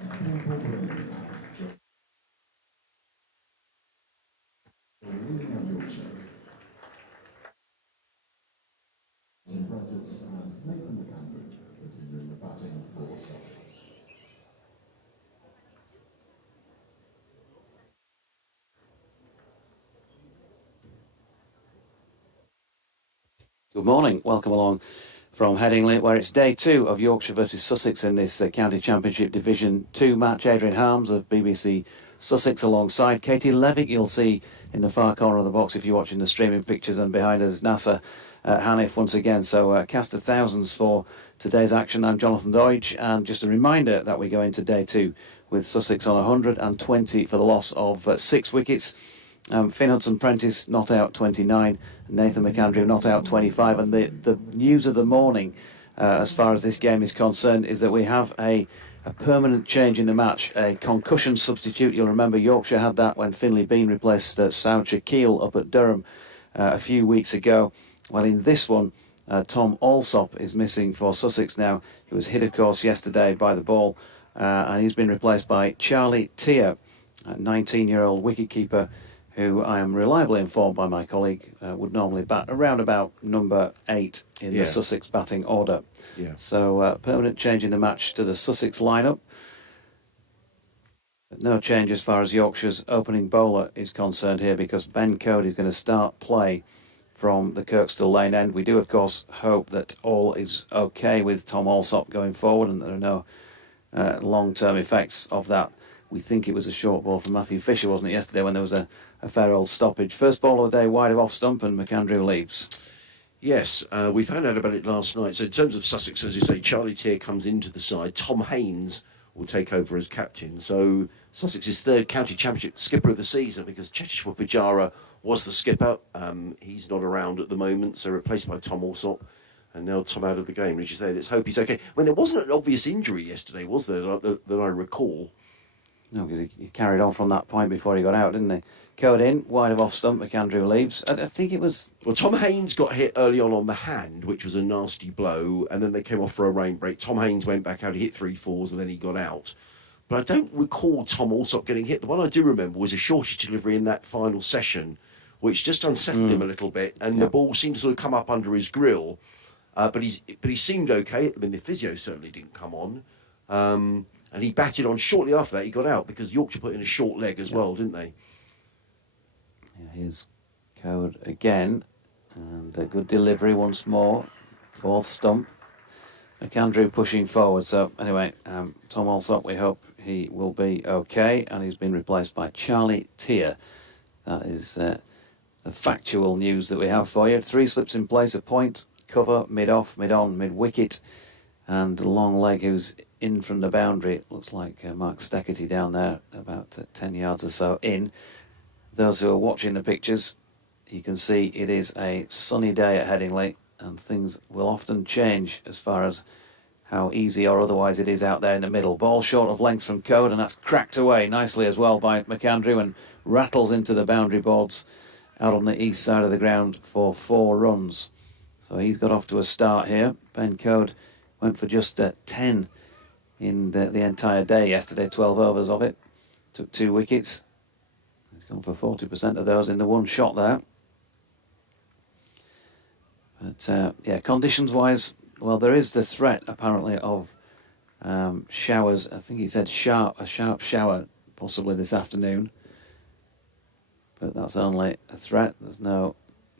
Yorkshire. Prentice and Nathan McAndrew continuing the batting for Sussex. Good morning, welcome along from Headingley, where it's day 2 of Yorkshire versus Sussex in this County Championship Division 2 match. Adrian Harms of BBC Sussex alongside Katie Levick, you'll see in the far corner of the box if you're watching the streaming pictures, and behind us Nasser Hanif once again. So cast of thousands for today's action. I'm Jonathan Deutsch, and just a reminder that we go into day 2 with Sussex on 120 for the loss of 6 wickets. Finn Hudson-Prentice not out 29, Nathan McAndrew not out 25, and the news of the morning as far as this game is concerned is that we have a permanent change in the match, a concussion substitute. You'll remember Yorkshire had that when Finlay Bean replaced Saud Shakeel up at Durham a few weeks ago. Well, in this one, Tom Alsop is missing for Sussex now. He was hit, of course, yesterday by the ball, and he's been replaced by Charlie Tier, a 19-year-old wicketkeeper who I am reliably informed by my colleague would normally bat around about number 8 in the Sussex batting order. Yeah. So permanent change in the match to the Sussex lineup. But no change as far as Yorkshire's opening bowler is concerned here, because Ben Code is going to start play from the Kirkstall Lane end. We do, of course, hope that all is okay with Tom Alsop going forward and there are no long-term effects of that. We think it was a short ball from Matthew Fisher, wasn't it, yesterday, when there was a fair old stoppage. First ball of the day, wide of off stump, and McAndrew leaves. Yes, we found out about it last night. So in terms of Sussex, as you say, Charlie Tier comes into the side. Tom Haynes will take over as captain. So Sussex's third county championship skipper of the season, because Cheteshwar Pujara was the skipper. He's not around at the moment, so replaced by Tom Alsop. And now Tom out of the game. As you say, let's hope he's okay. When there wasn't an obvious injury yesterday, was there, that I recall? No, because he carried on from that point before he got out, didn't he? Code in, wide of off stump, McAndrew leaves. I think it was... Well, Tom Haynes got hit early on the hand, which was a nasty blow, and then they came off for a rain break. Tom Haynes went back out, he hit 3 fours, and then he got out. But I don't recall Tom Alsop getting hit. The one I do remember was a shortish delivery in that final session, which just unsettled him a little bit, and the ball seemed to sort of come up under his grill. But he seemed okay. I mean, the physio certainly didn't come on. And he batted on shortly after that. He got out because Yorkshire put in a short leg as well, didn't they? Yeah, here's Code again. And a good delivery once more. Fourth stump. McAndrew pushing forward. So anyway, Tom Alsop, we hope he will be okay. And he's been replaced by Charlie Tier. That is the factual news that we have for you. 3 slips in place, a point, cover, mid-off, mid-on, mid-wicket. And long leg who's in from the boundary. It looks like Mark Steckety down there, about 10 yards or so in. Those who are watching the pictures, you can see it is a sunny day at Headingley, and things will often change as far as how easy or otherwise it is out there in the middle. Ball short of length from Code, and that's cracked away nicely as well by McAndrew and rattles into the boundary boards out on the east side of the ground for 4 runs. So he's got off to a start here. Ben Code went for just 10 in the entire day yesterday, 12 overs of it. Took 2 wickets. He's gone for 40% of those in the one shot there. But yeah, conditions-wise, well, there is the threat apparently of showers. I think he said a sharp shower possibly this afternoon. But that's only a threat.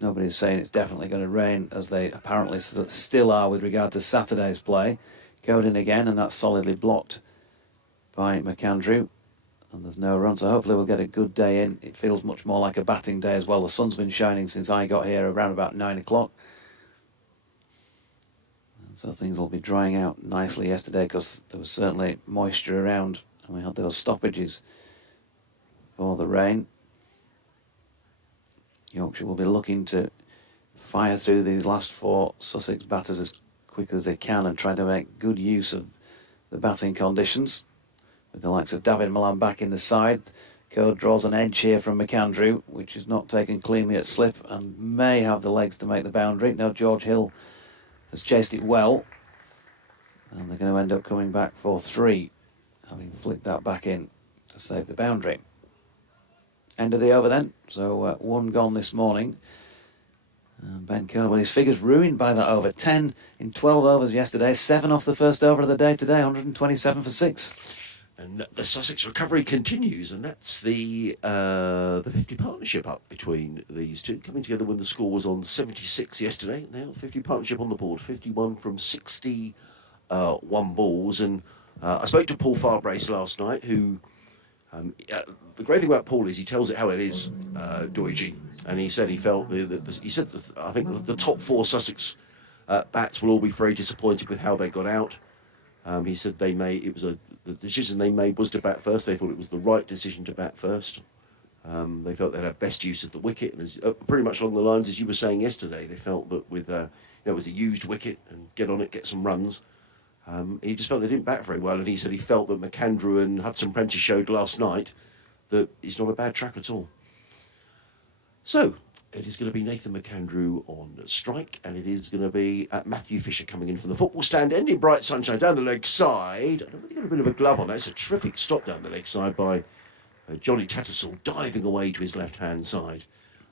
Nobody's saying it's definitely going to rain, as they apparently still are with regard to Saturday's play. Code in again, and that's solidly blocked by McAndrew. And there's no run, so hopefully we'll get a good day in. It feels much more like a batting day as well. The sun's been shining since I got here around about 9 o'clock. And so things will be drying out nicely yesterday, because there was certainly moisture around, and we had those stoppages for the rain. Yorkshire will be looking to fire through these last 4 Sussex batters as quick as they can and try to make good use of the batting conditions. With the likes of David Milan back in the side, Code draws an edge here from McAndrew, which is not taken cleanly at slip and may have the legs to make the boundary. No, George Hill has chased it well, and they're going to end up coming back for 3. having flicked that back in to save the boundary. End of the over then, so one gone this morning. Ben Cohen, well, his figure's ruined by that over. 10 in 12 overs yesterday, 7 off the first over of the day today, 127 for 6. And the Sussex recovery continues, and that's the 50 partnership up between these two, coming together when the score was on 76 yesterday. Now 50 partnership on the board, 51 from 61 balls. And I spoke to Paul Farbrace last night, who the great thing about Paul is he tells it how it is, Doige. And he said he felt I think the top 4 Sussex bats will all be very disappointed with how they got out. He said the decision they made was to bat first. They thought it was the right decision to bat first. They felt they'd have best use of the wicket, and pretty much along the lines as you were saying yesterday. They felt that with it was a used wicket and get on it, get some runs. He just felt they didn't bat very well, and he said he felt that McAndrew and Hudson Prentice showed last night that he's not a bad track at all. So, it is going to be Nathan McAndrew on strike, and it is going to be Matthew Fisher coming in from the football stand, ending bright sunshine down the leg side. I don't think he got a bit of a glove on that. It's a terrific stop down the leg side by Johnny Tattersall, diving away to his left-hand side.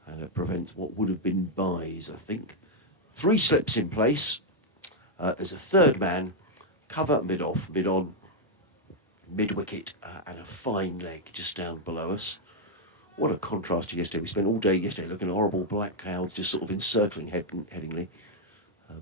And it prevents what would have been byes, I think. 3 slips in place. There's a third man, cover mid-off, mid-on, mid-wicket, and a fine leg just down below us. What a contrast to yesterday. We spent all day yesterday looking at horrible black clouds just sort of encircling Headingley.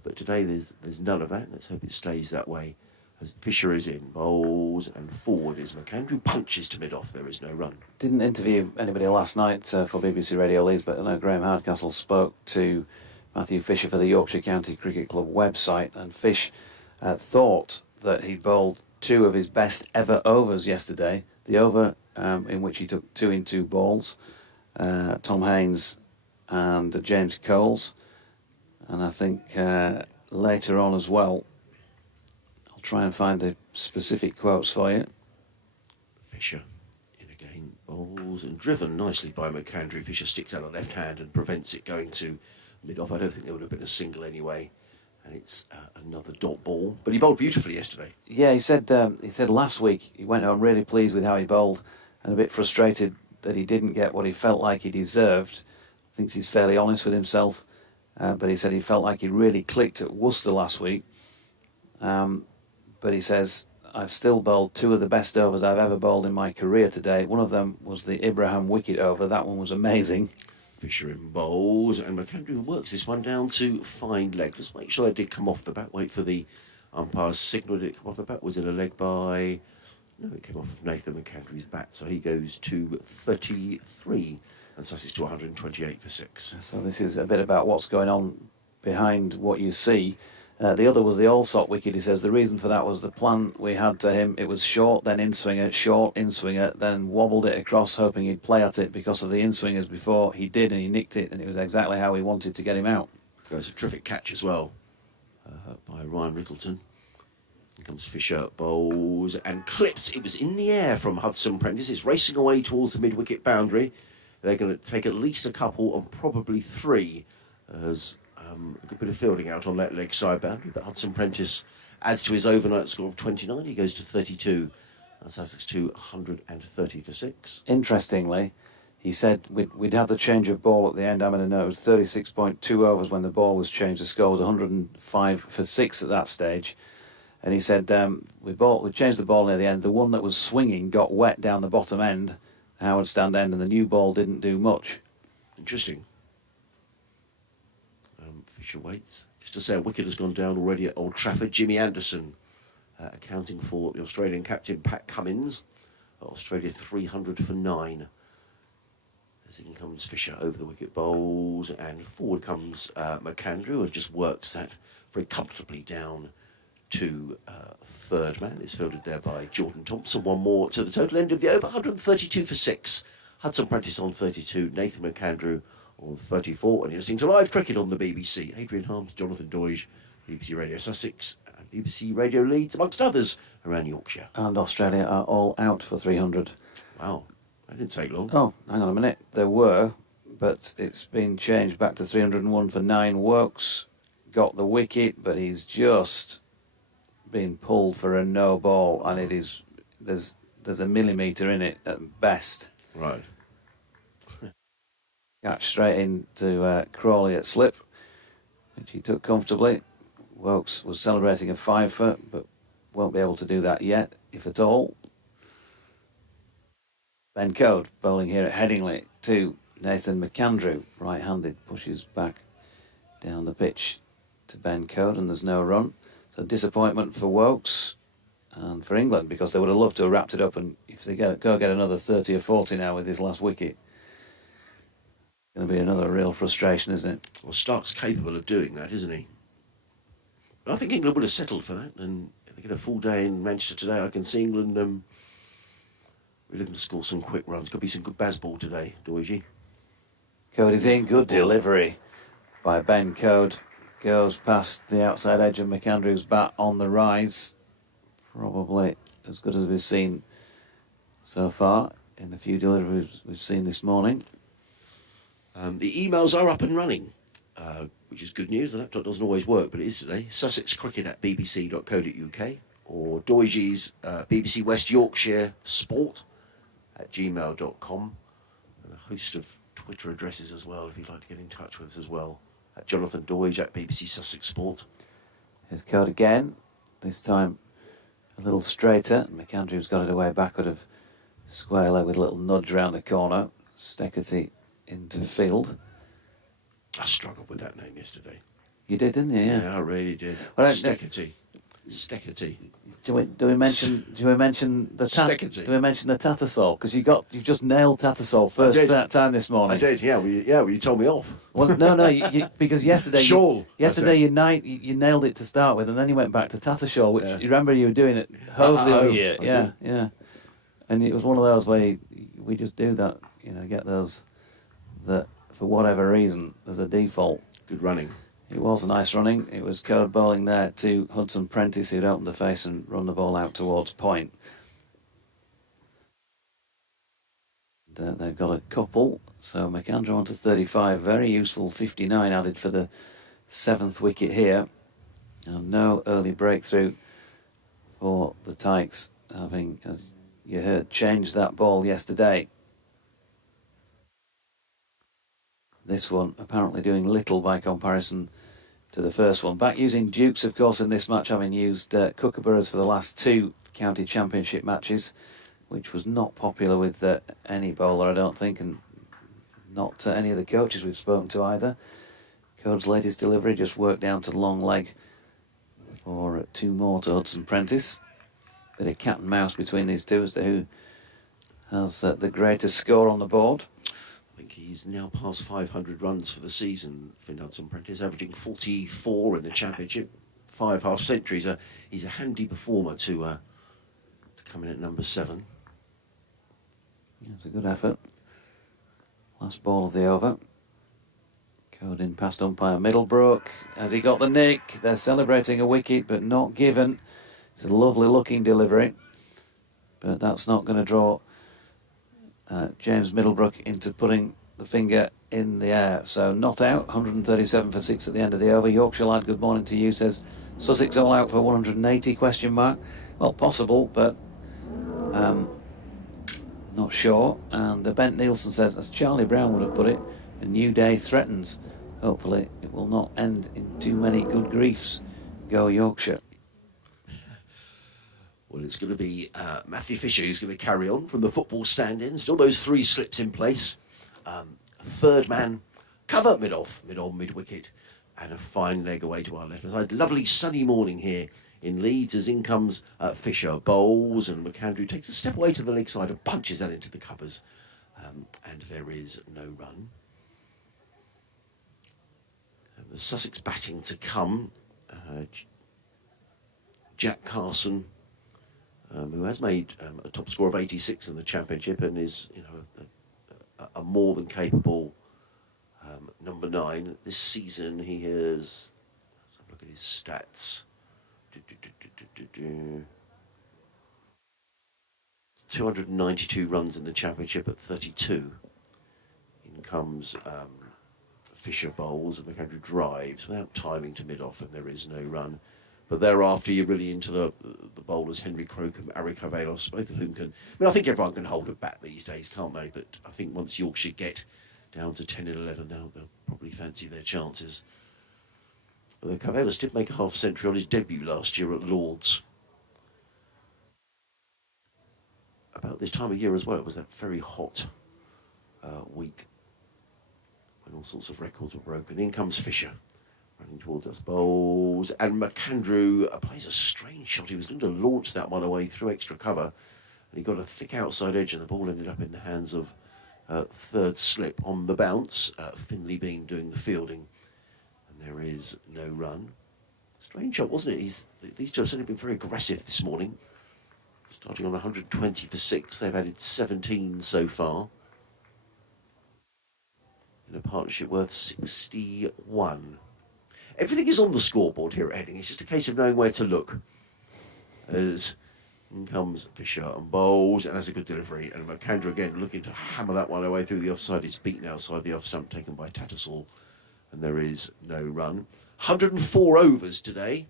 But today there's none of that. Let's hope it stays that way. As Fisher is in, bowls, and forward is McAndrew. Punches to mid-off. There is no run. Didn't interview anybody last night for BBC Radio Leeds, but I know Graham Hardcastle spoke to Matthew Fisher for the Yorkshire County Cricket Club website, and Fish thought that he bowled 2 of his best ever overs yesterday. The over in which he took 2 in 2 balls, Tom Haynes and James Coles, and I think later on as well, I'll try and find the specific quotes for you. Fisher in again, bowls and driven nicely by McAndrew. Fisher sticks out a left hand and prevents it going to mid-off. I don't think there would have been a single anyway. And it's another dot ball. But he bowled beautifully yesterday. Yeah, he said last week he went home really pleased with how he bowled and a bit frustrated that he didn't get what he felt like he deserved. Thinks he's fairly honest with himself. But he said he felt like he really clicked at Worcester last week. But he says, I've still bowled 2 of the best overs I've ever bowled in my career today. One of them was the Ibrahim wicket over. That one was amazing. Fisher in bowls, and McAndrew works this one down to fine leg. Just make sure they did come off the bat. Wait for the umpire's signal. Did it come off the bat? Was it a leg by... No, it came off of Nathan McAndrew's bat. So he goes to 33, and Sussex to 128 for 6. So this is a bit about what's going on behind what you see. The other was the Allsop wicket. He says the reason for that was the plan we had to him. It was short, then in-swinger, short, in-swinger, then wobbled it across, hoping he'd play at it because of the in-swingers before. He did, and he nicked it, and it was exactly how we wanted to get him out. So it's a terrific catch as well by Ryan Rickleton. Here comes Fisher, bowls and clips. It was in the air from Hudson Prentice. It's racing away towards the mid-wicket boundary. They're going to take at least a couple and probably 3 as... a good bit of fielding out on that leg side boundary, but Hudson Prentice adds to his overnight score of 29. He goes to 32. And Sussex to 130 for 6. Interestingly, he said we'd had the change of ball at the end. I'm going to know it was 36.2 overs when the ball was changed. The score was 105 for 6 at that stage. And he said we changed the ball near the end. The one that was swinging got wet down the bottom end, Howard Stand end, and the new ball didn't do much. Interesting. Fisher waits. Just to say, a wicket has gone down already at Old Trafford. Jimmy Anderson accounting for the Australian captain, Pat Cummins. Australia 300 for 9. As in comes Fisher over the wicket, bowls, and forward comes McAndrew and just works that very comfortably down to third man. It's fielded there by Jordan Thompson. One more to the total end of the over, 132 for 6. Hudson Prentice on 32, Nathan McAndrew on 34, and you're listening to live cricket on the BBC. Adrian Harms, Jonathan Doige, BBC Radio Sussex, and BBC Radio Leeds, amongst others, around Yorkshire. And Australia are all out for 300. Wow, that didn't take long. Oh, hang on a minute. There were, but it's been changed back to 301 for 9. Woakes got the wicket, but he's just been pulled for a no ball, and it is there's a millimetre in it at best. Right. Catch straight into Crawley at slip, which he took comfortably. Wokes was celebrating a 5-foot, but won't be able to do that yet, if at all. Ben Code bowling here at Headingley to Nathan McAndrew, right-handed, pushes back down the pitch to Ben Code, and there's no run. So disappointment for Wokes and for England, because they would have loved to have wrapped it up, and if they go get another 30 or 40 now with his last wicket, going to be another real frustration, isn't it? Well, Stark's capable of doing that, isn't he? But I think England would have settled for that, and if they get a full day in Manchester today, I can see England we're looking to score some quick runs. Could be some good baseball today, Doige. Code is in, good delivery by Ben Code. Goes past the outside edge of McAndrew's bat on the rise. Probably as good as we've seen so far in the few deliveries we've seen this morning. The emails are up and running, which is good news. The laptop doesn't always work, but it is today. sussexcricket@bbc.co.uk or Doige's BBC West Yorkshire sport@gmail.com, and a host of Twitter addresses as well if you'd like to get in touch with us as well. At Jonathan Doige at BBC Sussex Sport. Here's Code again, this time a little straighter. McAndrew's got it away backward of square leg with a little nudge round the corner. Steckerty into field. I struggled with that name yesterday. You did, didn't you? Yeah, I really did. Well, Steckerty. Steckerty. Do we mention the Steckerty. Do we mention the Tattersall? Because you've just nailed Tattersall first that time this morning. I did. Yeah. Well, you told me off. Well, no, because yesterday Shawl, you nailed it to start with, and then you went back to Tattersall, which you remember you were doing at Hove the other year. Yeah. And it was one of those where we just do that, get those that for whatever reason there's a default. Good running. It was nice running. It was Code bowling there to Hudson Prentice, who'd opened the face and run the ball out towards point. They've got a couple, so McAndrew on to 35, very useful 59 added for the 7th wicket here. And no early breakthrough for the Tykes, having, as you heard, changed that ball yesterday. This one apparently doing little by comparison to the first one. Back using Dukes, of course, in this match, having used Kookaburras for the last 2 county championship matches, which was not popular with any bowler, I don't think, and not any of the coaches we've spoken to either. Code's latest delivery just worked down to the long leg for 2 more to Hudson Prentice. Bit of cat and mouse between these two as to who has the greatest score on the board. I think he's now past 500 runs for the season, Finn Hudson Prentice, averaging 44 in the championship, 5 half centuries. He's a handy performer to come in at number 7. Yeah, it's a good effort. Last ball of the over. Code in past umpire Middlebrook. Has he got the nick? They're celebrating a wicket, but not given. It's a lovely looking delivery, but that's not going to draw James Middlebrook into putting the finger in the air. So not out, 137 for 6 at the end of the over. Yorkshire lad, good morning to you, says Sussex all out for 180, question mark. Well, possible, but not sure. And Bent Nielsen says, as Charlie Brown would have put it, a new day threatens. Hopefully it will not end in too many good griefs. Go Yorkshire. Well, it's going to be Matthew Fisher who's going to carry on from the football stand-in. Still those 3 slips in place. Third man, cover mid-off, mid-on, mid-wicket, and a fine leg away to our left side. Lovely sunny morning here in Leeds as in comes Fisher, bowls, and McAndrew takes a step away to the leg side and punches that into the covers. And there is no run. And the Sussex batting to come. Jack Carson, who has made a top score of 86 in the championship and is, a more than capable number 9. This season he has, let's have a look at his stats. 292 runs in the championship at 32. In comes Fisher bowls and McAndrew drives without timing to mid-off, and there is no run. But thereafter, you're really into the bowlers, Henry Crocombe, Eric Avelos, both of whom can... I mean, I think everyone can hold a bat these days, can't they? But I think once Yorkshire get down to 10 and 11, they'll probably fancy their chances. Although Cavelos did make a half-century on his debut last year at Lord's. About this time of year as well, it was that very hot week when all sorts of records were broken. In comes Fisher, running towards us, bowls, and McAndrew plays a strange shot. He was going to launch that one away through extra cover, and he got a thick outside edge, and the ball ended up in the hands of third slip on the bounce. Finley Bean doing the fielding, and there is no run. Strange shot, wasn't it? These two have certainly been very aggressive this morning. Starting on 120 for 6, they've added 17 so far. In a partnership worth 61. Everything is on the scoreboard here at Headingley. It's just a case of knowing where to look. As in comes Fisher and bowls, and that's a good delivery. And McAndrew again looking to hammer that one away through the offside. It's beaten outside the off stump, taken by Tattersall, and there is no run. 104 overs today.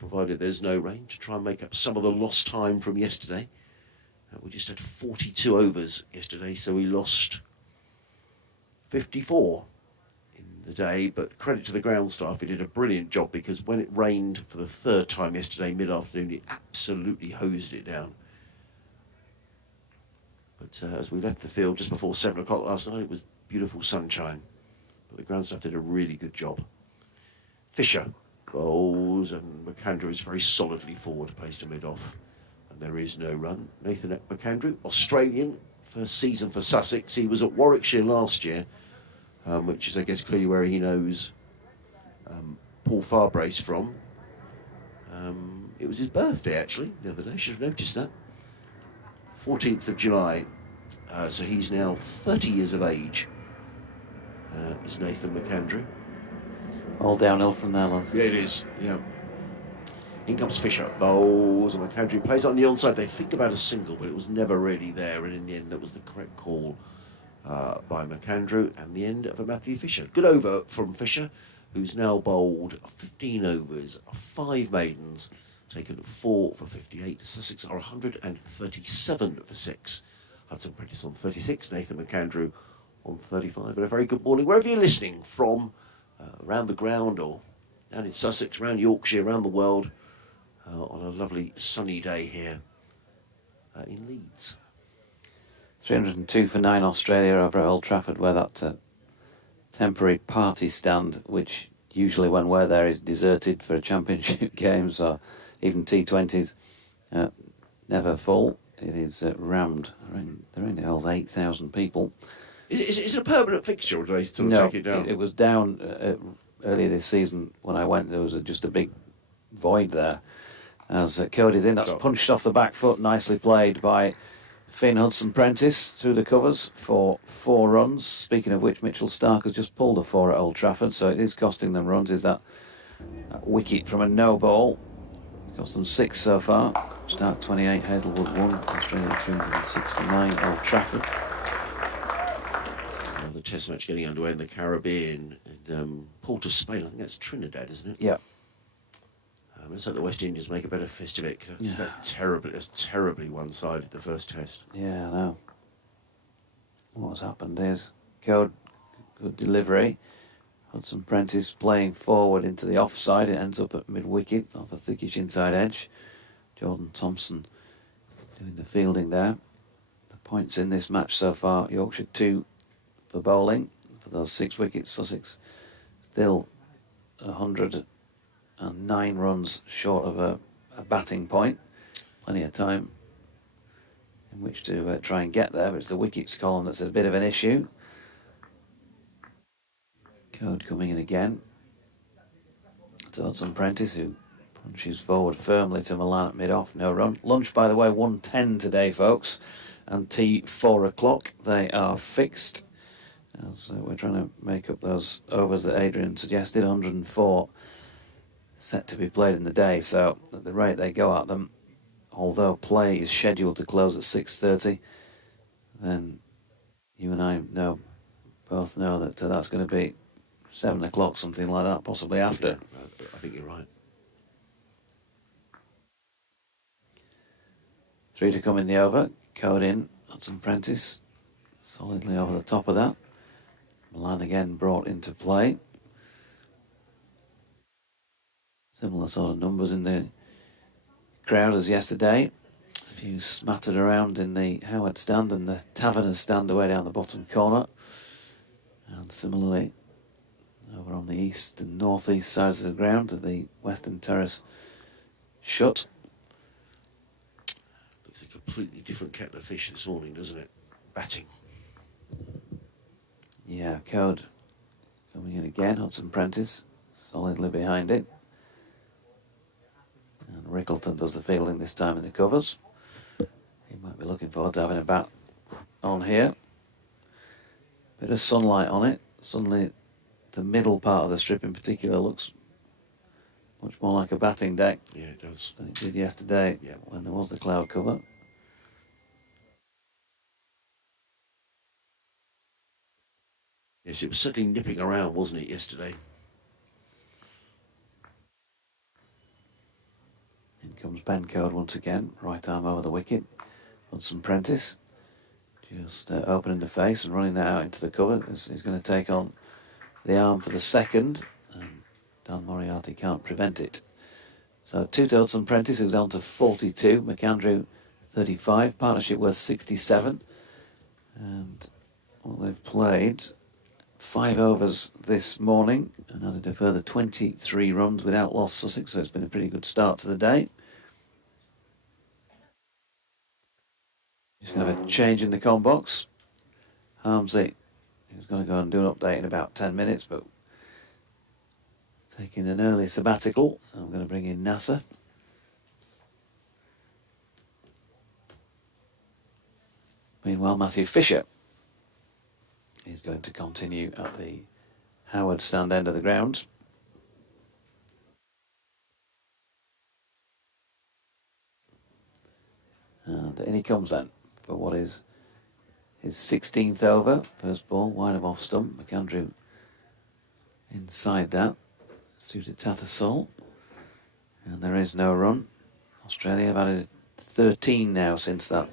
Provided there's no rain, to try and make up some of the lost time from yesterday. We just had 42 overs yesterday, so we lost 54 in the day. But credit to the ground staff, who did a brilliant job, because when it rained for the third time yesterday mid-afternoon, it absolutely hosed it down. But as we left the field just before 7 o'clock last night, it was beautiful sunshine. But the ground staff did a really good job. Fisher bowls, and McAndrew is very solidly forward, placed to mid-off, and there is no run. Nathan McAndrew, Australian, first season for Sussex. He was at Warwickshire last year, which is, I guess, clearly where he knows Paul Farbrace from. It was his birthday, actually, the other day. I should have noticed that. 14th of July. So he's now 30 years of age, is Nathan McAndrew. All downhill from there, lads. Yeah, it is, yeah. In comes Fisher, bowls, and McAndrew plays on the onside. They think about a single, but it was never really there, and in the end that was the correct call by McAndrew, and the end of a Matthew Fisher. Good over from Fisher, who's now bowled 15 overs, 5 maidens, taken 4 for 58. Sussex are 137 for 6. Hudson Prentice on 36, Nathan McAndrew on 35. And a very good morning, wherever you're listening from, around the ground or down in Sussex, around Yorkshire, around the world, on a lovely sunny day here in Leeds. 302 for 9 Australia over at Old Trafford, where that temporary party stand, which usually when we're there is deserted for championship games or even T20s, never full. It is rammed. They're in it holds 8,000 people. Is it a permanent fixture, or do they sort of take it down? It was down earlier this season when I went. There was just a big void there. As Cody's in, that's punched off the back foot, nicely played by Finn Hudson-Prentice through the covers for 4 runs. Speaking of which, Mitchell Stark has just pulled a 4 at Old Trafford, so it is costing them runs. Is that wicket from a no ball? It's cost them 6 so far. Stark 28, Hazelwood 1, Australia 306 for 9 Old Trafford. Another test match getting underway in the Caribbean, in Port of Spain. I think that's Trinidad, isn't it? Yeah. Let's hope the West Indians make a better fist of it, because that's terribly one-sided, the first test. Yeah, I know. What's happened is good delivery. Hudson-Prentice playing forward into the offside. It ends up at mid-wicket off a thickish inside edge. Jordan Thompson doing the fielding there. The points in this match so far, Yorkshire 2 for bowling. For those 6 wickets, Sussex still 109 runs short of a batting point. Plenty of time in which to try and get there, but it's the wickets column that's a bit of an issue. Code coming in again to Hudson-Prentice, who punches forward firmly to Milan at mid-off. No run. Lunch, by the way, 1:10 today, folks, and tea 4 o'clock. They are fixed, as we're trying to make up those overs that Adrian suggested. 104 set to be played in the day, so at the rate they go at them, although play is scheduled to close at 6:30, then you and I both know that that's going to be 7 o'clock, something like that, possibly after. I think you're right. 3 to come in the over. Code in. Hudson Prentice solidly over the top of that. Milan again brought into play. Similar sort of numbers in the crowd as yesterday. A few smattered around in the Howard stand and the Taverners stand away down the bottom corner. And similarly, over on the east and northeast sides of the ground, the Western Terrace shut. Looks a completely different kettle of fish this morning, doesn't it? Batting. Yeah, Code coming in again. Hudson Prentice solidly behind it. And Rickleton does the fielding this time in the covers. He might be looking forward to having a bat on here. Bit of sunlight on it. Suddenly the middle part of the strip in particular looks much more like a batting deck. Yeah, it does. Than it did yesterday when there was the cloud cover. Yes, it was certainly nipping around, wasn't it, yesterday? In comes Ben Code once again, right arm over the wicket. Hudson Prentice just opening the face and running that out into the cover. He's going to take on the arm for the second, and Dan Moriarty can't prevent it. So 2 to Hudson Prentice, who's on to 42. McAndrew 35, partnership worth 67. And well, they've played 5 overs this morning and added a further 23 runs without loss Sussex, so it's been a pretty good start to the day. Just going to have a change in the comm box. Harmsy, who's going to go and do an update in about 10 minutes, but taking an early sabbatical. I'm going to bring in NASA. Meanwhile, Matthew Fisher is going to continue at the Howard stand end of the ground. And in he comes then for what is his 16th over. First ball, wide of off stump. McAndrew inside that. Through to Tattersall. And there is no run. Australia have added 13 now since that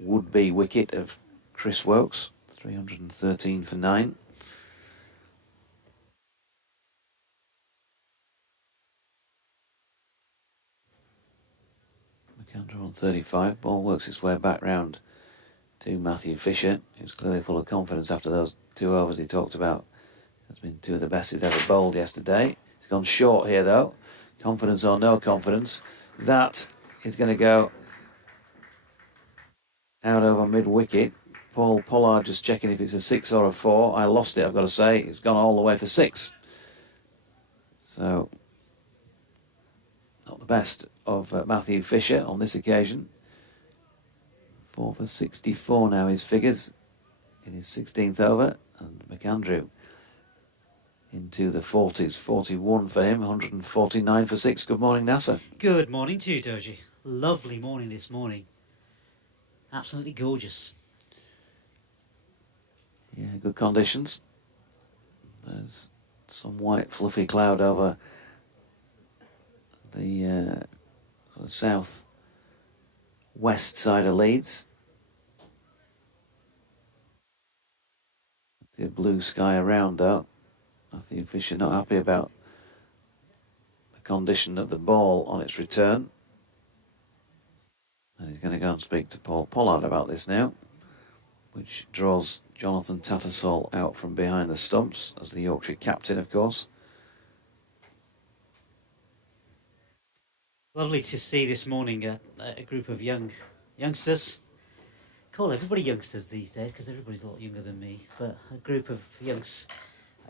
would-be wicket of Chris Wokes. 313 for 9. McAndrew on 35. Ball works its way back round to Matthew Fisher, who's clearly full of confidence after those 2 overs he talked about. Has been 2 of the best he's ever bowled yesterday. He's gone short here though. Confidence or no confidence. That is going to go out over mid-wicket. Paul Pollard just checking if it's a 6 or a 4. I lost it, I've got to say. It's gone all the way for 6. So, not the best of Matthew Fisher on this occasion. 4 for 64 now his figures in his 16th over. And McAndrew into the 40s. 41 for him, 149 for 6. Good morning, NASA. Good morning to you, Doji. Lovely morning this morning. Absolutely gorgeous. Yeah, good conditions. There's some white fluffy cloud over the south west side of Leeds. The blue sky around though. Matthew Fisher not happy about the condition of the ball on its return. And he's going to go and speak to Paul Pollard about this now, which draws Jonathan Tattersall out from behind the stumps as the Yorkshire captain, of course. Lovely to see this morning a group of youngsters. Call everybody youngsters these days because everybody's a lot younger than me. But a group of youngs,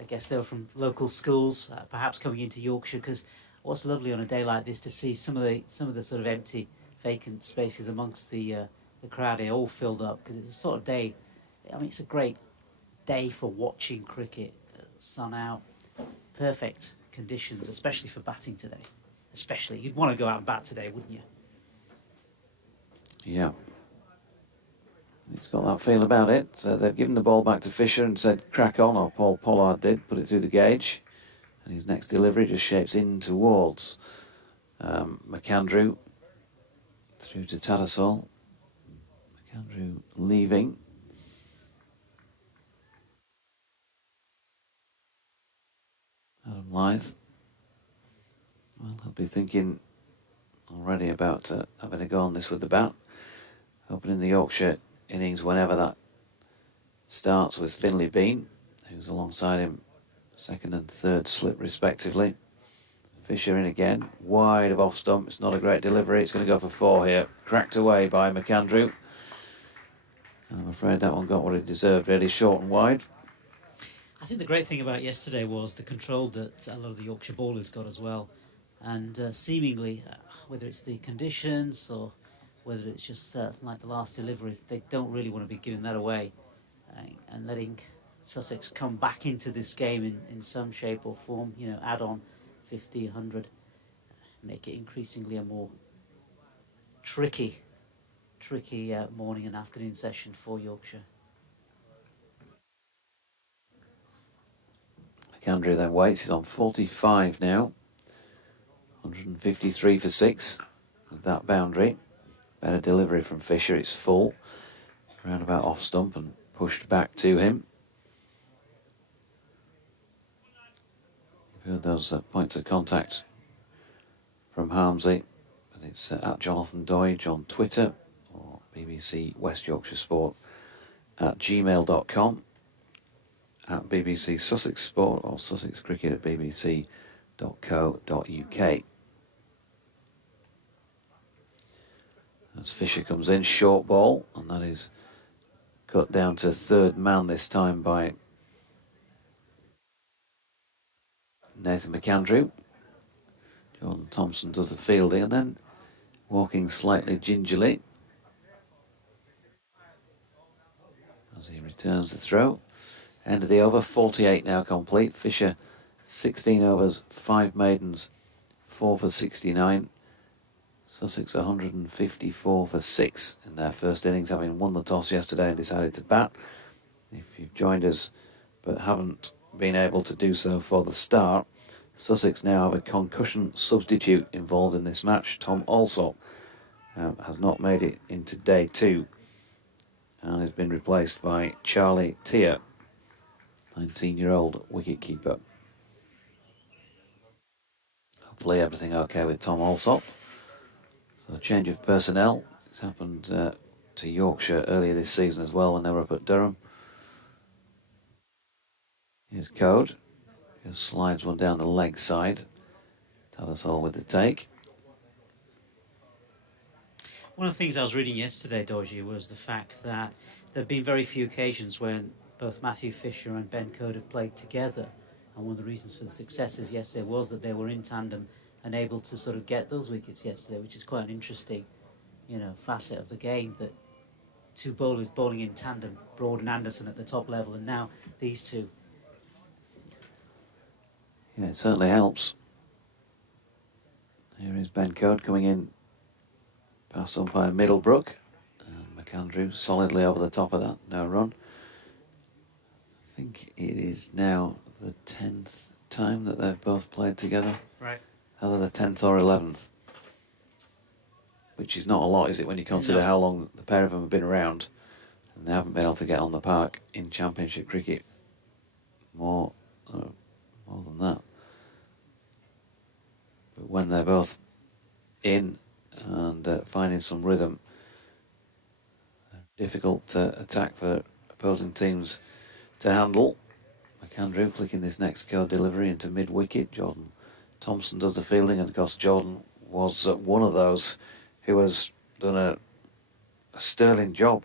I guess they were from local schools, perhaps coming into Yorkshire. Because what's lovely on a day like this to see some of the sort of empty, vacant spaces amongst the crowd here all filled up, because it's a sort of day. I mean, it's a great day for watching cricket. Sun out, perfect conditions, especially for batting today. Especially, you'd want to go out and bat today, wouldn't you? Yeah. He's got that feel about it. So they've given the ball back to Fisher and said crack on, or Paul Pollard did, put it through the gauge. And his next delivery just shapes in towards McAndrew. Through to Tattersall. leaving. Adam Lythe. Well, he'll be thinking already about having a go on this with the bat. Opening the Yorkshire innings whenever that starts with Finlay Bean, who's alongside him, second and third slip respectively. Fisher in again, wide of off stump. It's not a great delivery. It's going to go for 4 here. Cracked away by McAndrew. And I'm afraid that one got what it deserved, really short and wide. I think the great thing about yesterday was the control that a lot of the Yorkshire bowlers got as well. And seemingly, whether it's the conditions or whether it's just like the last delivery, they don't really want to be giving that away. And letting Sussex come back into this game in some shape or form, you know, add on 50, 100, make it increasingly a more tricky morning and afternoon session for Yorkshire. McAndrew then waits. He's on 45 now. 153 for 6 with that boundary. Better delivery from Fisher. It's full. Roundabout off stump and pushed back to him. You've heard those points of contact from Harmsley. And it's at Jonathan Doidge on Twitter or BBC West Yorkshire Sport at gmail.com, at BBC Sussex Sport or Sussex Cricket at bbc.co.uk. As Fisher comes in, short ball, and that is cut down to third man this time by Nathan McAndrew. Jordan Thompson does the fielding and then walking slightly gingerly as he returns the throw. End of the over, 48 now complete. Fisher 16 overs, 5 maidens, 4 for 69. Sussex 154 for 6 in their first innings, having won the toss yesterday and decided to bat. If you've joined us but haven't been able to do so for the start, Sussex now have a concussion substitute involved in this match. Tom Alsop has not made it into day 2 and has been replaced by Charlie Tier, 19-year-old wicketkeeper. Hopefully everything okay with Tom Alsop. So a change of personnel. It's happened to Yorkshire earlier this season as well when they were up at Durham. Here's Code. Just slides one down the leg side. Talasol with the take. One of the things I was reading yesterday, Dodgy, was the fact that there have been very few occasions when both Matthew Fisher and Ben Code have played together. And one of the reasons for the successes yesterday was that they were in tandem and able to sort of get those wickets yesterday, which is quite an interesting, you know, facet of the game, that two bowlers bowling in tandem, Broad and Anderson at the top level, and now these two. Yeah, it certainly helps. Here is Ben Code coming in past umpire Middlebrook. And McAndrew solidly over the top of that, no run. I think it is now the 10th time that they've both played together. Right. Either the 10th or 11th. Which is not a lot, is it, when you consider how long the pair of them have been around. And they haven't been able to get on the park in Championship cricket more than that. But when they're both in and finding some rhythm, difficult attack for opposing teams to handle. McAndrew flicking this next Code delivery into mid-wicket. Jordan Thompson does the fielding, and of course Jordan was one of those who has done a sterling job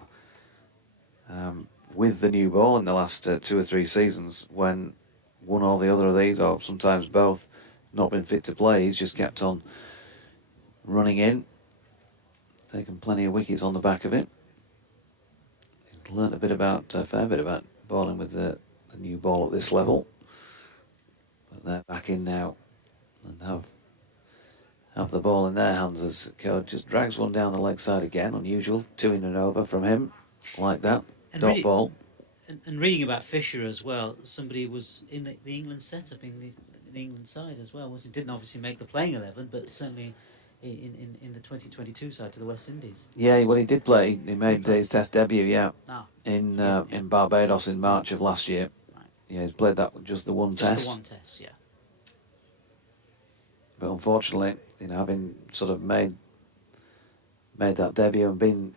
with the new ball in the last 2 or 3 seasons, when one or the other of these, or sometimes both, not been fit to play. He's just kept on running in, taken plenty of wickets on the back of it. He's learnt a fair bit about bowling with the new ball at this level. But they're back in now and have the ball in their hands as Code just drags one down the leg side again. Unusual, 2 in and over from him, like that. And Dot ball. And reading about Fisher as well, somebody was in the England setup, in the England side as well. Didn't obviously make the playing 11, but certainly in the 2022 side to the West Indies. Yeah, well, he did play. He made his Test debut, Yeah, in Barbados in March of last year. Right. Yeah, he's played that just the one Just Test. the one Test, yeah. But unfortunately, having sort of made that debut and been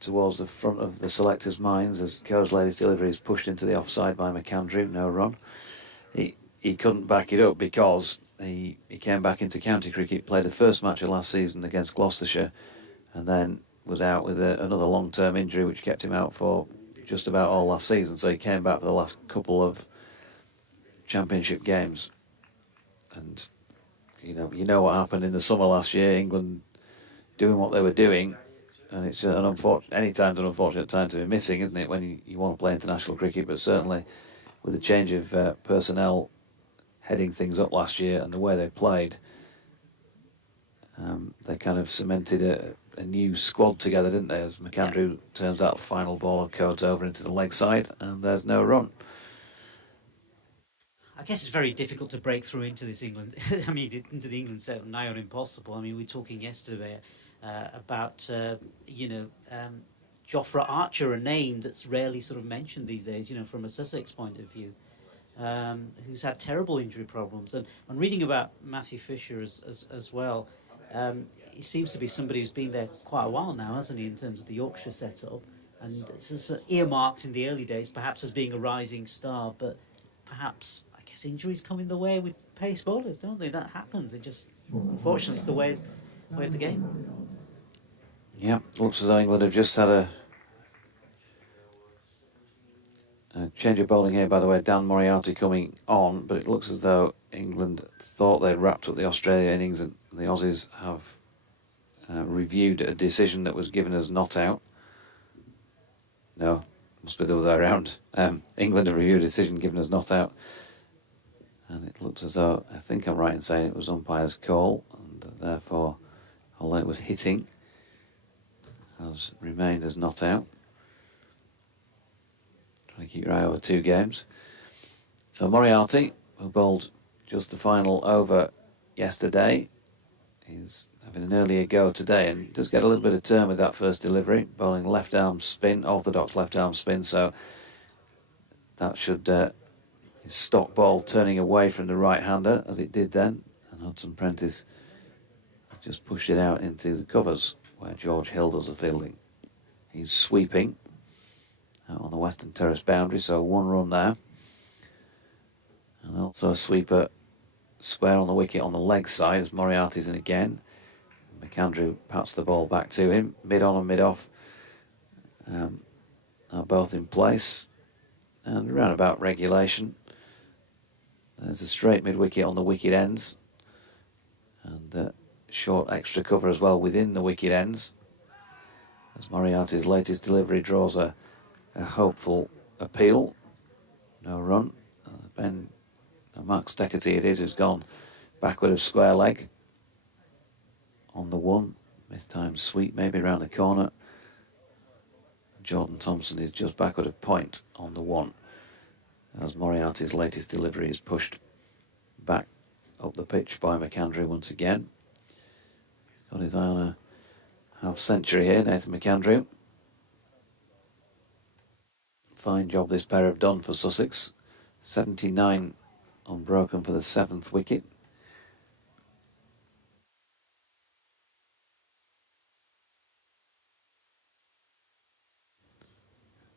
towards the front of the selectors' minds as Coe's latest delivery is pushed into the offside by McAndrew, no run. He couldn't back it up because he came back into county cricket, played the first match of last season against Gloucestershire, and then was out with another long-term injury which kept him out for just about all last season. So he came back for the last couple of championship games. And you know what happened in the summer last year, England doing what they were doing, and it's any time's an unfortunate time to be missing, isn't it, when you want to play international cricket. But certainly with the change of personnel heading things up last year and the way they played, they kind of cemented a new squad together, didn't they, as McAndrew turns that final ball of Codes over into the leg side and there's no run. I guess it's very difficult to break through into this England. I mean, into the England set, nigh on impossible. I mean, we were talking yesterday about Jofra Archer, a name that's rarely sort of mentioned these days. From a Sussex point of view, who's had terrible injury problems. And I'm reading about Matthew Fisher as well. He seems to be somebody who's been there quite a while now, hasn't he, in terms of the Yorkshire setup, and it's earmarked in the early days perhaps as being a rising star, but perhaps injuries come in the way with pace bowlers, don't they? That happens. It just, unfortunately, it's the way of the game. Yeah, looks as though England have just had a change of bowling here, by the way. Dan Moriarty coming on, but it looks as though England thought they'd wrapped up the Australia innings, and the Aussies have reviewed a decision that was given as not out. No, must be the other way around. England have reviewed a decision given as not out. And it looks as though, I think I'm right in saying it was umpire's call, and therefore, although it was hitting, has remained as not out. Trying to keep your eye over 2 games. So Moriarty, who bowled just the final over yesterday, is having an earlier go today and does get a little bit of turn with that first delivery, bowling left arm spin, orthodox left arm spin, so that should... his stock ball turning away from the right-hander, as it did then, and Hudson Prentice just pushed it out into the covers, where George Hill does the fielding. He's sweeping out on the Western Terrace boundary, so 1 run there. And also a sweeper square on the wicket on the leg side, as Moriarty's in again. McAndrew pats the ball back to him, mid-on and mid-off are both in place, and around about regulation. There's a straight mid-wicket on the wicket ends, and short extra cover as well within the wicket ends, as Moriarty's latest delivery draws a hopeful appeal. No run. Mark Steckerty it is, who's gone backward of square leg on the 1. This time sweep maybe round the corner. Jordan Thompson is just backward of point on the 1, as Moriarty's latest delivery is pushed back up the pitch by McAndrew once again. He's got his eye on a half-century here, Nathan McAndrew. Fine job this pair have done for Sussex. 79 unbroken for the 7th wicket.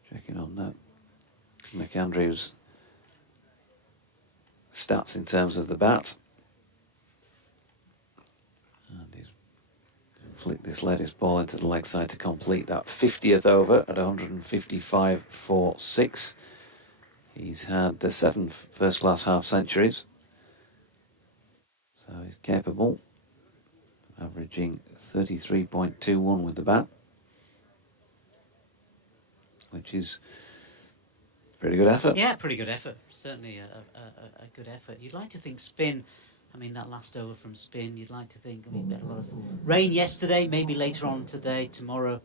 Checking on that. McAndrew's stats in terms of the bat. And he's flicked this latest ball into the leg side to complete that 50th over at 155 for 6. He's had 7 first-class half-centuries. So he's capable, averaging 33.21 with the bat, which is pretty good effort. Yeah, pretty good effort. Certainly a good effort. You'd like to think spin, I mean, that last over from spin, you'd like to think, I mean, we had a lot of rain yesterday, maybe later on today, tomorrow,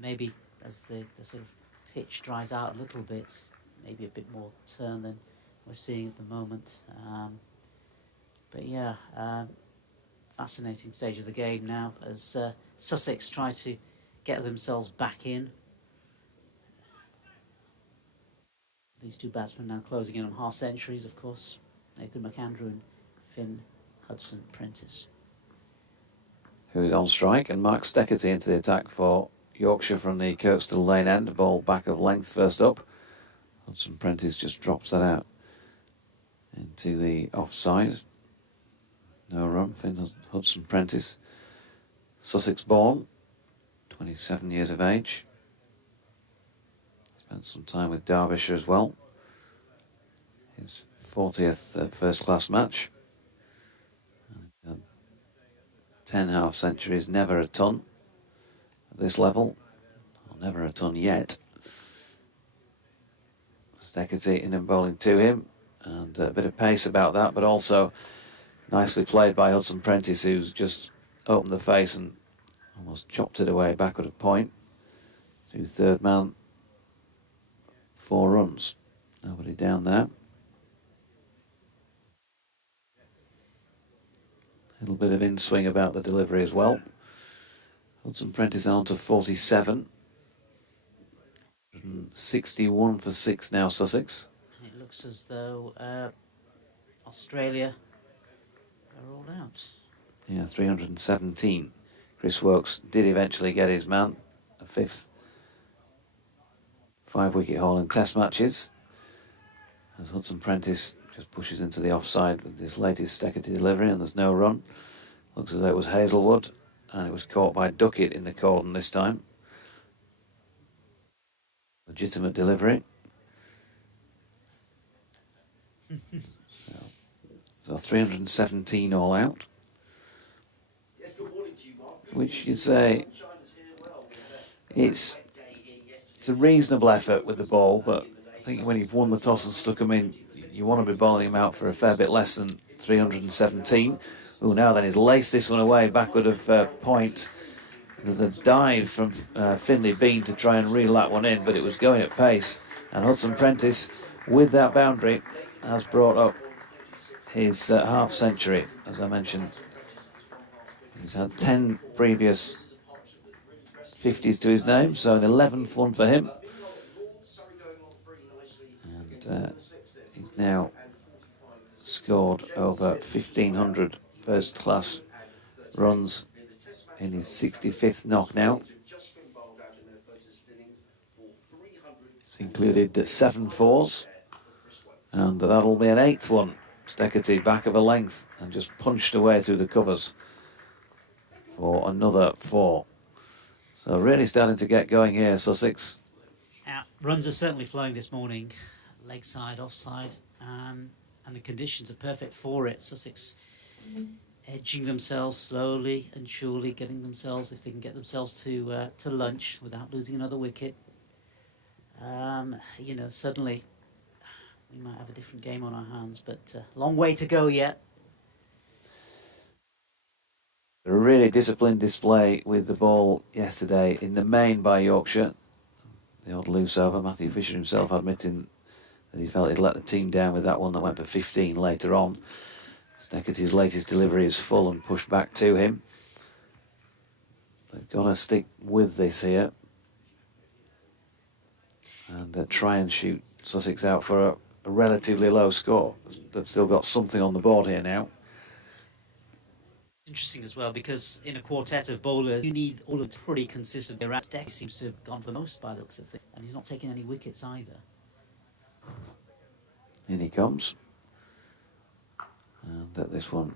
maybe as the sort of pitch dries out a little bit, maybe a bit more turn than we're seeing at the moment. But yeah, fascinating stage of the game now as Sussex try to get themselves back in. These two batsmen now closing in on half centuries, of course. Nathan McAndrew and Finn Hudson-Prentice. Who's on strike, and Mark Steckerty into the attack for Yorkshire from the Kirkstall Lane end. Ball back of length first up. Hudson-Prentice just drops that out into the offside. No run. Finn Hudson-Prentice, Sussex born, 27 years of age. Spent some time with Derbyshire as well. His 40th first class match. 10 half centuries, never a ton at this level, or never a ton yet. Steckerty in and bowling to him, and a bit of pace about that, but also nicely played by Hudson-Prentice, who's just opened the face and almost chopped it away backward of point. To third man, 4 runs. Nobody down there. A little bit of in-swing about the delivery as well. Hudson-Prentice on to 47. 61 for 6 now, Sussex. It looks as though Australia are all out. Yeah, 317. Chris Wokes did eventually get his man, a 5th 5-wicket haul in Test matches. As Hudson-Prentice just pushes into the offside with this latest Steckerty delivery, and there's no run. Looks as though it was Hazelwood, and it was caught by Duckett in the cordon this time. Legitimate delivery. So 317 all out. Yes, good morning to you, Mark. Good Which news. you'd say The sun shines here well. We had a it's great day here yesterday. a reasonable effort with the ball, but I think when you've won the toss and stuck them in, you want to be bowling him out for a fair bit less than 317. Oh, now then he's laced this one away backward of point. There's a dive from Finley Bean to try and reel that one in, but it was going at pace. And Hudson-Prentice, with that boundary, has brought up his half century, as I mentioned. He's had 10 previous 50s to his name, so an 11th one for him. And he's now scored over 1,500 first-class runs in his 65th knock now. It's included 7 fours, and that'll be an 8th one. Steckerty back of a length and just punched away through the covers for another 4. So really starting to get going here, Sussex. Yeah, runs are certainly flowing this morning, leg side, offside, and the conditions are perfect for it. Sussex edging themselves slowly and surely, getting themselves, if they can get themselves to lunch without losing another wicket. You know, suddenly we might have a different game on our hands, but long way to go yet. A really disciplined display with the ball yesterday in the main by Yorkshire. The odd loose over, Matthew Fisher himself admitting that he felt he'd let the team down with that one that went for 15 later on. Steckerty's latest delivery is full and pushed back to him. They've got to stick with this here and try and shoot Sussex out for a relatively low score. They've still got something on the board here now. Interesting as well, because in a quartet of bowlers, you need all of them pretty consistent. Deck seems to have gone for most by the looks of things, and he's not taking any wickets either. In he comes. And at this one,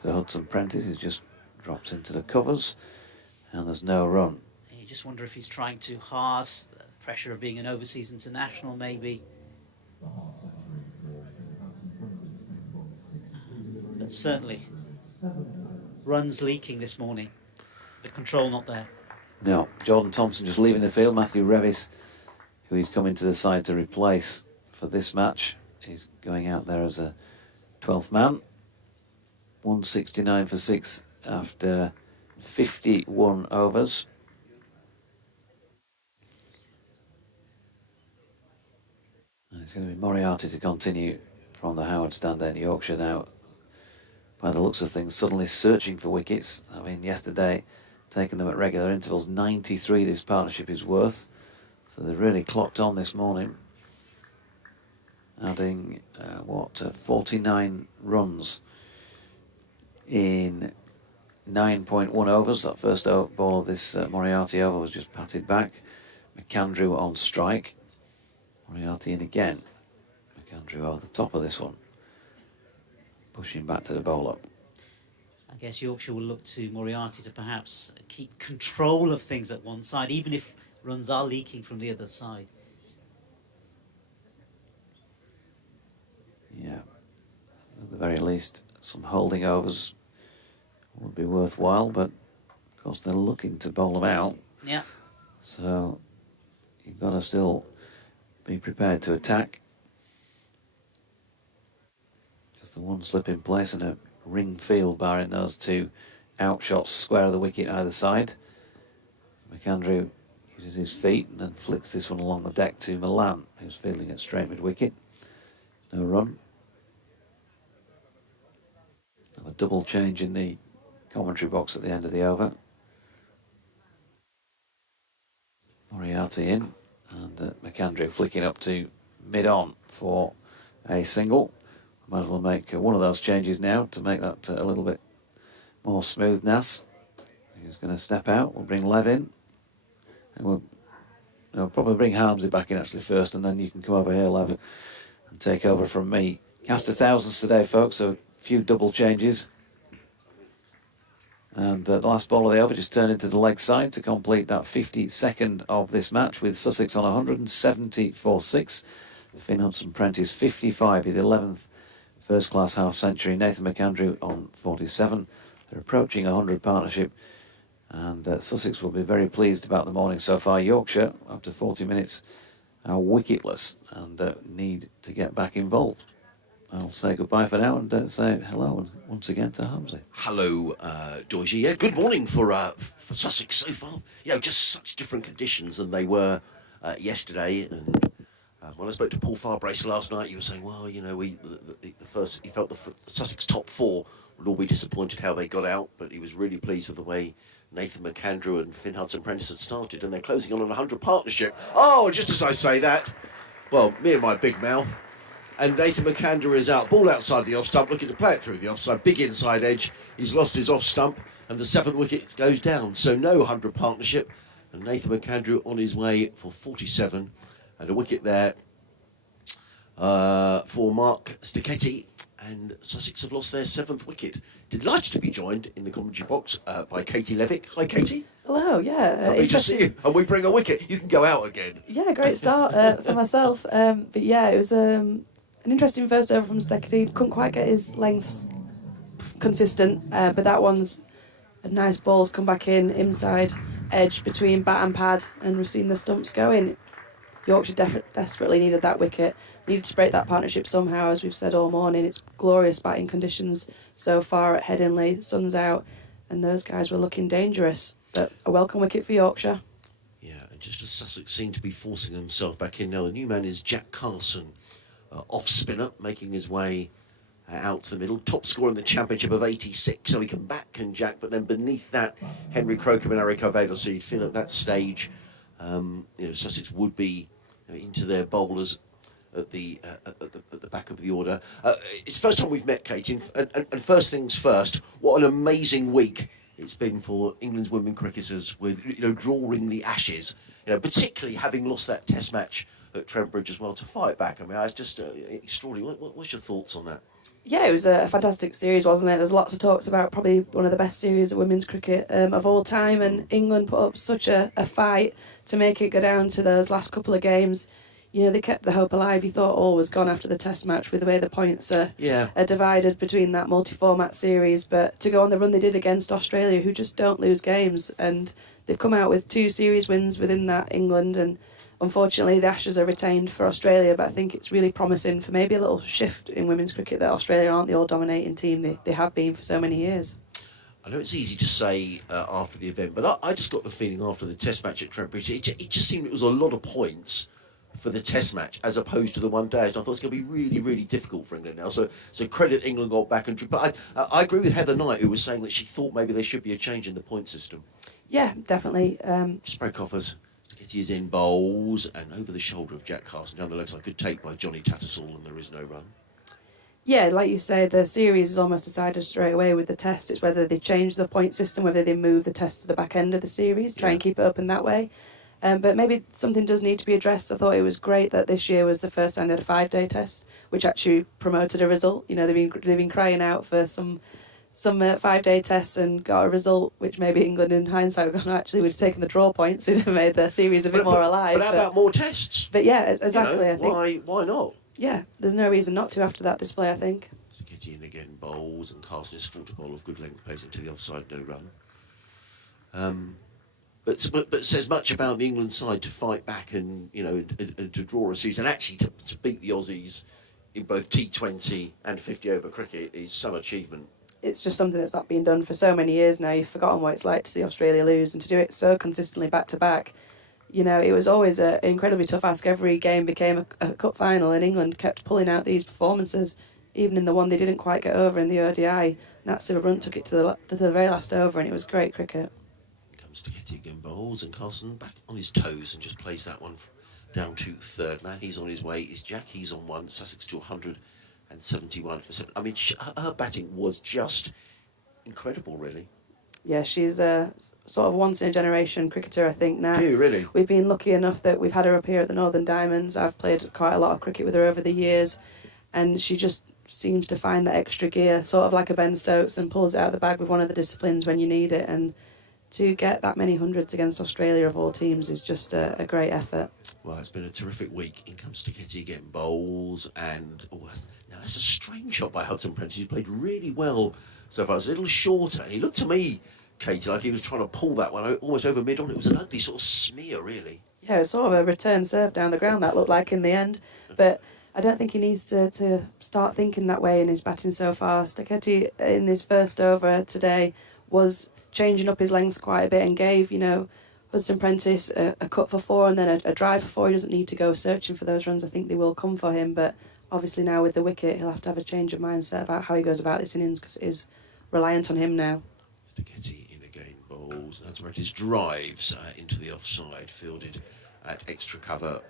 to Hudson-Prentice, he just drops into the covers, and there's no run. You just wonder if he's trying too hard, the pressure of being an overseas international maybe. The half century for Hudson-Prentice from But certainly, runs leaking this morning, the control not there. No, Jordan Thompson just leaving the field. Matthew Revis, who he's come into the side to replace for this match, is going out there as a 12th man. 169 for 6 after 51 overs. And it's going to be Moriarty to continue from the Howard stand there in Yorkshire now. by the looks of things, suddenly searching for wickets. I mean, yesterday, taking them at regular intervals, 93 this partnership is worth. So they've really clocked on this morning, adding, 49 runs in 9.1 overs. That first ball of this Moriarty over was just patted back. McAndrew on strike. Moriarty in again. McAndrew over the top of this one, pushing back to the bowler. I guess Yorkshire will look to Moriarty to perhaps keep control of things at one side, even if runs are leaking from the other side. Yeah, at the very least, some holding overs would be worthwhile, but of course they're looking to bowl them out. Yeah. So you've got to still be prepared to attack. Just the one slip in place and a ring field barring those two outshots square of the wicket either side. McAndrew uses his feet and then flicks this one along the deck to Milan, who's fielding at straight mid-wicket. No run. A double change in the commentary box at the end of the over. Moriarty in, and McAndrew flicking up to mid-on for a single. Might as well make one of those changes now to make that a little bit more smooth. Nas, who's going to step out. We'll bring Lev in, and we'll probably bring Harmsy back in actually first, and then you can come over here, Lev, and take over from me. Cast of thousands today, folks, so a few double changes. And the last ball of the over just turned into the leg side to complete that 52nd of this match, with Sussex on 170 for 6. Finn Hudson-Prentice 55, his 11th first-class half-century. Nathan McAndrew on 47. They're approaching 100 partnership, and Sussex will be very pleased about the morning so far. Yorkshire, after 40 minutes, are wicketless and need to get back involved. I'll say goodbye for now and say hello once again to Hamsey. Hello, Doisy. Yeah, good morning for Sussex so far. You know, just such different conditions than they were yesterday. And when I spoke to Paul Farbrace last night, he was saying, well, you know, he felt the Sussex top four would all be disappointed how they got out, but he was really pleased with the way Nathan McAndrew and Finn Hudson-Prentice had started, and they're closing on 100 partnership. Oh, just as I say that, well, me and my big mouth. And Nathan McAndrew is out, ball outside the off stump, looking to play it through the offside, big inside edge. He's lost his off stump, and the 7th wicket goes down. So no 100 partnership, and Nathan McAndrew on his way for 47, and a wicket there for Mark Sticchetti, and Sussex have lost their 7th wicket. Delighted to be joined in the commentary box by Katie Levick. Hi, Katie. Hello, yeah. Lovely to see you. And we bring a wicket. You can go out again. Yeah, great start for myself. But yeah, it was an interesting first over from Sticchetti. Couldn't quite get his lengths consistent, but that one's a nice ball's come back in, inside edge between bat and pad, and we've seen the stumps going. Yorkshire desperately needed that wicket, needed to break that partnership somehow, as we've said all morning. It's glorious batting conditions so far at Headingley, the sun's out, and those guys were looking dangerous. But a welcome wicket for Yorkshire. Yeah, and just as Sussex seemed to be forcing himself back in now, the new man is Jack Carson, off spinner, making his way out to the middle. Top scorer in the championship of 86, so he can back can Jack, but then beneath that, Henry Crocombe and Eric Oveda. So you'd feel at that stage, Sussex would be into their bowlers at the back of the order. It's the first time we've met, Katie, and first things first, what an amazing week it's been for England's women cricketers with, drawing the Ashes, particularly having lost that test match at Trent Bridge as well, to fight back. I mean, it's just extraordinary. What's your thoughts on that? Yeah, it was a fantastic series, wasn't it? There's lots of talks about probably one of the best series of women's cricket of all time, and England put up such a fight to make it go down to those last couple of games. They kept the hope alive. You thought all was gone after the test match with the way the points are divided between that multi-format series, but to go on the run they did against Australia, who just don't lose games, and they've come out with 2 series wins within that, England, and unfortunately the Ashes are retained for Australia, but I think it's really promising for maybe a little shift in women's cricket that Australia aren't the all-dominating team they have been for so many years. I know it's easy to say after the event, but I just got the feeling after the test match at Trent Bridge, it just seemed it was a lot of points for the Test match as opposed to the one day. And I thought it's going to be really, really difficult for England now. So credit England got back and. But I agree with Heather Knight, who was saying that she thought maybe there should be a change in the point system. Yeah, definitely. Spread offers. Getty is in bowls and over the shoulder of Jack Carson down the leg side. Good take by Johnny Tattersall, and there is no run. Yeah, like you say, the series is almost decided straight away with the Test. It's whether they change the point system, whether they move the Test to the back end of the series, try and keep it open that way. But maybe something does need to be addressed. I thought it was great that this year was the first time they had a 5-day Test, which actually promoted a result. You know, they've been crying out for some 5-day tests and got a result, which maybe England in hindsight would actually would have taken the draw points. It'd have made the series a bit more alive. But how about more tests? But yeah, exactly. You know, I think. Why not? Yeah, there's no reason not to after that display, I think. Getty in again, bowls, and Carson is full to bowl of good length, plays into the offside, no run. But says much about the England side to fight back and and to draw a series, and actually to beat the Aussies in both T20 and 50 over cricket is some achievement. It's just something that's not been done for so many years now. You've forgotten what it's like to see Australia lose, and to do it so consistently back to back. You know, it was always an incredibly tough ask. Every game became a cup final, and England kept pulling out these performances, even in the one they didn't quite get over in the ODI. Natsir Brunt took it to the very last over, and it was great cricket. Comes to Getty again, bowls, and Carson back on his toes and just plays that one down to third man. He's on his way. Is Jack? He's on one. Sussex to 171 for 7. I mean, her batting was just incredible, really. Yeah, she's a sort of once-in-a-generation cricketer, I think, now. Do you really? We've been lucky enough that we've had her up here at the Northern Diamonds. I've played quite a lot of cricket with her over the years, and she just seems to find that extra gear, sort of like a Ben Stokes, and pulls it out of the bag with one of the disciplines when you need it. And to get that many hundreds against Australia of all teams is just a great effort. Well, it's been a terrific week. In comes to Getty getting bowls, and now that's a strange shot by Hudson Prentice. He played really well so far. It's a little shorter, and he looked to me, Katie, like he was trying to pull that one almost over mid-on. It was an ugly sort of smear, really. Yeah, it was sort of a return serve down the ground, that looked like in the end. But I don't think he needs to start thinking that way in his batting so far. Getty, in his first over today, was changing up his lengths quite a bit and gave, Hudson Prentice a cut for 4 and then a drive for 4. He doesn't need to go searching for those runs. I think they will come for him, but obviously now with the wicket, he'll have to have a change of mindset about how he goes about this innings, because it is reliant on him now. Getty in again, bowls, and Prentice drives into the offside, fielded at extra cover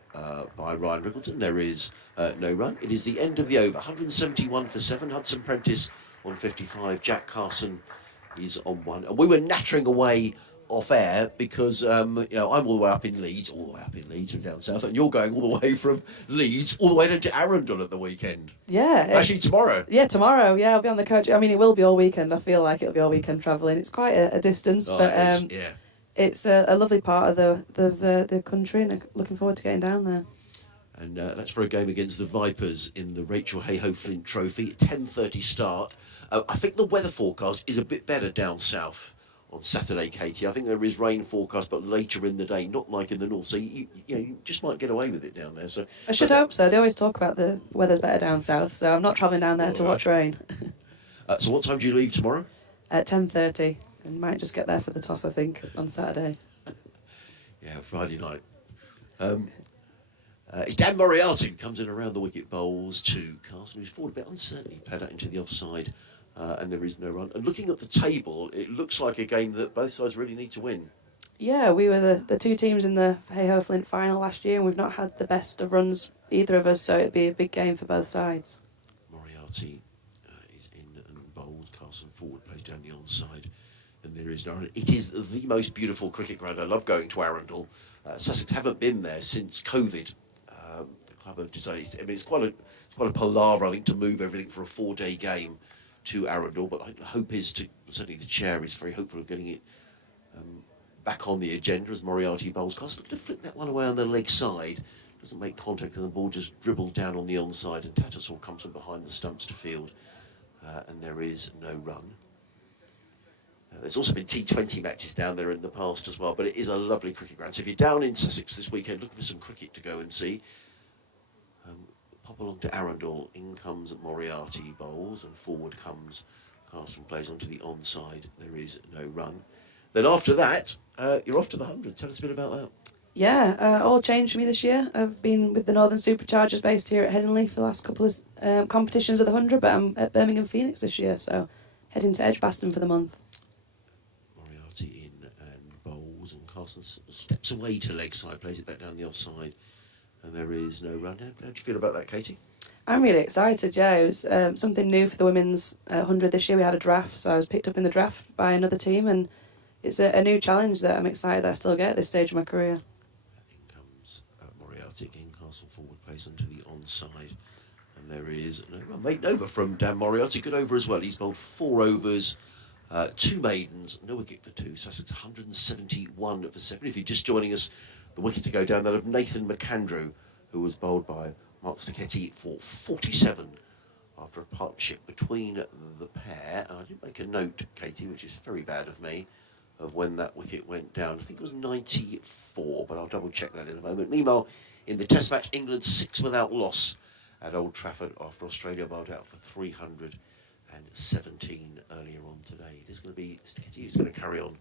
by Ryan Rickleton. There is no run. It is the end of the over. 171 for 7. Hudson Prentice on 55. Jack Carson is on 1. And we were nattering away off air because I'm all the way up in Leeds from down south, and you're going all the way from Leeds all the way down to Arundel at the weekend. Yeah. Actually, tomorrow. Yeah, tomorrow. Yeah, I'll be on the coach. I mean, it will be all weekend. I feel like it'll be all weekend travelling. It's quite a distance, but it's a lovely part of the country, and looking forward to getting down there. And that's for a game against the Vipers in the Rachel Hayhoe Flint Trophy. 10:30 start. I think the weather forecast is a bit better down south on Saturday, Katie. I think there is rain forecast, but later in the day, not like in the north. So you just might get away with it down there. So I should hope so. They always talk about the weather's better down south, so I'm not travelling down there to watch rain. So what time do you leave tomorrow? At 10:30, and might just get there for the toss, I think, on Saturday. Yeah, Friday night. It's Dan Moriarty who comes in around the wicket, bowls to Carson, who's forward a bit uncertain. He played out into the offside. And there is no run. And looking at the table, it looks like a game that both sides really need to win. Yeah, we were the two teams in the Hayhoe Flint final last year, and we've not had the best of runs, either of us, so it'd be a big game for both sides. Moriarty is in and bowls. Carson forward, plays down the onside. And there is no run. It is the most beautiful cricket ground. I love going to Arundel. Sussex haven't been there since COVID. The club have decided, it's quite a palaver, I think, to move everything for a 4-day game to Arundel, but the hope is certainly the chair is very hopeful of getting it back on the agenda as Moriarty bowls. Carson looking to flick that one away on the leg side, doesn't make contact, and the ball just dribbles down on the onside, and Tattersall comes from behind the stumps to field, and there is no run. There's also been T20 matches down there in the past as well, but it is a lovely cricket ground. So if you're down in Sussex this weekend looking for some cricket to go and see, pop along to Arundel. In comes Moriarty bowls, and forward comes Carson, plays onto the onside. There is no run. Then after that, you're off to the 100. Tell us a bit about that. Yeah, all changed for me this year. I've been with the Northern Superchargers based here at Headingley for the last couple of competitions of the 100, but I'm at Birmingham Phoenix this year, so heading to Edgbaston for the month. Moriarty in and bowls, and Carson steps away to leg side, plays it back down the offside, and there is no run. How do you feel about that, Katie? I'm really excited, yeah. It was something new for the women's 100 this year. We had a draft, so I was picked up in the draft by another team, and it's a new challenge that I'm excited that I still get at this stage of my career. In comes Moriarty again, Castle forward, plays onto the onside, and there is no run. Maiden over from Dan Moriarty, good over as well. He's bowled 4 overs, 2 maidens, no wicket for 2, Sussex 171 for 7. If you're just joining us, the wicket to go down, that of Nathan McAndrew, who was bowled by Mark Sticchetti for 47 after a partnership between the pair. And I didn't make a note, Katie, which is very bad of me, of when that wicket went down. I think it was 94, but I'll double check that in a moment. Meanwhile, in the Test match, England 6 without loss at Old Trafford after Australia bowled out for 317 earlier on today. It is going to be Sticchetti who's going to carry on.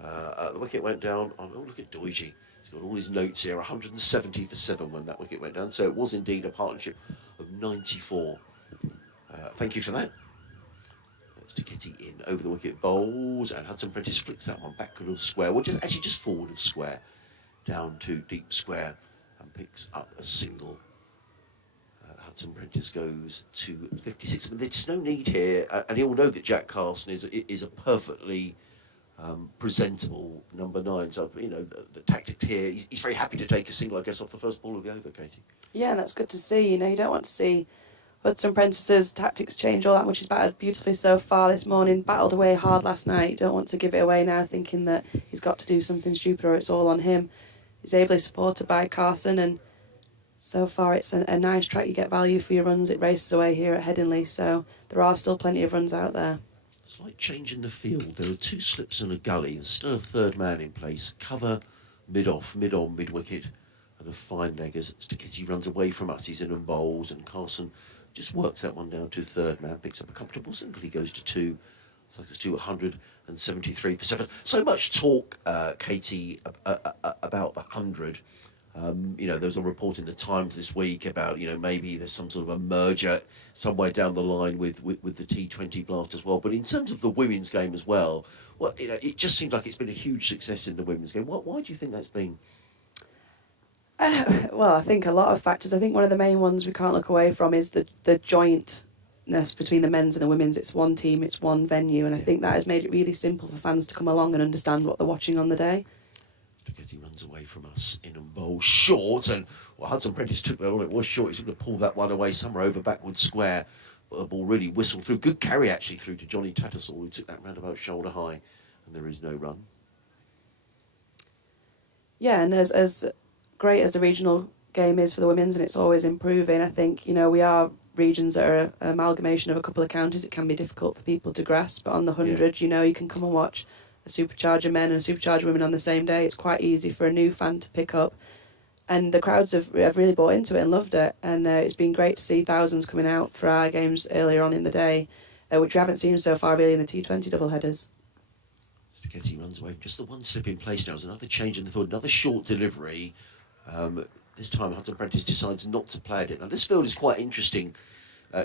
The wicket went down on, oh, look at Doige. He's got all his notes here, 170 for 7 when that wicket went down. So it was indeed a partnership of 94. Thank you for that. Sticchetti in over the wicket, bowls, and Hudson Prentice flicks that one backward of square, well, just forward of square, down to deep square, and picks up a single. Hudson Prentice goes to 56. I mean, there's no need here, and you'll know that Jack Carson is a perfectly presentable number 9. So, you know, the tactics here, he's very happy to take a single, I guess, off the first ball of the over, Katie. Yeah, and that's good to see. You know, you don't want to see Hudson Prentice's tactics change all that much. He's batted beautifully so far this morning, battled away hard last night. You don't want to give it away now, thinking that he's got to do something stupid or it's all on him. He's ably supported by Carson, and so far it's a nice track. You get value for your runs. It races away here at Headingley, so there are still plenty of runs out there. Slight change in the field. There are 2 slips and a gully. There's still a third man in place. Cover mid-off, mid-on, mid-wicket, and a fine leg as Sticchetti runs away from us. He's in and bowls, and Carson just works that one down to third man, picks up a comfortable single. He goes to 2. Sussex to 173 for 7. So much talk, Katie, about the 100. You know, there was a report in the Times this week about, you know, maybe there's some sort of a merger somewhere down the line with the T20 blast as well. But in terms of the women's game as well, you know, it just seems like it's been a huge success in the women's game. Why do you think that's been? Well, I think a lot of factors. I think one of the main ones we can't look away from is the jointness between the men's and the women's. It's one team, it's one venue, and I think that has made it really simple for fans to come along and understand what they're watching on the day. Sticchetti runs away from us in and bowl short, and well, Hudson Prentice took that on. It was short. He's going to pull that one away somewhere over backward square, but the ball really whistled through. Good carry actually through to Johnny Tattersall, who took that round about shoulder high, and there is no run. Yeah, and as great as the regional game is for the women's, and it's always improving, I think, you know, we are regions that are an amalgamation of a couple of counties. It can be difficult for people to grasp, but on the 100, you know, you can come and watch a Supercharger men and a Supercharger women on the same day. It's quite easy for a new fan to pick up, and the crowds have really bought into it and loved it, and it's been great to see thousands coming out for our games earlier on in the day, which we haven't seen so far really in the T20 double headers. Sticchetti runs away. Just the one slip in place now. There's another change in the field, another short delivery. This time Hudson Prentice decides not to play at it. Now this field is quite interesting,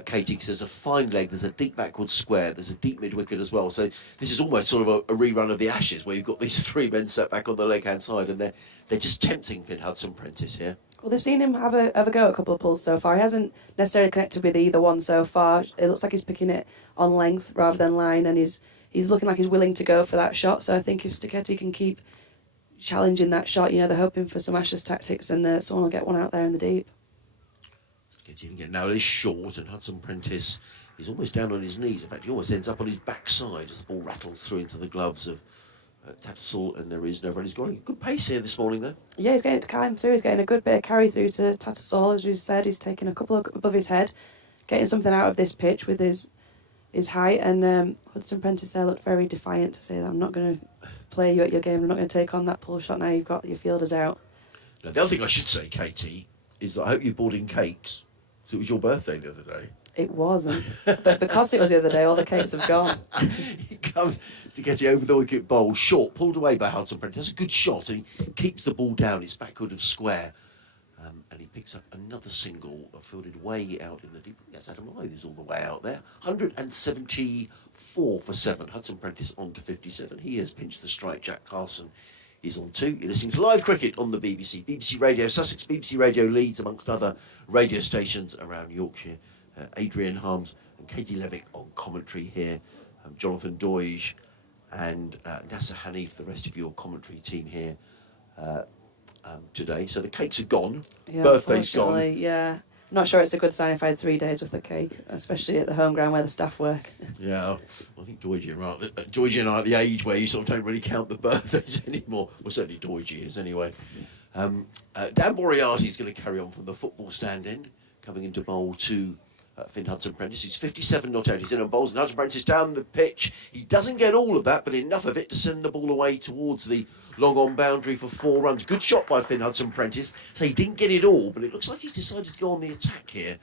Katie, because there's a fine leg, there's a deep backward square, there's a deep mid-wicket as well. So this is almost sort of a rerun of the Ashes, where you've got these 3 men sat back on the leg-hand side, and they're just tempting Finn Hudson Prentice here. Well, they've seen him have a go at a couple of pulls so far. He hasn't necessarily connected with either one so far. It looks like he's picking it on length rather than line, and he's looking like he's willing to go for that shot. So I think if Sticchetti can keep challenging that shot, you know, they're hoping for some Ashes tactics, and someone will get one out there in the deep. Now it is short, and Hudson Prentice is almost down on his knees. In fact, he almost ends up on his backside as the ball rattles through into the gloves of Tattersall, and there is no run. He's got a good pace here this morning, though. Yeah, he's getting it to climb through. He's getting a good bit of carry through to Tattersall, as we said. He's taking a couple above his head, getting something out of this pitch with his height, and Hudson Prentice there looked very defiant to say that I'm not going to play you at your game, I'm not going to take on that pull shot now you've got your fielders out. Now, the other thing I should say, Katie, is that I hope you bought in cakes. So it was your birthday the other day. It wasn't. But because it was the other day, all the cakes have gone. He comes to get it over the wicket bowl, short, pulled away by Hudson Prentice. That's a good shot, and he keeps the ball down. It's backward of square. And he picks up another single, fielded way out in the deep. Yes, Adam Lloyd is all the way out there. 174 for 7. Hudson Prentice on to 57. He has pinched the strike. Jack Carson is on 2. You're listening to live cricket on the BBC. BBC Radio Sussex, BBC Radio Leeds, amongst other radio stations around Yorkshire. Adrian Harms and Katie Levick on commentary here. Jonathan Doige and Nasser Hanif, the rest of your commentary team here today. So the cakes are gone. Yeah, Birthday's gone. unfortunately, yeah. I'm not sure it's a good sign if I had 3 days with the cake, especially at the home ground where the staff work. Yeah, I think Doige and I are at the age where you sort of don't really count the birthdays anymore. Well, certainly Doige is anyway. Dan Moriarty is going to carry on from the football stand end, coming into bowl to Finn Hudson Prentice. He's 57 not out. He's in on bowls, and Hudson Prentice down the pitch. He doesn't get all of that, but enough of it to send the ball away towards the long on boundary for 4 runs. Good shot by Finn Hudson Prentice. So he didn't get it all, but it looks like he's decided to go on the attack here.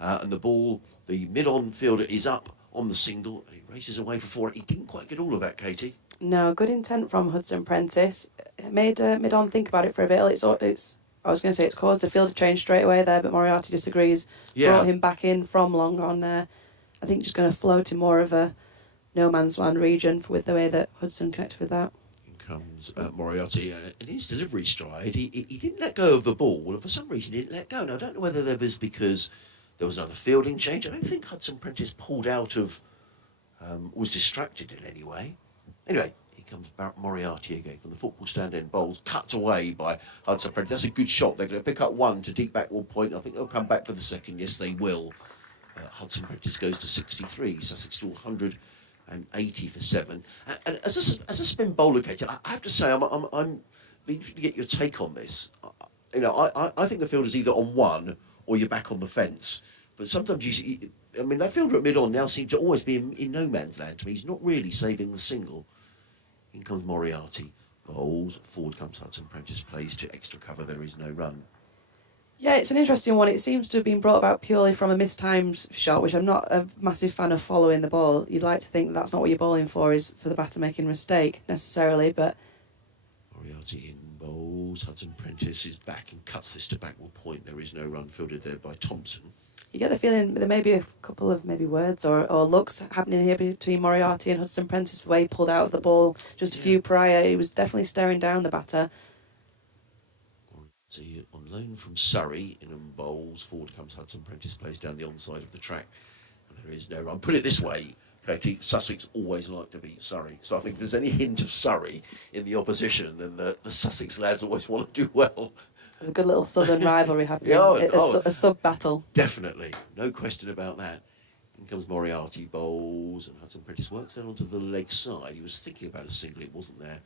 And the ball, the mid-on fielder is up on the single, and he races away for 4. He didn't quite get all of that, Katie. No, good intent from Hudson Prentice. It made mid-on think about it for a bit. I was going to say it's caused a fielder change straight away there, but Moriarty disagrees. Yeah. Brought him back in from long on there. I think just going to float in more of a no man's land region with the way that Hudson connected with that. In comes Moriarty, and in his delivery stride, he didn't let go of the ball, and for some reason he didn't let go. Now, I don't know whether that was because there was another fielding change. I don't think Hudson Prentice pulled out of, was distracted in any way. Anyway, comes Moriarty again from the football stand end bowls, cut away by Hudson Prentice. That's a good shot. They're going to pick up 1 to deep backward point. I think they'll come back for the second. Yes, they will. Hudson Prentice goes to 63. Sussex to 180 for 7. And as a spin bowler, Katie, I have to say I'm being interested to get your take on this. I think the fielder's either on 1 or you're back on the fence. But sometimes that fielder at mid on now seems to always be in no man's land to me. He's not really saving the single. In comes Moriarty, bowls, forward comes Hudson Prentice, plays to extra cover, there is no run. Yeah, it's an interesting one. It seems to have been brought about purely from a mistimed shot, which I'm not a massive fan of following the ball. You'd like to think that's not what you're bowling for, is for the batter making a mistake necessarily, but... Moriarty in bowls, Hudson Prentice is back and cuts this to backward point, there is no run, fielded there by Thompson. You get the feeling there may be a couple of maybe words or looks happening here between Moriarty and Hudson Prentice, the way he pulled out of the ball just a few prior. He was definitely staring down the batter. Moriarty on loan from Surrey, in on bowls, forward comes Hudson Prentice, plays down the onside of the track, and there is no run. Put it this way, Katie, Sussex always like to beat Surrey, so I think if there's any hint of Surrey in the opposition, then the Sussex lads always want to do well. There's a good little southern rivalry happening, a sub-battle. Definitely, no question about that. In comes Moriarty, bowls, and Hudson Prentice works that onto the leg side. He was thinking about a single, it wasn't there.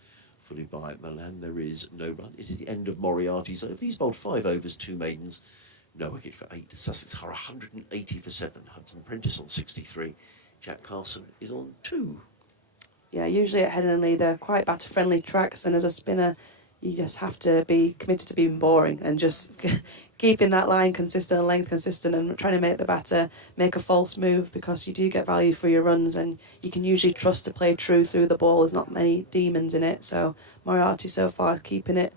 Fully by Milan, there is no run. It is the end of Moriarty's over. He's bowled 5 overs, 2 maidens, no wicket for 8. Sussex are 180 for 7. Hudson Prentice on 63. Jack Carson is on 2. Yeah, usually at Headingley they're quite batter-friendly tracks, and as a spinner, you just have to be committed to being boring and just keeping that line consistent and length consistent and trying to make the batter make a false move, because you do get value for your runs and you can usually trust to play true through the ball. There's not many demons in it. So Moriarty so far keeping it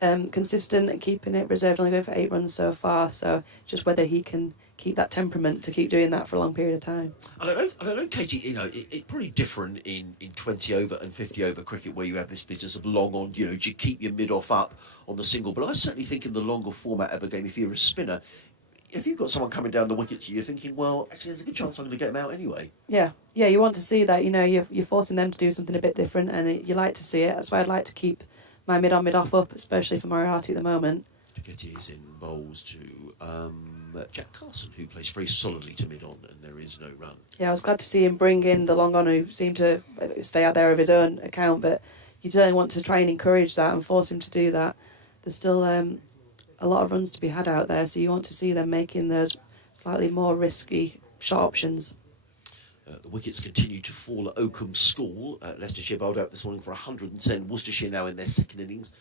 consistent and keeping it reserved, only going for 8 runs so far. So just whether he can keep that temperament to keep doing that for a long period of time. I don't know, Katie, it's probably different in 20 over and 50 over cricket where you have this business of long on, do you keep your mid-off up on the single, but I certainly think in the longer format of a game, if you're a spinner, if you've got someone coming down the wicket to you, you're thinking, well, actually there's a good chance I'm going to get them out anyway. Yeah, you want to see that, you're forcing them to do something a bit different, and you like to see it. That's why I'd like to keep my mid-on, mid-off up, especially for Moriarty at the moment. Getty is in bowls to Jack Carson, who plays very solidly to mid-on, and there is no run. Yeah, I was glad to see him bring in the long on, who seemed to stay out there of his own account, but you certainly want to try and encourage that and force him to do that. There's still a lot of runs to be had out there, so you want to see them making those slightly more risky shot options. The wickets continue to fall at Oakham School. Leicestershire bowled out this morning for 110. Worcestershire now in their second innings,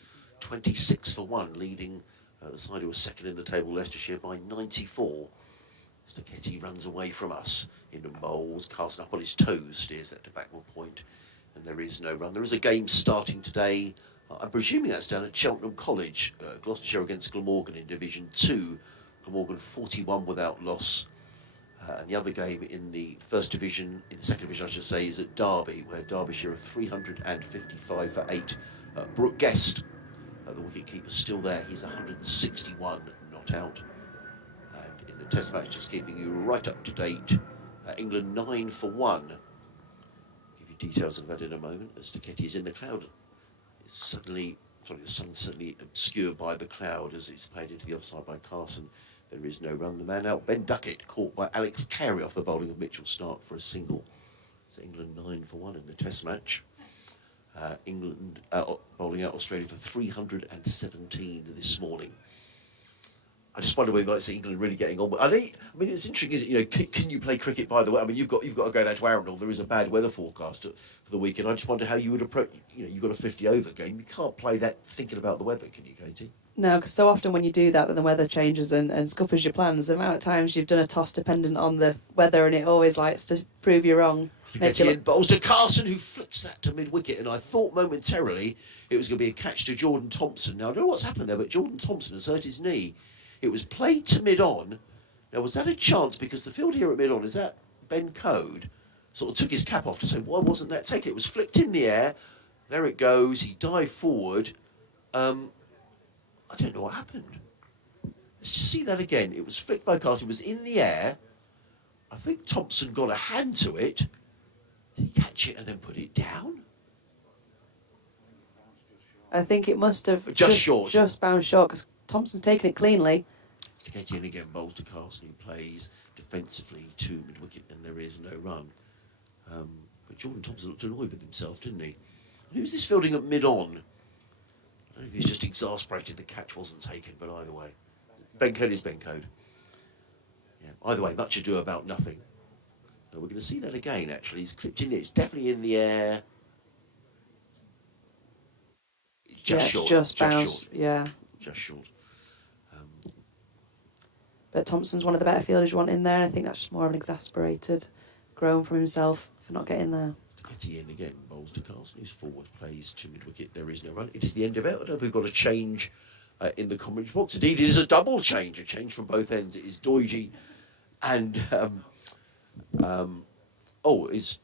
26 for 1, leading the side who was second in the table, Leicestershire, by 94. Staketty runs away from us. In and bowls, Carson up on his toes, steers that to backward point, and there is no run. There is a game starting today. I'm presuming that's down at Cheltenham College, Gloucestershire against Glamorgan in Division 2. Glamorgan 41 without loss. And the other game in the first division, in the second division I should say, is at Derby, where Derbyshire are 355 for 8. Brooke Guest, the wicket-keeper, still there. He's 161 not out. And in the test match, just keeping you right up to date, England 9 for 1. Give you details of that in a moment, as Staketty is in the cloud. It's suddenly, the sun's suddenly obscured by the cloud as it's played into the offside by Carson. There is no run. The man out, Ben Duckett, caught by Alex Carey off the bowling of Mitchell Stark for a single. It's England 9 for 1 in the test match. England bowling out Australia for 317 this morning. I just wonder whether that's England really getting on. I mean, it's interesting, isn't it? Can you play cricket, by the way? I mean, you've got to go down to Arundel. There is a bad weather forecast for the weekend. I just wonder how you would approach. You've got a 50-over game. You can't play that thinking about the weather, can you, Katie? No, because so often when you do that, then the weather changes and scuppers your plans. The amount of times you've done a toss dependent on the weather, and it always likes to prove you wrong. Getting in bowls to Carson, who flicks that to mid-wicket, and I thought momentarily it was going to be a catch to Jordan Thompson. Now, I don't know what's happened there, but Jordan Thompson has hurt his knee. It was played to mid-on. Now, was that a chance? Because the field here at mid-on, is that Ben Code sort of took his cap off to say, why wasn't that taken? It was flicked in the air. There it goes. He dived forward. I don't know what happened. Let's just see that again. It was flicked by Carson. It was in the air. I think Thompson got a hand to it. Did he catch it and then put it down? I think it must have just bounced short because Thompson's taken it cleanly. Getting in again, bowls to Carson, who plays defensively to mid-wicket, and there is no run. But Jordan Thompson looked annoyed with himself, didn't he? And who's this fielding at mid-on? I don't know if he's just exasperated the catch wasn't taken, but either way. Ben Code is Ben Code. Yeah, either way, much ado about nothing. So we're going to see that again, actually. He's clipped in it. It's definitely in the air. Just short. Just bounced, yeah. Just short. But Thompson's one of the better fielders you want in there. I think that's just more of an exasperated groan from himself for not getting there. Getty in again, bowls to Carson, who's forward, plays to mid-wicket. There is no run. It is the end of it. I don't know if we've got a change in the commentary box. Indeed, it is a double change, a change from both ends. It is Doige and... is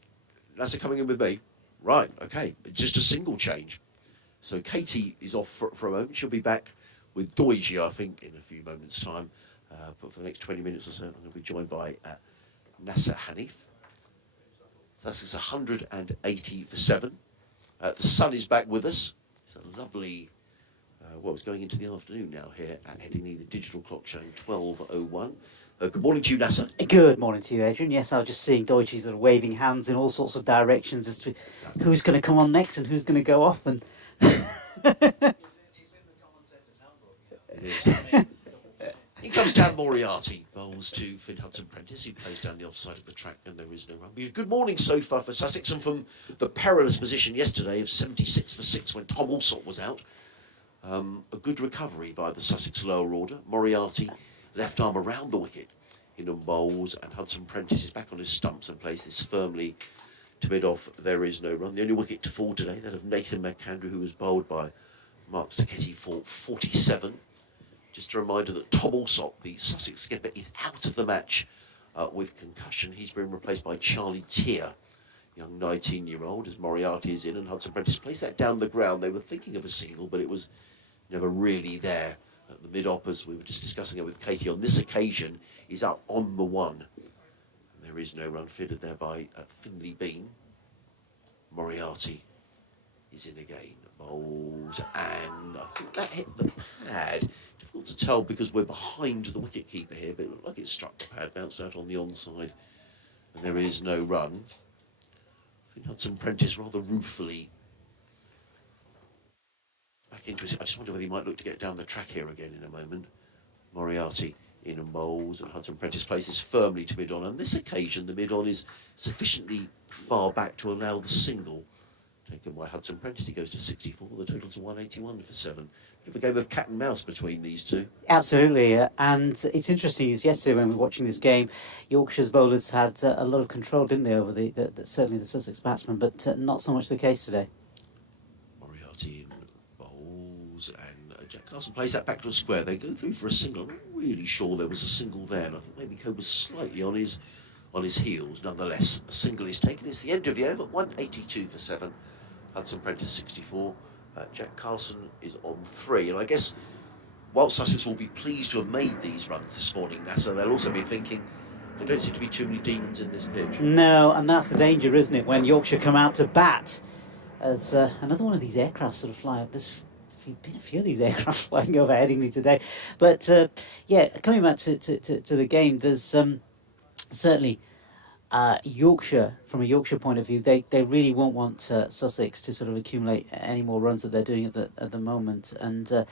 NASA coming in with me? Right, okay. Just a single change. So Katie is off for a moment. She'll be back with Doige, I think, in a few moments' time. But for the next 20 minutes or so, I'm going to be joined by Nasser Hanif. Sussex 180 for 7. The sun is back with us. It's a lovely, it's going into the afternoon now here at Headingley. The digital clock showing 12:01. Good morning to you, Nasser. Good morning to you, Adrian. Yes, I was just seeing Deutsche sort of waving hands in all sorts of directions as to who's going to come on next and who's going to go off. And It's in the commentator's handbook. It is. In comes Dan Moriarty, bowls to Finn Hudson-Prentice, who plays down the offside of the track, and there is no run. Good morning so far for Sussex, and from the perilous position yesterday of 76 for 6 when Tom Alsop was out. A good recovery by the Sussex lower order. Moriarty, left arm around the wicket in on bowls, and Hudson-Prentice is back on his stumps and plays this firmly to mid-off. There is no run. The only wicket to fall today, that of Nathan McAndrew, who was bowled by Mark Staketty for 47. Just a reminder that Tom Alsop, the Sussex skipper, is out of the match with concussion. He's been replaced by Charlie Tier, young 19-year-old, as Moriarty is in, and Hudson-Prentice plays that down the ground. They were thinking of a single, but it was never really there. At the mid-op, as we were just discussing it with Katie, on this occasion, is up on the 1. And there is no run fitted there by Finley Bean. Moriarty is in again. Bowls, and I think that hit the pad. Difficult to tell because we're behind the wicket-keeper here, but it looked like it struck the pad, bounced out on the onside, and there is no run. I think Hudson-Prentice rather ruefully back into it. I just wonder whether he might look to get down the track here again in a moment. Moriarty in and bowls, and Hudson-Prentice places firmly to mid-on. On this occasion, the mid-on is sufficiently far back to allow the single taken by Hudson Prentice. He goes to 64. The total to 181 for 7. Bit of a game of cat and mouse between these two. Absolutely, and it's interesting. Is yesterday when we were watching this game, Yorkshire's bowlers had a lot of control, didn't they, over certainly the Sussex batsmen, but not so much the case today. Moriarty in bowls, and Jack Carson plays that back to a square. They go through for a single. I'm not really sure there was a single there, and I think maybe Coe was slightly on his heels. Nonetheless, a single is taken. It's the end of the over. 182 for 7. Hudson Prentice 64. Jack Carson is on 3, and I guess while Sussex will be pleased to have made these runs this morning, NASA, they'll also be thinking there don't seem to be too many demons in this pitch. No, and that's the danger, isn't it, when Yorkshire come out to bat as another one of these aircraft sort of fly up. There's been a few of these aircraft flying over Headingley today, but yeah, coming back to the game, there's certainly. Yorkshire, from a Yorkshire point of view, they really won't want Sussex to sort of accumulate any more runs that they're doing at the moment. And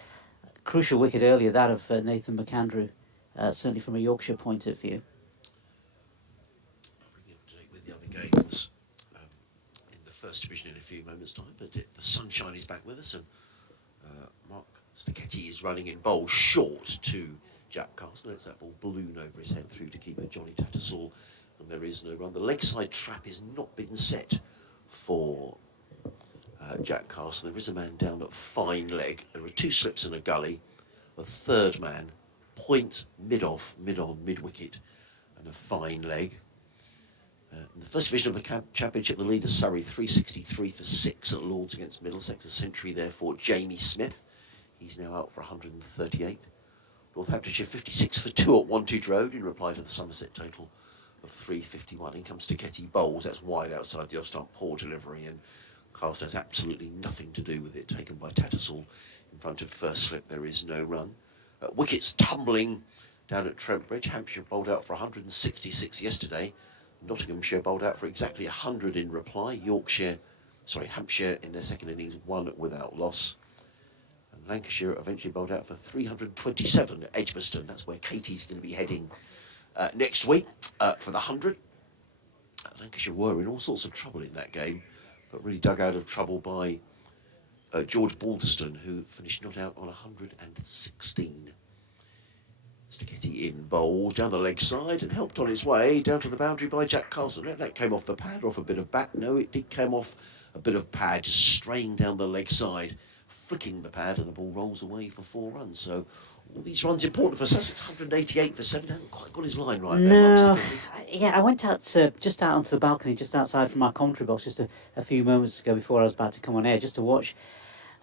crucial wicket earlier, that of Nathan McAndrew, certainly from a Yorkshire point of view. I'll bring you up to date with the other games in the first division in a few moments' time. But the sunshine is back with us, and Mark Sticchetti is running in bowl short to Jack Carson. It's that ball balloon over his head through to keeper Johnny Tattersall. And there is no run. The leg side trap has not been set for Jack Carson. There is a man down at fine leg. There are 2 slips and a gully. A third man, point, mid-off, mid-on, mid-wicket, and a fine leg. In the first division of the championship, the leader Surrey 363 for 6 at Lords against Middlesex. A century there for Jamie Smith. He's now out for 138. Northamptonshire 56 for 2 at Wantage Road in reply to the Somerset total of 351. In comes Sticchetti bowls. That's wide outside the off-stump, poor delivery, and Carson has absolutely nothing to do with it. Taken by Tattersall in front of first slip. There is no run. Wickets tumbling down at Trent Bridge. Hampshire bowled out for 166 yesterday. Nottinghamshire bowled out for exactly 100 in reply. Hampshire in their second innings won without loss. And Lancashire eventually bowled out for 327 at Edgbaston. That's where Katie's going to be heading next week for the 100. Lancashire were in all sorts of trouble in that game, but really dug out of trouble by George Balderston, who finished not out on 116. Sticchetti in bowl, down the leg side, and helped on his way down to the boundary by Jack Carson. That came off the pad, or off a bit of bat. No, it did come off a bit of pad, just straying down the leg side, flicking the pad, and the ball rolls away for 4 runs. So all these runs important for Sussex. 188 for 7. Hasn't quite got his line right there. No, yeah, I went out just out onto the balcony, just outside from our commentary box, just a few moments ago before I was about to come on air, just to watch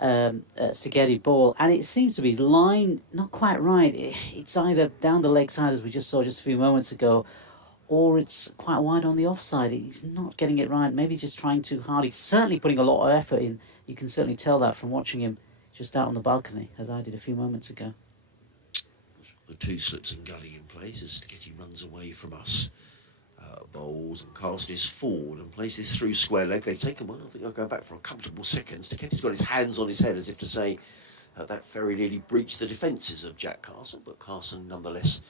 Sticchetti ball, and it seems to be his line not quite right. It's either down the leg side, as we just saw just a few moments ago, or it's quite wide on the offside. He's not getting it right. Maybe just trying too hard. He's certainly putting a lot of effort in. You can certainly tell that from watching him just out on the balcony, as I did a few moments ago. The 2 slips and gully in place as Sticchetti runs away from us. Bowls, and Carson is forward and plays this through square leg. They've taken one. I think I'll go back for a comfortable second. Sticketti's got his hands on his head as if to say that very nearly breached the defences of Jack Carson, but Carson nonetheless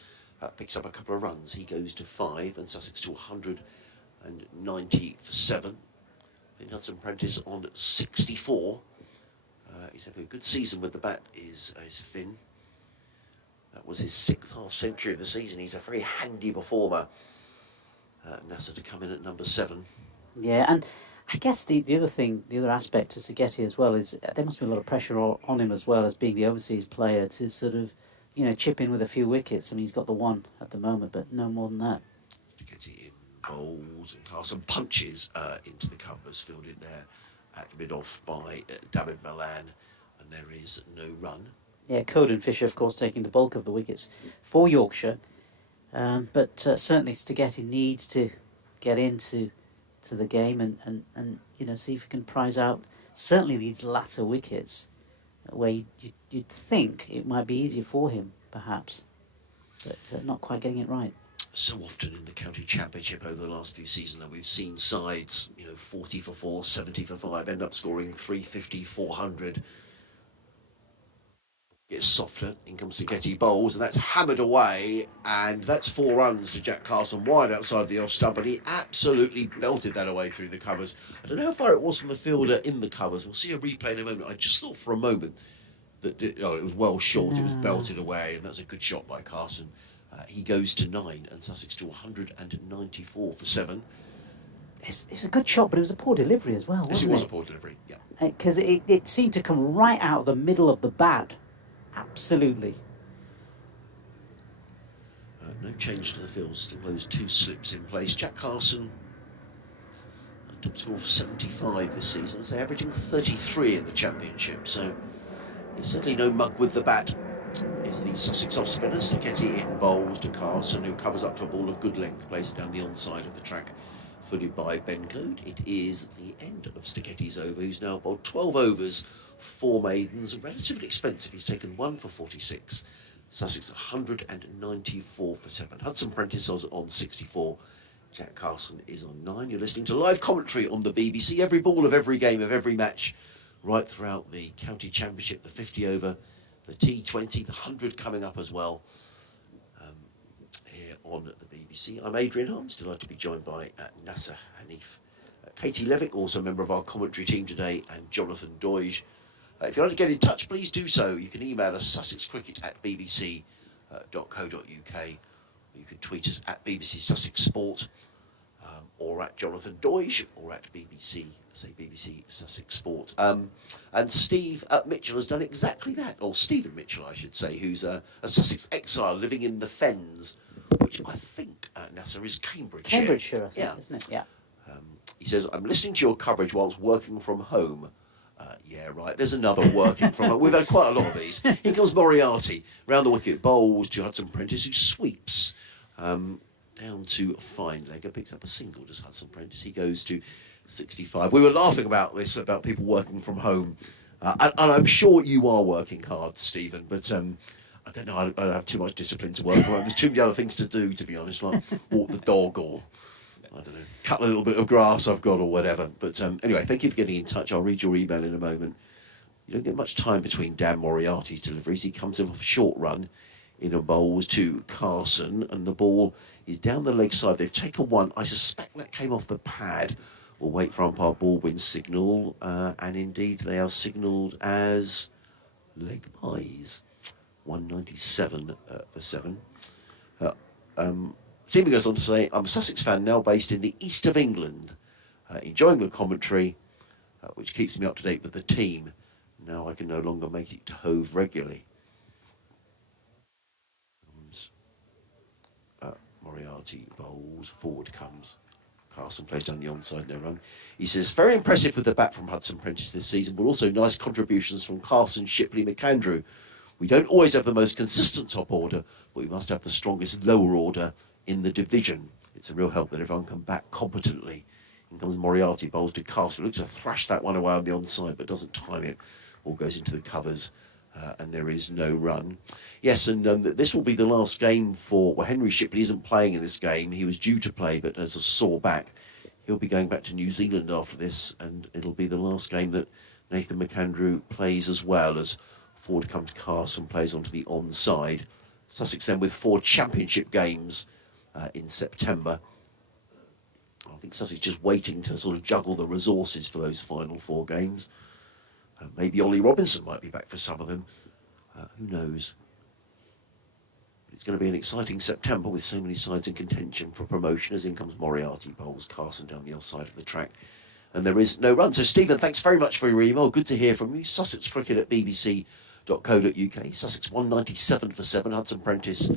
picks up a couple of runs. He goes to 5 and Sussex to 190 for 7. Finn Hudson Prentice on 64. He's having a good season with the bat, is Finn. That was his 6th half century of the season. He's a very handy performer. NASA to come in at number 7. Yeah, and I guess the other aspect to Sticchetti as well is there must be a lot of pressure on him as well as being the overseas player to sort of, chip in with a few wickets. I mean, he's got the 1 at the moment, but no more than that. Sticchetti in bowls, and Carson punches into the covers, fielded there at mid-off by David Milan, and there is no run. Yeah, Coden Fisher, of course, taking the bulk of the wickets for Yorkshire. But certainly Sticchetti needs to get into the game and see if he can prize out certainly these latter wickets where you'd think it might be easier for him, perhaps, but not quite getting it right. So often in the county championship over the last few seasons that we've seen sides, 40 for 4, 70 for 5, end up scoring 350, 400. Get softer. In comes Getty bowls, and that's hammered away, and that's 4 runs to Jack Carson wide outside the off stump, and he absolutely belted that away through the covers. I don't know how far it was from the fielder in the covers. We'll see a replay in a moment. I just thought for a moment that it was well short. It was belted away, and that's a good shot by Carson. He goes to 9, and Sussex to 194 for 7. It was a good shot, but it was a poor delivery as well, wasn't Yes, it? it was a poor delivery, yeah. Because it seemed to come right out of the middle of the bat. Absolutely. No change to the field, still those 2 slips in place. Jack Carson, top score of 75 this season, so averaging 33 in the championship, so he's certainly no mug with the bat. Is the Sussex off spinner. Sticketti in bowls to Carson, who covers up to a ball of good length, plays it down the onside of the track, footed by Ben Code. It is the end of Sticketti's over, who's now bowled 12 overs, 4 maidens, relatively expensive. He's taken 1 for 46. Sussex 194 for 7. Hudson Prentice is on 64. Jack Carson is on 9. You're listening to live commentary on the BBC. Every ball of every game of every match, right throughout the county championship, the 50 over, the T20, the 100 coming up as well, here on the BBC. I'm Adrian Harms, delighted to be joined by Nasser Hanif, Katie Levick, also a member of our commentary team today, and Jonathan Doige. If you'd like to get in touch, please do so. You can email us sussexcricket@bbc.co.uk. You can tweet us at BBC Sussex Sport, or at Jonathan Doige, or at BBC Sussex Sport. And Steve Mitchell has done exactly that, or Stephen Mitchell, I should say, who's a Sussex exile living in the Fens, which I think, Nasser, is Cambridgeshire. Cambridgeshire, I think, isn't it? Yeah. He says, I'm listening to your coverage whilst working from home. Yeah, right, there's another working from home. We've had quite a lot of these. Here comes Moriarty, round the wicket, bowls to Hudson Prentice, who sweeps down to fine legger, picks up a single, does Hudson Prentice. He goes to 65. We were laughing about this, about people working from home. And I'm sure you are working hard, Stephen, but I don't know, I don't have too much discipline to work from home. There's too many other things to do, to be honest, like walk the dog or, I don't know, cut a little bit of grass I've got or whatever. But anyway, thank you for getting in touch. I'll read your email in a moment. You don't get much time between Dan Moriarty's deliveries. He comes in off a short run in a bowls to Carson, and the ball is down the leg side. They've taken 1. I suspect that came off the pad. We'll wait for umpire Baldwin's signal, and indeed they are signalled as leg byes. 197 for 7. Stephen goes on to say, I'm a Sussex fan now based in the east of England, enjoying the commentary, which keeps me up to date with the team. Now I can no longer make it to Hove regularly. Moriarty bowls, forward comes. Carson plays down the onside, no run. He says, very impressive with the bat from Hudson Prentice this season, but also nice contributions from Carson, Shipley, McAndrew. We don't always have the most consistent top order, but we must have the strongest lower order in the division. It's a real help that everyone can bat competently. In comes Moriarty, bowls to Carson. Looks to thrash that one away on the onside, but doesn't time it. All goes into the covers. And there is no run. Yes, and this will be the last game for... Well, Henry Shipley isn't playing in this game. He was due to play, but has a sore back. He'll be going back to New Zealand after this, and it'll be the last game that Nathan McAndrew plays, as well as forward comes Carson, plays onto the onside. Sussex then with 4 championship games in September. I think Sussex just waiting to sort of juggle the resources for those final 4 games. Maybe Ollie Robinson might be back for some of them. Who knows? It's going to be an exciting September with so many sides in contention for promotion, as in comes Moriarty, bowls Carson down the other side of the track. And there is no run. So, Stephen, thanks very much for your email. Good to hear from you. Sussex Cricket at bbc.co.uk. Sussex 197 for 7. Hudson Prentice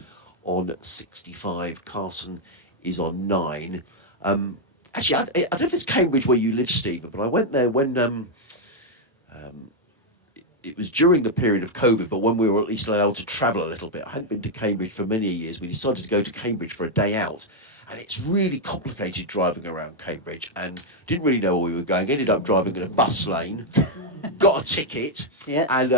on 65. Carson is on 9. Actually, I don't know if it's Cambridge where you live, Stephen, but I went there when... it was during the period of COVID, but when we were at least allowed to travel a little bit. I hadn't been to Cambridge for many years. We decided to go to Cambridge for a day out, And it's really complicated driving around Cambridge, and didn't really know where we were going. Ended up driving in a bus lane, got a ticket, and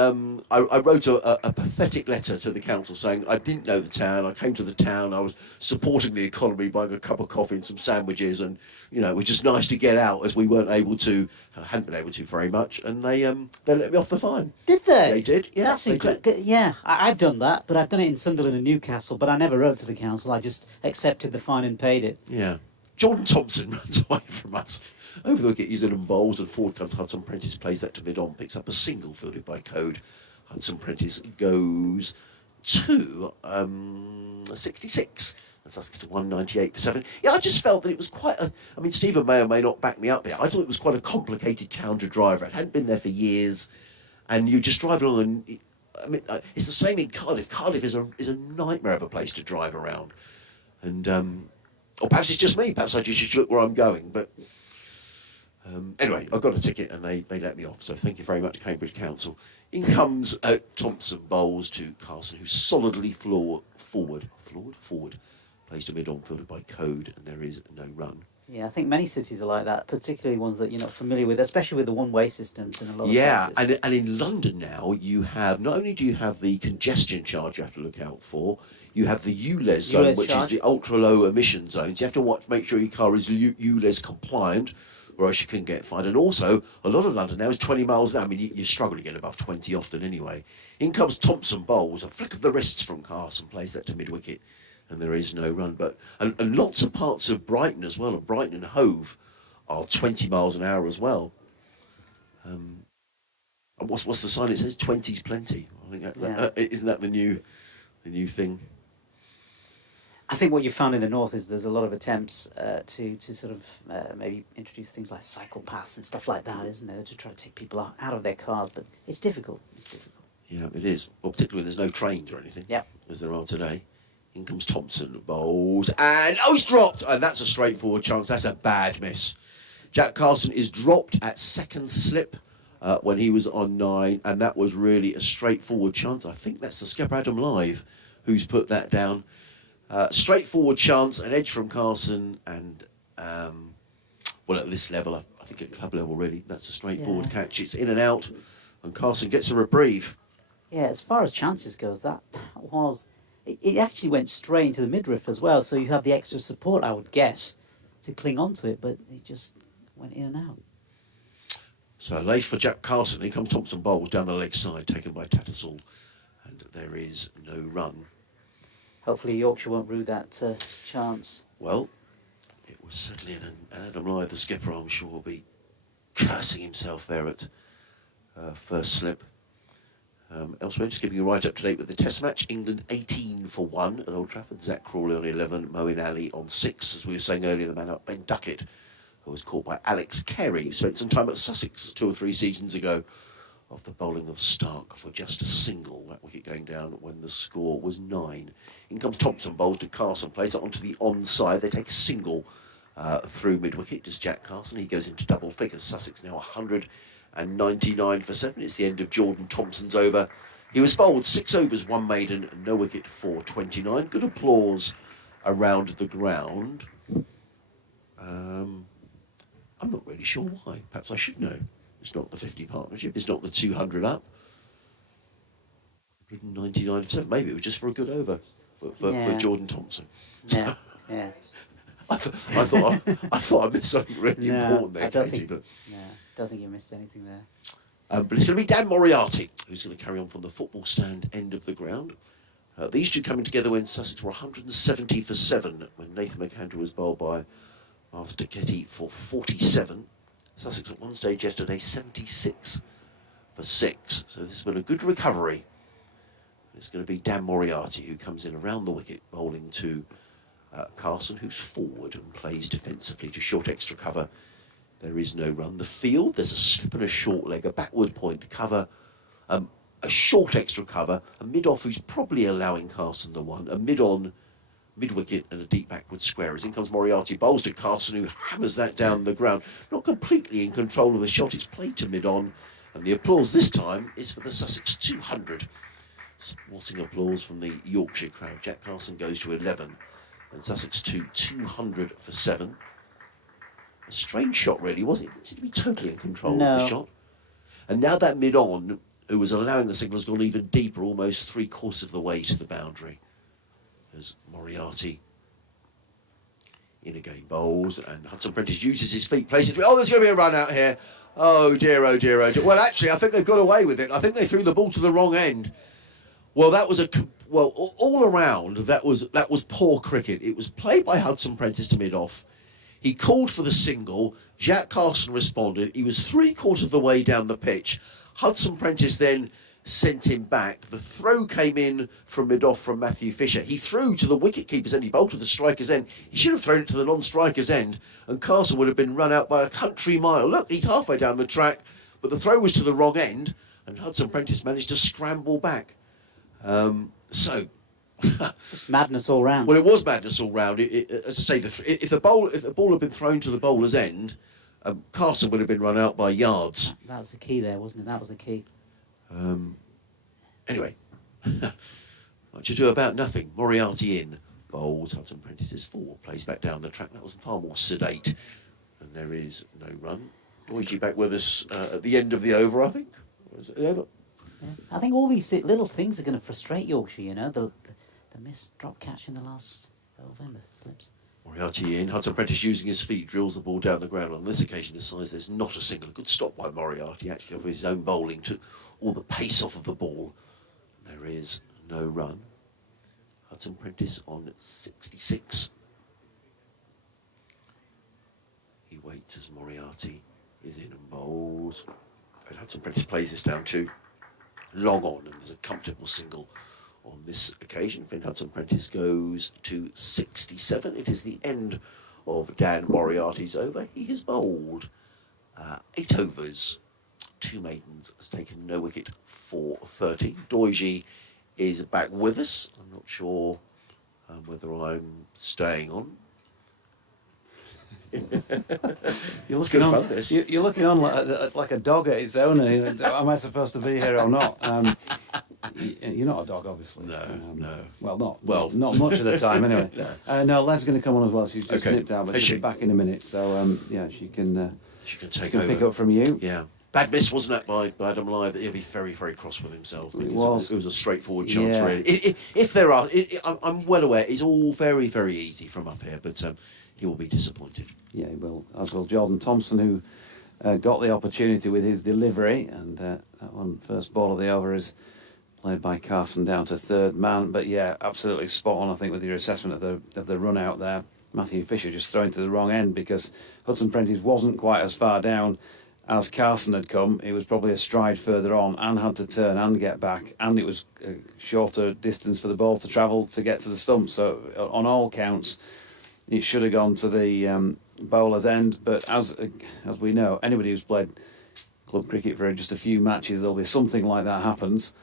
I wrote a pathetic letter to the council saying I didn't know the town. I came to the town. I was supporting the economy, buying a cup of coffee and some sandwiches, and it was just nice to get out as we hadn't been able to very much, and they let me off the fine. Did they? They did. Yeah, That's incredible. Yeah, I've done that, but I've done it in Sunderland and Newcastle. But I never wrote to the council. I just accepted the fine and paid it. Yeah. Jordan Thompson runs away from us. Over the wicket, New Zealand bowls, and forward comes Hudson Prentice, plays that to mid-on, picks up a single fielded by Code. Hudson Prentice goes to 66. And Sussex to 198 for 7. Yeah, I just felt that it was Stephen may or may not back me up there. I thought it was quite a complicated town to drive around. Hadn't been there for years, and you just drive along, and it's the same in Cardiff. Cardiff is a nightmare of a place to drive around. And or perhaps it's just me. Perhaps I just should look where I'm going. But anyway, I got a ticket and they let me off. So thank you very much, Cambridge Council. In comes Thompson, bowls to Carson, who's solidly forward, plays to mid-on, fielded by Code, and there is no run. Yeah, I think many cities are like that, particularly ones that you're not familiar with, especially with the one-way systems in a lot of places. And in London now, you have, not only do you have the congestion charge you have to look out for, you have the ULEZ zone, which is the ultra-low emission zones. You have to make sure your car is ULEZ compliant, or else you can get fined. And also, a lot of London now is 20 miles an hour. I mean, you struggle to get above 20 often anyway. In comes Thompson, bowls, a flick of the wrists from Carson, plays that to mid-wicket, and there is no run. But and lots of parts of Brighton as well, and Brighton and Hove are 20 miles an hour as well. And what's the sign? It says 20's plenty. I think isn't that the new thing? I think what you found in the north is there's a lot of attempts to sort of maybe introduce things like cycle paths and stuff like that, isn't there, to try to take people out of their cars, but it's difficult. Yeah, it is. Well, particularly there's no trains or anything, as there are today. In comes Thompson, bowls, and he's dropped! And that's a straightforward chance. That's a bad miss. Jack Carson is dropped at second slip when he was on 9, and that was really a straightforward chance. I think that's the skipper, Adam Live, who's put that down. Straightforward chance, an edge from Carson, and at this level, I think at club level, really, that's a straightforward catch. It's in and out, and Carson gets a reprieve. Yeah, as far as chances goes, that was... It actually went straight into the midriff as well, so you have the extra support, I would guess, to cling on to it, but it just went in and out. So late for Jack Carson. Here comes Thompson, bowls down the leg side, taken by Tattersall, and there is no run. Hopefully Yorkshire won't rue that chance. Well, it was certainly an Adam Lyth, the skipper, I'm sure, will be cursing himself there at first slip. Elsewhere, just keeping you right up to date with the Test match. England 18 for 1 at Old Trafford. Zach Crawley on 11, Moeen Ali on 6. As we were saying earlier, the man up, Ben Duckett, who was caught by Alex Carey, who spent some time at Sussex 2 or 3 seasons ago, off the bowling of Stark for just a single. That wicket going down when the score was 9. In comes Thompson, bowls to Carson, plays it onto the onside. They take a single through mid-wicket. Does Jack Carson. He goes into double figures. Sussex now 199 for 7. It's the end of Jordan Thompson's over. He was bowled 6 overs, 1 maiden, no wicket for 29. Good applause around the ground. I'm not really sure why. Perhaps I should know. It's not the 50 partnership. It's not the 200 up. 199 for 7. Maybe it was just for a good over for Jordan Thompson. Yeah. I thought I missed something really important there, Katie. But don't think you missed anything there. But it's going to be Dan Moriarty who's going to carry on from the football stand end of the ground. These two coming together when Sussex were 170 for 7 when Nathan McAndrew was bowled by Arthur Duckett for 47. Sussex at one stage yesterday 76 for 6. So this has been a good recovery. It's going to be Dan Moriarty who comes in around the wicket bowling to Carson, who's forward and plays defensively to short extra cover. There is no run. The field, there's a slip and a short leg, a backward point to cover, a short extra cover, a mid-off who's probably allowing Carson the one, a mid-on, mid-wicket and a deep backward square. As in comes Moriarty, bowls to Carson, who hammers that down the ground. Not completely in control of the shot, it's played to mid-on, and the applause this time is for the Sussex 200. Sporting applause from the Yorkshire crowd. Jack Carson goes to 11. and Sussex 2, 200 for 7. A strange shot, really, wasn't it? It didn't seem to be totally in control of the shot. And now that mid-on, who was allowing the signal, has gone even deeper, almost 3/4 of the way to the boundary. As Moriarty in again bowls, and Hudson Prentice uses his feet, places. Oh, there's going to be a run out here. Oh dear, oh dear, oh dear. Well, actually, I think they've got away with it. I think they threw the ball to the wrong end. Well, that was all around. That was poor cricket. It was played by Hudson Prentice to mid-off. He called for the single. Jack Carson responded. He was 3/4 of the way down the pitch. Hudson Prentice then sent him back. The throw came in from mid-off from Matthew Fisher. He threw to the wicket-keeper's end. He bowled to the striker's end. He should have thrown it to the non-striker's end, and Carson would have been run out by a country mile. Look, he's halfway down the track, but the throw was to the wrong end, and Hudson Prentice managed to scramble back. Just madness all round. Well, it was madness all round. As I say, if the ball had been thrown to the bowler's end, Carson would have been run out by yards. That was the key there, wasn't it? That was the key. Anyway, what you do about nothing. Moriarty in, bowls. Hudson Prentice is 4, plays back down the track. That was far more sedate, and there is no run. Doidge back with us at the end of the over, I think. Was it the over? Yeah. I think all these little things are going to frustrate Yorkshire, you know, the missed drop catch in the last over and the slips. Moriarty in, Hudson Prentice using his feet, drills the ball down the ground. On this occasion, decides there's not a single. A good stop by Moriarty, actually, of his own bowling, took all the pace off of the ball. There is no run. Hudson Prentice on 66. He waits as Moriarty is in and bowls. And Hudson Prentice plays this down too. Long on, and there's a comfortable single on this occasion. Finn Hudson Prentice goes to 67. It is the end of Dan Moriarty's over. He has bowled 8 overs, 2 maidens, has taken no wicket for 30. Doidge is back with us. I'm not sure whether I'm staying on. You're It's looking good on. fun, this. You're looking on like a dog at its owner. Am I supposed to be here or not? You're not a dog, obviously. No. Well, Well. not much of the time, anyway. No. No, Lev's going to come on as well. She's just Okay. nipped out, but Is she'll she? be back in a minute. So she can take pick over. up from you. Yeah. Bad miss, wasn't that, by Adam Lyre? That he'll be very, very cross with himself. Because it was a straightforward chance, Yeah. really. If there are, I'm well aware, it's all very, very easy from up here, but he will be disappointed. Yeah, he will. As will Jordan Thompson, who got the opportunity with his delivery, and that one first ball of the over is played by Carson down to third man. But yeah, absolutely spot on, I think, with your assessment of the run out there. Matthew Fisher just throwing to the wrong end because Hudson Prentice wasn't quite as far down as Carson had come. He was probably a stride further on and had to turn and get back, and it was a shorter distance for the ball to travel to get to the stump. So on all counts, it should have gone to the bowler's end. But as we know, anybody who's played club cricket for just a few matches, there'll be something like that happens.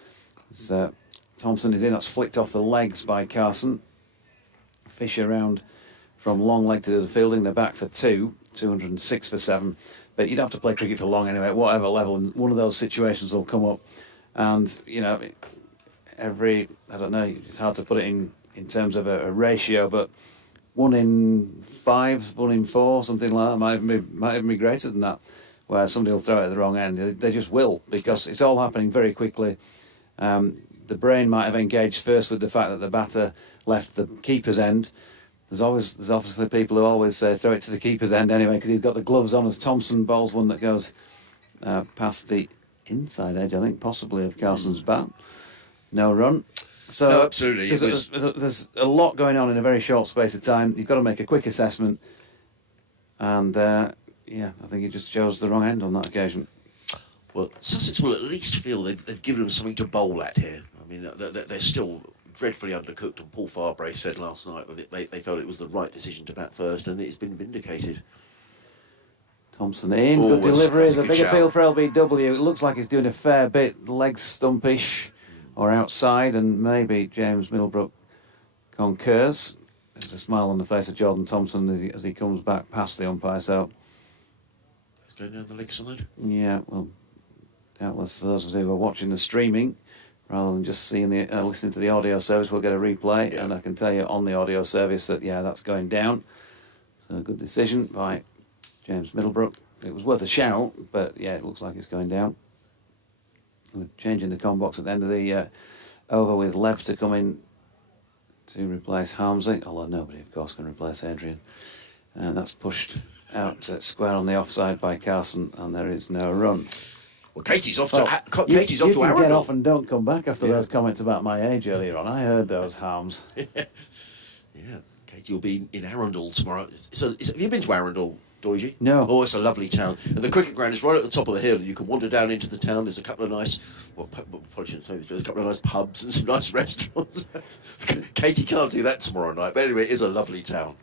So Thompson is in. That's flicked off the legs by Carson. Fisher round from long leg to do the fielding. They're back for 206 for 7. But you'd have to play cricket for long anyway, at whatever level. And one of those situations will come up. And, you know, I don't know, it's hard to put it in terms of a ratio, but 1 in 5, 1 in 4, something like that, might even be greater than that, where somebody will throw it at the wrong end. They just will, because it's all happening very quickly. The brain might have engaged first with the fact that the batter left the keeper's end. There's obviously people who always say throw it to the keeper's end anyway, because he's got the gloves on, as Thompson bowls one that goes past the inside edge, I think, possibly of Carson's bat. No run. So No, absolutely. There's a lot going on in a very short space of time. You've got to make a quick assessment, and I think it just chose the wrong end on that occasion. Well, Sussex will at least feel they've given them something to bowl at here. I mean, they're still dreadfully undercooked, and Paul Farbrace said last night that they felt it was the right decision to bat first, and it's been vindicated. Thompson in, Oh, good delivery, that's a the good big shout. appeal for LBW. It looks like he's doing a fair bit, legs stumpish or outside, and maybe James Middlebrook concurs. There's a smile on the face of Jordan Thompson as he comes back past the umpire, so... Let's go down the leg side. Yeah, well, doubtless for those of us who are watching the streaming rather than just seeing listening to the audio service. We'll get a replay, and I can tell you on the audio service that that's going down. So a good decision by James Middlebrook. It was worth a shout, but it looks like it's going down. We're changing the com box at the end of the over with Lev to come in to replace Harmsy, although nobody, of course, can replace Adrian. And that's pushed out square on the offside by Carson, and there is no run. Well, Katie's off Katie's to you can Arundel. get off and don't come back after those comments about my age earlier on. I heard those harms. Yeah, Katie will be in Arundel tomorrow. Have you been to Arundel, Doige? No. Oh, it's a lovely town. And the cricket ground is right at the top of the hill, and you can wander down into the town. There's a couple of nice, probably shouldn't say this, but there's a couple of nice pubs and some nice restaurants. Katie can't do that tomorrow night, but anyway, it is a lovely town.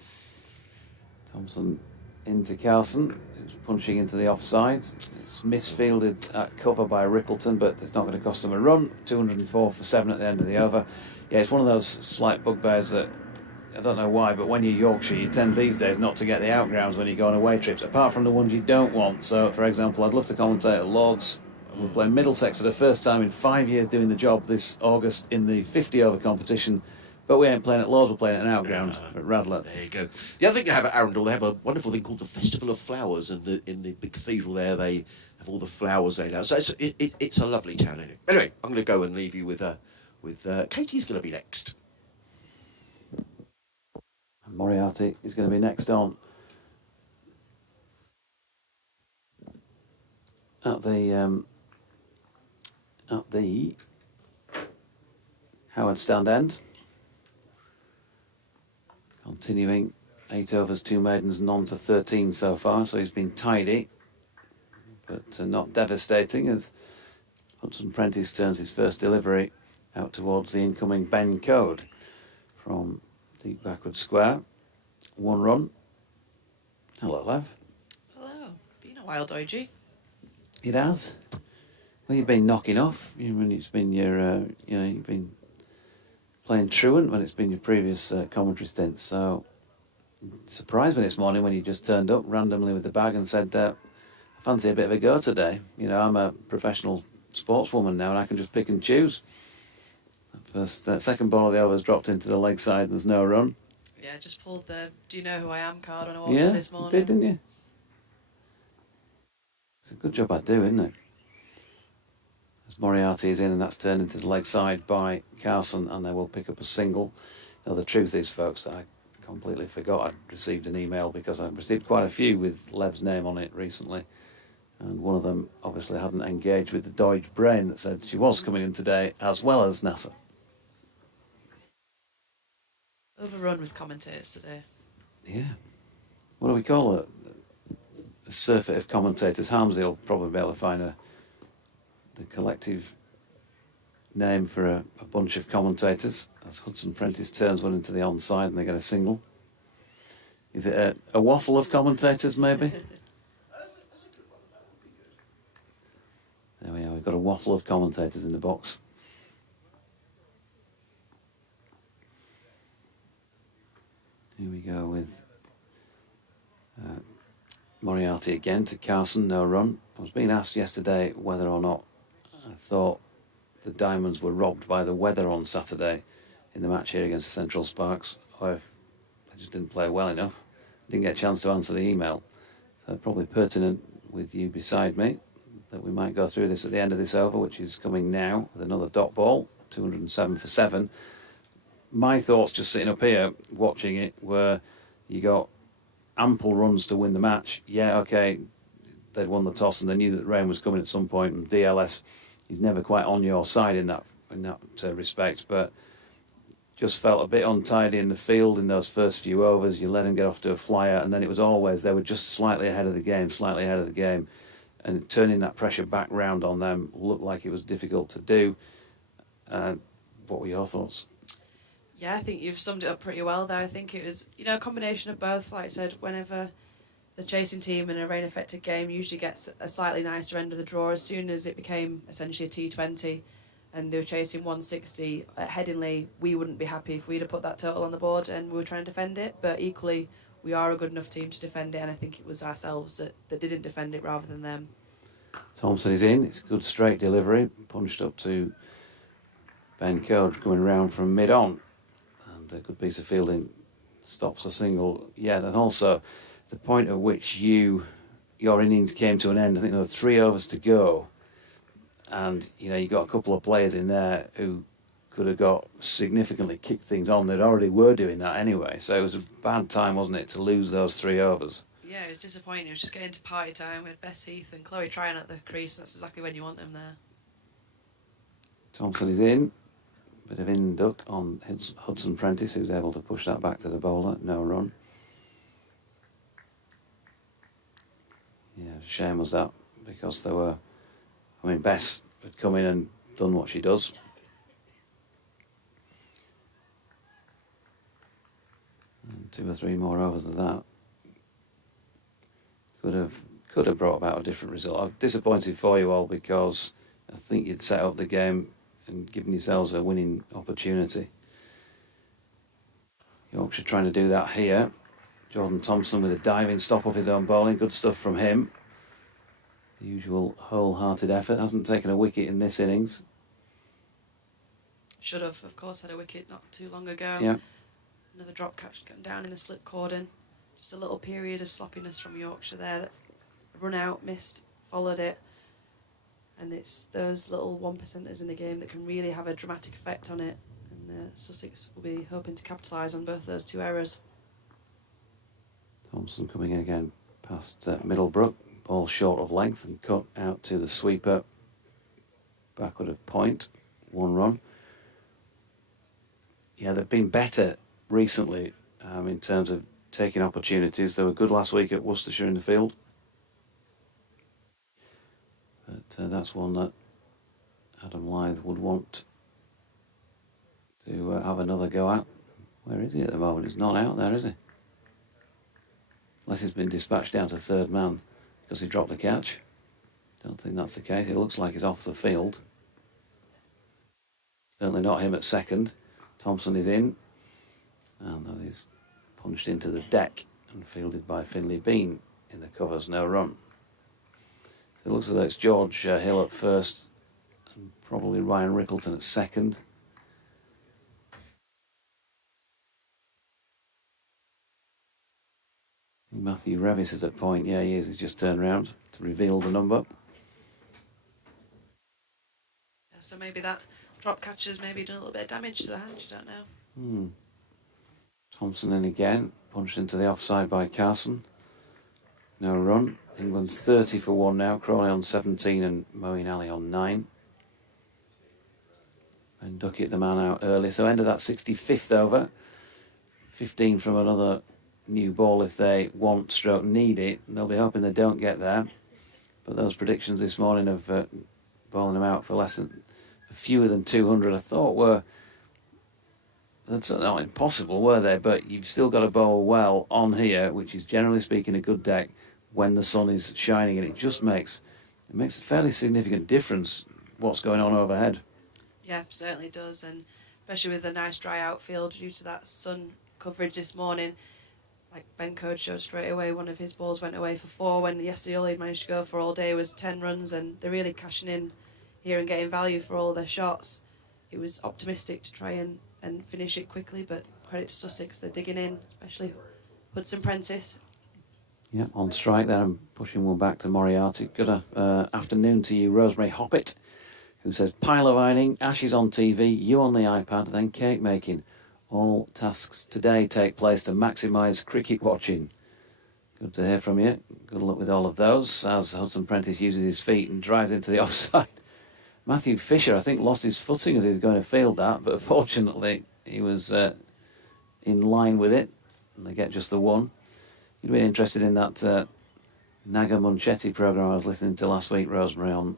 Thompson into Carson, who's punching into the offside. It's misfielded at cover by Rickleton, but it's not going to cost them a run. 204 for 7 at the end of the over. Yeah, it's one of those slight bugbears that, I don't know why, but when you're Yorkshire, you tend these days not to get the outgrounds when you go on away trips, apart from the ones you don't want. So, for example, I'd love to commentate at Lords. We're playing Middlesex for the first time in 5 years doing the job this August in the 50-over competition. But we ain't playing at Lords, we're playing at an outground at Radler. There you go. The other thing they have at Arundel, they have a wonderful thing called the Festival of Flowers, and in the big cathedral there, they have all the flowers laid out. So it's a lovely town. Anyway, I'm going to go and leave you with Katie's going to be next. Moriarty is going to be next on. At the Howard Stand end. Continuing, 8 overs, 2 maidens, none for 13 so far, so he's been tidy, but not devastating as Hudson Prentice turns his first delivery out towards the incoming Ben Code from deep backward square. 1 run. Hello, Lev. Hello. Been a while, Doige. It has. Well, you've been knocking off. It's been your, you've been playing truant when it's been your previous commentary stint. So, surprised me this morning when you just turned up randomly with the bag and said, I fancy a bit of a go today. I'm a professional sportswoman now and I can just pick and choose. Second ball of the over was dropped into the leg side and there's no run. Yeah, just pulled the "Do you know who I am" card when I walked in this morning. You did, didn't you? It's a good job I do, isn't it? As Moriarty is in, and that's turned into the leg side by Carson, and they will pick up a single. Now, the truth is, folks, I completely forgot I'd received an email because I've received quite a few with Lev's name on it recently. And one of them obviously hadn't engaged with the Deutsche brain that said she was coming in today, as well as NASA. Overrun with commentators today. Yeah. What do we call it? A surfeit of commentators. Harmsy will probably be able to find the collective name for a bunch of commentators. As Hudson Prentice turns one into the onside and they get a single. Is it a waffle of commentators, maybe? There we are, we've got a waffle of commentators in the box. Here we go with Moriarty again to Carson, no run. I was being asked yesterday whether or not I thought the Diamonds were robbed by the weather on Saturday in the match here against Central Sparks, or if they just didn't play well enough. Didn't get a chance to answer the email. So probably pertinent with you beside me that we might go through this at the end of this over, which is coming now with another dot ball, 207 for 7. My thoughts just sitting up here watching it were you got ample runs to win the match. Yeah, okay, they'd won the toss and they knew that rain was coming at some point, and DLS is never quite on your side in that respect, but just felt a bit untidy in the field in those first few overs. You let him get off to a flyer, and then it was always they were just slightly ahead of the game, and turning that pressure back round on them looked like it was difficult to do. What were your thoughts? Yeah, I think you've summed it up pretty well there. I think it was, a combination of both. Like I said, whenever the chasing team in a rain-affected game usually gets a slightly nicer end of the draw, as soon as it became essentially a T20 and they were chasing 160 at Headingley, we wouldn't be happy if we'd have put that total on the board and we were trying to defend it. But equally, we are a good enough team to defend it, and I think it was ourselves that didn't defend it rather than them. Thompson is in. It's a good straight delivery, punched up to Ben Code coming round from mid-on. And a good piece of fielding stops a single yet. And also, the point at which your innings came to an end, I think there were 3 overs to go. And, you got a couple of players in there who could have got significantly kicked things on. They already were doing that anyway. So it was a bad time, wasn't it, to lose those 3 overs. Yeah, it was disappointing. It was just getting to party time. We had Bess Heath and Chloe Tryon at the crease. That's exactly when you want them there. Thompson is in. Bit of in-duck on Hudson Prentice, who's able to push that back to the bowler. No run. Yeah, shame was that, because there were... Bess had come in and done what she does. And 2 or 3 more overs of that. Could have brought about a different result. I'm disappointed for you all, because I think you'd set up the game and given yourselves a winning opportunity. Yorkshire trying to do that here. Jordan Thompson with a diving stop off his own bowling. Good stuff from him. The usual wholehearted effort. Hasn't taken a wicket in this innings. Should have, of course, had a wicket not too long ago. Yeah. Another drop catch going down in the slip cordon. Just a little period of sloppiness from Yorkshire there. Run out, missed, followed it. And it's those little 1%ers in the game that can really have a dramatic effect on it. And Sussex will be hoping to capitalise on both those 2 errors. Thompson coming in again past Middlebrook. Ball short of length and cut out to the sweeper. Backward of point. 1 run. Yeah, they've been better recently in terms of taking opportunities. They were good last week at Worcestershire in the field. But that's one that Adam Lyth would want to have another go at. Where is he at the moment? He's not out there, is he? Unless he's been dispatched down to 3rd man because he dropped the catch. Don't think that's the case. It looks like he's off the field. Certainly not him at 2nd. Thompson is in. And that is punched into the deck and fielded by Finlay Bean in the covers. No run. So it looks as though it's George Hill at 1st and probably Ryan Rickleton at 2nd. Matthew Revis is at point. Yeah, he is. He's just turned round to reveal the number. Yeah, so maybe that drop catch has maybe done a little bit of damage to the hand, you don't know. Thompson in again. Punched into the offside by Carson. No run. England 30 for 1 now. Crawley on 17 and Moeen Ali on 9. And Duckett the man out early. So end of that 65th over. 15 from another new ball if they want stroke need it. They'll be hoping they don't get there. But those predictions this morning of bowling them out for fewer than 200 I thought were... That's not impossible, were they? But you've still got to bowl well on here, which is generally speaking a good deck when the sun is shining, and it just makes a fairly significant difference what's going on overhead. Yeah, certainly does, and especially with a nice dry outfield due to that sun coverage this morning. Like Ben Code showed straight away, one of his balls went away for 4 when yesterday all he'd managed to go for all day was 10 runs, and they're really cashing in here and getting value for all their shots. It was optimistic to try and finish it quickly, but credit to Sussex, they're digging in, especially Hudson Prentice. Yeah, on strike there and pushing one back to Moriarty. Good afternoon to you, Rosemary Hoppett, who says, pile of ironing, Ashes on TV, you on the iPad, then cake making. All tasks today take place to maximise cricket watching. Good to hear from you. Good luck with all of those, as Hudson Prentice uses his feet and drives into the offside. Matthew Fisher, I think, lost his footing as he was going to field that, but fortunately he was in line with it, and they get just the 1. You'd be interested in that Naga Munchetti programme I was listening to last week, Rosemary, on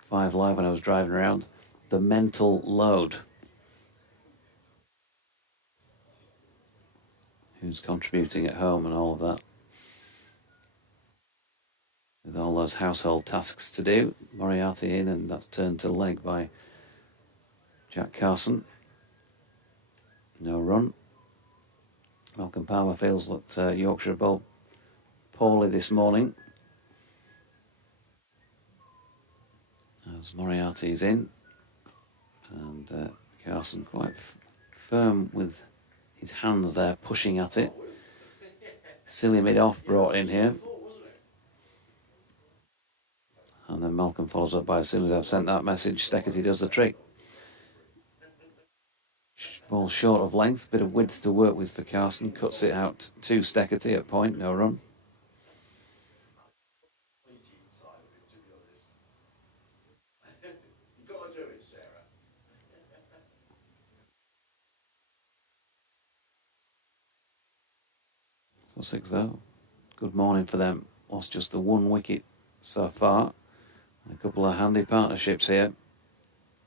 5 Live when I was driving around. The mental load. Who's contributing at home and all of that. With all those household tasks to do. Moriarty in, and that's turned to leg by Jack Carson. No run. Malcolm Palmer feels that Yorkshire bowled poorly this morning. As Moriarty is in. And Carson quite firm with his hands there, pushing at it. Silly mid-off brought in here. And then Malcolm follows up by, as soon as I've sent that message, Steckety does the trick. Ball short of length, bit of width to work with for Carson. Cuts it out to Steckety at point, no run. Sussex though, good morning for them. Lost just the 1 wicket so far. A couple of handy partnerships here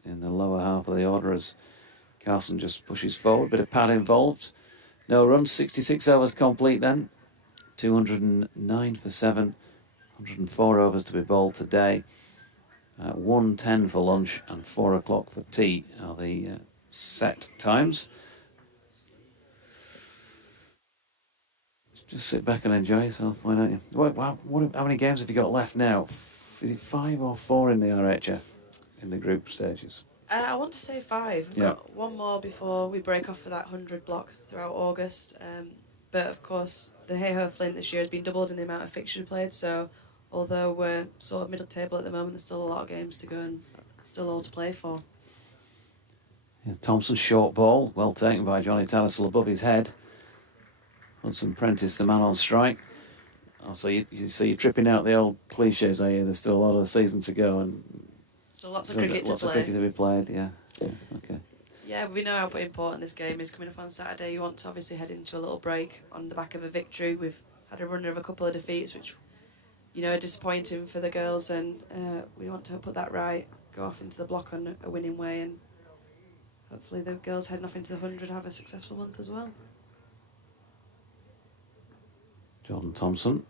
in the lower half of the order as Carson just pushes forward. Bit of pad involved. No runs, 66 overs complete then. 209 for 7, 104 overs to be bowled today. 1:10 for lunch and 4 o'clock for tea are the set times. Just sit back and enjoy yourself, why don't you? How many games have you got left now? Is it 5 or 4 in the RHF in the group stages? I want to say 5. We've Yeah. got one more before we break off for that 100 block throughout August. But of course, the Hey-Ho Flint this year has been doubled in the amount of fixtures played. So although we're sort of middle table at the moment, there's still a lot of games to go and still all to play for. Yeah, Thompson's short ball, well taken by Johnny Tallisel above his head. Hudson Prentice, the man on strike. Oh, so you're tripping out the old cliches, are you? There's still a lot of the season to go and So lots of still cricket got lots to of play. cricket to be played. Yeah, okay. Yeah, we know how important this game is coming up on Saturday. You want to obviously head into a little break on the back of a victory. We've had a run of a couple of defeats, which, you know, are disappointing for the girls, and we want to put that right, go off into the block on a winning way, and hopefully the girls heading off into the 100 have a successful month as well. Jordan Thompson,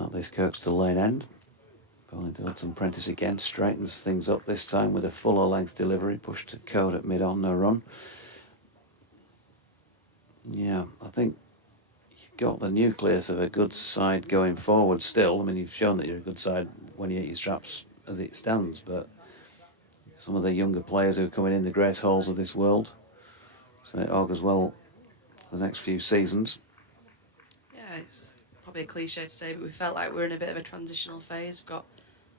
at this Kirkstall Lane end. Bowling to Hudson Prentice again, straightens things up this time with a fuller length delivery, pushed to Code at mid-on, no run. Yeah, I think you've got the nucleus of a good side going forward still. I mean, you've shown that you're a good side when you hit your straps as it stands, but some of the younger players who are coming in, the Grace Halls of this world, so it augurs well for the next few seasons. Yeah, it's probably a cliche to say, but we felt like we're in a bit of a transitional phase. We've got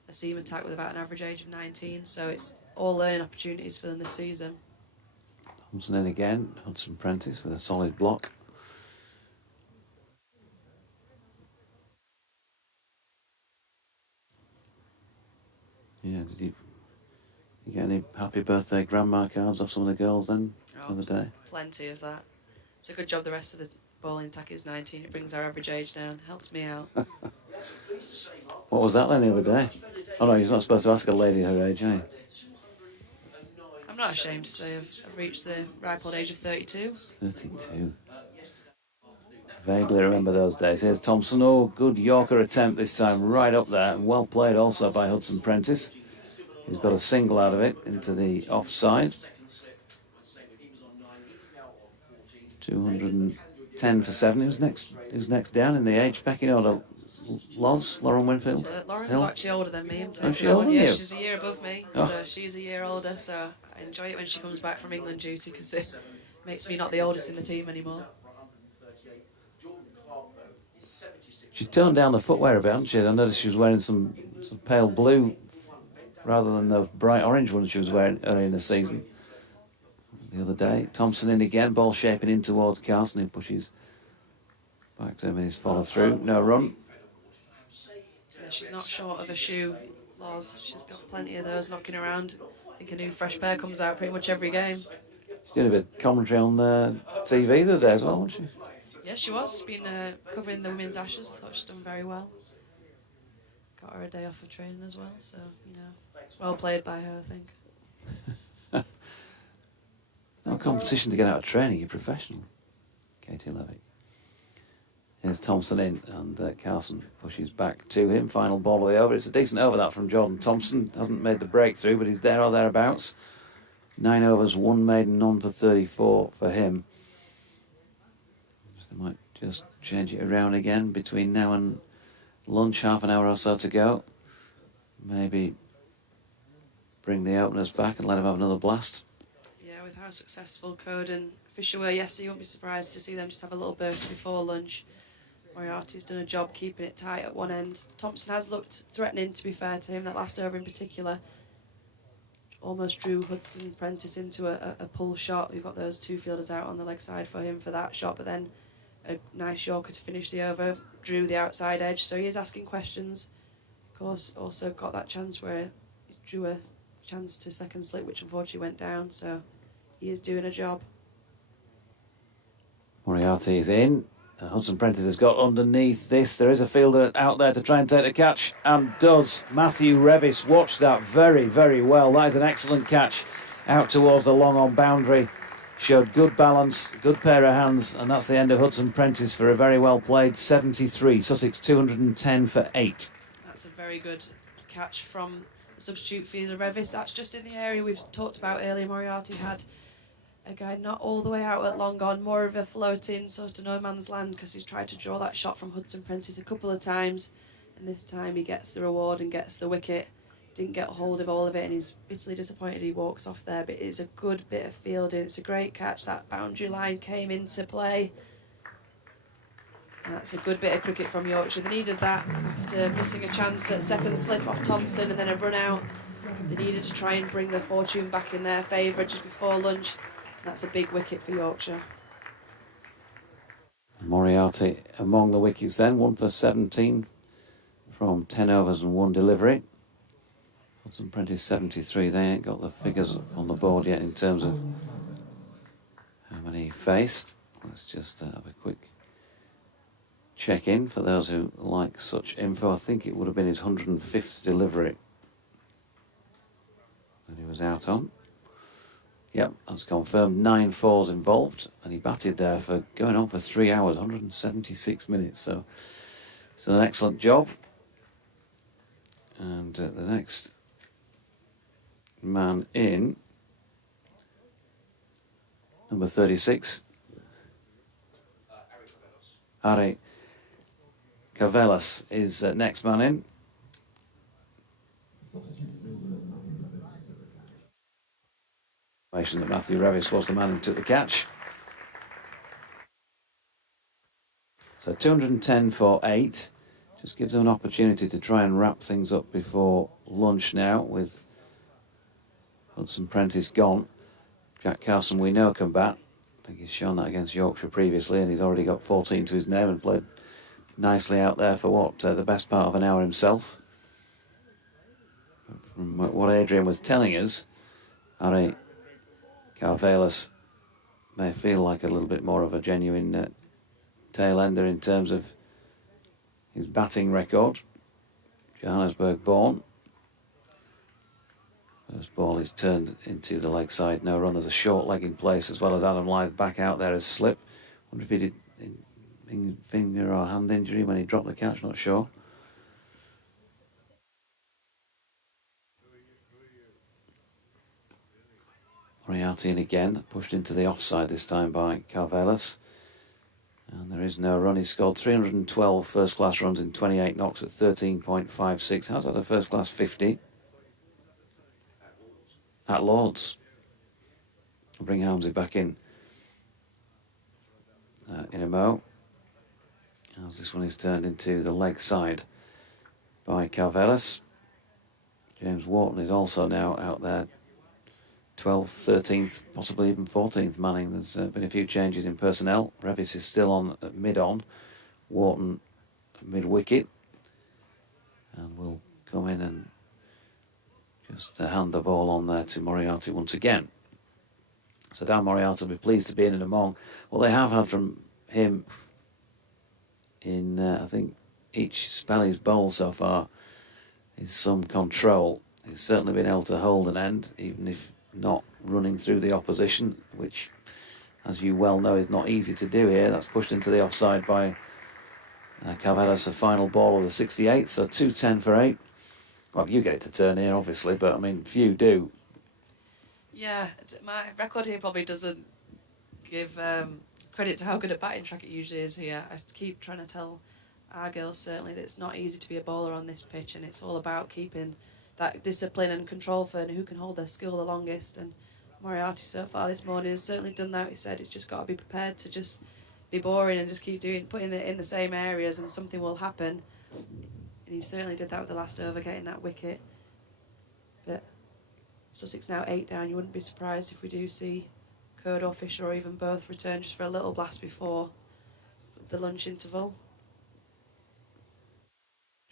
a seam attack with about an average age of 19, so it's all learning opportunities for them this season. Thompson in again, Hudson Prentice with a solid block. Yeah, did you get any happy birthday grandma cards off some of the girls then the other day? Plenty of that. It's a good job the rest of the bowling attack is 19. It brings our average age down. Helps me out. What was that then the other day? Oh no, you're not supposed to ask a lady her age, are you? I'm not ashamed to say I've reached the ripe old age of 32. 32. Vaguely remember those days. Here's Thompson. Oh, good Yorker attempt this time, right up there. And well played also by Hudson Prentice. He's got a single out of it into the offside. 210 for 7. Who's next down in the age pecking order? Lauren Winfield? Lauren's Hill? actually older than me. I'm Oh, taking she older than yeah, you? she's a year above me, Oh. so she's a year older. So I enjoy it when she comes back from England duty because it makes me not the oldest in the team anymore. She toned down the footwear a bit, hasn't she? I noticed she was wearing some pale blue rather than the bright orange one she was wearing earlier in the season. The other day, Thompson in again, ball shaping in towards Carson, who pushes back to him in his follow through. No run. Yeah, she's not short of a shoe, Loz. She's got plenty of those knocking around. I think a new fresh pair comes out pretty much every game. She's doing a bit of commentary on TV the other day as well, wasn't she? Yeah, she was. She's been covering the women's Ashes. I thought she's done very well. Got her a day off of training as well, so, you know, well played by her, I think. No competition to get out of training, you're professional. Katie Levick. Here's Thompson in, and Carson pushes back to him. Final ball of the over. It's a decent over that from Jordan Thompson. Hasn't made the breakthrough, but he's there or thereabouts. 9 overs, 1 maiden, none for 34 for him. They might just change it around again between now and lunch, half an hour or so to go. Maybe bring the openers back and let him have another blast. how successful Code and Fisher were yesterday. You won't be surprised to see them just have a little burst before lunch. Moriarty's done a job keeping it tight at one end. Thompson has looked threatening, to be fair to him, that last over in particular. Almost drew Hudson Prentice into a pull shot. We've got those two fielders out on the leg side for him for that shot, but then a nice Yorker to finish the over, drew the outside edge, so he is asking questions. Of course, also got that chance where he drew a chance to second slip, which unfortunately went down, so he is doing a job. Moriarty is in. And Hudson Prentice has got underneath this. There is a fielder out there to try and take the catch, and does. Matthew Revis watched that very, very well. That is an excellent catch out towards the long-on boundary. Showed good balance, good pair of hands, and that's the end of Hudson Prentice for a very well played 73. Sussex 210 for 8. That's a very good catch from the substitute fielder Revis. That's just in the area we've talked about earlier. Moriarty had a guy not all the way out at long on, more of a floating sort of no man's land, because he's tried to draw that shot from Hudson Prentice a couple of times, and this time he gets the reward and gets the wicket. Didn't get hold of all of it, and he's bitterly disappointed he walks off there, but it's a good bit of fielding. It's a great catch. That boundary line came into play. And that's a good bit of cricket from Yorkshire. They needed that after missing a chance at second slip off Thompson and then a run out. They needed to try and bring the fortune back in their favour just before lunch. That's a big wicket for Yorkshire. Moriarty among the wickets then, 1 for 17 from 10 overs and 1 delivery. Hudson Prentice 73, they ain't got the figures on the board yet in terms of how many he faced. Let's just have a quick check-in for those who like such info. I think it would have been his 105th delivery that he was out on. Yep, that's confirmed. 9 fours involved, and he batted there for going on for 3 hours, 176 minutes. So it's an excellent job. And the next man in, number 36, Ari Cavelas is next man in. That Matthew Revis was the man who took the catch. So 210 for 8. Just gives them an opportunity to try and wrap things up before lunch now, with Hudson Prentice gone. Jack Carson we know can bat. I think he's shown that against Yorkshire previously, and he's already got 14 to his name and played nicely out there for what, the best part of an hour himself. From what Adrian was telling us, Ari Carvelas may feel like a little bit more of a genuine tail ender in terms of his batting record. Johannesburg born. First ball is turned into the leg side, no run. There's a short leg in place, as well as Adam Lyth back out there as slip. Wonder if he did finger or hand injury when he dropped the catch, not sure. Moriarty in again, pushed into the offside this time by Carvelas. And there is no run. He scored 312 first-class runs in 28 knocks at 13.56. Has had a first-class 50 at Lords. I'll bring Helmsley back in a mo. As this one is turned into the leg side by Carvelas. James Wharton is also now out there. 12th, 13th, possibly even 14th manning. There's been a few changes in personnel. Revis is still on at mid-on. Wharton mid-wicket. And will come in and just hand the ball on there to Moriarty once again. So Dan Moriarty will be pleased to be in and among. What they have had from him in, I think, each spell he's bowled so far is some control. He's certainly been able to hold an end, even if not running through the opposition, which, as you well know, is not easy to do here. That's pushed into the offside by Carvelas, a final ball of the 68th, so 210 for 8. Well, you get it to turn here, obviously, but I mean, few do. Yeah, my record here probably doesn't give credit to how good a batting track it usually is here. I keep trying to tell our girls, certainly, that it's not easy to be a bowler on this pitch, and it's all about keeping that discipline and control for who can hold their skill the longest. And Moriarty so far this morning has certainly done that. He said it's just got to be prepared to just be boring and just keep putting it in the same areas and something will happen. And he certainly did that with the last over, getting that wicket. But Sussex now 8 down. You wouldn't be surprised if we do see Curd or Fisher or even both return just for a little blast before the lunch interval.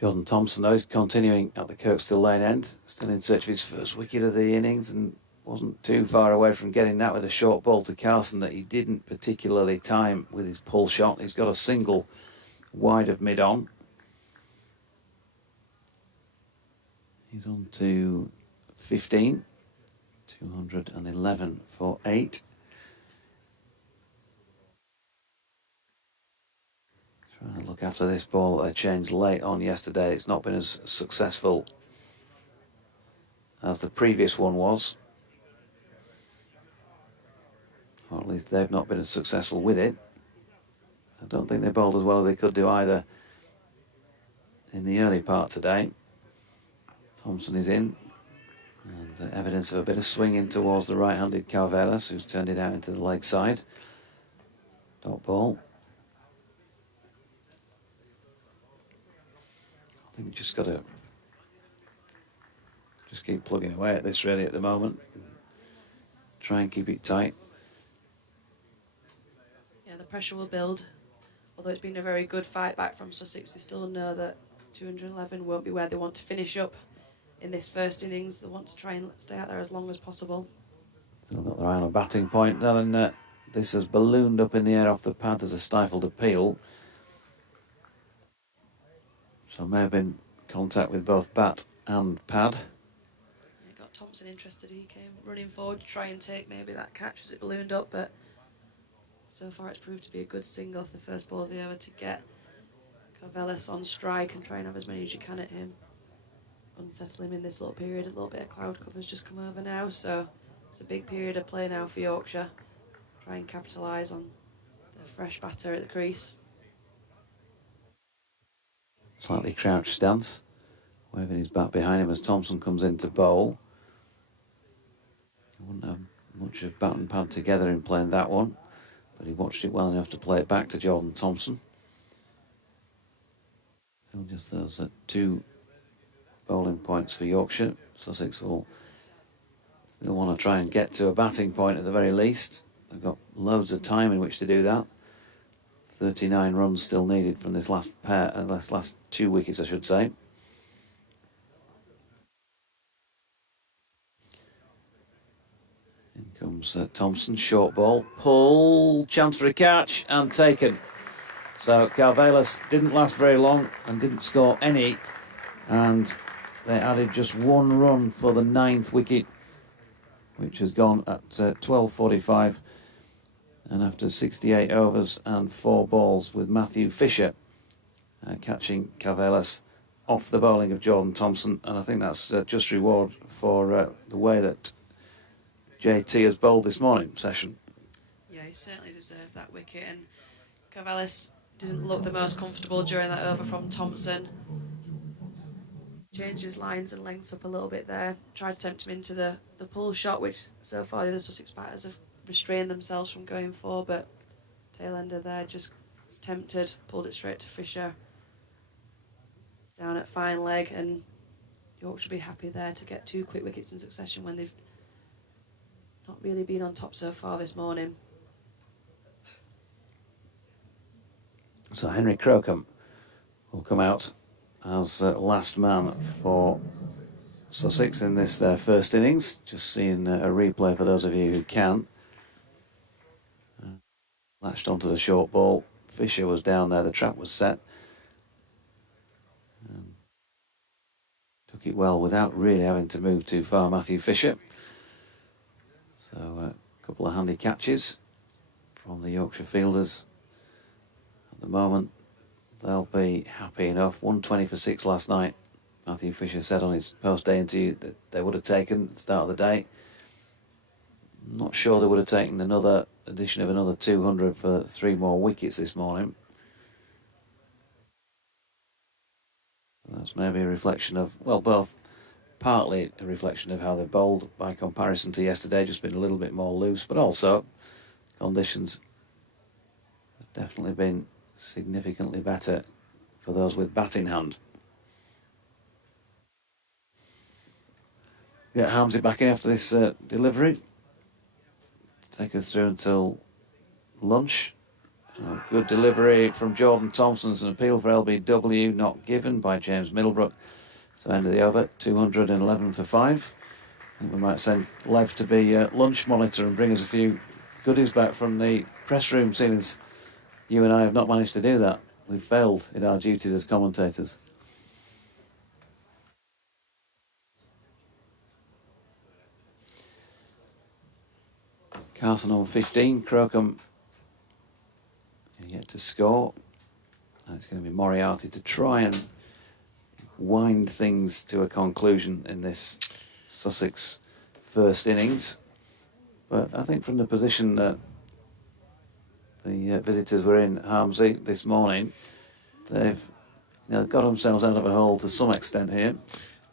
Jordan Thompson, though, is continuing at the Kirkstall Lane end, still in search of his first wicket of the innings, and wasn't too far away from getting that with a short ball to Carson that he didn't particularly time with his pull shot. He's got a single wide of mid-on. He's on to 15, 211 for 8. Trying to look after this ball that they changed late on yesterday. It's not been as successful as the previous one was. Or at least they've not been as successful with it. I don't think they bowled as well as they could do either in the early part today. Thompson is in, and evidence of a bit of swinging towards the right-handed Carvelis, who's turned it out into the leg side. Dot ball. I think we just got to just keep plugging away at this really at the moment. Try and keep it tight. Yeah, the pressure will build. Although it's been a very good fight back from Sussex, they still know that 211 won't be where they want to finish up in this first innings. They want to try and stay out there as long as possible. Still got their eye on a batting point. Now then, this has ballooned up in the air off the pad. There's a stifled appeal. So may have been contact with both bat and pad. Yeah, got Thompson interested. He came running forward to try and take maybe that catch as it ballooned up, but so far it's proved to be a good single off the first ball of the over to get Carvelis on strike and try and have as many as you can at him. Unsettle him in this little period. A little bit of cloud cover's just come over now, so it's a big period of play now for Yorkshire. Try and capitalise on the fresh batter at the crease. Slightly crouched stance, waving his bat behind him as Thompson comes in to bowl. He wouldn't have much of bat and pad together in playing that one, but he watched it well enough to play it back to Jordan Thompson. Still just those 2 bowling points for Yorkshire. Sussex will still want to try and get to a batting point at the very least. They've got loads of time in which to do that. 39 runs still needed from this last pair, last 2 wickets, I should say. In comes Thompson, short ball, pull, chance for a catch, and taken. So Carvelis didn't last very long and didn't score any, and they added just 1 run for the 9th wicket, which has gone at 12:45. And after 68 overs and 4 balls, with Matthew Fisher catching Carvelis off the bowling of Jordan Thompson. And I think that's just reward for the way that JT has bowled this morning session. Yeah, he certainly deserved that wicket, and Carvelis didn't look the most comfortable during that over from Thompson. Changed his lines and lengths up a little bit there. Tried to tempt him into the pull shot, which so far the other Sussex batters have restrained themselves from going for, but tail ender there just was tempted, pulled it straight to Fisher. Down at fine leg, and Yorkshire will be happy there to get 2 quick wickets in succession when they've not really been on top so far this morning. So Henry Crocombe will come out as last man for Sussex in this their first innings. Just seeing a replay for those of you who can. Latched onto the short ball. Fisher was down there, the trap was set. Took it well without really having to move too far, Matthew Fisher. So a couple of handy catches from the Yorkshire fielders. At the moment, they'll be happy enough. 120 for 6 last night. Matthew Fisher said on his post-day interview that they would have taken at the start of the day. I'm not sure they would have taken another addition of another 200 for 3 more wickets this morning. That's maybe a reflection of, well, both partly a reflection of how they bowled by comparison to yesterday, just been a little bit more loose, but also conditions have definitely been significantly better for those with bat in hand. Get Harmsy back in after this delivery. Take us through until lunch. Good delivery from Jordan Thompson's, an appeal for LBW not given by James Middlebrook. So end of the over, 211 for 5. I think we might send Lev to be lunch monitor and bring us a few goodies back from the press room, seeing as you and I have not managed to do that. We've failed in our duties as commentators. Carson on 15, Crocombe yet to score. And it's going to be Moriarty to try and wind things to a conclusion in this Sussex first innings. But I think from the position that the visitors were in, Harmsy, this morning, they've got themselves out of a hole to some extent here.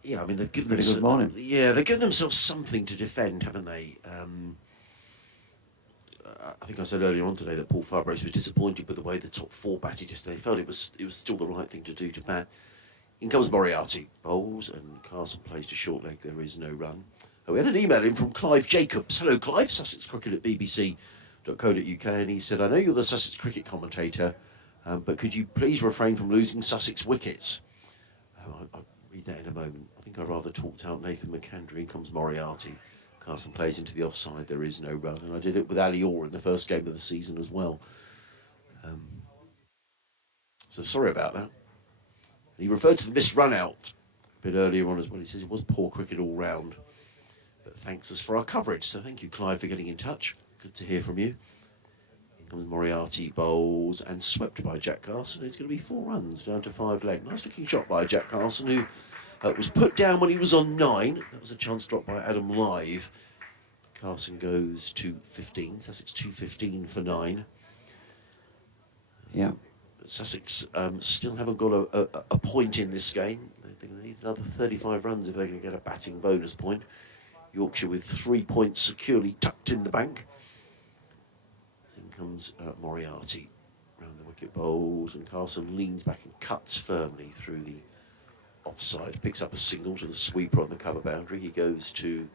Yeah, I mean, they've given Pretty good morning. Yeah, they've given themselves something to defend, haven't they? I think I said earlier on today that Paul Farbrace was disappointed with the way the top 4 batted yesterday. He felt it was still the right thing to do to bat. In comes Moriarty, bowls, and Carson plays to short leg. There is no run. We had an email in from Clive Jacobs. Hello, Clive, Sussex Cricket at bbc.co.uk, and he said, I know you're the Sussex cricket commentator, but could you please refrain from losing Sussex wickets? I'll read that in a moment. I think I rather talked out Nathan McAndrew. In comes Moriarty. Carson plays into the offside. There is no run, and I did it with Ali Orr in the first game of the season as well. So sorry about that. He referred to the missed run out a bit earlier on as well. He says it was poor cricket all round, but thanks us for our coverage. So thank you, Clive, for getting in touch. Good to hear from you. In comes Moriarty, bowls, and swept by Jack Carson. It's going to be 4 runs down to 5 leg. Nice looking shot by Jack Carson, who was put down when he was on 9. That was a chance drop by Adam Lythe. Carson goes to 15. Sussex 215 for 9. Yeah. Sussex still haven't got a point in this game. They need another 35 runs if they're going to get a batting bonus point. Yorkshire with 3 points securely tucked in the bank. In comes Moriarty. Round the wicket, bowls, and Carson leans back and cuts firmly through the offside. Picks up a single to the sweeper on the cover boundary. He goes to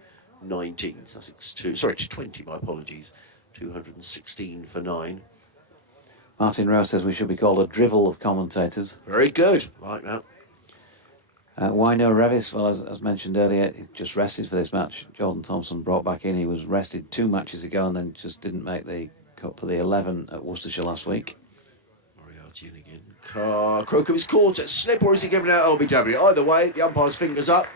19. Sussex to 20, my apologies. 216 for 9. Martin Rowe says we should be called a drivel of commentators. Very good. Like that. Wino Revis, well, as mentioned earlier, he just rested for this match. Jordan Thompson brought back in. He was rested 2 matches ago and then just didn't make the cut for the 11 at Worcestershire last week. Moriarty in again. Crocombe is caught at slip, or is he giving out LBW? Either way, the umpire's fingers up,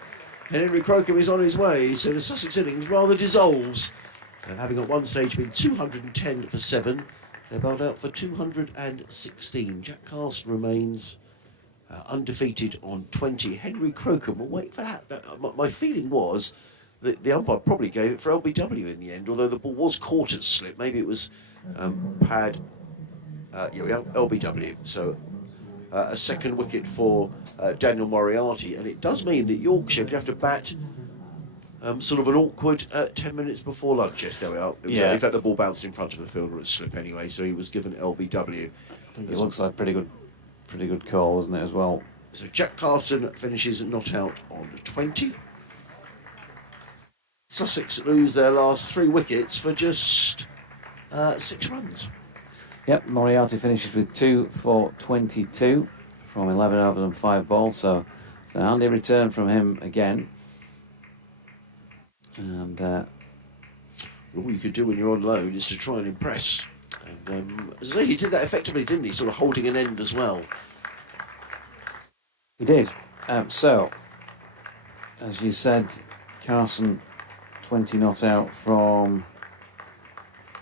and Henry Crocombe is on his way. So the Sussex innings rather dissolves. Having at one stage been 210 for 7, they're bowled out for 216. Jack Carson remains undefeated on 20. Henry Crocombe will wait for that. My feeling was that the umpire probably gave it for LBW in the end, although the ball was caught at slip. Maybe it was pad. LBW. So a second wicket for Daniel Moriarty, and it does mean that Yorkshire could have to bat sort of an awkward 10 minutes before lunch. Yes, there we are. Yeah. In fact, the ball bounced in front of the fielder at slip anyway, so he was given LBW. I think it looks like pretty good call, isn't it, as well? So Jack Carson finishes not out on 20. Sussex lose their last 3 wickets for just 6 runs. Yep, Moriarty finishes with 2 for 22 from 11 overs and 5 balls, so it's a handy return from him again. And all you could do when you're on loan is to try and impress. And as I say, he did that effectively, didn't he? Sort of holding an end as well. he did. So, as you said, Carson 20 not out from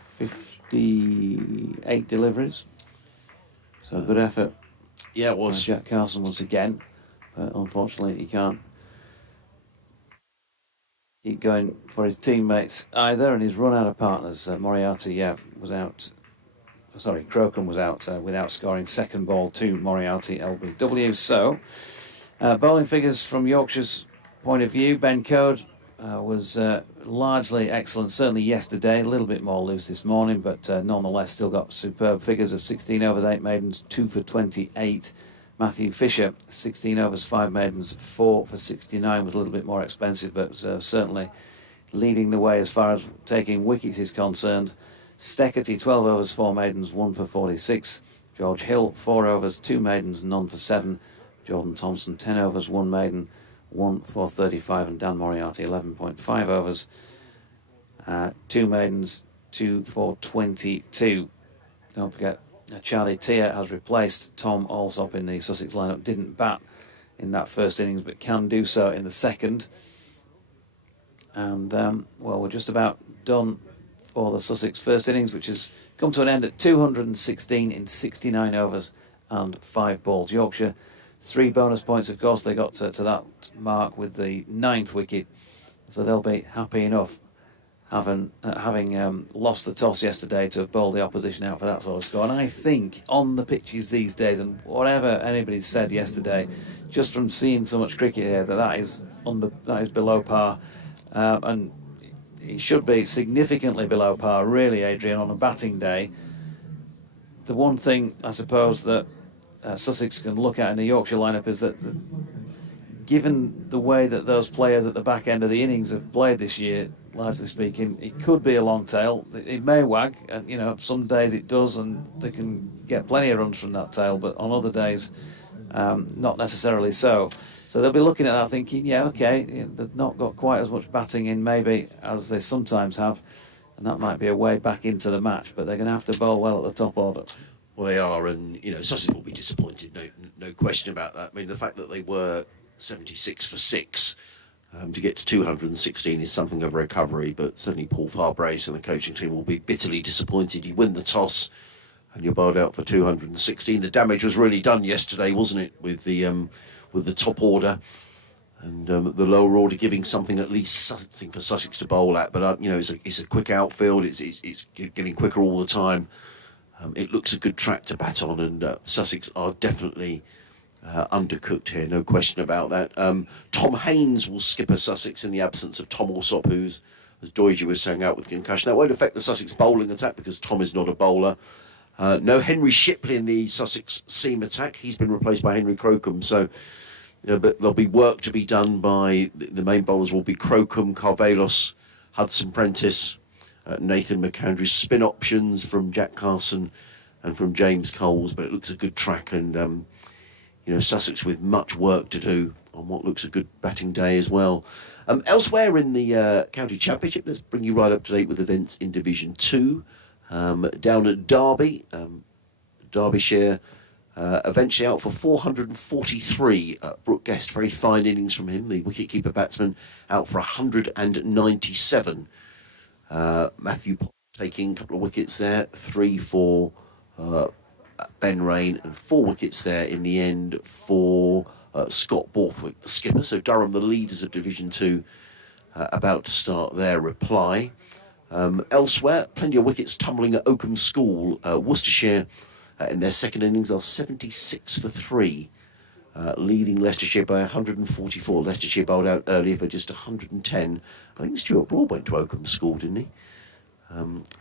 58 deliveries. So good effort. Yeah, it was. Jack Carson once again, but unfortunately he can't keep going for his teammates either, and he's run out of partners. Moriarty was out. Sorry, Crocombe was out without scoring. Second ball to Moriarty, LBW. So, bowling figures from Yorkshire's point of view, Ben Code was largely excellent, certainly yesterday, a little bit more loose this morning, but nonetheless still got superb figures of 16 overs, 8 maidens, 2 for 28. Matthew Fisher, 16 overs, 5 maidens, 4 for 69, was a little bit more expensive, but certainly leading the way as far as taking wickets is concerned. Steckerty, 12 overs, 4 maidens, 1 for 46. George Hill, 4 overs, 2 maidens, none for 7. Jordan Thompson, 10 overs, 1 maiden, 1 for 35. And Dan Moriarty, 11.5 overs, 2 maidens, 2 for 22. Don't forget, Charlie Tier has replaced Tom Alsop in the Sussex lineup. Didn't bat in that first innings, but can do so in the second. And, well, we're just about done for the Sussex first innings, which has come to an end at 216 in 69 overs and 5 balls. Yorkshire, 3 bonus points, of course. They got to that mark with the 9th wicket, so they'll be happy enough having lost the toss yesterday to have bowled the opposition out for that sort of score. And I think on the pitches these days, and whatever anybody said yesterday, just from seeing so much cricket here, that is below par, and it should be significantly below par, really, Adrian, on a batting day. The one thing I suppose that Sussex can look at in the Yorkshire lineup is that given the way that those players at the back end of the innings have played this year, largely speaking, it could be a long tail. It may wag, and some days it does, and they can get plenty of runs from that tail, but on other days, not necessarily so. So they'll be looking at that thinking, yeah, okay, they've not got quite as much batting in maybe as they sometimes have, and that might be a way back into the match, but they're going to have to bowl well at the top order. Well, they are, and Sussex will be disappointed, no question about that. I mean, the fact that they were 76 for 6 to get to 216 is something of a recovery, but certainly Paul Farbrace and the coaching team will be bitterly disappointed. You win the toss and you're bowled out for 216. The damage was really done yesterday, wasn't it, with the top order and the lower order giving something, at least something for Sussex to bowl at. But it's a quick outfield. It's getting quicker all the time. It looks a good track to bat on, and Sussex are definitely undercooked here, no question about that. Tom Haynes will skipper Sussex in the absence of Tom Alsop, who's, as Doidge was saying, out with concussion. That won't affect the Sussex bowling attack because Tom is not a bowler. No Henry Shipley in the Sussex seam attack. He's been replaced by Henry Crocombe. So but there'll be work to be done by the main bowlers will be Crocombe, Carvelos, Hudson Prentice, Nathan McAndrews. Spin options from Jack Carson and from James Coles, but it looks a good track, and Sussex with much work to do on what looks a good batting day as well. Elsewhere in the County Championship, let's bring you right up to date with events in Division 2. Down at Derby, Derbyshire, eventually out for 443. Brooke Guest, very fine innings from him, the wicket-keeper batsman, out for 197. Matthew Pott taking a couple of wickets there, 3 for Ben Rain, and 4 wickets there in the end for Scott Borthwick, the skipper. So Durham, the leaders of Division 2, about to start their reply. Elsewhere, plenty of wickets tumbling at Oakham School. Worcestershire, in their second innings, are 76 for 3, leading Leicestershire by 144. Leicestershire bowled out earlier for just 110. I think Stuart Broad went to Oakham School, didn't he?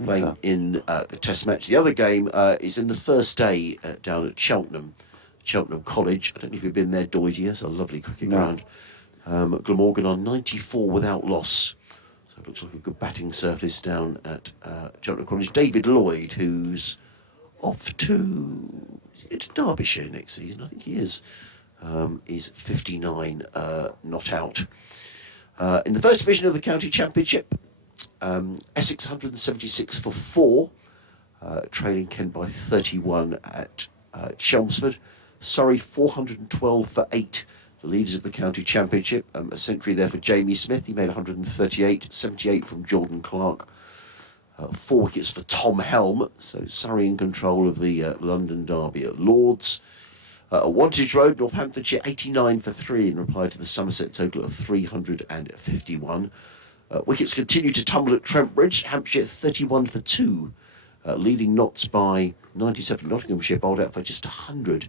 Playing in the Test match. The other game is in the first day down at Cheltenham College. I don't know if you've been there, Doidge. It's a lovely cricket ground. Glamorgan on 94 without loss. So it looks like a good batting surface down at Cheltenham College. David Lloyd, who's off to Derbyshire next season, I think he is 59 not out. In the first division of the County Championship, Essex 176 for 4, trailing Kent by 31 at Chelmsford. Surrey 412 for 8, the leaders of the County Championship. A century there for Jamie Smith, he made 138, 78 from Jordan Clark. 4 wickets for Tom Helm, so Surrey in control of the London derby at Lords. Wantage Road, Northamptonshire 89 for 3 in reply to the Somerset total of 351. Wickets continue to tumble at Trent Bridge. Hampshire 31 for 2, leading Notts by 97. Nottinghamshire bowled out for just 100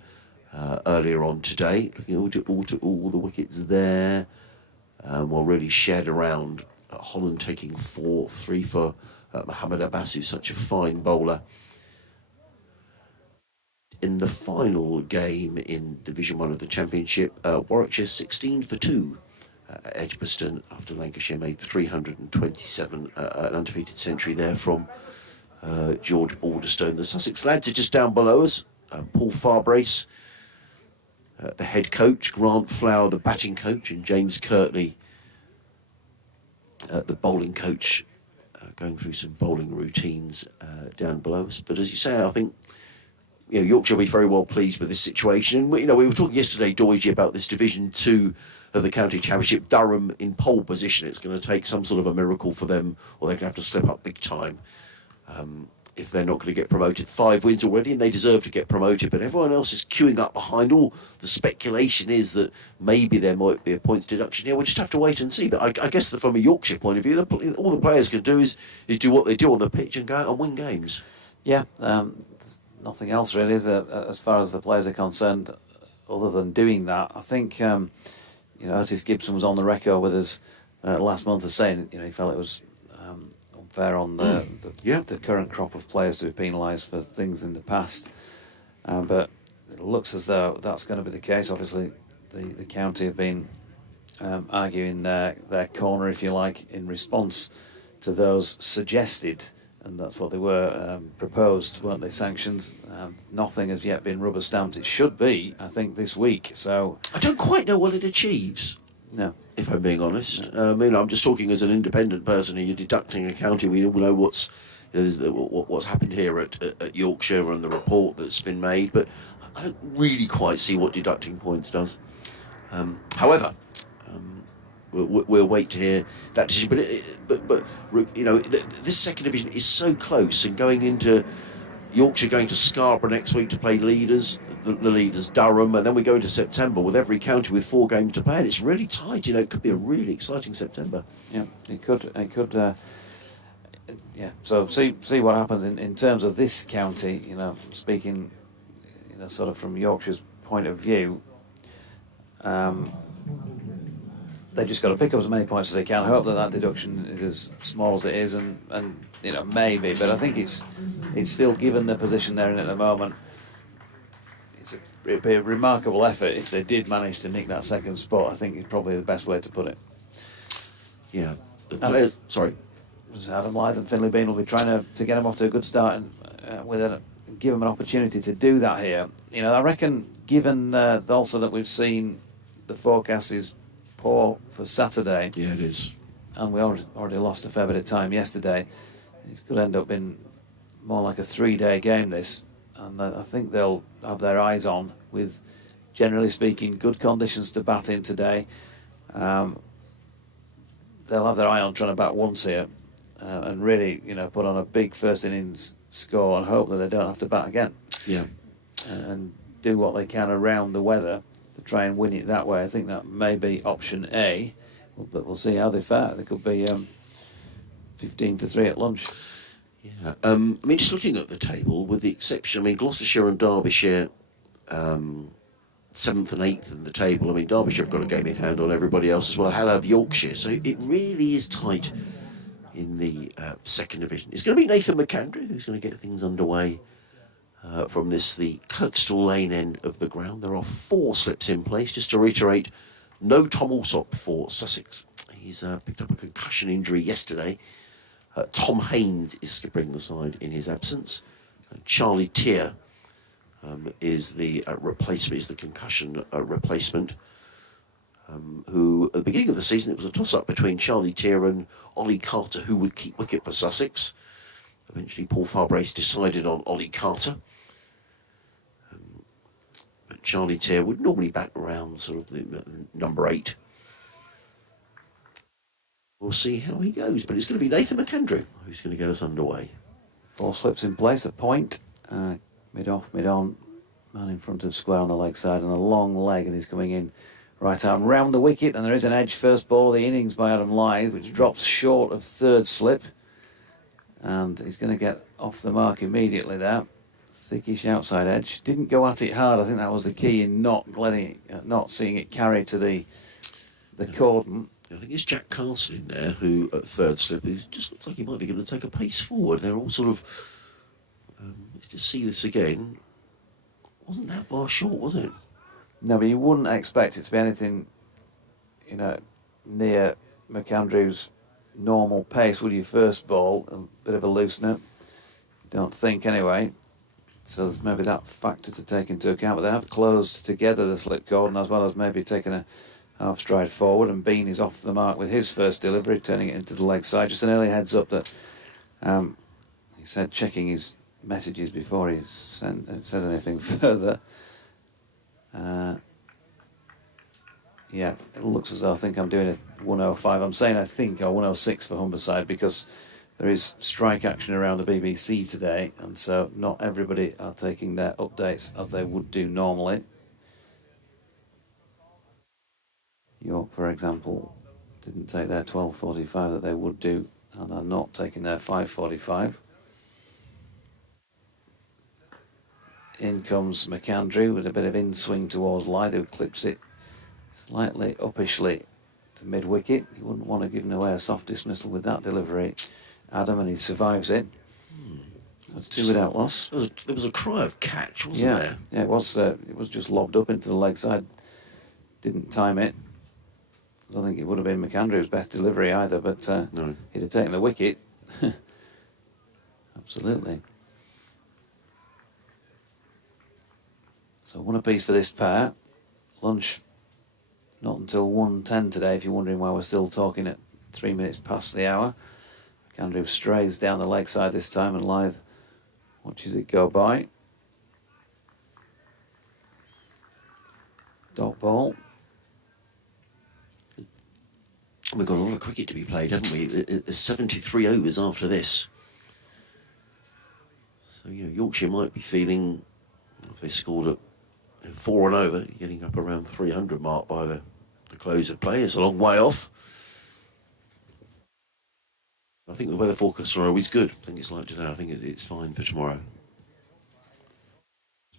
earlier on today. Looking all the wickets there. were really shared around. Holland taking 4-3 for Mohamed Abbas, who's such a fine bowler. In the final game in Division 1 of the Championship, Warwickshire 16 for 2 at Edgbaston after Lancashire made 327, an undefeated century there from George Alderstone. The Sussex lads are just down below us. Paul Farbrace, the head coach, Grant Flower, the batting coach, and James Kirtley, the bowling coach, going through some bowling routines down below us. But as you say, I think Yorkshire will be very well pleased with this situation. And we were talking yesterday, Doidge, about this Division 2 of the County Championship. Durham in pole position. It's going to take some sort of a miracle for them, or they're going to have to slip up big time if they're not going to get promoted. 5 wins already, and they deserve to get promoted. But everyone else is queuing up behind. All the speculation is that maybe there might be a points deduction here. We'll just have to wait and see. But I guess that from a Yorkshire point of view, all the players can do is do what they do on the pitch and go out and win games. Yeah, nothing else really, as far as the players are concerned, other than doing that. I think Otis Gibson was on the record with us last month as saying he felt it was unfair on the current crop of players to be penalised for things in the past. But it looks as though that's going to be the case. Obviously, the county have been arguing their corner, if you like, in response to those suggested. And that's what they were proposed, weren't they? Sanctions. Nothing has yet been rubber stamped. It should be, I think, this week. So I don't quite know what it achieves. No, if I'm being honest. No. I'm just talking as an independent person. You're deducting a county. We all know what's happened here at Yorkshire and the report that's been made, but I don't really quite see what deducting points does. However. We'll wait to hear that decision. But this second division is so close, and going into Yorkshire, going to Scarborough next week to play leaders, the leaders Durham, and then we go into September with every county with 4 games to play, and it's really tight. It could be a really exciting September. Yeah, it could. So see what happens in terms of this county. Speaking, sort of from Yorkshire's point of view. They've just got to pick up as many points as they can. I hope that deduction is as small as it is, and maybe. But I think it's still, given the position they're in at the moment, it'd be a remarkable effort if they did manage to nick that second spot. I think it's probably the best way to put it. Yeah. Sorry. Adam Lyth and Finlay Bean will be trying to get them off to a good start and give them an opportunity to do that here. I reckon, given also that we've seen the forecast is poor for Saturday. Yeah, it is. And we already lost a fair bit of time yesterday. It could end up being more like a 3-day game, this. And I think they'll have their eyes on, with, generally speaking, good conditions to bat in today. They'll have their eye on trying to bat once here and really, put on a big first innings score and hope that they don't have to bat again. Yeah. And do what they can around the weather to try and win it that way. I think that may be option A, but we'll see how they fare. They could be 15 for 3 at lunch. Yeah, just looking at the table, with the exception, Gloucestershire and Derbyshire, 7th and 8th in the table. Derbyshire have got a game in hand on everybody else as well. How have Yorkshire? So it really is tight in the second division. It's going to be Nathan McAndrew who's going to get things underway from the Kirkstall Lane end of the ground. There are 4 slips in place. Just to reiterate, no Tom Alsop for Sussex. He's picked up a concussion injury yesterday. Tom Haynes is skippering the side in his absence. Charlie Tier is the replacement, is the concussion replacement. Who, at the beginning of the season, it was a toss-up between Charlie Tier and Ollie Carter, who would keep wicket for Sussex. Eventually, Paul Farbrace decided on Ollie Carter. But Charlie Tier would normally bat around sort of the number 8. We'll see how he goes, but it's going to be Nathan McAndrew who's going to get us underway. 4 slips in place, a point, mid-off, mid-on, man in front of square on the leg side, and a long leg, and he's coming in right arm round the wicket, and there is an edge first ball of the innings by Adam Lyth, which drops short of 3rd slip, and he's going to get off the mark immediately there. Thickish outside edge, didn't go at it hard. I think that was the key in not seeing it carry to the cordon. I think it's Jack Castle in there who, at third slip, who just looks like he might be going to take a pace forward. They're all sort of. Let's just see this again. Wasn't that bar short, was it? No, but you wouldn't expect it to be anything, near McAndrew's normal pace, would you? First ball, a bit of a loosener. Don't think, anyway. So there's maybe that factor to take into account. But they have closed together the slip cordon, as well as maybe taking a half stride forward. And Bean is off the mark with his first delivery, turning it into the leg side. Just an early heads up that he said checking his messages before he says anything further. Yeah, it looks as though I think I'm doing a 105. I'm saying I think, or 106 for Humberside, because there is strike action around the BBC today, and so not everybody are taking their updates as they would do normally. York, for example, didn't take their 12:45 that they would do, and are not taking their 5:45. In comes McAndrew with a bit of in-swing towards Lythe, who clips it slightly uppishly to mid-wicket. You wouldn't want to give away a soft dismissal with that delivery, Adam, and he survives it. So 2 without loss. There was a cry of catch, wasn't there? Yeah, it was just lobbed up into the leg side. Didn't time it. I don't think it would have been McAndrew's best delivery either, but No. he'd have taken the wicket. Absolutely. So 1 apiece for this pair. Lunch not until 1:10 today, if you're wondering why we're still talking at 3 minutes past the hour. McAndrew strays down the leg side this time, and Lythe watches it go by. Dot ball. We've got a lot of cricket to be played, haven't we? There's 73 overs after this. So, Yorkshire might be feeling, if they scored at 4 and over, getting up around 300 mark by the close of play. It's a long way off. I think the weather forecasts are always good. I think it's like today. I think it's fine for tomorrow.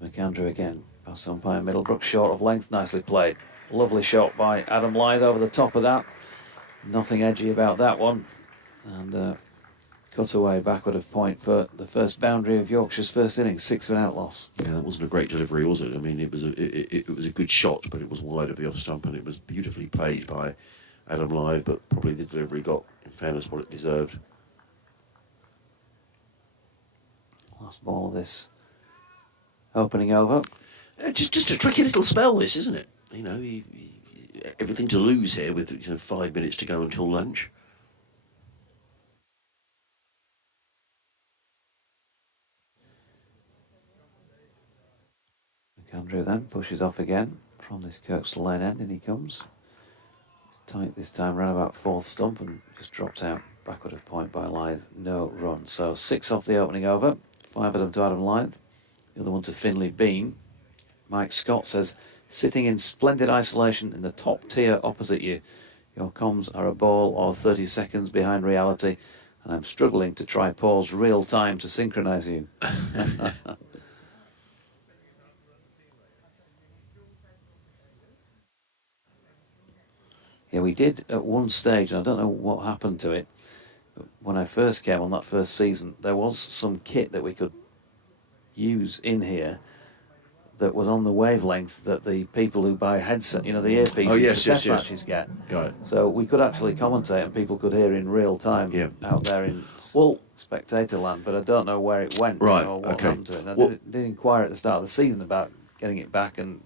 McAndrew again. Past umpire Middlebrook, short of length. Nicely played. Lovely shot by Adam Lythe over the top of that. Nothing edgy about that one. And cut away backward of point for the first boundary of Yorkshire's first innings. 6 without loss. Yeah, that wasn't a great delivery, was it? I mean, it was a good shot, but it was wide of the off stump, and it was beautifully played by Adam Lythe, but probably the delivery got, in fairness, what it deserved. Last ball of this opening over. Just a tricky little spell, this, isn't it? Everything to lose here with 5 minutes to go until lunch. McAndrew then pushes off again from this Kirkstall Lane end, and he comes. It's tight this time round about 4th stump, and just dropped out backward of point by Lythe. No run. So 6 off the opening over. 5 of them to Adam Lythe. The other one to Finlay Bean. Mike Scott says, sitting in splendid isolation in the top tier opposite you. Your comms are a ball or 30 seconds behind reality, and I'm struggling to try pause real time to synchronise you. Yeah, we did at one stage, and I don't know what happened to it, but when I first came on that first season, there was some kit that we could use in here that was on the wavelength that the people who buy headset, the earpieces for test matches get. Right. So we could actually commentate, and people could hear in real time out there in spectator land, but I don't know where it went or what happened to it. And I did inquire at the start of the season about getting it back, and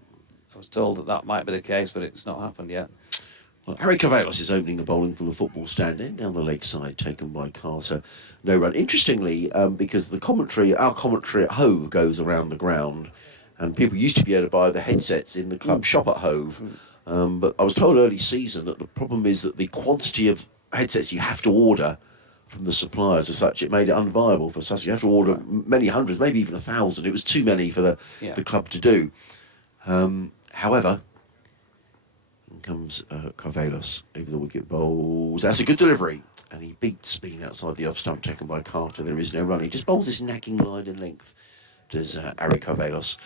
I was told that might be the case, but it's not happened yet. Well, Harry Cavalos is opening the bowling from the football stand end down the leg side, taken by Carter. No run. Interestingly, because our commentary at Hove goes around the ground, and people used to be able to buy the headsets in the club shop at Hove. But I was told early season that the problem is that the quantity of headsets you have to order from the suppliers as such, it made it unviable for Sussex. You have to order many hundreds, maybe even 1,000. It was too many for the club to do. However, comes Carvelos over the wicket bowls. That's a good delivery, and he beats Bean outside the off stump, taken by Carter. There is no run. He just bowls this nagging line and length, does Harry Carvelos.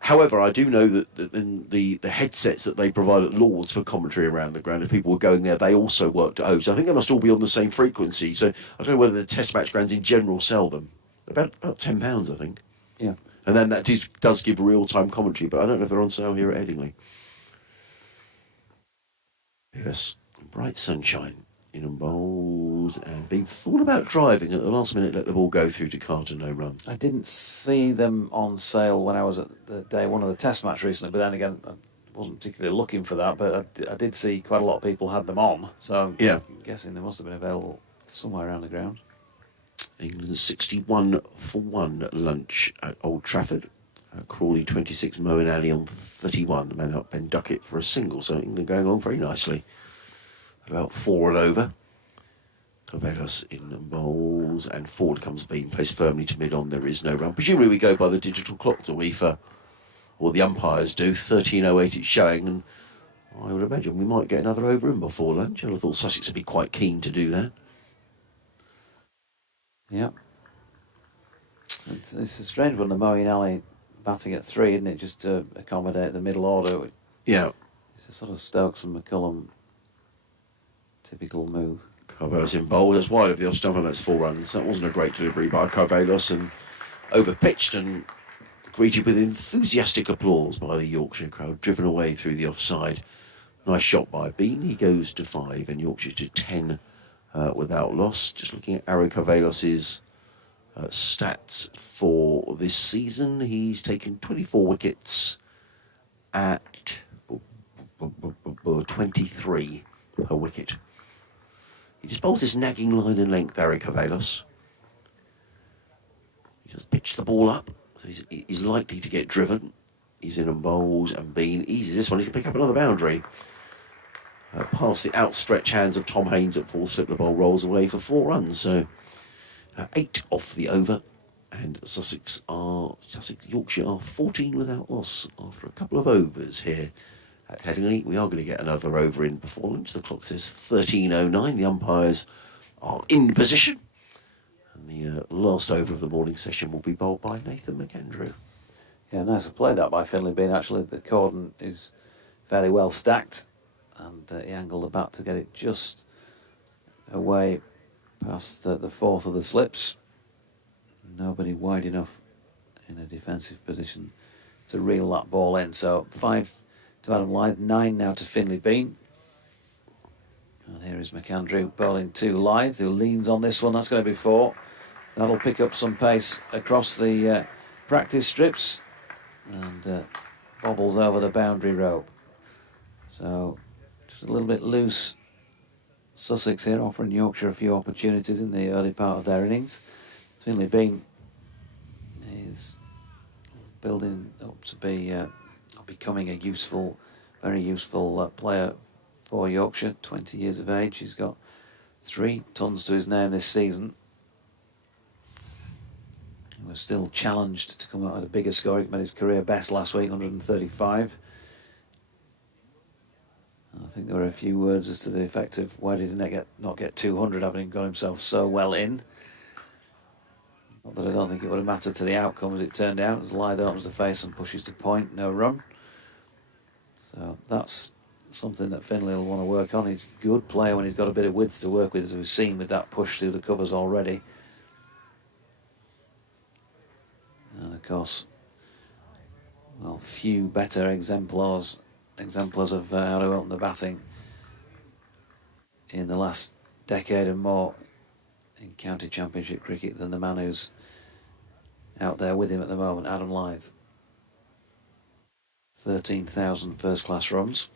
However, I do know that the headsets that they provide at Lord's for commentary around the ground, if people were going there, they also worked at home. So I think they must all be on the same frequency. So I don't know whether the test match grounds in general sell them. About £10, I think. Yeah. And then that does give real-time commentary, but I don't know if they're on sale here at Headingley. Yes, bright sunshine in and bowls, and being thought about driving at the last minute, let the ball go through to Carter, no run. I didn't see them on sale when I was at the day one of the test match recently, but then again, I wasn't particularly looking for that, but I did see quite a lot of people had them on, so Yeah. I'm guessing they must have been available somewhere around the ground. England 61-1 lunch at Old Trafford. Crawley 26, Moeen Ali on 31. The man up Ben Duckett for a single, so England going on very nicely. About 4 and over. Carvelos in bowls, and forward comes Bean, placed firmly to mid-on. There is no run. Presumably we go by the digital clock, do we, or the umpires do. 13:08 it's showing, and I would imagine we might get another over in before lunch. I thought Sussex would be quite keen to do that. Yeah. It's a strange one, the Moeen Ali batting at 3, isn't it, just to accommodate the middle order. Yeah. It's a sort of Stokes and McCullum typical move. Carvelos in bowl, that's wide of the off stump, and that's 4 runs. That wasn't a great delivery by Carvelos, and over-pitched and greeted with enthusiastic applause by the Yorkshire crowd, driven away through the offside. Nice shot by Bean. He goes to 5, and Yorkshire to 10 without loss. Just looking at Ari Carvelos's stats for this season, he's taken 24 wickets at 23 per wicket. He just bowls this nagging line and length, Ari Carvelos. He just pitched the ball up, so he's likely to get driven. He's in and bowls, and Bean eases this one. He can pick up another boundary. Past the outstretched hands of Tom Haynes at full slip, the ball rolls away for 4 runs. So 8 off the over, and Yorkshire are 14 without loss after a couple of overs here at Headingley. We are going to get another over in before lunch. The clock says 13:09. The umpires are in position, and the last over of the morning session will be bowled by Nathan McAndrew. Yeah, nice to play that by Finlay Bean. Actually, the cordon is fairly well stacked, and he angled the bat to get it just away past the fourth of the slips. Nobody wide enough in a defensive position to reel that ball in. So 5 to Adam Lyth, 9 now to Finlay Bean. And here is McAndrew bowling to Lyth, who leans on this one. That's going to be 4. That'll pick up some pace across the practice strips and bobbles over the boundary rope. So just a little bit loose. Sussex here offering Yorkshire a few opportunities in the early part of their innings. Finlay Bean is building up to be becoming a very useful player for Yorkshire. 20 years of age. He's got 3 tons to his name this season. He was still challenged to come out with a bigger score. He made his career best last week, 135. I think there were a few words as to the effect of why did he not get 200, having got himself so well in. Not that I don't think it would have mattered to the outcome as it turned out. As Lyth opens the face and pushes to point, no run. So that's something that Finlay will want to work on. He's a good player when he's got a bit of width to work with, as we've seen with that push through the covers already. And of course, well, few better exemplars of how to open the batting in the last decade and more in county championship cricket than the man who's out there with him at the moment, Adam Lyth. 13,000 first-class runs.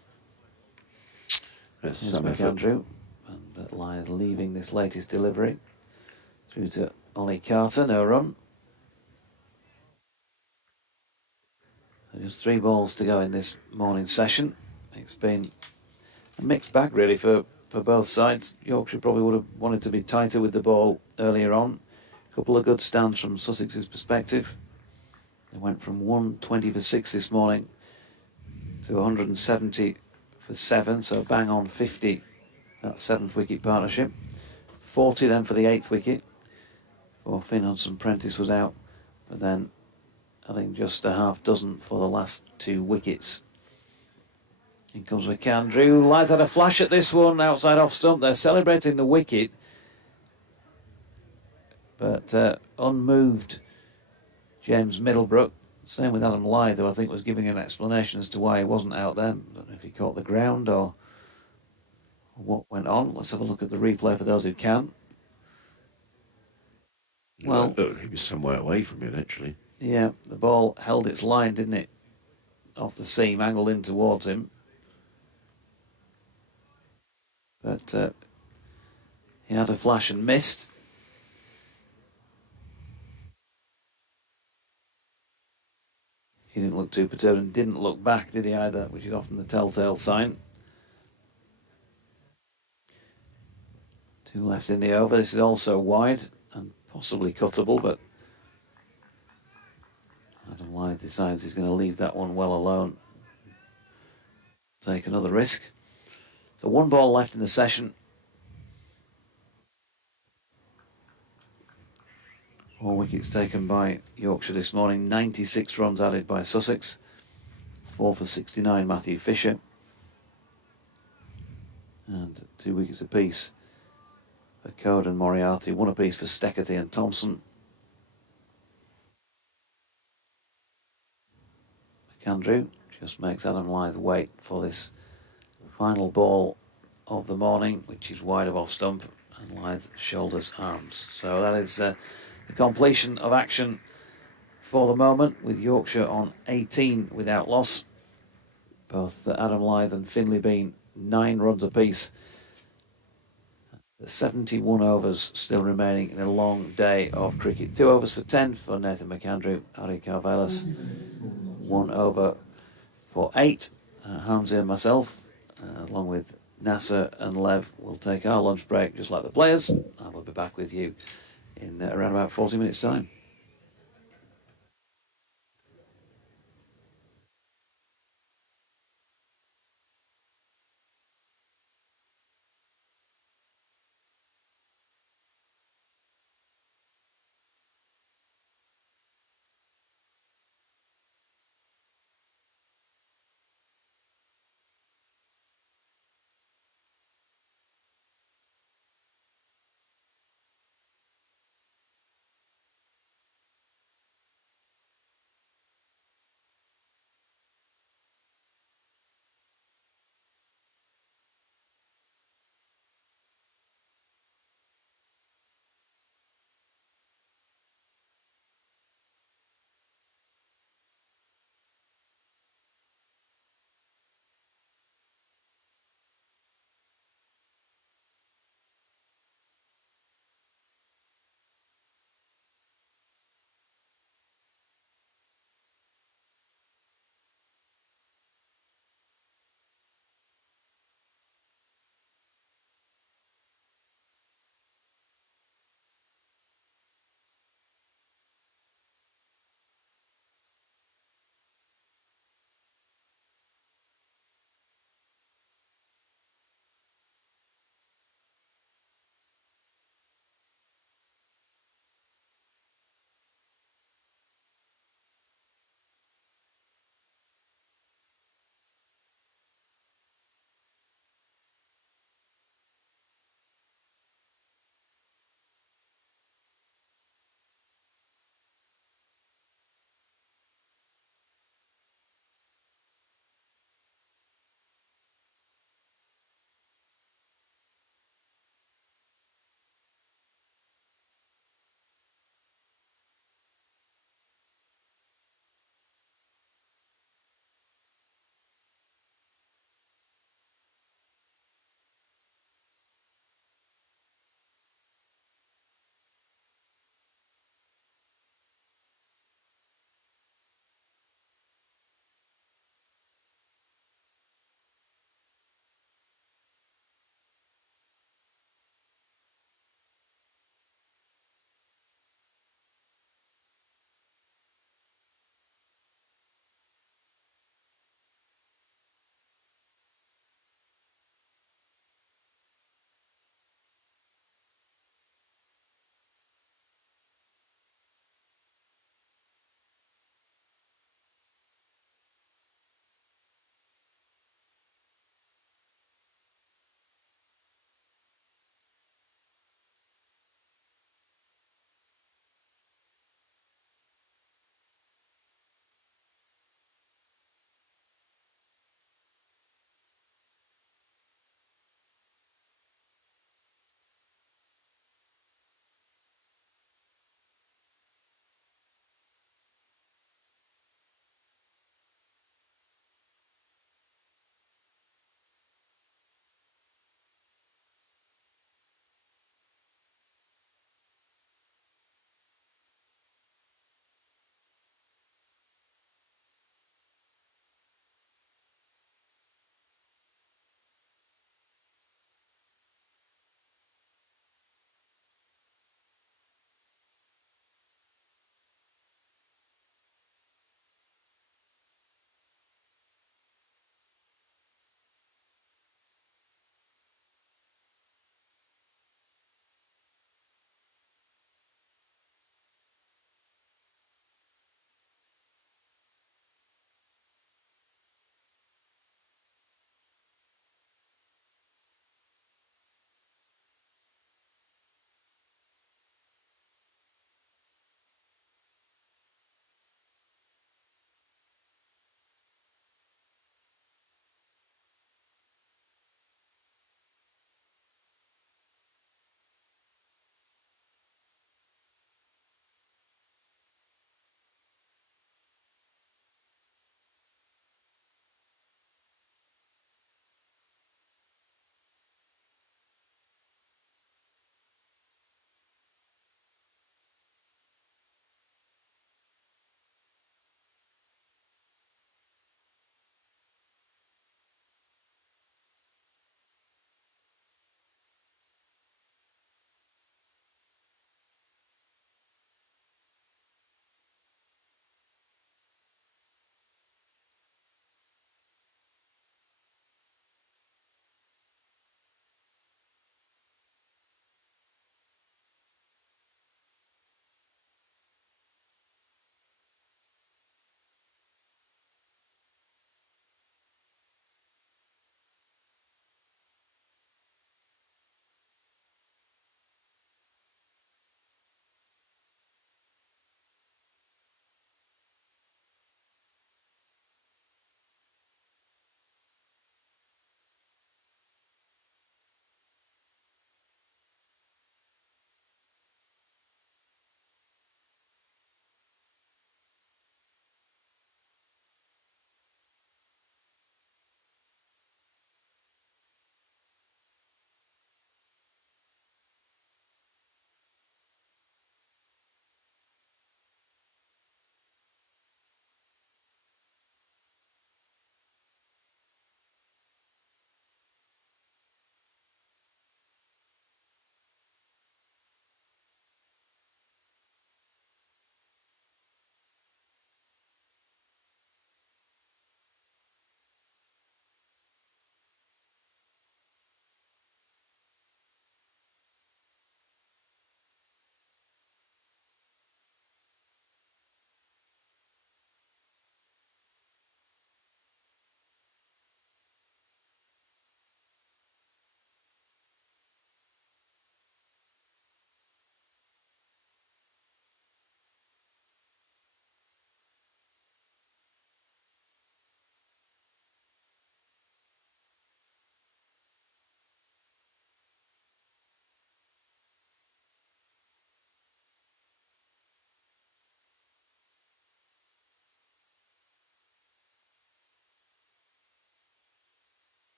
Here's McAndrew, and Lyth leaving this latest delivery through to Ollie Carter, no run. Just 3 balls to go in this morning session. It's been a mixed bag really for both sides. Yorkshire probably would have wanted to be tighter with the ball earlier on. A couple of good stands from Sussex's perspective. They went from 120 for 6 this morning to 170 for 7, so bang on 50, that 7th wicket partnership. 40 then for the 8th wicket, for Finn Hudson-Prentice was out, but then adding just a half dozen for the last 2 wickets. In comes McAndrew. Lyth had a flash at this one, outside off stump. They're celebrating the wicket. But unmoved James Middlebrook. Same with Adam Lyth, who I think was giving an explanation as to why he wasn't out there. I don't know if he caught the ground or what went on. Let's have a look at the replay for those who can. Well, look, he was some way away from it, actually. Yeah, the ball held its line, didn't it? Off the seam, angled in towards him. But he had a flash and missed. He didn't look too perturbed and didn't look back, did he either, which is often the telltale sign. 2 left in the over. This is also wide and possibly cuttable, but Adam Lyth decides he's going to leave that one well alone. Take another risk. So 1 ball left in the session. 4 wickets taken by Yorkshire this morning. 96 runs added by Sussex. 4 for 69, Matthew Fisher. And 2 wickets apiece for Code and Moriarty. 1 apiece for Steckerty and Thompson. McAndrew just makes Adam Lyth wait for this final ball of the morning, which is wide of off stump, and Lyth shoulders arms. So that is the completion of action for the moment, with Yorkshire on 18 without loss. Both Adam Lyth and Finlay Bean 9 runs apiece. 71 overs still remaining in a long day of cricket. 2 overs for 10 for Nathan McAndrew, Ari Carvelis. 1 over for 8. Hamza and myself, along with Nasser and Lev, will take our lunch break just like the players. I will be back with you in around about 40 minutes' time.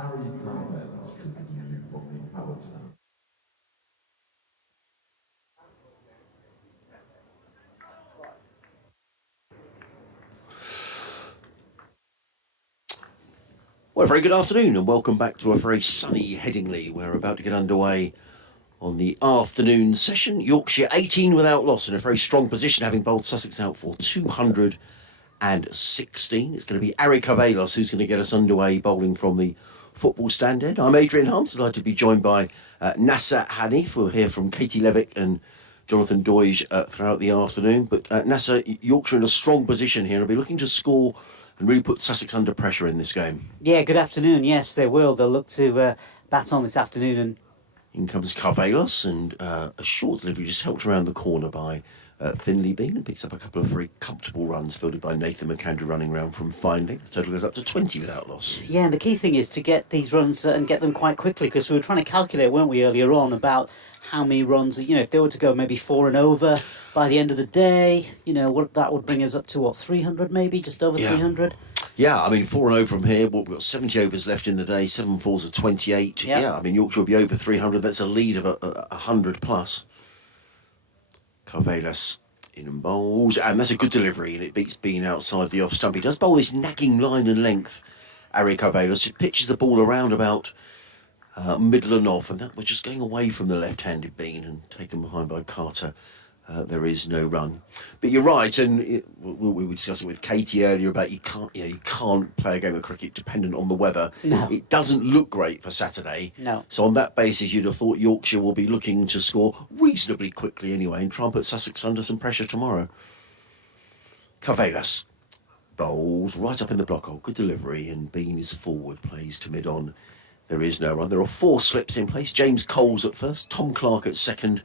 Harry Carvelis to the new from the Howard stand. Well, a very good afternoon and welcome back to a very sunny Headingley. We're about to get underway on the afternoon session. Yorkshire 18 without loss in a very strong position, having bowled Sussex out for 216. It's going to be Ari Carvelis who's going to get us underway bowling from the football stand end. I'm Adrian Harms, delighted to be joined by Nasser Hanif. We'll hear from Katie Levick and Jonathan Doige throughout the afternoon. But Nasser, Yorkshire in a strong position here. I'll be looking to score and really put Sussex under pressure in this game. Yeah, good afternoon. Yes, they will. They'll look to bat on this afternoon. And in comes Carvelis, and a short delivery just helped around the corner by Finley Bean, and picks up a couple of very comfortable runs fielded by Nathan McAndrew running around from Finley. The total goes up to 20 without loss. yeah, and the key thing is to get these runs and get them quite quickly, because we were trying to calculate, weren't we, earlier on about how many runs, if they were to go maybe 4 and over by the end of the day, what that would bring us up to, 300 maybe, just over 300? Yeah, I mean, 4 and 0 from here. We've got 70 overs left in the day, 7 fours of 28. Yep. Yeah, I mean, Yorkshire will be over 300. That's a lead of 100 plus. Carvelis in and bowls, and that's a good delivery, and it beats Bean outside the off stump. He does bowl this nagging line and length, Ari Carvelis. It pitches the ball around about middle and off, and that was just going away from the left-handed Bean and taken behind by Carter. There is no run, but you're right, and we were discussing with Katie earlier about you can't play a game of cricket dependent on the weather. No. It doesn't look great for Saturday. No. So on that basis, you'd have thought Yorkshire will be looking to score reasonably quickly anyway, and try and put Sussex under some pressure tomorrow. Carvelis bowls right up in the block hole, good delivery, and Bean is forward, plays to mid on. There is no run. There are 4 slips in place. James Coles at first, Tom Clark at second,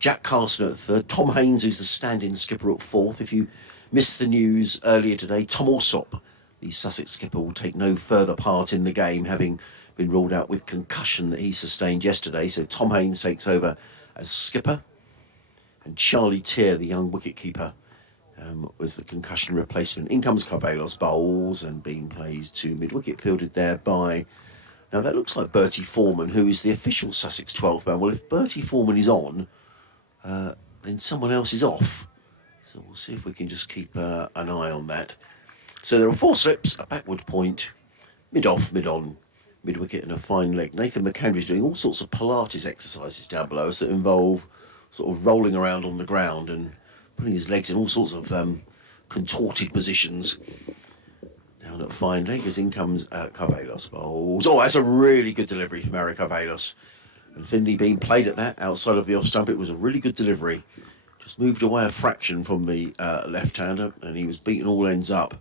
Jack Carson at third, Tom Haynes, who's the stand-in skipper, at fourth. If you missed the news earlier today, Tom Alsop, the Sussex skipper, will take no further part in the game, having been ruled out with concussion that he sustained yesterday. So Tom Haynes takes over as skipper, and Charlie Tier, the young wicket-keeper, was the concussion replacement. In comes Carvelis, bowls, and Bean plays to mid-wicket, fielded there by... Now that looks like Bertie Foreman, who is the official Sussex 12th man. Well, if Bertie Foreman is on, then someone else is off. So we'll see if we can just keep an eye on that. So there are 4 slips, a backward point, mid-off, mid-on, mid-wicket, and a fine leg. Nathan McAndrew is doing all sorts of Pilates exercises down below us that involve sort of rolling around on the ground and putting his legs in all sorts of contorted positions. Down at fine leg, as in comes Carvelis bowls. Oh, that's a really good delivery from Ari Carvelis. And Finley Bean played at that outside of the off stump. It was a really good delivery. Just moved away a fraction from the left-hander, and he was beaten all ends up.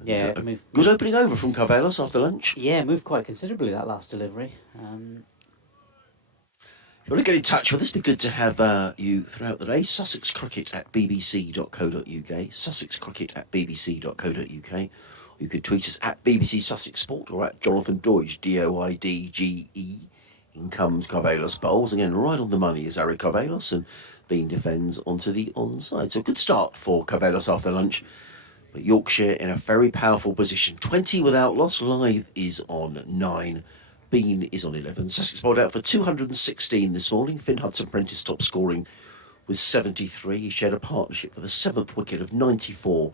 And, Yeah, good opening over from Carvelis after lunch. Yeah, moved quite considerably, that last delivery. If you want to get in touch with us, it'd be good to have you throughout the day. Sussex Cricket at bbc.co.uk. Sussex Cricket at bbc.co.uk. You could tweet us at BBC Sussex Sport or at Jonathan Doige, Doidge. In comes Carvelis bowls. Again, right on the money is Ari Carvelis, and Bean defends onto the onside. So a good start for Carvelis after lunch. But Yorkshire in a very powerful position. 20 without loss. Lythe is on 9. Bean is on 11. Sussex bowled out for 216 this morning. Finn Hudson-Prentice top scoring with 73. He shared a partnership for the 7th wicket of 94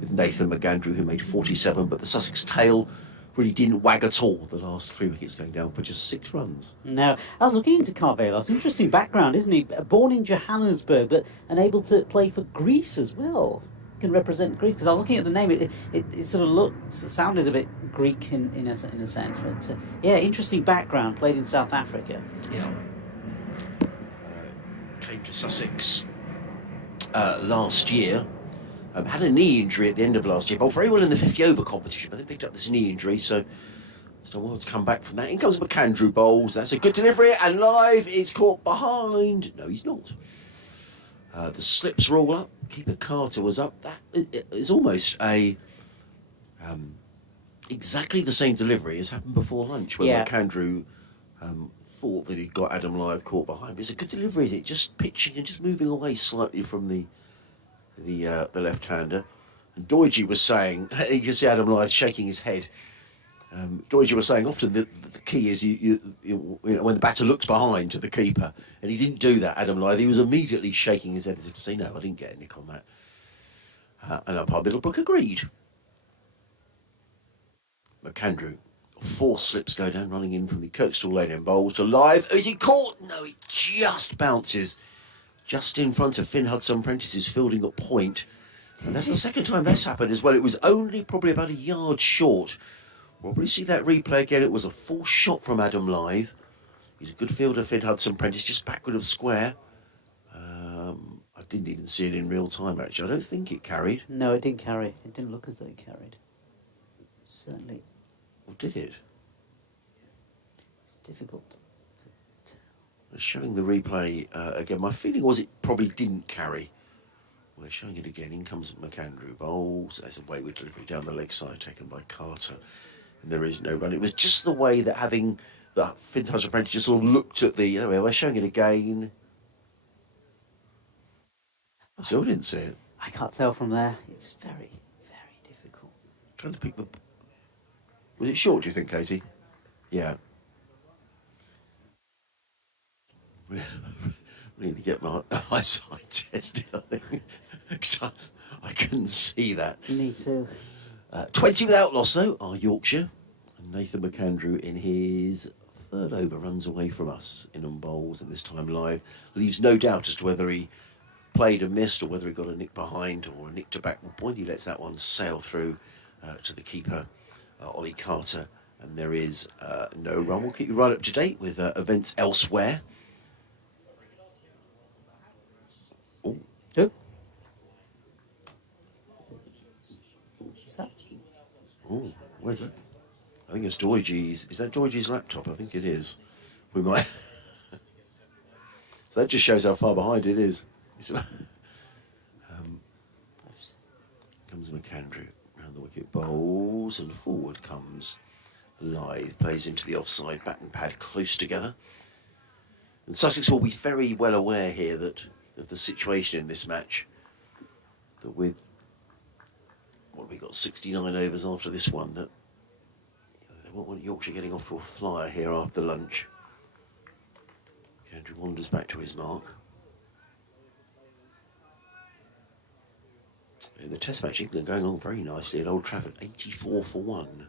with Nathan McAndrew, who made 47. But the Sussex tail really didn't wag at all, the last 3 wickets going down for just 6 runs. No, I was looking into Carvelis. Interesting background, isn't he? Born in Johannesburg, but unable to play for Greece as well. Can represent Greece, because I was looking at the name. It sort of sounded a bit Greek in a sense, but yeah, interesting background. Played in South Africa. Yeah. Came to Sussex last year. Had a knee injury at the end of last year. Bowled very well in the 50 over competition, but they picked up this knee injury, so it's done well to come back from that. In comes McAndrew bowls. That's a good delivery, and Lythe is caught behind. No, he's not. The slips are all up. Keeper Carter was up. That is almost a exactly the same delivery as happened before lunch, where McAndrew thought that he'd got Adam Lythe caught behind. But it's a good delivery. It just pitching and just moving away slightly from the left-hander. And Doige was saying, you can see Adam Lythe shaking his head George, you were saying often the key is you know, when the batter looks behind to the keeper, and he didn't do that, Adam Lyth. He was immediately shaking his head as if to say, no, I didn't get a nick on that. And umpire Middlebrook agreed. McAndrew, 4 slips go down, running in from the Kirkstall lane and bowls to Lyth. Is he caught? No, it just bounces just in front of Finn Hudson-Prentice, who's fielding at point. And that's the second time that's happened as well. It was only probably about a yard short. We'll probably see that replay again. It was a full shot from Adam Lyth. He's a good fielder, Finn Hudson-Prentice, just backward of square. I didn't even see it in real time, actually. I don't think it carried. No, it didn't carry. It didn't look as though it carried. Certainly. Or did it? It's difficult to tell. Showing the replay again, my feeling was it probably didn't carry. Well, they're showing it again. In comes McAndrew. Bowls. There's a wayward delivery down the leg side taken by Carter. And there is no run. It was just the way that having the Finn Hudson-Prentice just sort of looked at the... Anyway, they're showing it again. I still didn't see it. I can't tell from there. It's very, very difficult. Trying to pick the... Was it short, do you think, Katie? Yeah. Really get my eyesight tested, I think. 'Cause I couldn't see that. Me too. 20 without loss, though, are Yorkshire. And Nathan McAndrew in his 3rd over runs away from us in on bowls, and this time live. Leaves no doubt as to whether he played and missed or whether he got a nick behind or a nick to backward point. He lets that one sail through to the keeper, Ollie Carter, and there is no run. We'll keep you right up to date with events elsewhere. Oh. Who? What's that? Oh, where's that? I think it's Doigy's. Is that Doigy's laptop? I think it is. We might. So that just shows how far behind it is. Comes McAndrew round the wicket, bowls, and forward comes Lyth. Plays into the offside, bat and pad close together. And Sussex will be very well aware here that of the situation in this match. That with what we got 69 overs after this one, that they won't want Yorkshire getting off to a flyer here after lunch. McAndrew wanders back to his mark. In the Test match, England going on very nicely at Old Trafford, 84 for 1.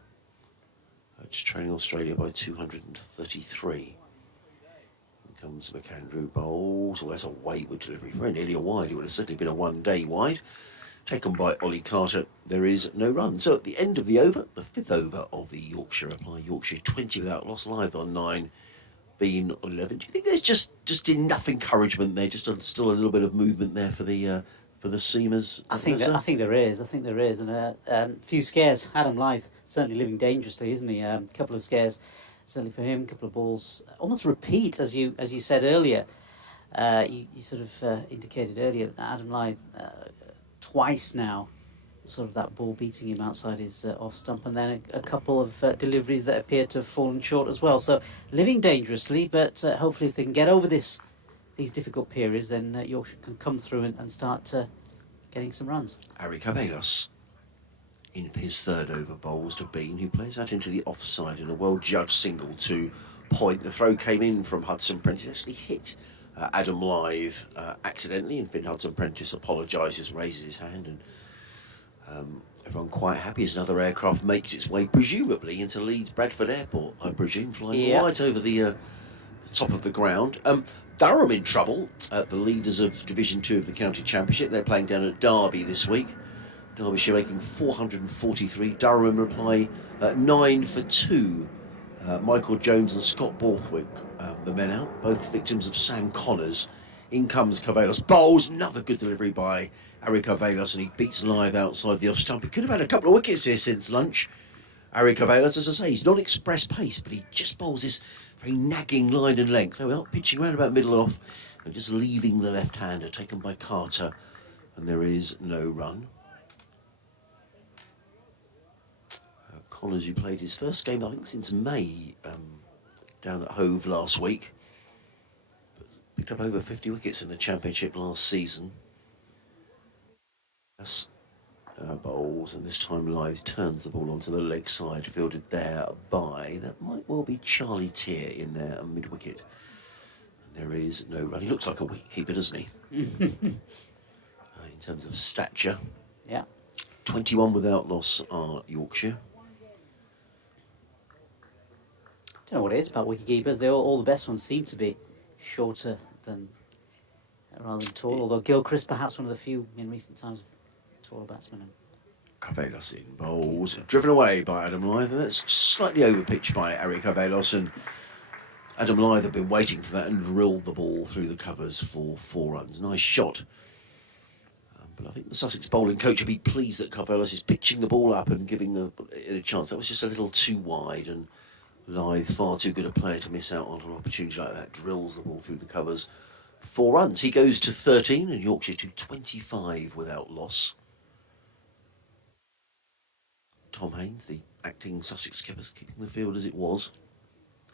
Just trailing Australia by 233. In comes McAndrew, bowls. Oh, that's a wayward delivery. Very nearly a wide. It would have certainly been a one-day wide. Taken by Ollie Carter. There is no run. So at the end of the over, the 5th over of the Yorkshire reply. Yorkshire 20 without loss, Lyth on 9, Bean on 11. Do you think there's just enough encouragement there? Just still a little bit of movement there for the seamers? I think there is, and a few scares. Adam Lyth certainly living dangerously, isn't he? A couple of scares, certainly for him. A couple of balls, almost repeat as you said earlier. You sort of indicated earlier that Adam Lyth twice now, sort of that ball beating him outside his off stump, and then a couple of deliveries that appear to have fallen short as well. So living dangerously, but hopefully if they can get over these difficult periods, then Yorkshire can come through and start getting some runs. Ari Cabelos in his 3rd over, bowls to Bean, who plays out into the offside in a well-judged single to point. The throw came in from Hudson-Prentice, actually hit Adam Lyth accidentally, and Finn Hudson-Prentice apologises, raises his hand, and everyone quite happy as another aircraft makes its way, presumably, into Leeds Bradford Airport, I presume, flying right over the top of the ground. Durham in trouble, the leaders of Division 2 of the County Championship. They're playing down at Derby this week. Derbyshire making 443. Durham in reply 9 for 2. Michael Jones and Scott Borthwick, the men out, both victims of Sam Connors. In comes Cabelos, bowls, another good delivery by Ari Cabelos, and he beats Lyth outside the off stump. He could have had a couple of wickets here since lunch. Ari Cabelos, as I say, he's not express pace, but he just bowls this very nagging line and length. They were pitching around about middle and off, and just leaving the left-hander, taken by Carter, and there is no run. Connors, who played his first game, I think, since May, down at Hove last week. But picked up over 50 wickets in the Championship last season. That's bowls, and this time Lythe turns the ball onto the leg side, fielded there by, that might well be Charlie Tier in there, mid-wicket. And there is no run. He looks like a wicket-keeper, doesn't he? In terms of stature. Yeah. 21 without loss are Yorkshire. Don't know what it is about wicketkeepers. They all the best ones seem to be shorter than rather than tall. Although Gilchrist, perhaps one of the few in recent times, taller batsmen. Carvelos in bowls, driven away by Adam Lythe, and that's slightly overpitched by Ari Carvelos, and Adam Lythe had been waiting for that and drilled the ball through the covers for 4 runs. Nice shot. But I think the Sussex bowling coach will be pleased that Carvelos is pitching the ball up and giving it a chance. That was just a little too wide, and Lythe, far too good a player to miss out on an opportunity like that, drills the ball through the covers. 4 runs. He goes to 13 and Yorkshire to 25 without loss. Tom Haynes, the acting Sussex skipper, keeping the field as it was.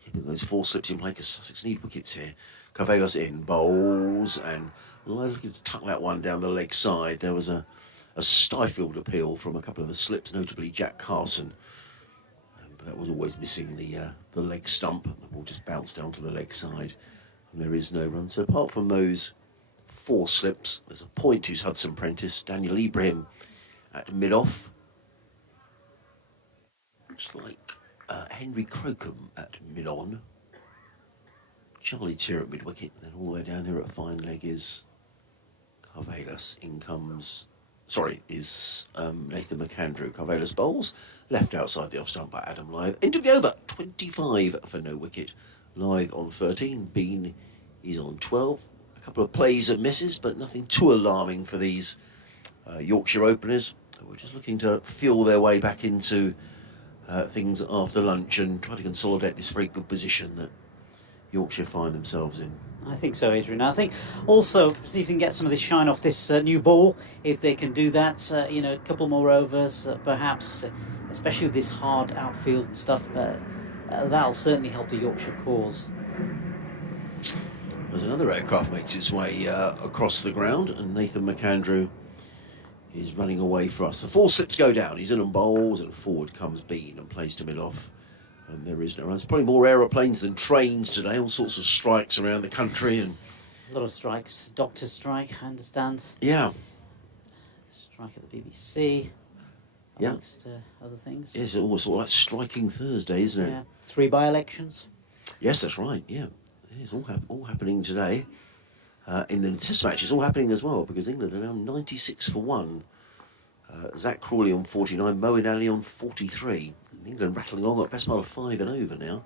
Keeping those 4 slips in play because Sussex need wickets here. Carvelos in, bowls, and looking to tuck that one down the leg side. There was a stifled appeal from a couple of the slips, notably Jack Carson. But that was always missing the leg stump. The ball just bounced down to the leg side. And there is no run. So apart from those 4 slips, there's a point who's Hudson Prentice, Daniel Ibrahim at mid-off. Looks like Henry Crocombe at mid-on. Charlie Tier at mid-wicket. And then all the way down there at fine leg is Carvelos. In comes... is Nathan McAndrew. Carvelos bowls, left outside the off-stump by Adam Lythe. End of the over, 25 for no wicket. Lythe on 13, Bean is on 12. A couple of plays and misses, but nothing too alarming for these Yorkshire openers. We're just looking to fuel their way back into things after lunch and try to consolidate this very good position that Yorkshire find themselves in. I think so, Adrian. I think also see if they can get some of this shine off this new ball. If they can do that, a couple more overs, perhaps, especially with this hard outfield and stuff, that'll certainly help the Yorkshire cause. As another aircraft makes its way across the ground, and Nathan McAndrew is running away for us. The 4 slips go down. He's in on bowls, and forward comes Bean and plays to mid-off. And there is no run. There's probably more aeroplanes than trains today. All sorts of strikes around the country, and A lot of strikes. Doctor's strike, I understand. yeah, Strike at the BBC. Yeah. Amongst other things. it's almost sort of like striking Thursday, isn't it? Yeah. 3 by-elections. Yes, that's right. Yeah, it's all happening today. In the Test match, it's all happening as well because England are now 96 for 1. Zach Crawley on 49, Moeen Ali on 43. And England rattling along at best part of 5 and over now.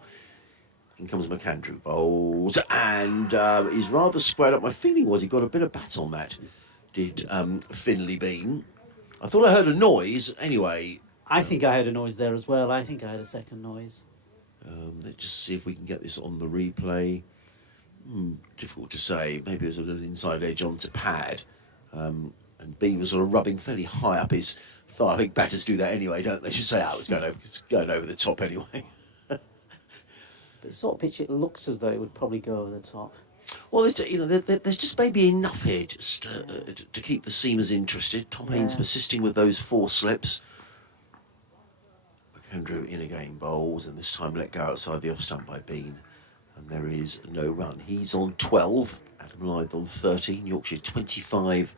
In comes McAndrew, bowls, and he's rather squared up. My feeling was he got a bit of bat on that, did Finley Bean. I thought I heard a noise. Anyway, I think I heard a noise there as well. I think I heard a second noise. let's just see if we can get this on the replay. Difficult to say. Maybe it was a little inside edge onto pad. And Bean was sort of rubbing fairly high up his thigh. I think batters do that anyway, don't they? Just say, it's going over the top anyway. But sort of pitch, it looks as though it would probably go over the top. Well, there's just maybe enough here just to keep the seamers interested. Tom Haynes persisting with those 4 slips. McAndrew in again, bowls, and this time let go outside the off stump by Bean. And there is no run. He's on 12. Adam Lythe on 13. Yorkshire 25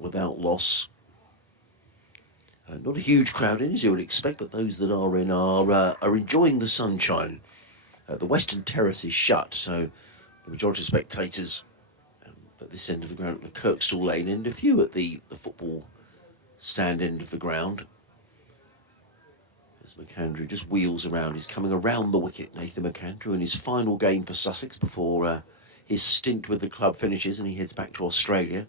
without loss. Not a huge crowd in, as you would expect, but those that are in are enjoying the sunshine. The Western Terrace is shut, so the majority of spectators at this end of the ground, at the Kirkstall Lane end, a few at the football stand end of the ground. As McAndrew just wheels around, he's coming around the wicket, Nathan McAndrew, in his final game for Sussex before his stint with the club finishes and he heads back to Australia.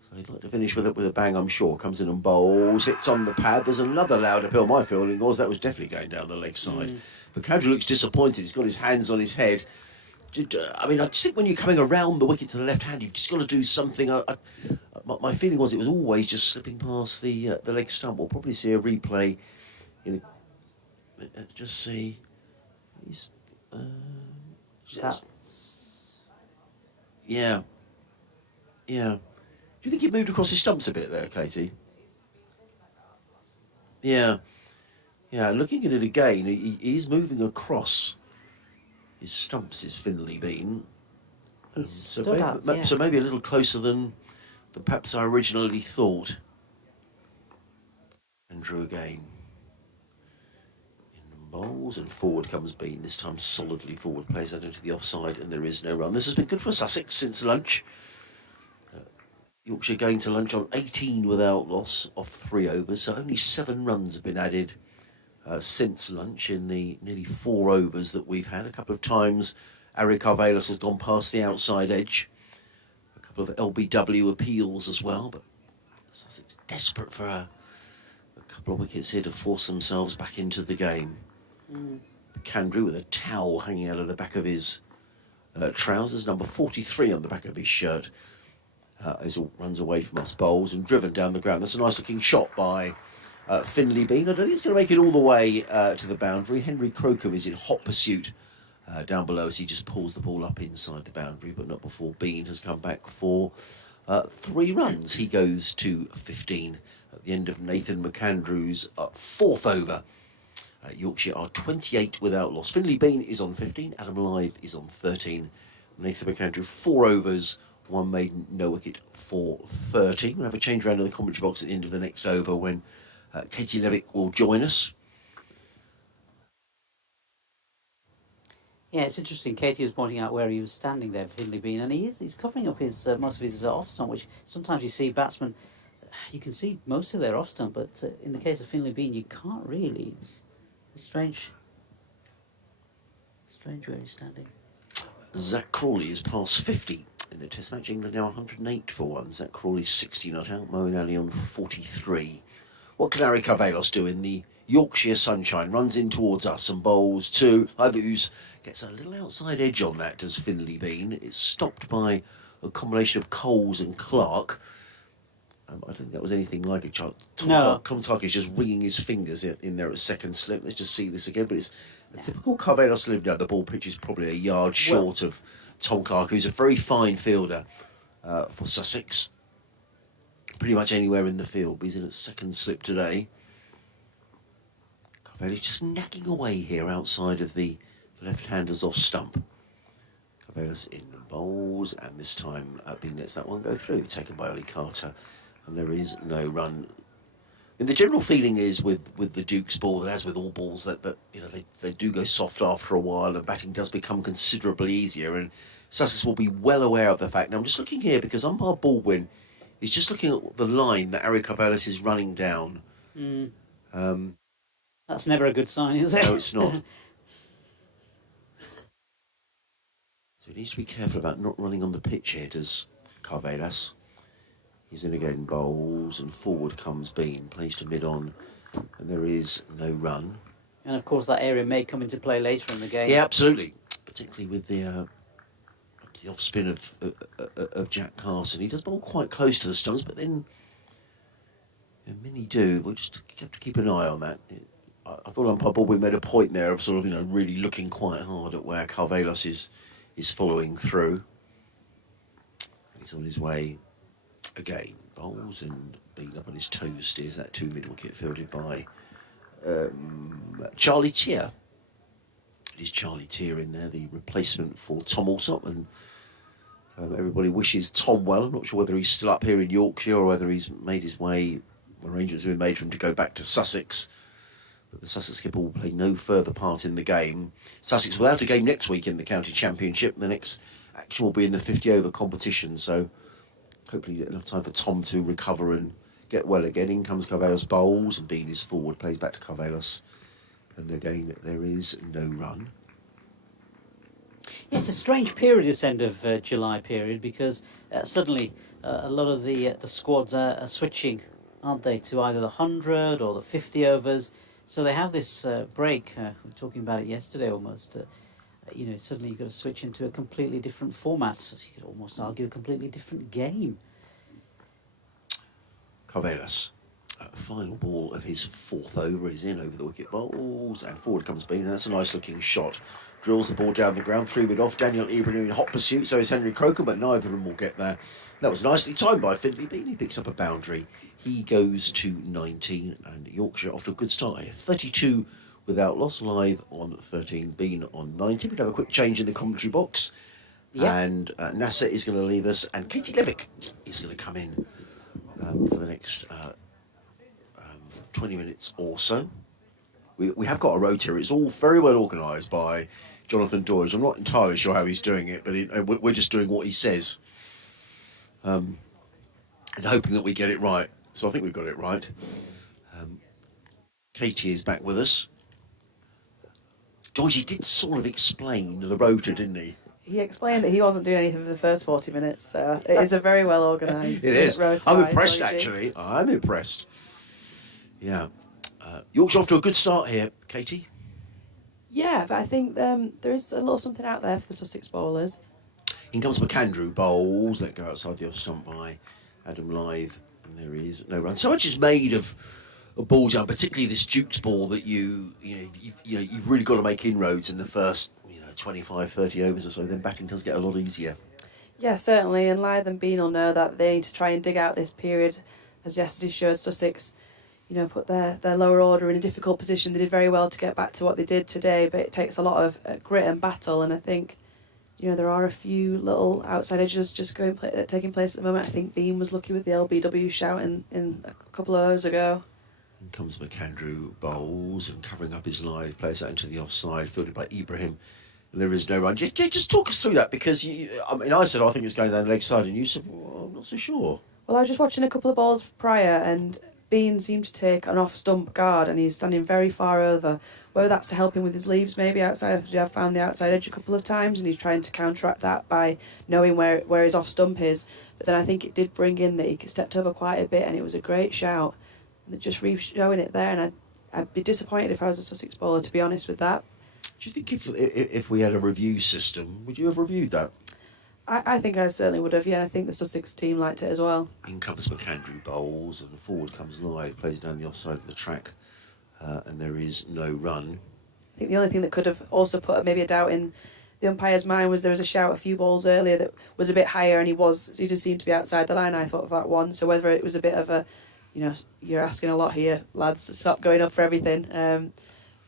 So he'd like to finish with a bang, I'm sure. Comes in and bowls, hits on the pad. There's another loud appeal. My feeling was that was definitely going down the leg side. McAndrew looks disappointed. He's got his hands on his head. I just think when you're coming around the wicket to the left hand, you've just got to do something. My feeling was it was always just slipping past the leg stump. We'll probably see a replay. Just see. He's. Yeah. Do you think he moved across his stumps a bit there, Katie? Yeah. Yeah, looking at it again, he's moving across his stumps, is Finley Bean. He's So stood maybe, out, yeah. so maybe a little closer than perhaps I originally thought. Andrew again. In bowls and forward comes Bean, this time solidly forward, plays that into the offside and there is no run. This has been good for Sussex since lunch. Yorkshire going to lunch on 18 without loss off 3 overs, so only 7 runs have been added since lunch in the nearly 4 overs that we've had. A couple of times Ari Carvelos has gone past the outside edge. A couple of LBW appeals as well, but Sussex desperate for a couple of wickets here to force themselves back into the game. Candrew with a towel hanging out of the back of his trousers, number 43 on the back of his shirt. As it runs away from us, bowls and driven down the ground. That's a nice looking shot by Finley Bean. I don't think it's going to make it all the way to the boundary. Henry Croker is in hot pursuit down below as he just pulls the ball up inside the boundary, but not before Bean has come back for 3 runs. He goes to 15 at the end of Nathan McAndrew's 4th over. Yorkshire are 28 without loss. Finley Bean is on 15. Adam Lythe is on 13. Nathan McAndrew 4 overs. 1 maiden, no wicket for 30. We'll have a change around in the commentary box at the end of the next over when Katie Levick will join us. Yeah, it's interesting. Katie was pointing out where he was standing there, Finley Bean, and he's covering up his most of his off stump, which sometimes you see batsmen, you can see most of their off stump, but in the case of Finley Bean, you can't really. It's strange where he's standing. Zach Crawley is past 50 in the Test match. England now 108 for 1. Zach Crawley's 60 not out. Moeen Ali on 43. What can Ari Carvelos do in the Yorkshire sunshine? Runs in towards us and bowls to Hydus. Gets a little outside edge on that, does Finley Bean. It's stopped by a combination of Coles and Clark. I don't think that was anything like a shot. No. Tom Clark is just wringing his fingers in there at second slip. Let's just see this again. But it's a typical Carvelos slip. No, the ball pitch is probably a yard short of Tom Clark, who's a very fine fielder for Sussex. Pretty much anywhere in the field. He's in at second slip today. Carvelos just nagging away here outside of the left-handers off stump. Carvelos in the bowls, and this time Bean lets that one go through, taken by Ollie Carter, and there is no run. And the general feeling is with the Duke's ball, that as with all balls, that you know they do go soft after a while, and batting does become considerably easier. And Sussex will be well aware of the fact. Now I'm just looking here because umpire Baldwin is just looking at the line that Ari Carvelos is running down. That's never a good sign, is it? No, it's not. So he needs to be careful about not running on the pitch here, does Carvelos. He's in again, bowls, and forward comes Bean, plays to mid-on, and there is no run. And of course that area may come into play later in the game. Yeah, absolutely. Particularly with the off-spin of Jack Carson. He does bowl quite close to the stumps, but then many do. We'll just have to keep an eye on that. I thought umpire Baldwin made a point there of sort of, really looking quite hard at where Carvelos is following through. He's on his way again. Bowls and Bean up on his toes, steers that 2 mid-wicket fielded by Charlie Tier. It is Charlie Tier in there, the replacement for Tom Alsop, and everybody wishes Tom well. I'm not sure whether he's still up here in Yorkshire or whether he's made his way, arrangements have been made for him to go back to Sussex. But the Sussex skipper will play no further part in the game. Sussex without a game next week in the county championship. The next action will be in the 50-over competition, so hopefully enough time for Tom to recover and get well again. In comes Carvelos, bowls, and Bean is forward, plays back to Carvelos. And again, there is no run. Yeah, it's a strange period, this end of July period, because suddenly a lot of the squads are switching, aren't they, to either the 100 or the 50 overs. So they have this break. We were talking about it yesterday almost. Suddenly you've got to switch into a completely different format. So you could almost argue a completely different game. Carvelos. Final ball of his fourth over is in over the wicket bowls, and forward comes Bean, and that's a nice looking shot. Drills the ball down the ground, 3 mid off. Daniel Ibrahim in hot pursuit, so is Henry Croker, but neither of them will get there. That was nicely timed by Findlay Bean. He picks up a boundary. He goes to 19, and Yorkshire off to a good start here. 32 without loss, live on 13, Bean on 90. We'd have a quick change in the commentary box. Yep. And Nasser is going to leave us, and Katie Levick is going to come in for the next 20 minutes or so. We have got a rota. It's all very well organised by Jonathan Doyle. I'm not entirely sure how he's doing it, but we're just doing what he says. And hoping that we get it right. So I think we've got it right. Katie is back with us. George, he did sort of explain the rota, didn't he? He explained that he wasn't doing anything for the first 40 minutes, so it is a very well organised It is. rota. I'm impressed, actually. I'm impressed. Yeah. Yorkshire off to a good start here, Katie. Yeah, but I think there is a little something out there for the Sussex bowlers. In comes McAndrew, bowls, let go outside the off stump by Adam Lythe, and there is no run. So much is made of ball jump, particularly this Duke's ball, that you've really got to make inroads in the first 25, 30 overs or so. Then batting does get a lot easier. Yeah, certainly, and Lythe and Bean will know that they need to try and dig out this period, as yesterday showed Sussex. Put their lower order in a difficult position. They did very well to get back to what they did today, but it takes a lot of grit and battle. And I think, there are a few little outside edges just taking place at the moment. I think Bean was lucky with the LBW shout in a couple of hours ago. In comes McAndrew, bowls, and covering up his live, plays that into the offside, fielded by Ibrahim. And there is no run. Just talk us through that, because I said I think it's going down the leg side, and you said, well, I'm not so sure. Well, I was just watching a couple of balls prior, and Bean seemed to take an off-stump guard, and he's standing very far over. Whether that's to help him with his leaves, maybe outside, because I've found the outside edge a couple of times, and he's trying to counteract that by knowing where his off-stump is. But then I think it did bring in that he stepped over quite a bit, and it was a great shout. And just re-showing it there, and I'd be disappointed if I was a Sussex bowler, to be honest with that. Do you think if we had a review system, would you have reviewed that? I think I certainly would have, yeah. I think the Sussex team liked it as well. In comes McAndrew, bowls, and the forward comes live, plays it down the offside of the track, and there is no run. I think the only thing that could have also put maybe a doubt in the umpire's mind was there was a shout a few balls earlier that was a bit higher, and he just seemed to be outside the line, I thought, of that one. So whether it was a bit of a, you're asking a lot here, lads, stop going up for everything.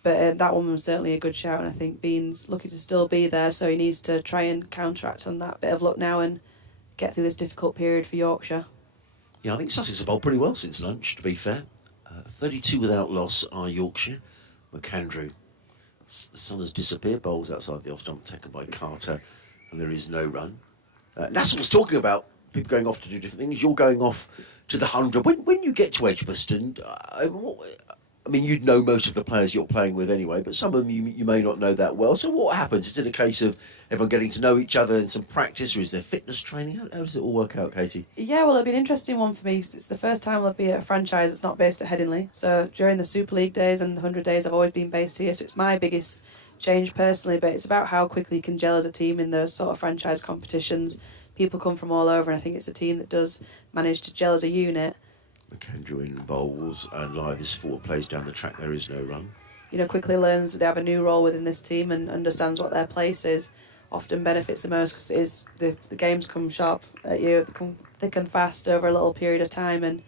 But that one was certainly a good shout, and I think Bean's lucky to still be there, so he needs to try and counteract on that bit of luck now and get through this difficult period for Yorkshire. Yeah, I think Sussex have bowled pretty well since lunch, to be fair. 32 without loss are Yorkshire. McAndrew. The sun has disappeared, bowls outside the off-stump, taken by Carter, and there is no run. Nasser was talking about people going off to do different things. You're going off to the 100. When you get to Edgbaston, you'd know most of the players you're playing with anyway, but some of them you may not know that well. So what happens? Is it a case of everyone getting to know each other and some practice, or is there fitness training? How does it all work out, Katie? Yeah, well, it'll be an interesting one for me, 'cause it's the first time I'll be at a franchise that's not based at Headingley. So during the Super League days and the 100 days, I've always been based here, so it's my biggest change personally, but it's about how quickly you can gel as a team in those sort of franchise competitions. People come from all over, and I think it's a team that does manage to gel as a unit. McAndrew in bowls, and Lythe is forward, plays down the track, there is no run. Quickly learns that they have a new role within this team and understands what their place is. Often benefits the most because the games come sharp at you, they come thick and fast over a little period of time, and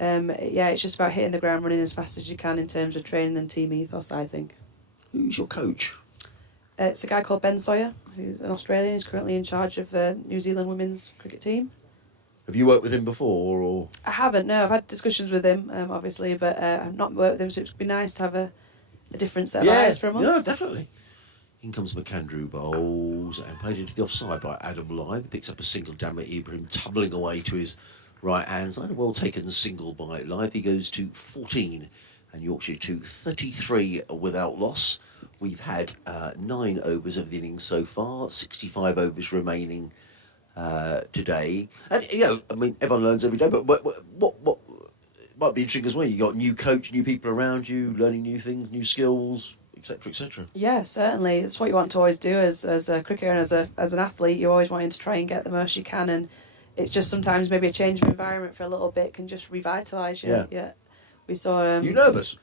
it's just about hitting the ground running as fast as you can in terms of training and team ethos, I think. Who's your coach? It's a guy called Ben Sawyer, who's an Australian. He's currently in charge of the New Zealand women's cricket team. Have you worked with him before, or...? I haven't, no. I've had discussions with him, obviously, but I've not worked with him, so it'd be nice to have a different set of eyes for a month. Yeah, definitely. In comes McAndrew, bowls, and played into the offside by Adam Lythe. Picks up a single down by Ibrahim, tumbling away to his right hand side. A well-taken single by Lythe. He goes to 14, and Yorkshire to 33 without loss. We've had 9 overs of the innings so far, 65 overs remaining today. And, everyone learns every day, but what might be interesting as well, you got new coach, new people around you, learning new things, new skills, etc., etc. Yeah, certainly. It's what you want to always do as a cricketer and as an athlete. You're always wanting to try and get the most you can, and it's just sometimes maybe a change of environment for a little bit can just revitalise you. Yeah. We saw. You nervous?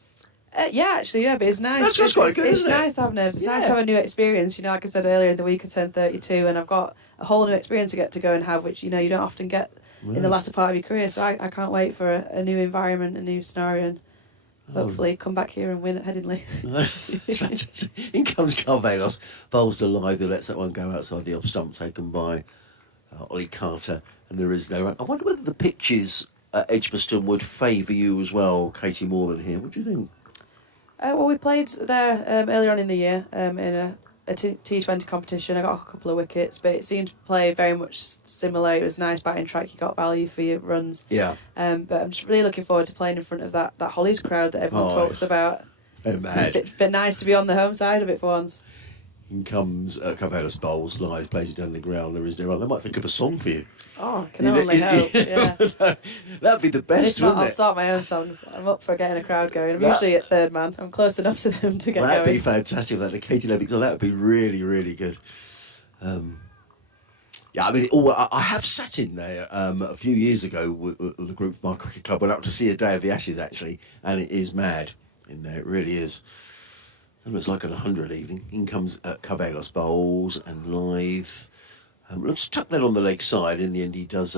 Yeah, actually, yeah, but it's nice. That's quite good, It's isn't it? nice to have nerves. It's nice Yeah. to have a new experience. You know, like I said earlier in the week, I turned 32, and I've got a whole new experience to get to go and have, which, you know, you don't often get in the latter part of your career. So I can't wait for a new environment, a new scenario, and hopefully come back here and win at Headingley. It's fantastic. In comes Carvelos, bowls to live, who lets that one go outside the off stump, taken by Ollie Carter, and there is no run. I wonder whether the pitches at Edgbaston would favour you as well, Katie, more than here. What do you think? Well, we played there earlier on in the year in a T20 competition. I got a couple of wickets, but it seemed to play very much similar. It was nice batting track. You got value for your runs. Yeah. But I'm just really looking forward to playing in front of that Hollies crowd that everyone talks about. Oh, mad. Bit nice to be on the home side of it for once. In comes Carvelos, bowls live, plays it down the ground. There is no run. They might think of a song for you. Oh, can only hope. Yeah. That'd be the And best, if not, wouldn't I'll it? start my own songs. I'm up for getting a crowd going. I'm That- usually at third man. I'm close enough to them to get That'd going. be fantastic. Like the Katie Levy, so that would be really, really good. Yeah, I mean, I have sat in there a few years ago with a group from our cricket club. Went up to see a Day of the Ashes actually, and it is mad in there. It really is. It looks like an 100 evening. In comes Carvelos, bowls and Lithe. Looks to tuck that on the leg side. In the end, he does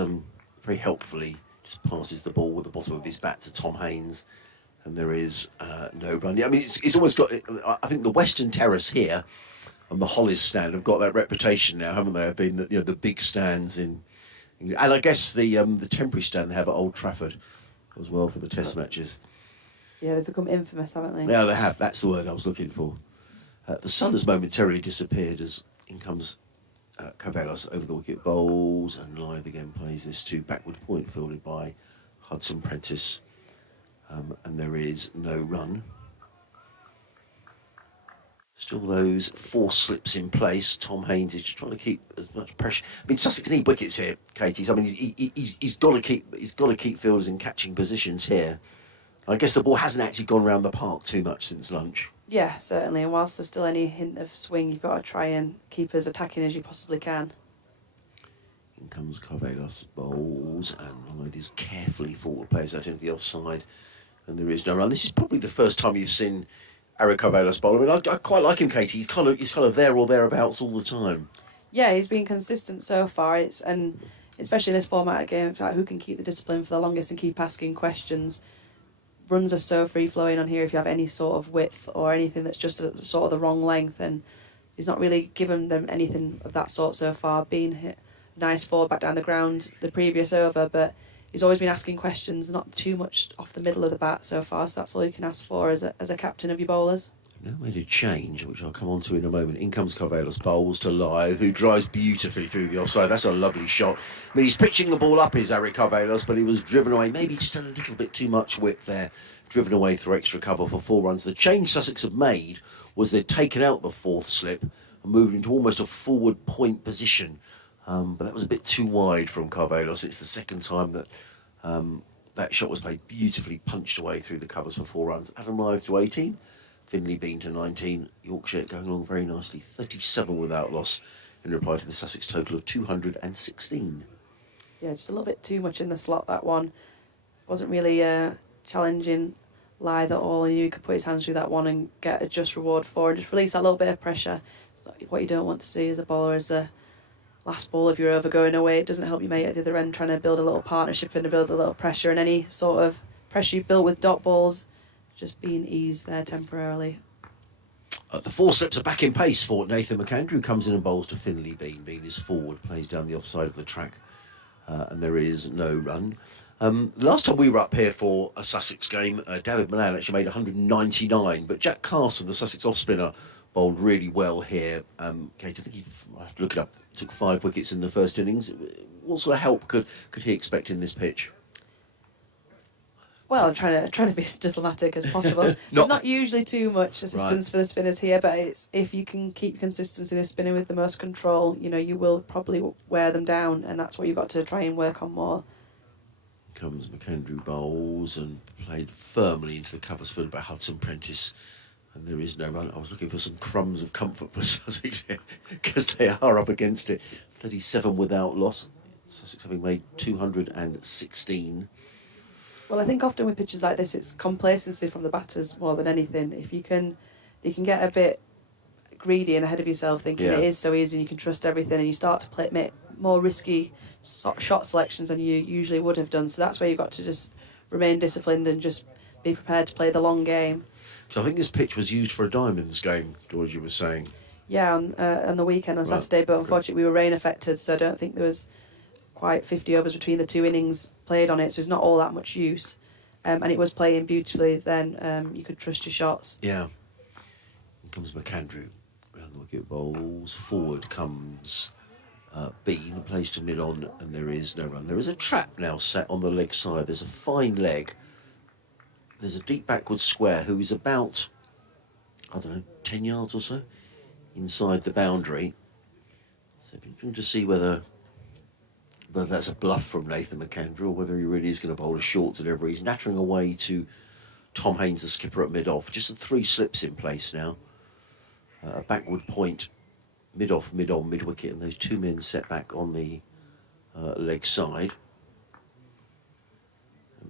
very helpfully just passes the ball with the bottom of his bat to Tom Haynes, and there is no run. I mean, it's almost got. I think the Western Terrace here and the Hollies stand have got that reputation now, haven't they? Have been the big stands in, and I guess the temporary stand they have at Old Trafford as well for the Test matches. Yeah, they've become infamous, haven't they? Yeah, they have. That's the word I was looking for. The sun has momentarily disappeared as in comes Carvelos over the wicket, bowls and Lithe again plays this to backward point fielded by Hudson Prentice, and there is no run. Still those 4 slips in place. Tom Haynes is just trying to keep as much pressure. I mean, Sussex need wickets here, Katie. I mean, he's got to keep fielders in catching positions here. I guess the ball hasn't actually gone around the park too much since lunch. Yeah, certainly. And whilst there's still any hint of swing, you've got to try and keep as attacking as you possibly can. In comes Carvelos, bowls, and Lithe is carefully forward, plays out into the offside, and there is no run. This is probably the first time you've seen Eric Carvelos bowl. I mean, I quite like him, Katie. He's kind of there or thereabouts all the time. Yeah, he's been consistent so far. And especially in this format of game, like who can keep the discipline for the longest and keep asking questions. Runs are so free flowing on here if you have any sort of width or anything that's just sort of the wrong length, and he's not really given them anything of that sort so far. Being hit nice forward back down the ground the previous over, but he's always been asking questions, not too much off the middle of the bat so far, so that's all you can ask for as a captain of your bowlers. No way to change, which I'll come on to in a moment. In comes Carvelos, bowls to Lithe, who drives beautifully through the offside. That's a lovely shot. I mean, he's pitching the ball up, is Eric Carvelos, but he was driven away, maybe just a little bit too much width there, driven away through extra cover for 4 runs. The change Sussex have made was they'd taken out the 4th slip and moved into almost a forward point position. But that was a bit too wide from Carvelos. It's the second time that that shot was played beautifully, punched away through the covers for 4 runs. Adam Lithe to 18. Finley Bean to 19, Yorkshire going along very nicely, 37 without loss in reply to the Sussex total of 216. Yeah, just a little bit too much in the slot, that one. Wasn't really challenging Lithe at all. He could put his hands through that one and get a just reward for and just release that little bit of pressure. It's not what you don't want to see as a bowler, as the last ball of your over going away. It doesn't help your mate at the other end trying to build a little partnership and build a little pressure, and any sort of pressure you built with dot balls just being eased there temporarily. The 4 slips are back in pace for Nathan McAndrew, who comes in and bowls to Finley Bean. Bean is forward, plays down the offside of the track, and there is no run. The last time we were up here for a Sussex game, David Milan actually made 199, but Jack Carson, the Sussex off-spinner, bowled really well here. Kate, I think I have to look it up, took 5 wickets in the first innings. What sort of help could he expect in this pitch? Well, I'm trying to be as diplomatic as possible. There's not usually too much assistance for the spinners here, but it's if you can keep consistency in the spinning with the most control, you will probably wear them down, and that's what you've got to try and work on more. Comes McAndrew bowls and played firmly into the covers filled by Hudson Prentice, and there is no run. I was looking for some crumbs of comfort for Sussex here because they are up against it. 37 without loss. Sussex having made 216. Well, I think often with pitches like this, it's complacency from the batters more than anything. If you can get a bit greedy and ahead of yourself, thinking Yeah. it is so easy and you can trust everything, and you start to make more risky shot selections than you usually would have done. So that's where you've got to just remain disciplined and just be prepared to play the long game. So I think this pitch was used for a Diamonds game, Georgie was saying. Yeah, on the weekend on Right. Saturday, but unfortunately we were rain affected, so I don't think there was quite 50 overs between the two innings played on it, so it's not all that much use. And it was playing beautifully then. You could trust your shots. Yeah. In comes McAndrew. Round the wicket, bowls. Forward comes Bean, plays to mid-on, and there is no run. There is a trap now set on the leg side. There's a fine leg. There's a deep backward square who is about, 10 yards or so inside the boundary. So if you want to see whether that's a bluff from Nathan McAndrew or whether he really is going to bowl a short delivery. He's nattering away to Tom Haines, the skipper, at mid-off. Just the 3 slips in place now. A backward point, mid-off, mid-on, mid-wicket, and those 2 men set back on the leg side.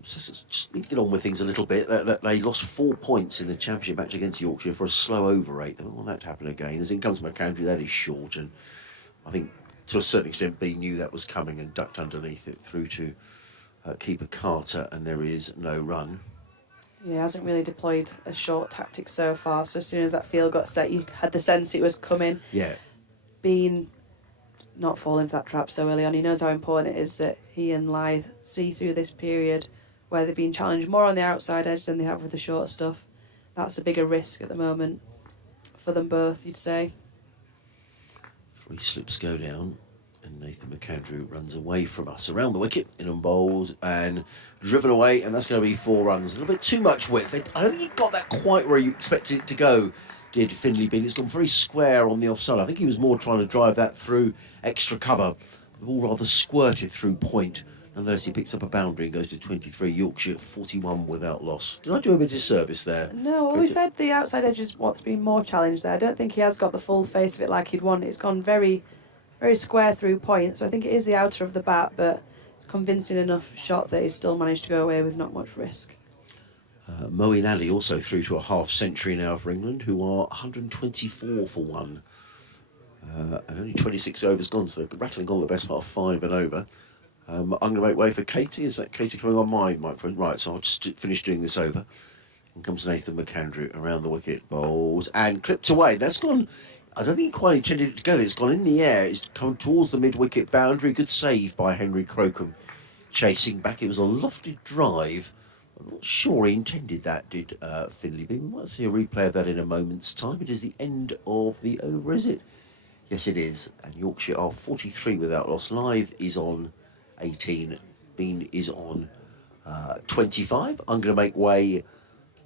Just need to get on with things a little bit. They lost 4 points in the championship match against Yorkshire for a slow over 8. They don't want that to happen again. As in comes McAndrew, that is short, and I think to a certain extent B knew that was coming and ducked underneath it through to keeper Carter, and there is no run. Yeah, he hasn't really deployed a short tactic so far, so as soon as that field got set, you had the sense it was coming. Yeah. Being not falling for that trap so early on, he knows how important it is that he and Lyth see through this period where they've been challenged more on the outside edge than they have with the short stuff. That's a bigger risk at the moment for them both, you'd say. 3 slips go down, and Nathan McAndrew runs away from us around the wicket, in on bowls, and driven away, and that's going to be 4 runs. A little bit too much width. I don't think he got that quite where you expected it to go, did Finley Bean. It's gone very square on the offside. I think he was more trying to drive that through extra cover. The ball rather squirted through point. Nonetheless, he picks up a boundary and goes to 23. Yorkshire 41 without loss. Did I do him a disservice there? No, well, we said the outside edge is what's been more challenged there. I don't think he has got the full face of it like he'd want. It's gone very, very square through point. So I think it is the outer of the bat, but it's convincing enough shot that he's still managed to go away with not much risk. Moeen Ali also through to a half century now for England, who are 124 for 1. And only 26 overs gone, so they're rattling on the best part of 5 and over. I'm going to make way for Katie. Is that Katie coming on my microphone? Right, so I'll just finish doing this over. In comes Nathan McAndrew around the wicket, bowls, and clipped away. That's gone, I don't think he quite intended it to go there. It's gone in the air. It's come towards the mid-wicket boundary. Good save by Henry Crocombe. Chasing back. It was a lofted drive. I'm not sure he intended that, did Finley Bean. We might see a replay of that in a moment's time. It is the end of the over, is it? Yes, it is. And Yorkshire are 43 without loss. Lyth is on 18. Bean is on 25. I'm going to make way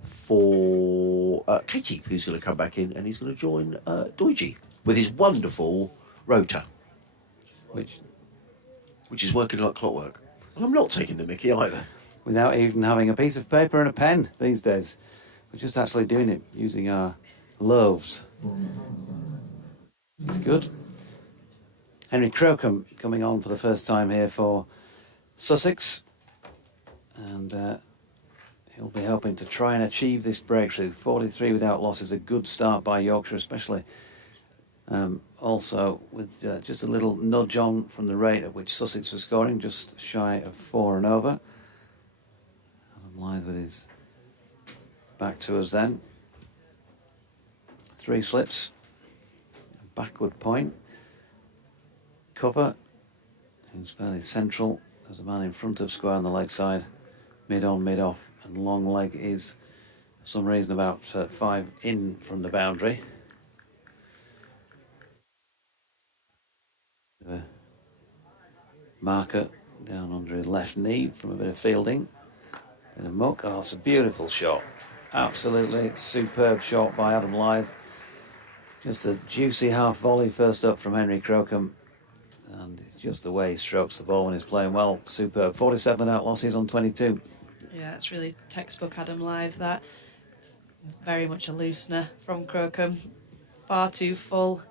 for Katie, who's going to come back in, and he's going to join Doige with his wonderful rotor, which is working like clockwork. And I'm not taking the mickey either. Without even having a piece of paper and a pen these days. We're just actually doing it using our loaves. It's good. Henry Crocombe coming on for the first time here for Sussex. And he'll be hoping to try and achieve this breakthrough. 43 without loss is a good start by Yorkshire, especially. Also with just a little nudge on from the rate at which Sussex was scoring, just shy of 4 and over. Lyth with his back to us then. 3 slips. Backward point. Cover. Who's fairly central. There's a man in front of square on the leg side. Mid on, mid off. And long leg is, for some reason, about 5 in from the boundary. Marker down under his left knee from a bit of fielding. In a muck. Oh, it's a beautiful shot. Absolutely superb shot by Adam Lyth. Just a juicy half volley first up from Henry Crocombe. And it's just the way he strokes the ball when he's playing well. Superb. 47 out losses on 22. Yeah, it's really textbook Adam Lyth, that. Very much a loosener from Crocombe. Far too full.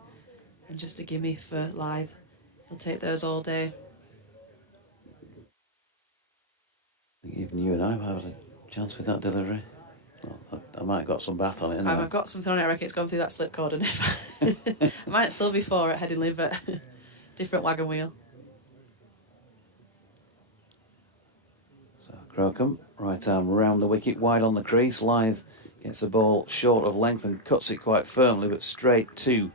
And just a gimme for Lyth. He'll take those all day. Even reckon you and I might have had a chance with that delivery. Well, I might have got some bat on it. I've got something on it. I reckon it's gone through that slip cord, and I might still be 4 at Headingley, but different wagon wheel. So Crocombe, right arm round the wicket, wide on the crease. Lyth gets the ball short of length and cuts it quite firmly, but straight to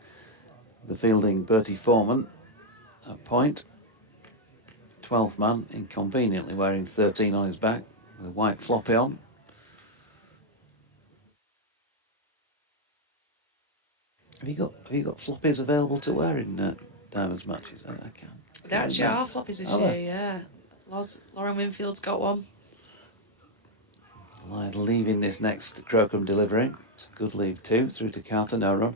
the fielding Bertie Foreman. At point, 12th man, inconveniently wearing 13 on his back, with a white floppy on. Have you got floppies available to wear in Diamonds matches? I can't. There actually are floppies this Are year, there? yeah. Lauren Winfield's got one. Lyth leaving this next Crocombe delivery. It's a good leave too, through to Carter, no run. I'm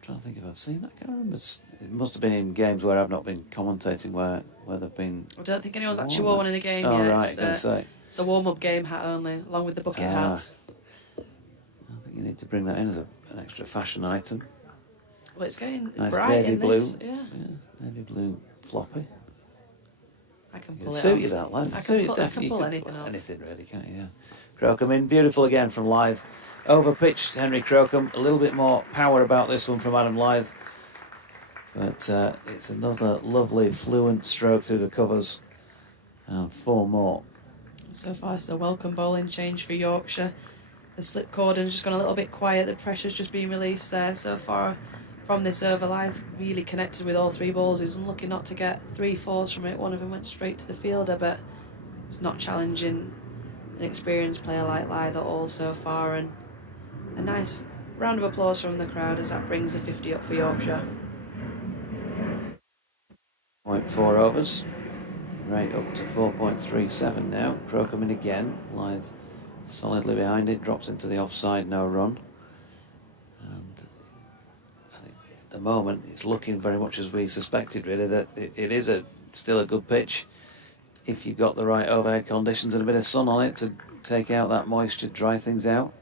trying to think if I've seen that. I can't remember. It must have been in games where I've not been commentating, where they've been. I don't think anyone's actually wore one in a game Oh yet. right, I say. It's a warm-up game hat only, along with the bucket hats. I think you need to bring that in as an extra fashion item. Well, it's getting Nice bright navy in blue. this. Yeah. Navy blue floppy. I can It'll pull it suit off. you that, lad. I Suit you can definitely. pull You anything off. Anything really, can't you? Yeah. Crocombe in, beautiful again from Lyth. Overpitched Henry Crocombe. A little bit more power about this one from Adam Lyth. But it's another lovely fluent stroke through the covers. And 4 more. So far, it's a welcome bowling change for Yorkshire. The slip cordon's just gone a little bit quiet. The pressure's just been released there so far from this over. Lyth really connected with all 3 balls. He's unlucky not to get 3 fours from it. One of them went straight to the fielder, but it's not challenging an experienced player like Lyth at all so far. And a nice round of applause from the crowd as that brings the 50 up for Yorkshire. 0.4 overs. Right up to 4.37 now. Crocombe in again. Lyth solidly behind it. Drops into the offside, no run. And I think at the moment it's looking very much as we suspected, really, that it is still a good pitch. If you've got the right overhead conditions and a bit of sun on it to take out that moisture, dry things out.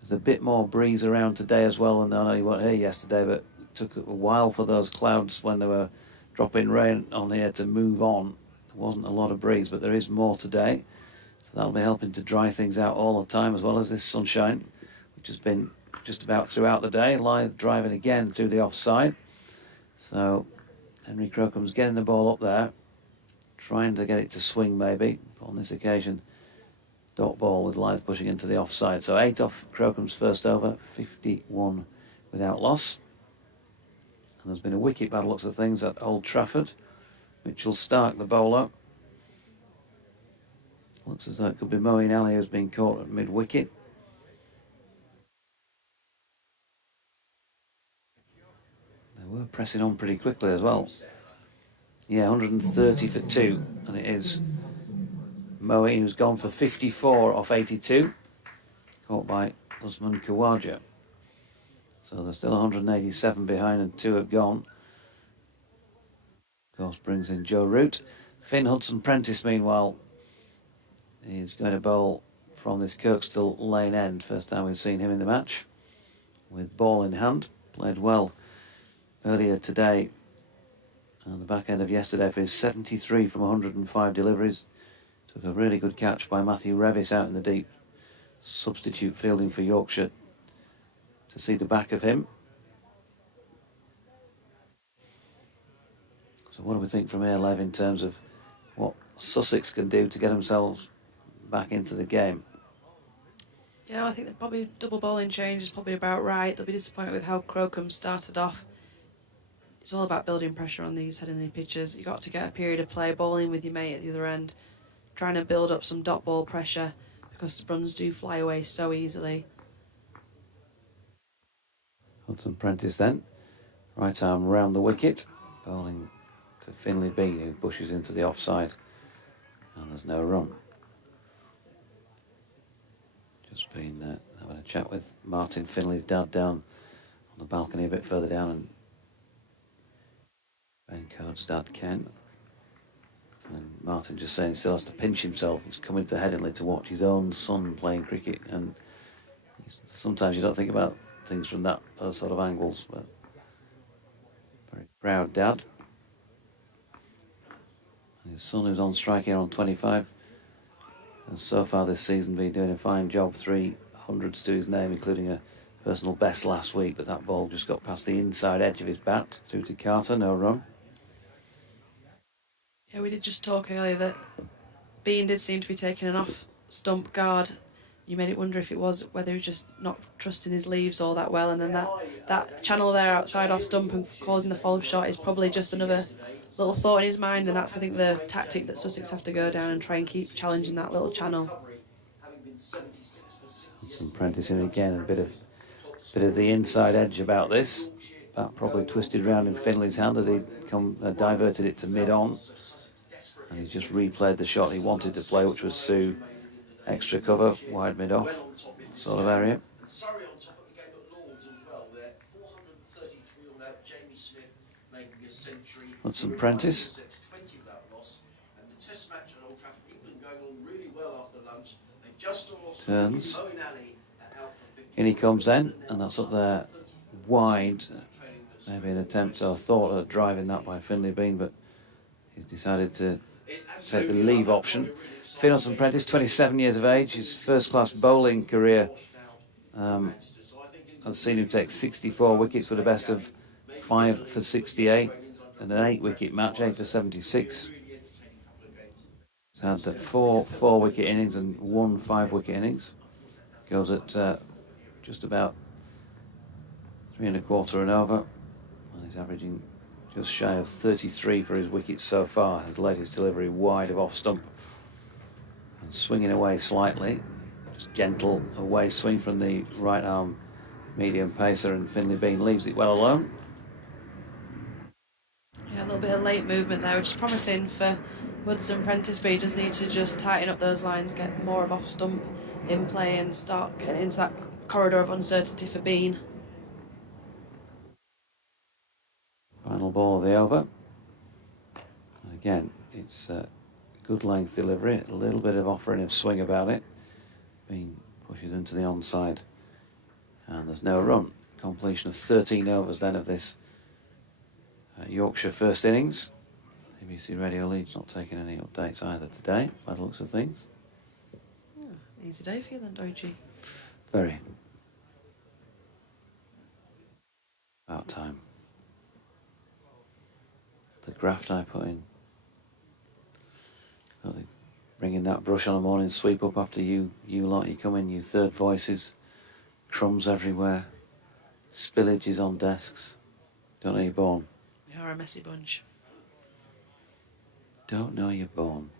There's a bit more breeze around today as well, and I know you weren't here yesterday, but it took a while for those clouds when they were dropping rain on here to move on. There wasn't a lot of breeze, but there is more today, so that'll be helping to dry things out all the time, as well as this sunshine, which has been just about throughout the day. Lyth driving again through the offside, so Henry Crocombe's getting the ball up there, trying to get it to swing maybe. On this occasion, dot ball with Lyth pushing into the offside. So 8 off Crocombe's first over, 51 without loss. And there's been a wicket by the looks of things at Old Trafford. Mitchell Stark, the bowler. Looks as though it could be Moeen Ali who's been caught at mid-wicket. They were pressing on pretty quickly as well. Yeah, 130 for 2, and it is Moeen who's gone for 54 off 82, caught by Usman Khawaja. So they're still 187 behind and 2 have gone. Of course, brings in Joe Root. Finn Hudson-Prentice, meanwhile, is going to bowl from this Kirkstall lane end. First time we've seen him in the match, with ball in hand. Played well earlier today on the back end of yesterday for his 73 from 105 deliveries. Took a really good catch by Matthew Revis out in the deep. Substitute fielding for Yorkshire to see the back of him. So what do we think from here, Lev, in terms of what Sussex can do to get themselves back into the game? Yeah, I think that probably double bowling change is probably about right. They'll be disappointed with how Crocombe started off. It's all about building pressure on these Headingley pitches. You've got to get a period of play, bowling with your mate at the other end, trying to build up some dot ball pressure because the runs do fly away so easily. Hudson-Prentice then, right arm round the wicket, bowling to Finlay Bean, who pushes into the offside, and there's no run. Just been having a chat with Martin Finlay's dad down on the balcony a bit further down, and Ben Code's dad Ken. And Martin just saying he still has to pinch himself. He's coming to Headingley to watch his own son playing cricket, and sometimes you don't think about things from those sort of angles, but very proud dad. And his son, who's on strike here on 25, has so far this season been doing a fine job, 300s to his name, including a personal best last week, but that ball just got past the inside edge of his bat, through to Carter, no run. Yeah, we did just talk earlier that Bean did seem to be taking an off-stump guard. You made it wonder if it was whether he was just not trusting his leaves all that well, and then that channel there outside off-stump and causing the fall shot is probably just another little thought in his mind, and that's, I think, the tactic that Sussex have to go down and try and keep challenging that little channel. Some Prentice in again, a bit of the inside edge about this. That probably twisted round in Finley's hand as he diverted it to mid-on. And he just replayed the shot he wanted to play, which was Sue, extra cover, wide mid-off sort of area. Hudson Prentice. Turns. In he comes then, and that's up there wide. Maybe an attempt or thought of driving that by Finley Bean, but he's decided to take the leave option. Hudson Prentice, 27 years of age, his first-class bowling career has seen him take 64 wickets with a best of 5 for 68 and an 8-wicket match, 8 for 76. He's had 4 4-wicket innings and 1 5-wicket innings. Goes at just about 3 1/4 and over, and he's averaging just shy of 33 for his wickets so far. His latest delivery wide of off stump and swinging away slightly, just gentle away swing from the right arm medium pacer, and Finley Bean leaves it well alone. Yeah, a little bit of late movement there, which is promising for Hudson Prentice, but he does need to just tighten up those lines, get more of off stump in play and start getting into that corridor of uncertainty for Bean. Final ball of the over. And again, it's a good length delivery, a little bit of offering of swing about it. Bean pushes into the onside, and there's no run. Completion of 13 overs then of this Yorkshire first innings. ABC Radio Leeds not taking any updates either today, by the looks of things. Oh, easy day for you then, Doji. Very. About time. The graft I put in. Bringing that brush on a morning sweep up after you lot, you come in, you third voices, crumbs everywhere, spillages on desks. Don't know you're born. We are a messy bunch. Don't know you're born.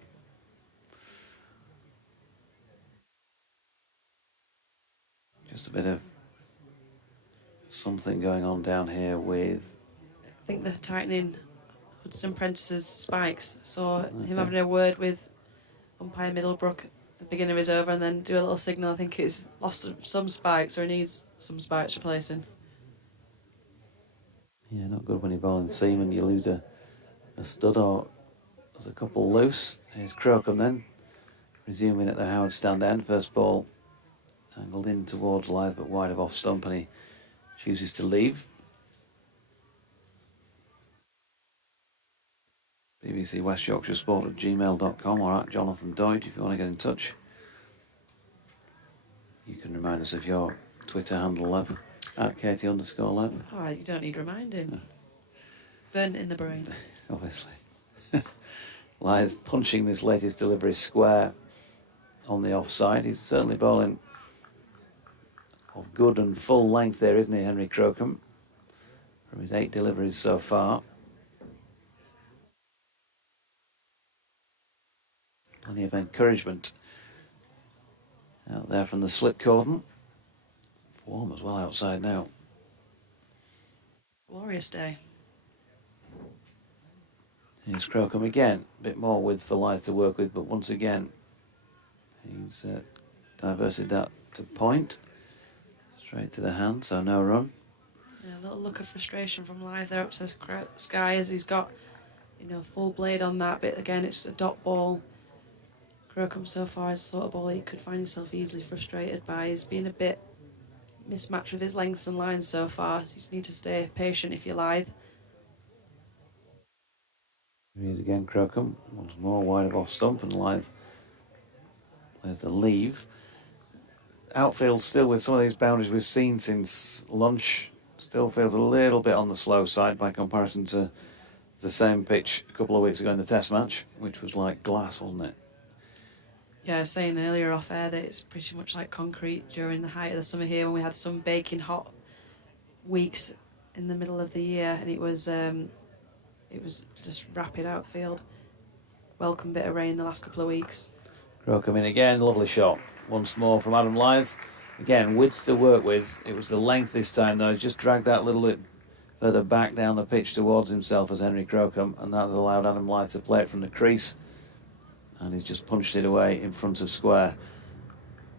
Just a bit of something going on down here with... I think they're tightening Hudson Prentice's spikes. Saw him having a word with umpire Middlebrook at the beginning of his over, and then do a little signal. I think he's lost some spikes, or he needs some spikes replacing. Yeah, not good when you're bowling seam and you lose a stud, or there's a couple loose. Here's Crocombe then, resuming at the Howard stand end. First ball angled in towards Lyth, but wide of off stump, and he chooses to leave. BBC West Yorkshire Sport at gmail.com, or at Jonathan Doidge if you want to get in touch. You can remind us of your Twitter handle, Lev, at Katie_Lev. Oh, you don't need reminding. Burnt in the brain. Obviously. Lyth punching this latest delivery square on the offside. He's certainly bowling of good and full length there, isn't he, Henry Crocombe? From his 8 deliveries so far. Plenty of encouragement out there from the slip cordon. Warm as well outside now. Glorious day. Here's Crocombe again. A bit more width for Lyth to work with, but once again he's diverted that to point. Straight to the hand, so no run. Yeah, a little look of frustration from Lyth there up to the sky as he's got, full blade on that. But again, it's a dot ball. Crocombe so far is the sort of ball he could find himself easily frustrated by. He's been a bit mismatched with his lengths and lines so far. You just need to stay patient if you're Lyth. Here he is again, Crocombe. Once more wide of off stump, and Lyth There's the leave. Outfield still with some of these boundaries we've seen since lunch. Still feels a little bit on the slow side by comparison to the same pitch a couple of weeks ago in the Test match, which was like glass, wasn't it? Yeah, I was saying earlier off air that it's pretty much like concrete during the height of the summer here when we had some baking hot weeks in the middle of the year, and it was just rapid outfield. Welcome bit of rain the last couple of weeks. Crocombe in again, lovely shot. Once more from Adam Lythe. Again, width to work with. It was the length this time though. He's just dragged that a little bit further back down the pitch towards himself as Henry Crocombe, and that allowed Adam Lythe to play it from the crease. And he's just punched it away in front of square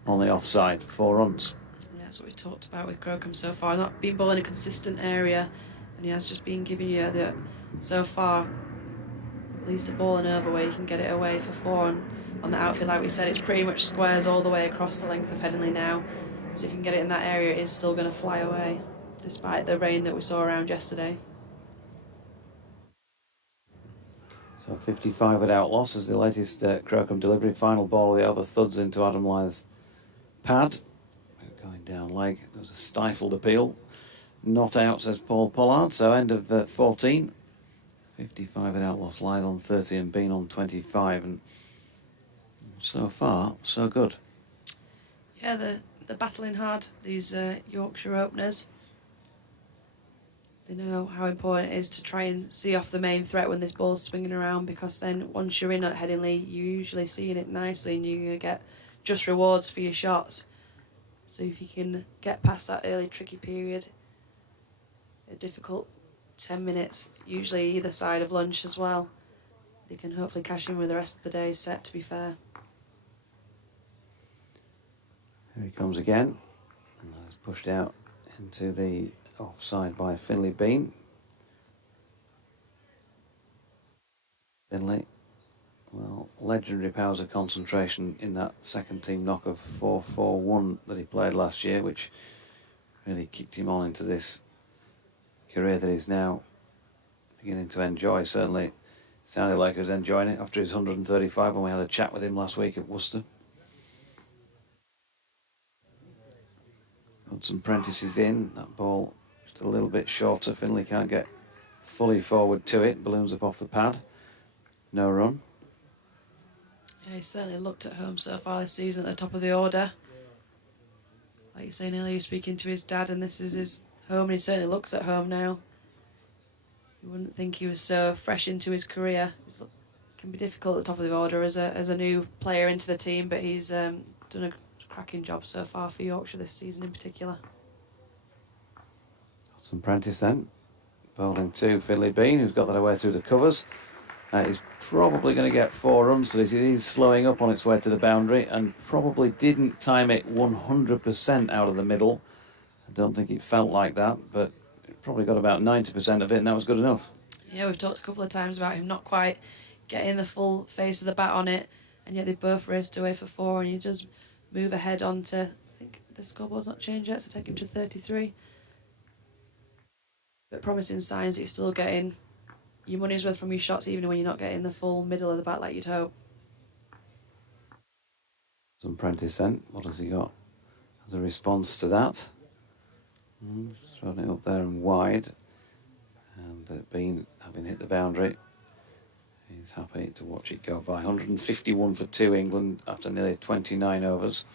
on the offside. 4 runs. Yeah, that's what we talked about with Crocombe so far. Not being ball in a consistent area, and he has just been giving you the so far at least a ball and over where you can get it away for 4. And on the outfield, like we said, it's pretty much squares all the way across the length of Headingley now. So if you can get it in that area, it is still going to fly away, despite the rain that we saw around yesterday. So 55 without loss is the latest Crocombe delivery. Final ball of the over thuds into Adam Lythe's pad. Going down leg. There was a stifled appeal. Not out, says Paul Pollard. So end of 14. 55 without loss. Lythe on 30 and Bean on 25. And so far, so good. Yeah, they're battling hard, these Yorkshire openers. They know how important it is to try and see off the main threat when this ball's swinging around, because then once you're in at Headingley, you're usually seeing it nicely and you're going to get just rewards for your shots. So if you can get past that early tricky period, a difficult 10 minutes, usually either side of lunch as well, they can hopefully cash in with the rest of the day's set, to be fair. Here he comes again. And he's pushed out into the offside by Finlay Bean. Finlay, well, legendary powers of concentration in that second team knock of 4-4-1 that he played last year, which really kicked him on into this career that he's now beginning to enjoy. Certainly it sounded like he was enjoying it after his 135 when we had a chat with him last week at Worcester. Hudson Prentice is in. That ball just a little bit shorter. Finlay can't get fully forward to it. Balloons up off the pad. No run. Yeah, he's certainly looked at home so far this season at the top of the order. Like you were saying earlier, speaking to his dad, and this is his home, and he certainly looks at home now. You wouldn't think he was so fresh into his career. It can be difficult at the top of the order as a new player into the team, but he's done a cracking job so far for Yorkshire this season in particular. Hudson Prentice then. Bowling to Finlay Bean, who's got that away through the covers. He's probably going to get 4 runs for this. It is slowing up on its way to the boundary and probably didn't time it 100% out of the middle. I don't think it felt like that, but it probably got about 90% of it, and that was good enough. Yeah, we've talked a couple of times about him not quite getting the full face of the bat on it, and yet they both raced away for 4, and he does move ahead on to, I think the scoreboard's not changed yet, so take him to 33. But promising signs that you're still getting your money's worth from your shots, even when you're not getting the full middle of the bat like you'd hope. Some Prentice then, what has he got as a response to that? Throwing it up there and wide, and Bean having hit the boundary, he's happy to watch it go by. 151 for 2 England after nearly 29 overs.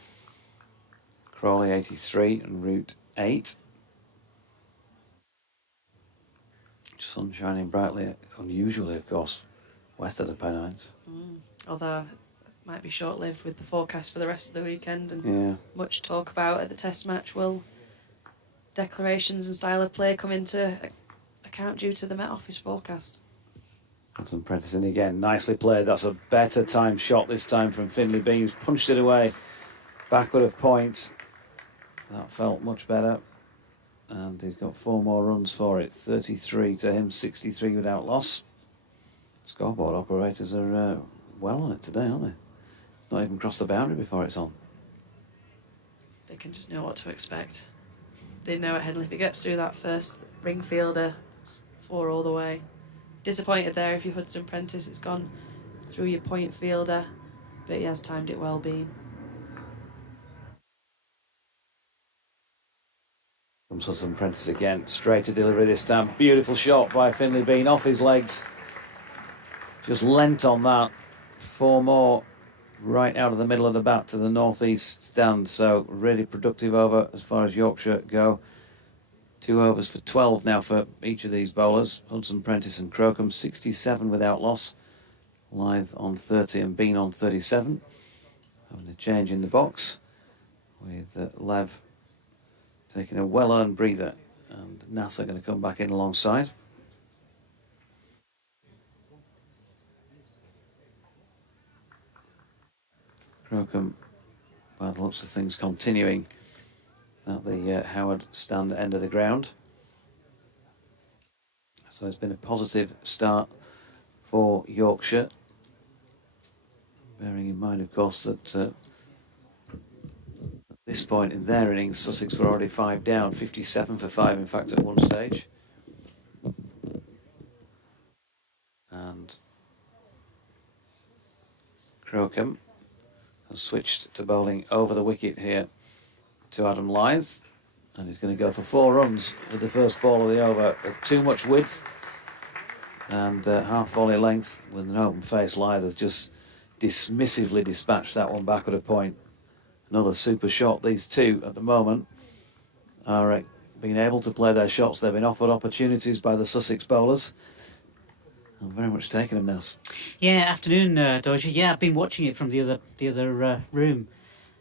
Crawley 83 and Root 8. Sun shining brightly, unusually of course, west of the Pennines. Although it might be short-lived with the forecast for the rest of the weekend, and Yeah. much talk about at the Test match. Will declarations and style of play come into account due to the Met Office forecast? Hudson Prentice in again, nicely played. That's a better time shot this time from Finlay Bean, who's punched it away backward of point. That felt much better. And he's got 4 more runs for it. 33 to him, 63 without loss. Scoreboard operators are well on it today, aren't they? It's not even crossed the boundary before it's on. They can just know what to expect. They know at Headingley if it gets through that first ring fielder, 4 all the way. Disappointed there if you Hudson Prentice, it's gone through your point fielder, but he has timed it well, Bean. Comes Hudson Prentice again, straight to delivery this time. Beautiful shot by Finlay Bean, off his legs. Just leant on that. 4 more right out of the middle of the bat to the northeast stand. So really productive over as far as Yorkshire go. 2 overs for 12 now for each of these bowlers. Hudson Prentice and Crocombe, 67 without loss. Lyth on 30 and Bean on 37. Having a change in the box with Lev taking a well-earned breather, and NASA going to come back in alongside. Crocombe, by the looks of things, continuing at the Howard stand end of the ground. So it's been a positive start for Yorkshire. Bearing in mind, of course, that at this point in their innings, Sussex were already 5 down, 57 for 5, in fact, at one stage. And Crocombe has switched to bowling over the wicket here to Adam Lyth, and he's going to go for 4 runs with the first ball of the over. Too much width and half volley length with an open face. Lyth has just dismissively dispatched that one back at a point. Another super shot. These two at the moment are being able to play their shots. They've been offered opportunities by the Sussex bowlers. I'm very much taking them now. Yeah, afternoon, Doja. Yeah, I've been watching it from the other room,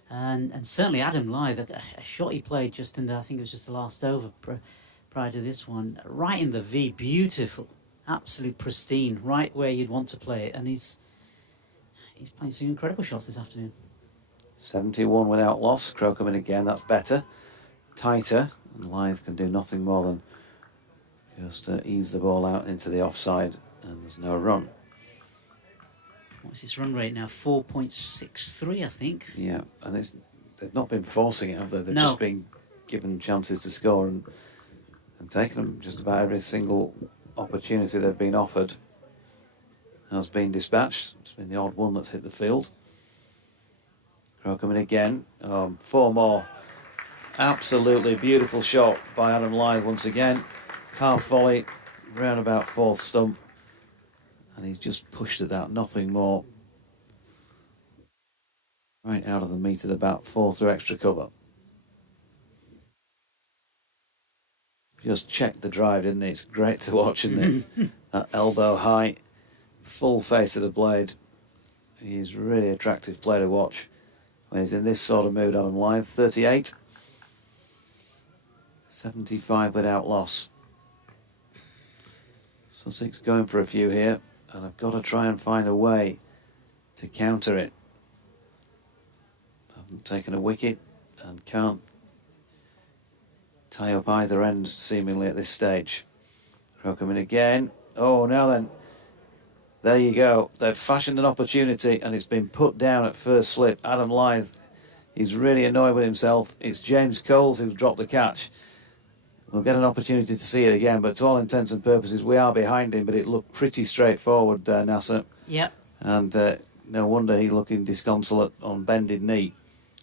and certainly Adam Lyth, a shot he played just in the, I think it was just the last over prior to this one, right in the V, beautiful, absolutely pristine, right where you'd want to play it, and he's playing some incredible shots this afternoon. 71 without loss. Crocombe in again, that's better. Tighter, and Lyth can do nothing more than just ease the ball out into the offside, and there's no run. What's his run rate now? 4.63, I think. Yeah, and they've not been forcing it, have they? They've No. just been given chances to score and taking them. Just about every single opportunity they've been offered has been dispatched. It's been the odd one that's hit the field. Crocombe in again. 4 more. Absolutely beautiful shot by Adam Lyth once again. Half volley, round about 4th stump. And he's just pushed at that, nothing more. Right out of the meat of the bat, 4 through extra cover. Just checked the drive, didn't he? It's great to watch, isn't it? That elbow high, full face of the blade. He's a really attractive player to watch when he's in this sort of mood. Adam Lyth, 38. 75 without loss. Sussex going for a few here, and I've got to try and find a way to counter it. Haven't taken a wicket and can't tie up either end seemingly at this stage. Crocombe in again. Oh, now then. There you go. They've fashioned an opportunity and it's been put down at first slip. Adam Lyth, he's really annoyed with himself. It's James Coles who's dropped the catch. We'll get an opportunity to see it again, but to all intents and purposes, we are behind him, but it looked pretty straightforward, Nasser. Yep. And no wonder he's looking disconsolate on bended knee.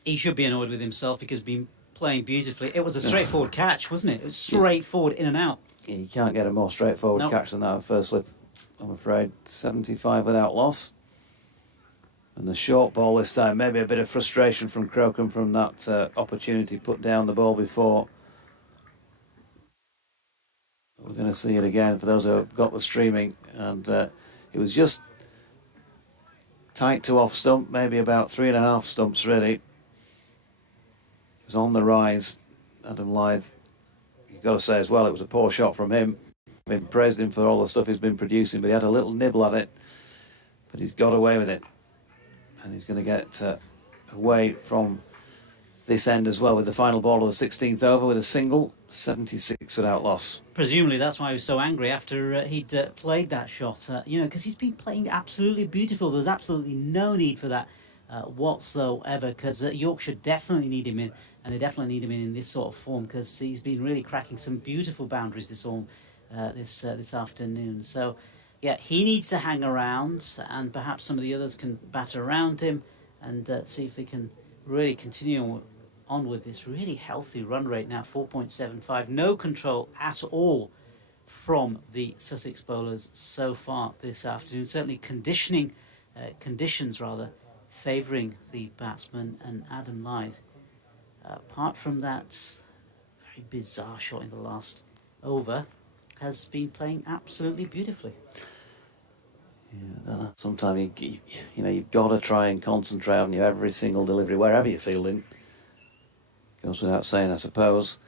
He should be annoyed with himself because he's been playing beautifully. It was a straightforward catch, wasn't it? It was straightforward in and out. You can't get a more straightforward catch than that at first slip, I'm afraid. 75 without loss. And the short ball this time, maybe a bit of frustration from Crocombe from that opportunity put down the ball before. We're going to see it again for those who have got the streaming, and it was just tight to off stump, maybe about 3.5 stumps really. It was on the rise. Adam Lyth, you've got to say as well, it was a poor shot from him. We praised him for all the stuff he's been producing, but he had a little nibble at it, but he's got away with it, and he's going to get away from this end as well with the final ball of the 16th over with a single. 76 without loss. Presumably that's why he was so angry after he'd played that shot. Because he's been playing absolutely beautiful. There's absolutely no need for that whatsoever, because Yorkshire definitely need him in, and they definitely need him in this sort of form, because he's been really cracking some beautiful boundaries this afternoon. So, yeah, he needs to hang around, and perhaps some of the others can bat around him and see if they can really continue on with this really healthy run rate now, 4.75. No control at all from the Sussex bowlers so far this afternoon. Certainly conditions favouring the batsman and Adam Lyth. Apart from that very bizarre shot in the last over, has been playing absolutely beautifully. Yeah, sometimes you've got to try and concentrate on your every single delivery wherever you're fielding. Goes without saying, I suppose.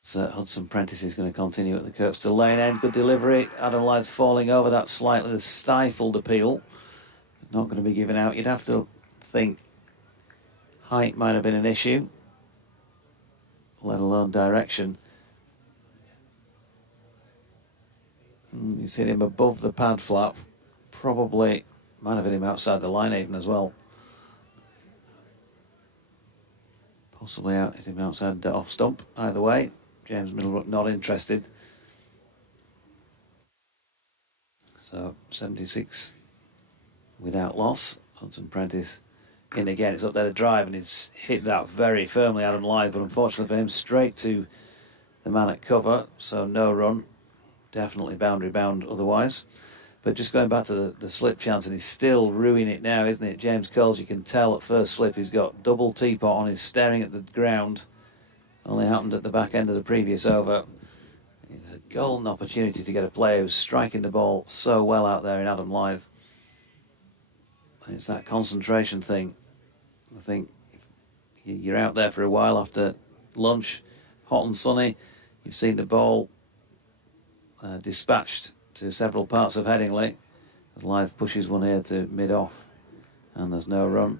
So Hudson Prentice is going to continue at the Kirkstall lane end. Good delivery. Adam Lyth falling over. That slightly stifled appeal. Not going to be given out. You'd have to think height might have been an issue, let alone direction. He's hit him above the pad flap. Probably might have hit him outside the line even as well. Possibly hit him outside off stump. Either way, James Middlebrook not interested. So 76 without loss. Hudson Prentice in again. It's up there to drive, and he's hit that very firmly, Adam Lyth, but unfortunately for him, straight to the man at cover. So no run. Definitely boundary bound otherwise. But just going back to the slip chance, and he's still ruining it now, isn't it? James Coles, you can tell at first slip he's got double teapot on, he's staring at the ground. Only happened at the back end of the previous over. It's a golden opportunity to get a player who's striking the ball so well out there in Adam Lyth. It's that concentration thing. I think if you're out there for a while after lunch, hot and sunny, you've seen the ball dispatched to several parts of Headingley as Lyth pushes one here to mid-off, and there's no run.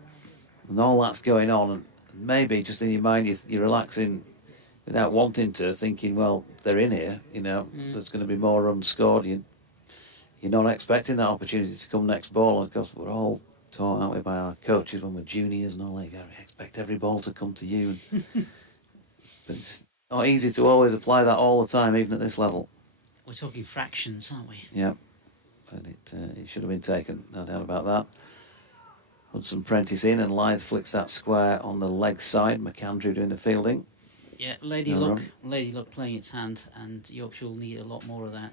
And all that's going on, and maybe just in your mind you're relaxing without wanting to, thinking, well, they're in here, there's going to be more runs scored. You're not expecting that opportunity to come next ball, and of course we're all taught, aren't we, by our coaches when we're juniors and all that, you expect every ball to come to you. But it's not easy to always apply that all the time, even at this level. We're talking fractions, aren't we? Yeah, and it should have been taken, no doubt about that. Hudson Prentice in, and Lyth flicks that square on the leg side. McAndrew doing the fielding. Yeah, Lady Luck playing its hand, and Yorkshire will need a lot more of that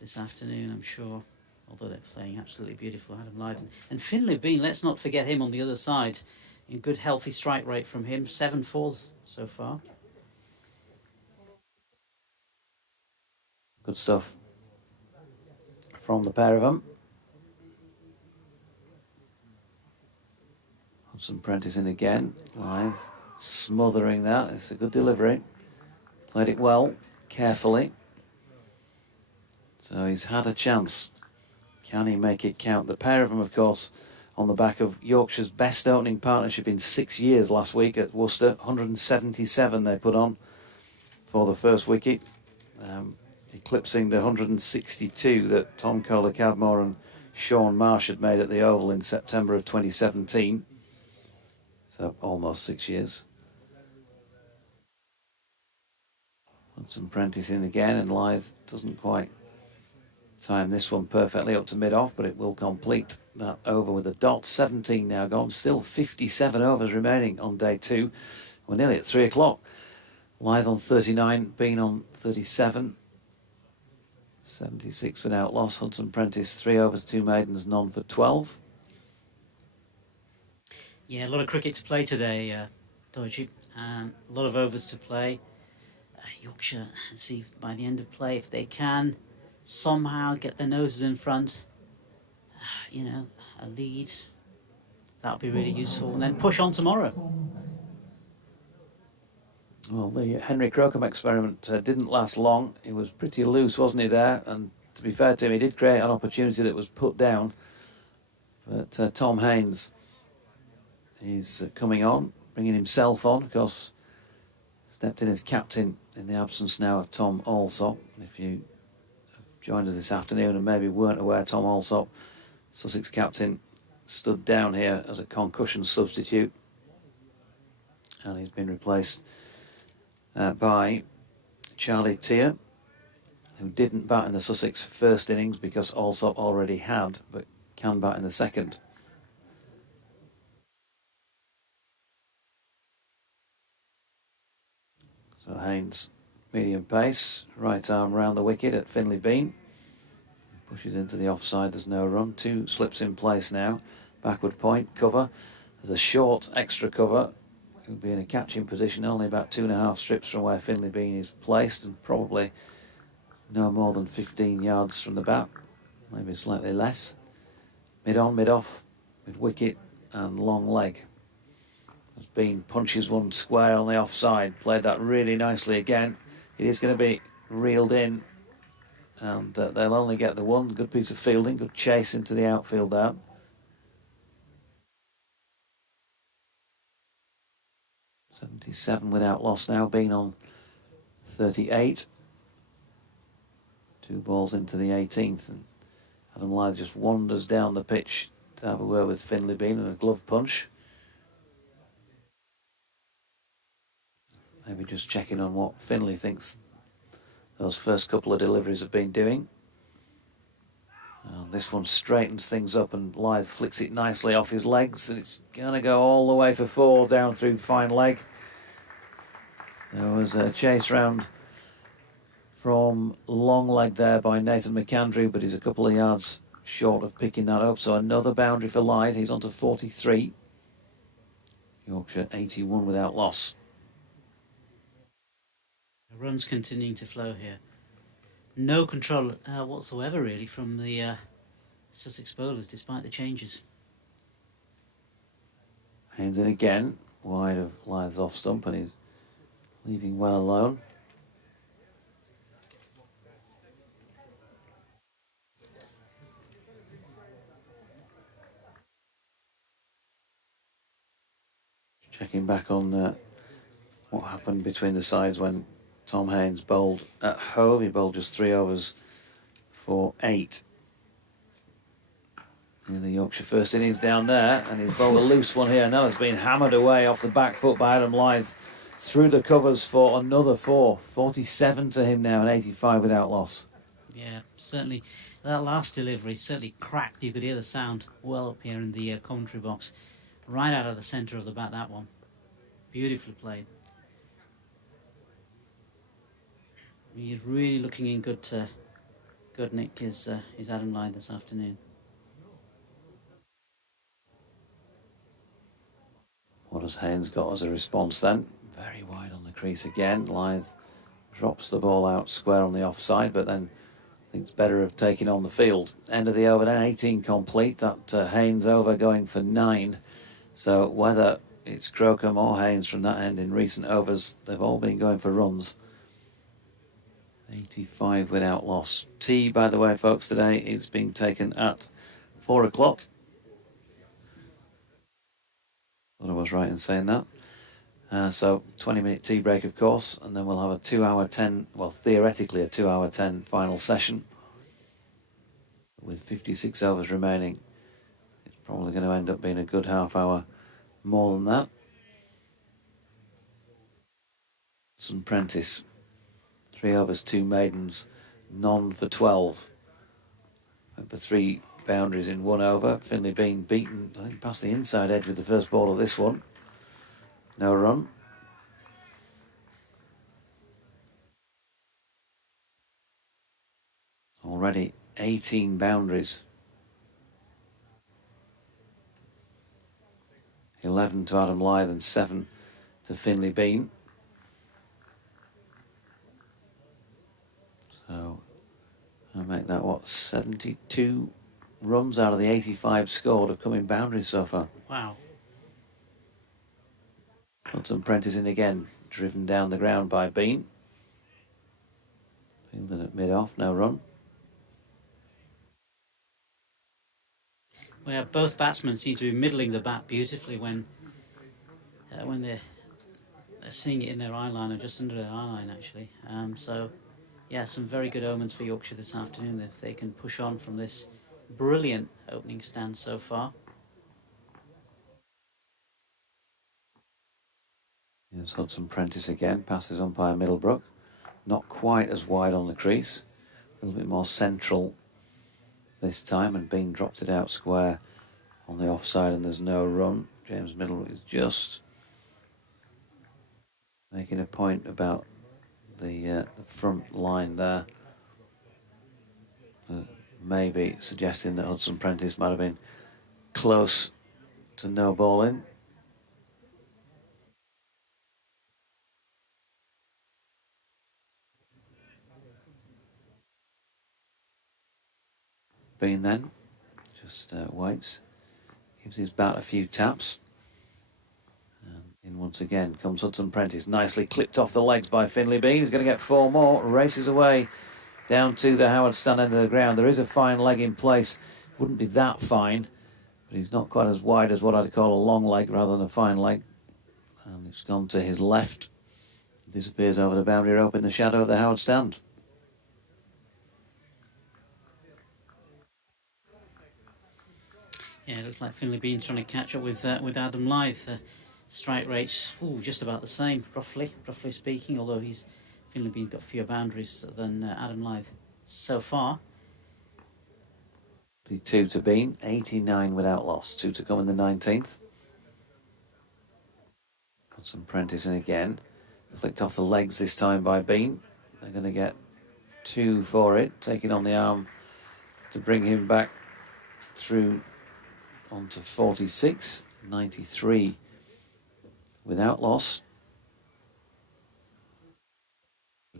this afternoon, I'm sure. Although they're playing absolutely beautiful, Adam Lyth. And Finlay Bean, let's not forget him on the other side. In good, healthy strike rate from him. 7 fours so far. Good stuff from the pair of them. Hudson Prentice in again. Lyth smothering that. It's a good delivery. Played it well, carefully. So he's had a chance. Can he make it count? The pair of them, of course, on the back of Yorkshire's best opening partnership in 6 years last week at Worcester. 177 they put on for the first wicket. Eclipsing the 162 that Tom Kohler-Cadmore and Sean Marsh had made at the Oval in September of 2017. So almost 6 years. Hudson Prentice in again, and Lyth doesn't quite time this one perfectly up to mid-off, but it will complete that over with a dot. 17 now gone, still 57 overs remaining on day 2. We're nearly at 3 o'clock. Lyth on 39, Bean on 37. 76 without loss. Hudson Prentice 3 overs, 2 maidens, none for 12. Yeah, a lot of cricket to play today, Doji. A lot of overs to play. Yorkshire, see if by the end of play, if they can somehow get their noses in front, a lead, that would be really useful. And then push on tomorrow. Well, the Henry Crocombe experiment didn't last long. He was pretty loose, wasn't he, there? And to be fair to him, he did create an opportunity that was put down. But Tom Haynes is coming on, bringing himself on, of course. Stepped in as captain in the absence now of Tom Alsop. And if you have joined us this afternoon and maybe weren't aware, Tom Alsop, Sussex captain, stood down here as a concussion substitute. And he's been replaced by Charlie Tier, who didn't bat in the Sussex first innings because Alsop already had, but can bat in the second. Haynes, medium pace, right arm round the wicket at Finley Bean. Pushes into the offside, there's no run. 2 slips in place now. Backward point, cover. There's a short extra cover. He'll be in a catching position, only about 2.5 strips from where Finley Bean is placed, and probably no more than 15 yards from the bat, maybe slightly less. Mid on, mid off, mid wicket and long leg. As Bean punches one square on the offside, played that really nicely again. It is going to be reeled in, and they'll only get the one. Good piece of fielding, good chase into the outfield there. .77 without loss now, Bean on 38. 2 balls into the 18th, and Adam Lyth just wanders down the pitch to have a word with Finley Bean and a glove punch. Maybe just checking on what Finley thinks those first couple of deliveries have been doing. And this one straightens things up, and Lyth flicks it nicely off his legs, and it's going to go all the way for 4 down through fine leg. There was a chase round from long leg there by Nathan McAndrew, but he's a couple of yards short of picking that up. So another boundary for Lyth. He's on to 43. Yorkshire 81 without loss. The runs continuing to flow here. No control whatsoever, really, from the Sussex bowlers, despite the changes. Haynes in again, wide of Lyth's off stump, and he's leaving well alone. Checking back on what happened between the sides when Tom Haynes bowled at Hove. He bowled just 3 overs for 8. In the Yorkshire first innings down there, and he's bowled a loose one here. Now it's been hammered away off the back foot by Adam Lyth through the covers for another 4. 47 to him now and 85 without loss. Yeah, certainly. That last delivery certainly cracked. You could hear the sound well up here in the commentary box. Right out of the centre of the bat, that one. Beautifully played. He's really looking in good nick, is Adam Lyth this afternoon. What has Haynes got as a response then? Very wide on the crease again. Lyth drops the ball out square on the offside, but then thinks better of taking on the field. End of the over then, 18 complete. That Haynes over going for 9. So whether it's Crocombe or Haynes from that end in recent overs, they've all been going for runs. 85 without loss. Tea, by the way, folks, today is being taken at 4 o'clock. Thought I was right in saying that. So 20-minute tea break, of course, and then we'll have a 2-hour 10, well, theoretically a 2-hour 10 final session. With 56 overs remaining, it's probably going to end up being a good half hour more than that. St Prentice, 3 overs, 2 maidens, none for 12. Went for 3 boundaries in 1 over. Finley Bean beaten, I think, past the inside edge with the first ball of this one. No run. Already 18 boundaries. 11 to Adam Lyth and 7 to Finley Bean. So I'll make that, what, 72 runs out of the 85 scored have come in boundaries so far. Wow. Hudson Prentice in again, driven down the ground by Bean. Fielding at mid-off, no run. Well, both batsmen seem to be middling the bat beautifully when they're seeing it in their eye line, or just under their eye line, actually. So, yeah, some very good omens for Yorkshire this afternoon if they can push on from this brilliant opening stand so far. Here's Hudson Prentice again, passes umpire Middlebrook. Not quite as wide on the crease, a little bit more central this time, and Bean dropped it out square on the offside, and there's no run. James Middlebrook is just making a point about the front line there. Maybe suggesting that Hudson Prentice might have been close to no ball in. Bean then just waits, gives his bat a few taps. And in once again comes Hudson Prentice, nicely clipped off the legs by Finlay Bean. He's going to get 4 more, races away down to the Howard stand end of the ground. There is a fine leg in place, wouldn't be that fine, but he's not quite as wide as what I'd call a long leg rather than a fine leg. And it's gone to his left, disappears over the boundary rope in the shadow of the Howard stand. Yeah, it looks like Finlay Bean's trying to catch up with Adam Lyth. Strike rates, just about the same, roughly speaking, although Finlay Bean's got fewer boundaries than Adam Lyth so far. 2 to Bean, 89 without loss, 2 to come in the 19th. Hudson Prentice in again, flicked off the legs this time by Bean. They're going to get 2 for it, taking on the arm to bring him back through onto 46, 93 without loss.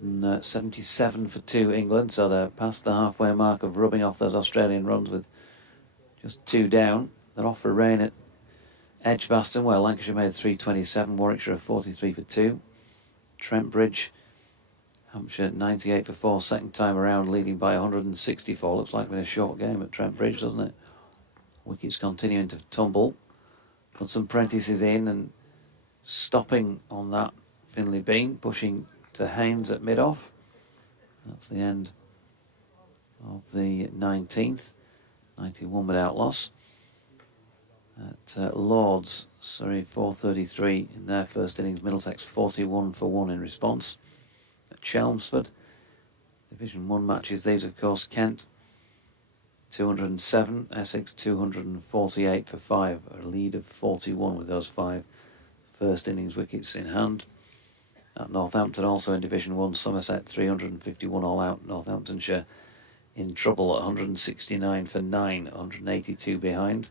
And 77 for 2 England, so they're past the halfway mark of rubbing off those Australian runs with just 2 down. They're off for rain at Edgbaston, where Lancashire made 327, Warwickshire a 43 for 2. Trentbridge, Hampshire 98 for 4, second time around, leading by 164. Looks like it's been a short game at Trentbridge, doesn't it? Wickets continuing to tumble. Hudson Prentice is in and stopping on that Finlay Bean, pushing to Haynes at mid-off. That's the end of the 19th. 91 without loss. At Lords, Surrey 433 in their first innings. Middlesex 41 for 1 in response. At Chelmsford, Division 1 matches, these of course, Kent 207, Essex 248 for 5, a lead of 41 with those 5 first innings wickets in hand. At Northampton, also in Division 1, Somerset 351 all out, Northamptonshire in trouble at 169 for 9, 182 behind.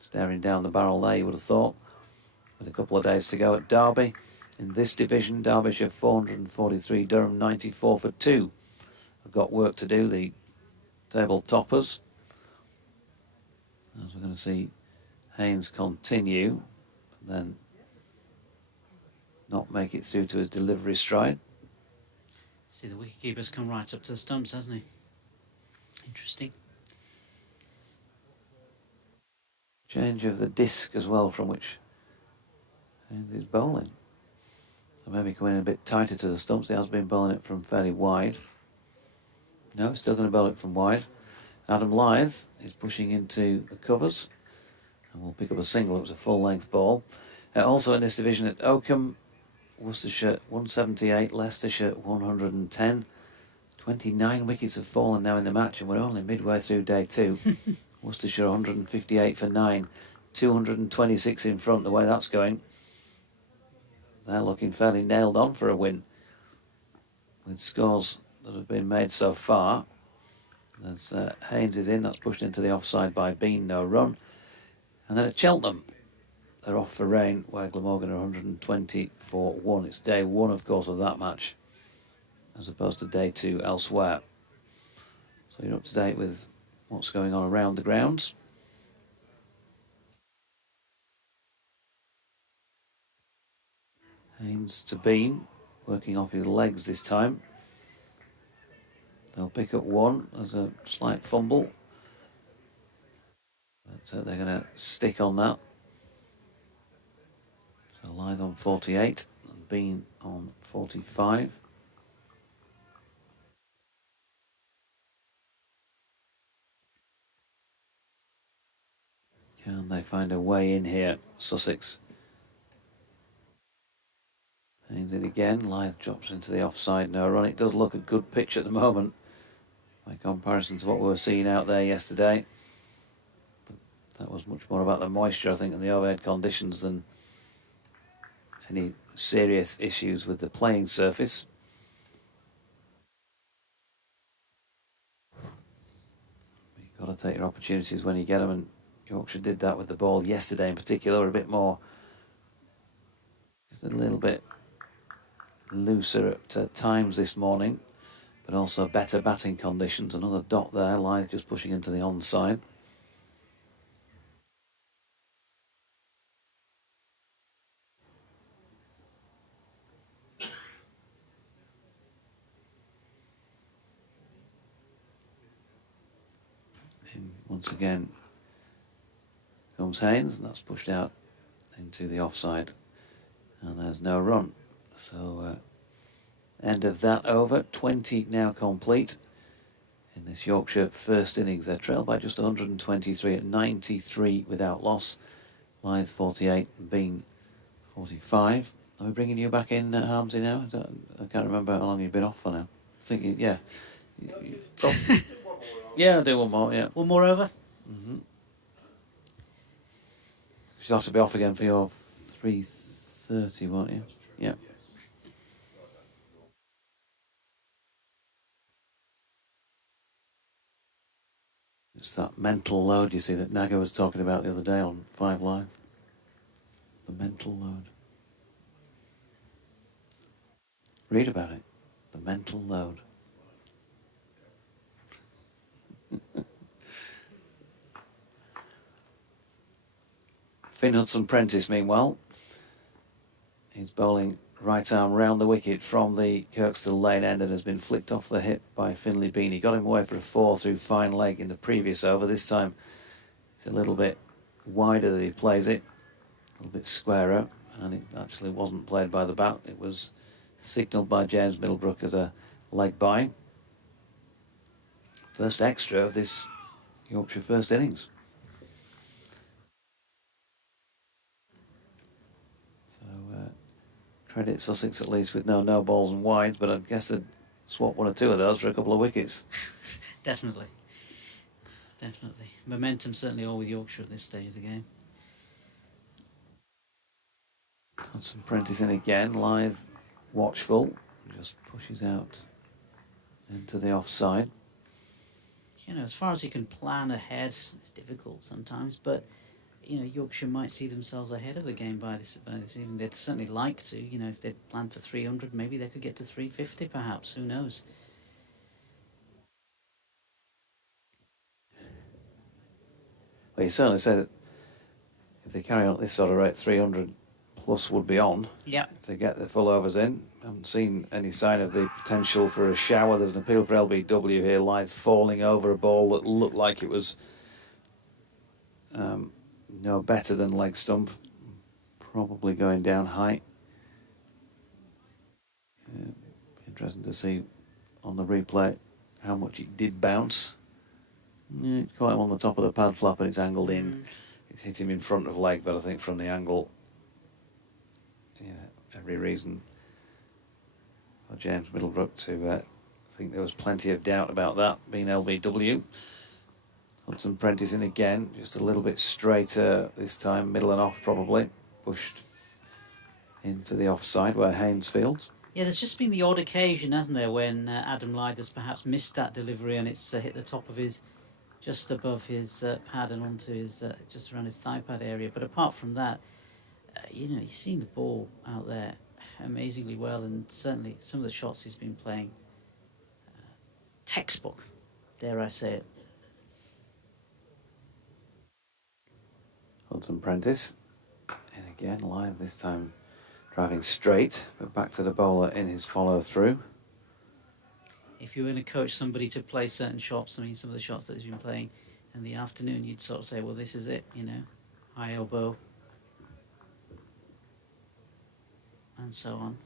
Staring down the barrel there, you would have thought, with a couple of days to go. At Derby, in this division, Derbyshire 443, Durham 94 for 2. I've got work to do, the table toppers. As we're going to see Haynes continue, and then not make it through to his delivery stride. See, the wicketkeeper's come right up to the stumps, hasn't he? Interesting. Change of the disc as well from which Haynes is bowling. So maybe coming in a bit tighter to the stumps. He has been bowling it from fairly wide. No, still going to bowl it from wide. Adam Lyth is pushing into the covers and will pick up a single. It was a full-length ball. Also in this division at Oakham, Worcestershire 178, Leicestershire 110. 29 wickets have fallen now in the match, and we're only midway through day 2. Worcestershire 158 for 9, 226 in front. The way that's going, they're looking fairly nailed on for a win with scores that have been made so far. As Haynes is in, that's pushed into the offside by Bean, no run. And then at Cheltenham, they're off for rain, where Glamorgan are 120 for 1. It's day 1, of course, of that match, as opposed to day 2 elsewhere. So you're up to date with what's going on around the grounds. Haynes to Bean, working off his legs this time. They'll pick up 1 as a slight fumble, but they're going to stick on that. So Lyth on 48 and Bean on 45. Can they find a way in here, Sussex? Haynes in again. Lyth drops into the offside, no run. It does look a good pitch at the moment by comparison to what we were seeing out there yesterday. But that was much more about the moisture, I think, and the overhead conditions than any serious issues with the playing surface. got to take your opportunities when you get them, and Yorkshire did that with the ball yesterday in particular, a bit more, just a little bit looser at times this morning, but also better batting conditions. Another dot there, Lyth just pushing into the onside. And once again comes Haynes, and that's pushed out into the offside, and there's no run. So end of that over. 20 now complete in this Yorkshire first innings. They're trailed by just 123 at 93 without loss. Lyth 48 and Bean 45. Are we bringing you back in, Harmsy, now? I can't remember how long you've been off for now. I think, yeah. Yeah, I'll do one more, yeah. One more over. You'll have to be off again for your 3:30, won't you? Yeah. It's that mental load, you see, that Naga was talking about the other day on 5 Live. The mental load. Read about it. The mental load. Finn Hudson-Prentice, meanwhile, he's bowling right arm round the wicket from the Kirkstall lane end and has been flicked off the hip by Finlay Bean. He got him away for a 4 through fine leg in the previous over. This time it's a little bit wider that he plays it, a little bit squarer, and it actually wasn't played by the bat. It was signalled by James Middlebrook as a leg by. First extra of this Yorkshire first innings. Credit Sussex at least with no balls and wides, but I guess they'd swap 1 or 2 of those for a couple of wickets. Definitely. Momentum certainly all with Yorkshire at this stage of the game. Hudson-Prentice in again, Lyth watchful, just pushes out into the offside. You know, as far as you can plan ahead, it's difficult sometimes, but you know, Yorkshire might see themselves ahead of the game by this evening. They'd certainly like to. You know, if they'd planned for 300, maybe they could get to 350 perhaps. Who knows? Well, you certainly say that if they carry on at this sort of rate, 300 plus would be on. Yeah. If they get the full overs in. I haven't seen any sign of the potential for a shower. There's an appeal for LBW here. Lyth falling over a ball that looked like it was no better than leg stump. Probably going down high. Interesting to see on the replay how much it did bounce. It's quite on the top of the pad flap and it's angled in. It's hit him in front of leg, but I think from the angle, every reason for James Middlebrook to think there was plenty of doubt about that being LBW. Hudson-Prentice in again, just a little bit straighter this time, middle and off probably, pushed into the offside where Haynes fields. Yeah, there's just been the odd occasion, hasn't there, when Adam Lyth has perhaps missed that delivery and it's hit the top of his, just above his pad and onto his, just around his thigh pad area. But apart from that, you know, he's seen the ball out there amazingly well, and certainly some of the shots he's been playing, textbook, dare I say it. Hudson-Prentice, and again Lyth this time driving straight, but back to the bowler in his follow-through. If you were going to coach somebody to play certain shots, I mean, some of the shots that he's been playing in the afternoon, you'd sort of say, well, this is it, you know, high elbow, and so on.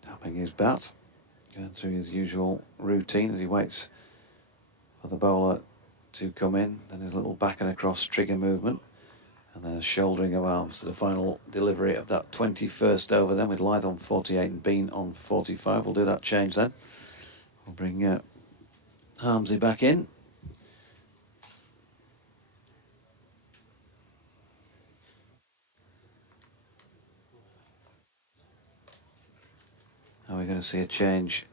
Tapping his bat, going through his usual routine as he waits for the bowler to come in, then his little back and across trigger movement, and then a shouldering of arms to the final delivery of that 21st over then, with Lyth on 48 and Bean on 45. We'll do that change then. We'll bring Harmsy back in. see a change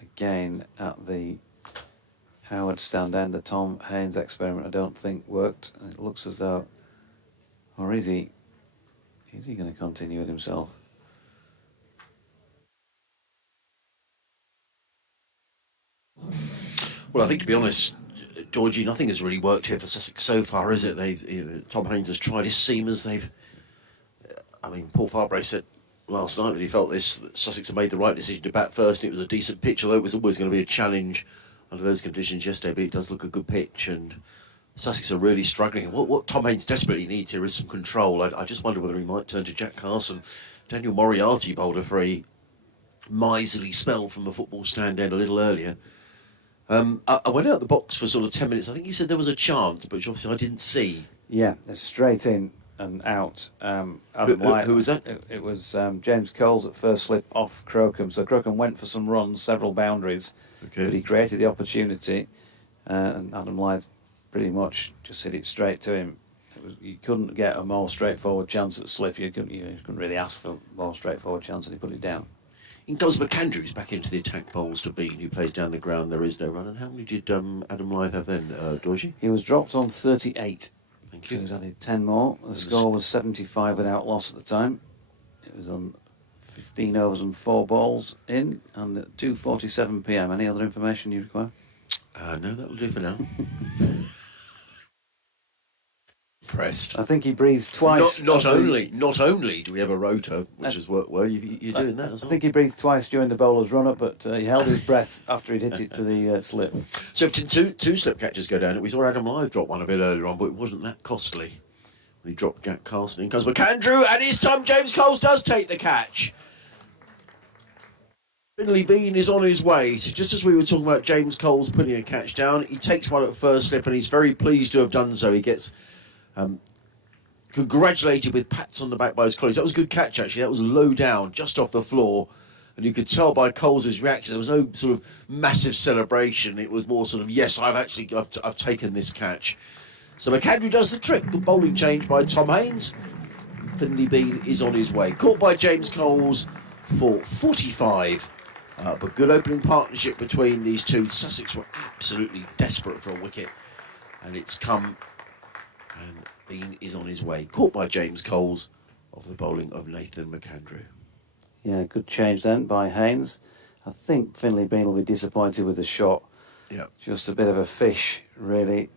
again at the Howard stand end. The Tom Haynes experiment I don't think worked. It looks as though, or is he going to continue with himself? Well, I think, to be honest, Georgie, nothing has really worked here for Sussex so far, is it? Tom Haynes has tried his seamers. Paul Farbrae said last night that he felt that Sussex had made the right decision to bat first, and it was a decent pitch, although it was always going to be a challenge under those conditions yesterday, but it does look a good pitch, and Sussex are really struggling. What Tom Haynes desperately needs here is some control. I just wonder whether he might turn to Jack Carson. Daniel Moriarty bowled a very miserly spell from the football stand end a little earlier. I went out the box for sort of 10 minutes. I think you said there was a chance, but which obviously I didn't see. Yeah, it's straight in and out. Adam White, who was that? It was James Coles at first slip off Crocombe. So Crocombe went for some runs, several boundaries, but he created the opportunity, and Adam Lyth pretty much just hit it straight to him. You couldn't get a more straightforward chance at slip. You couldn't really ask for a more straightforward chance, and he put it down. In goes McAndrew, who's back into the attack bowls to Bean, who plays down the ground. There is no run. And how many did Adam Lyth have then, Dorji? He was dropped on 38. Thank So you. he's added 10 more. The score was 75 without loss at the time. It was on 15 overs and 4 balls in, and at 2:47 p.m. Any other information you require? No, that'll do for now. Impressed. I think he breathed twice. Not only do we have a rotor, which has worked well, you're doing that as well. I think he breathed twice during the bowler's run-up, but he held his breath after he'd hit it to the slip. So two slip catches go down. We saw Adam Lyth drop one a bit earlier on, but it wasn't that costly. When he dropped Jack Carson, in comes McAndrew, and this time James Coles does take the catch. Finley Bean is on his way. So just as we were talking about James Coles putting a catch down, he takes one at first slip, and he's very pleased to have done so. He gets congratulated with pats on the back by his colleagues. That was a good catch, actually. That was low down, just off the floor. And you could tell by Coles' reaction, there was no sort of massive celebration. It was more sort of, yes, I've taken this catch. So McAndrew does the trick. Good bowling change by Tom Haynes. Finley Bean is on his way. Caught by James Coles for 45. But good opening partnership between these two. Sussex were absolutely desperate for a wicket. And it's come... and Bean is on his way. Caught by James Coles of the bowling of Nathan McAndrew. Yeah, good change then by Haynes. I think Finley Bean will be disappointed with the shot. Yeah. Just a bit of a fish, really.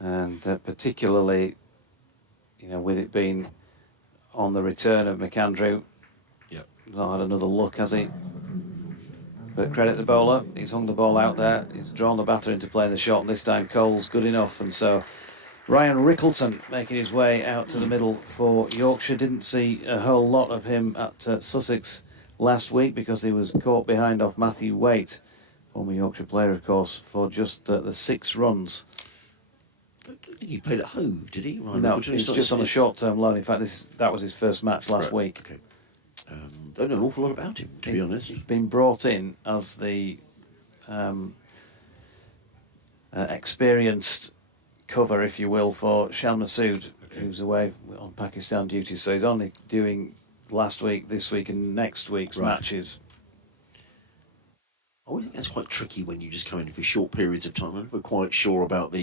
And particularly, with it being on the return of McAndrew. Yeah. Not had another look, has he? But credit the bowler. He's hung the ball out there. He's drawn the batter into playing the shot. And this time Coles good enough. And so Ryan Rickleton making his way out to the middle for Yorkshire. Didn't see a whole lot of him at Sussex last week because he was caught behind off Matthew Waite, former Yorkshire player, of course, for just the 6 runs. I don't think he played at Hove, did he? Ryan No, Rickleton? he's just on a short-term loan. In fact, that was his first match last Right, week. Okay. Don't know an awful lot about him, to be honest. He's been brought in as the experienced cover, if you will, for Shan Masood, who's away on Pakistan duty. So he's only doing last week, this week, and next week's matches. I always think that's quite tricky when you just come in for short periods of time. I'm never quite sure about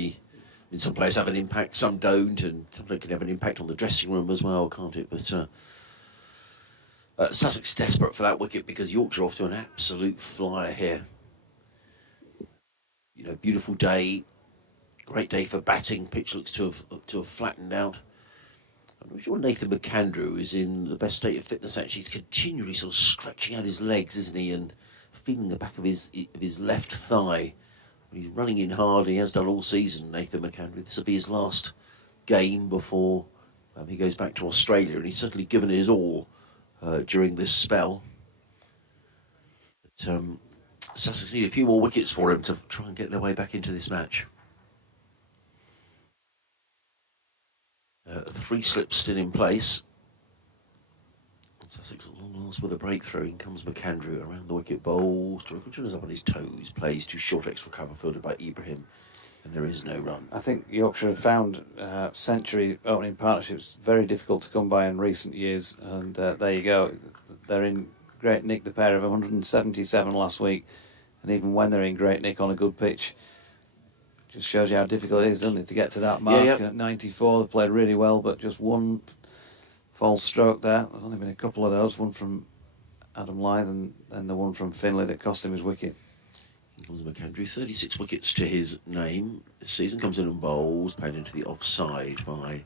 some players have an impact, some don't, and sometimes can have an impact on the dressing room as well, can't it? But Sussex desperate for that wicket because Yorkshire off to an absolute flyer here. Beautiful day, great day for batting. Pitch looks to have flattened out. I'm sure Nathan McAndrew is in the best state of fitness. Actually, he's continually sort of stretching out his legs, isn't he, and feeling the back of his left thigh. He's running in hard. He has done all season, Nathan McAndrew. This will be his last game before he goes back to Australia, and he's certainly given it his all during this spell. But Sussex need a few more wickets for him to try and get their way back into this match. 3 slips still in place. And Sussex at long last with a breakthrough. In comes McAndrew around the wicket, bowls to Rickleton is up on his toes, plays to short extra cover fielded by Ibrahim, and there is no run. I think Yorkshire have found century opening partnerships very difficult to come by in recent years, and there you go. They're in great nick, the pair of 177 last week, and even when they're in great nick on a good pitch, just shows you how difficult it is, doesn't it, to get to that mark. At 94, they played really well, but just one false stroke there. There's only been a couple of those, one from Adam Lyth and then the one from Finlay that cost him his wicket. Here comes McAndrew, 36 wickets to his name this season, comes in and bowls, paid into the offside by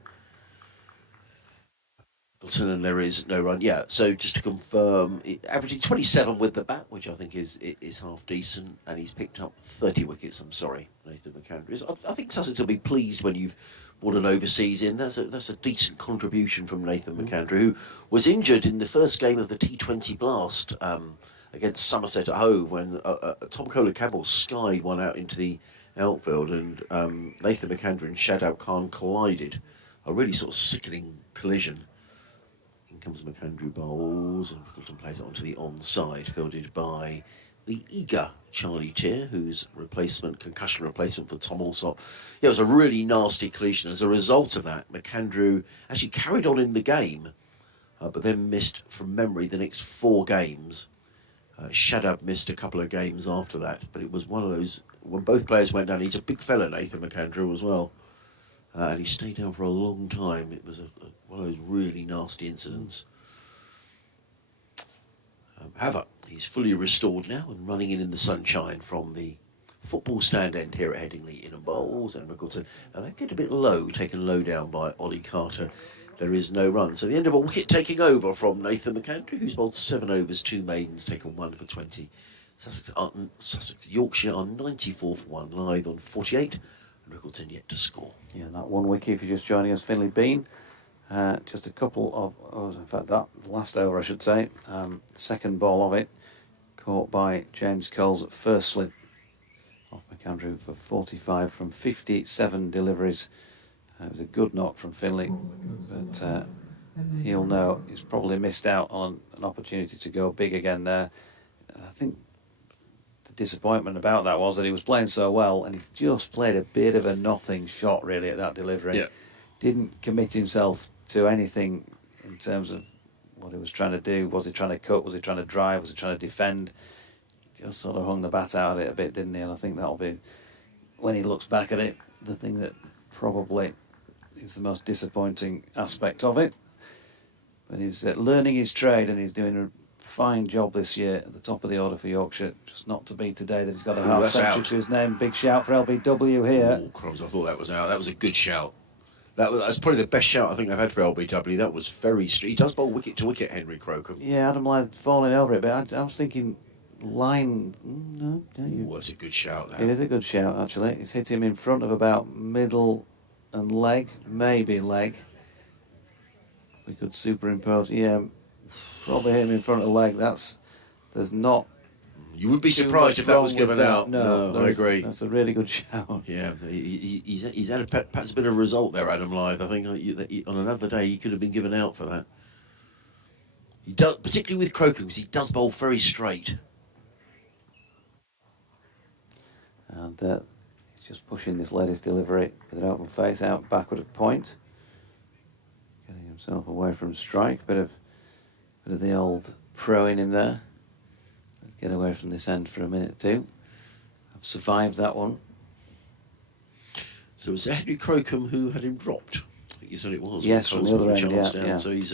Middleton, and there is no run. Yeah, so just to confirm, averaging 27 with the bat, which I think is half decent, and he's picked up 30 wickets. I'm sorry, Nathan McAndrew. I think Sussex will be pleased when you've brought an overseas in. That's a decent contribution from Nathan McAndrew, who was injured in the first game of the T20 Blast against Somerset at home when Tom Kohler-Campbell skied one out into the outfield, and Nathan McAndrew and Shadab Khan collided. A really sort of sickening collision. Comes McAndrew bowls and Rickleton plays it onto the onside, fielded by the eager Charlie Tier, whose concussion replacement for Tom Alsop. Yeah, it was a really nasty collision. As a result of that, McAndrew actually carried on in the game, but then missed, from memory, the next 4 games. Shadab missed a couple of games after that, but it was one of those, when both players went down, he's a big fella, Nathan McAndrew, as well. And he stayed down for a long time. It was one of those really nasty incidents. However, he's fully restored now and running in the sunshine from the football stand end here at Headingley. In and bowls and Rickleton. Now they get a bit low, taken low down by Ollie Carter. There is no run. So the end of a wicket taking over from Nathan McAndrew, who's bowled 7 overs, 2 maidens, taken 1 for 20. Yorkshire on 94 for 1, Lyth on 48. Rickleton yet to score. Yeah, that 1 wicket, if you're just joining us, Finlay Bean. Just a couple of, in fact, that last over, I should say, second ball of it, caught by James Coles at first slip off McAndrew for 45 from 57 deliveries. It was a good knock from Finlay, but he'll know he's probably missed out on an opportunity to go big again there. I think disappointment about that was that he was playing so well and he just played a bit of a nothing shot really at that delivery. Yeah. Didn't commit himself to anything in terms of what he was trying to do. Was he trying to cut? Was he trying to drive? Was he trying to defend? Just sort of hung the bat out at it a bit, didn't he? And I think that'll be, when he looks back at it, the thing that probably is the most disappointing aspect of it. But he's learning his trade and he's doing a fine job this year at the top of the order for Yorkshire. Just not to be today that he's got a half century to his name. Big shout for LBW here. Oh, crumbs, I thought that was out. That was a good shout. That's probably the best shout I think I've had for LBW. That was very straight. He does bowl wicket to wicket, Henry Crocombe. Yeah, Adam Lyth falling over it, but I was thinking line. No, oh, that's a good shout. That. It is a good shout, actually. It's hit him in front of about middle and leg, maybe leg. We could superimpose. Yeah, probably hit him in front of the leg. There's not. You would be surprised if that was given out. No, I agree. That's a really good shout. Yeah, he's had perhaps a bit of a result there, Adam Lyth. I think on another day he could have been given out for that. He does, particularly with Crocombe, because he does bowl very straight. And he's just pushing this latest delivery with an open face out backward of point, getting himself away from strike. Bit of the old pro in him there. Get away from this end for a minute too. I've survived that one. So it was Henry Crocombe who had him dropped. I think you said it was. Yes, from the other end, yeah. So he's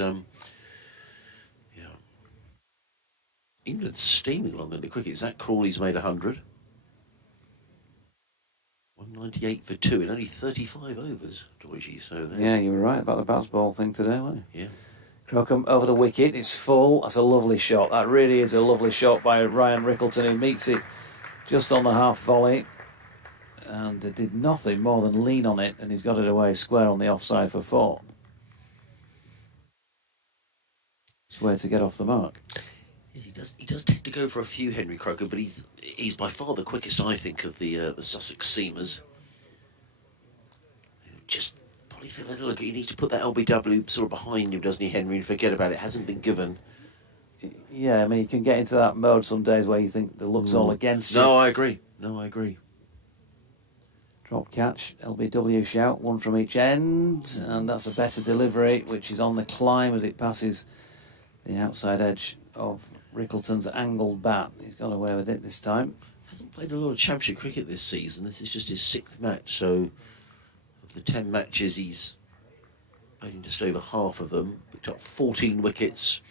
England's steaming along in the cricket. Zach Crawley's made 100. 198 for 2 in only 35 overs, Doigi. So there. Yeah, you were right about the bounce ball thing today, weren't you? Yeah. Crocombe over the wicket, it's full. That's a lovely shot. That really is a lovely shot by Ryan Rickleton, who meets it just on the half volley and did nothing more than lean on it, and he's got it away square on the offside for 4. It's a way to get off the mark. Yes, he does tend to go for a few, Henry Crocombe, but he's by far the quickest, I think, of the Sussex seamers. Just probably feel a little. He needs to put that LBW sort of behind him, doesn't he, Henry, and forget about it. Hasn't been given. Yeah, I mean, you can get into that mode some days where you think the luck's all against you. No, I agree. Drop catch, LBW shout, 1 from each end, and that's a better delivery, which is on the climb as it passes the outside edge of Rickleton's angled bat. He's got away with it this time. Hasn't played a lot of championship cricket this season. This is just his 6th match, so of the 10 matches he's played in just over half of them. Picked up 14 wickets,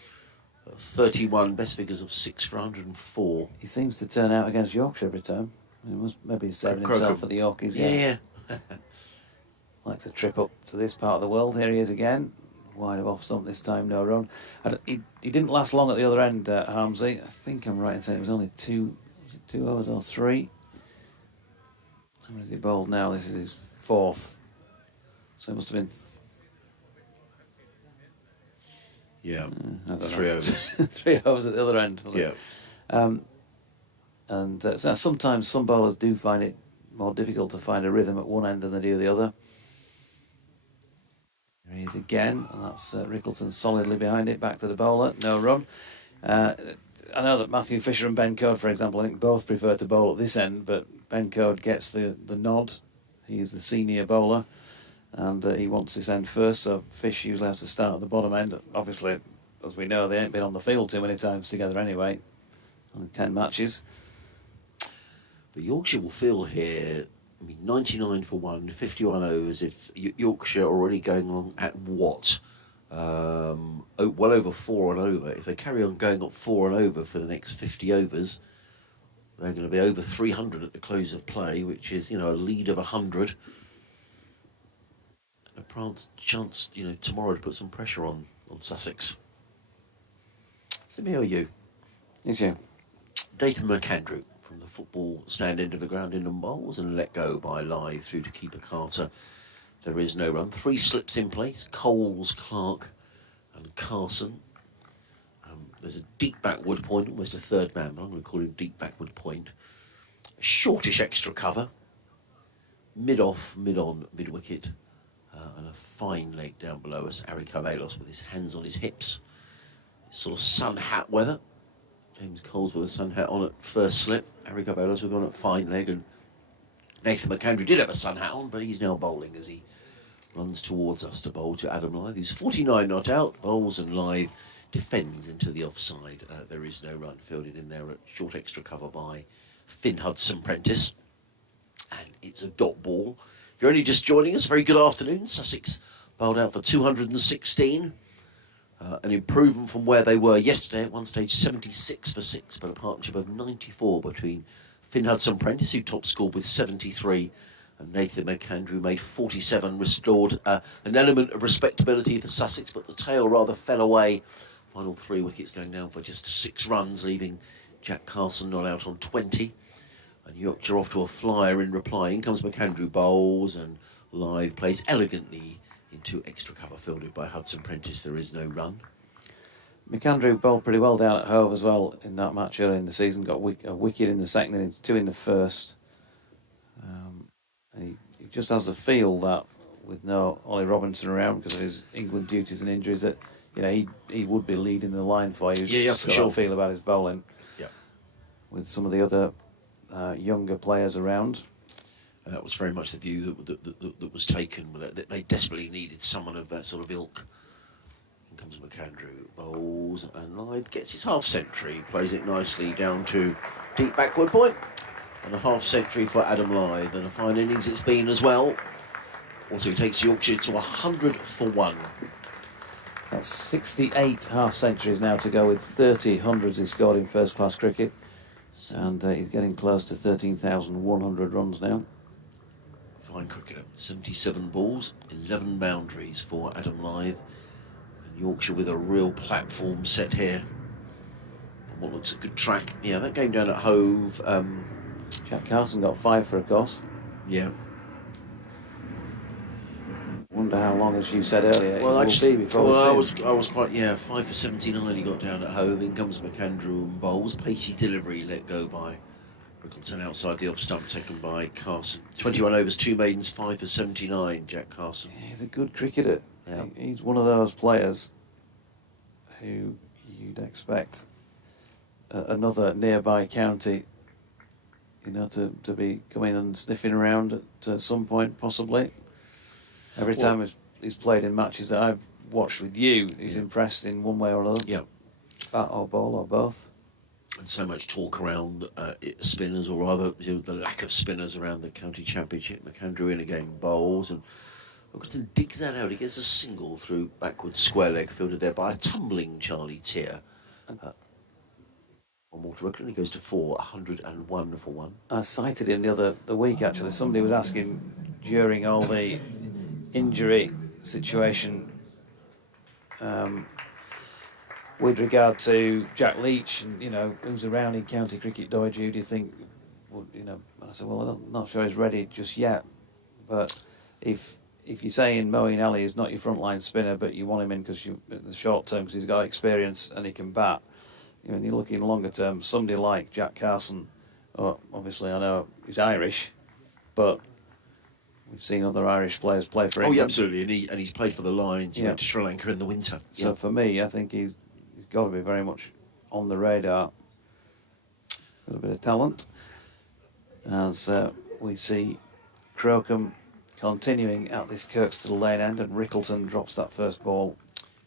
31, best figures of 6 for 104. He seems to turn out against Yorkshire every time. He must maybe saving himself for the Yorkies. Yeah. Likes a trip up to this part of the world. Here he is again. Wide of off stump this time, no run. He didn't last long at the other end, Harmsy. I think I'm right in saying it was only 2 overs or 3. How many has he bowled now? This is his 4th. So it must have been... Yeah, I don't 3 know. overs. 3 overs at the other end, was Yeah. it? And so sometimes some bowlers do find it more difficult to find a rhythm at one end than they do the other. Here he is again, and that's Rickleton solidly behind it, back to the bowler, no run. I know that Matthew Fisher and Ben Code, for example, I think both prefer to bowl at this end, but Ben Code gets the nod. He is the senior bowler, and he wants this end first, so Fish usually has to start at the bottom end. Obviously, as we know, they ain't been on the field too many times together anyway. Only 10 matches. But Yorkshire will feel here, 99 for 1, 51 overs. If Yorkshire are already going along at what? Well over 4 and over. If they carry on going up 4 and over for the next 50 overs, they're going to be over 300 at the close of play, which is, a lead of 100. And a chance, tomorrow to put some pressure on Sussex. Let me hear you. Yes, you. Dathan McAndrew from the football stand end of the ground in bowls and let go by Lythe through to keeper Carter. There is no run. 3 slips in place. Coles, Clark and Carson. There's a deep backward point, almost a third man, but I'm going to call him deep backward point. A shortish extra cover. Mid-off, mid-on, mid-wicket. And a fine leg down below us. Ari Carvelos with his hands on his hips. It's sort of sun hat weather. James Coles with a sun hat on at first slip. Ari Carvelos with one at fine leg. And Nathan McAndrew did have a sun hat on, but he's now bowling as he runs towards us to bowl to Adam Lythe, who's 49 not out. Bowls and Lythe defends into the offside. There is no run. Fielded in there at short extra cover by Finn Hudson-Prentice. And it's a dot ball. If you're only just joining us, very good afternoon. Sussex bowled out for 216. An improvement from where they were yesterday, at one stage 76 for 6, but a partnership of 94 between Finn Hudson-Prentice, who top scored with 73, and Nathan McAndrew made 47, restored an element of respectability for Sussex, but the tail rather fell away. Final 3 wickets going down for just 6 runs, leaving Jack Carson not out on 20. And Yorkshire off to a flyer in reply. In comes McAndrew, bowls, and Lythe plays elegantly into extra cover fielded by Hudson-Prentice. There is no run. McAndrew bowled pretty well down at Hove as well in that match early in the season. Got a wicket in the second innings, 2 in the first. And he just has the feel that with no Ollie Robinson around because of his England duties and injuries that he would be leading the line for you. Yeah, for sure. Feel about his bowling. Yeah. With some of the other younger players around. That was very much the view that was taken. That they desperately needed someone of that sort of ilk. In comes McAndrew, bowls, and Lythe gets his half century, plays it nicely down to deep backward point, and a half century for Adam Lythe, and a fine innings it's been as well. Also takes Yorkshire to 100 for 1. That's 68 half centuries now to go with 30 hundreds he's scored in first class cricket, and he's getting close to 13,100 runs now. Fine cricketer. 77 balls, 11 boundaries for Adam Lythe. And Yorkshire with a real platform set here. On what looks a good track. Yeah, that game down at Hove. Jack Carson got 5 for a course. Yeah. Wonder how long, as you said earlier, Well, it will be before we see him. I was quite, 5 for 79 he got down at Hove. In comes McAndrew and bowls. Pacey delivery let go by Rickleton outside the off stump, taken by Carson. 21 overs, 2 maidens, 5 for 79, Jack Carson. He's a good cricketer. Yeah. He's one of those players who you'd expect another nearby county, to be coming and sniffing around at some point, possibly. Every time he's played in matches that I've watched with you, he's impressed in one way or another. Yeah. Bat or ball or both. and so much talk around spinners, or rather the lack of spinners around the county championship. McAndrew in again bowls, and Wilkinson digs that out. He gets a single through backward square leg, fielded there by a tumbling Charlie Tier. One more to Ricklin, he goes to 101 for one. I cited him the week actually. Somebody was asking during all the injury situation with regard to Jack Leach and who's around in county cricket. Do you think? Well, I said, well, I'm not sure he's ready just yet. But if you're saying Moeen Ali is not your frontline spinner, but you want him in because the short term because he's got experience and he can bat. When you're looking longer term, somebody like Jack Carson, obviously I know he's Irish, but we've seen other Irish players play for England. Oh, yeah, absolutely, and he's played for the Lions. He went to Sri Lanka in the winter. So for me, I think he's got to be very much on the radar. A little bit of talent, as we see Crocombe continuing at this Kirkstall lane end, and Rickleton drops that first ball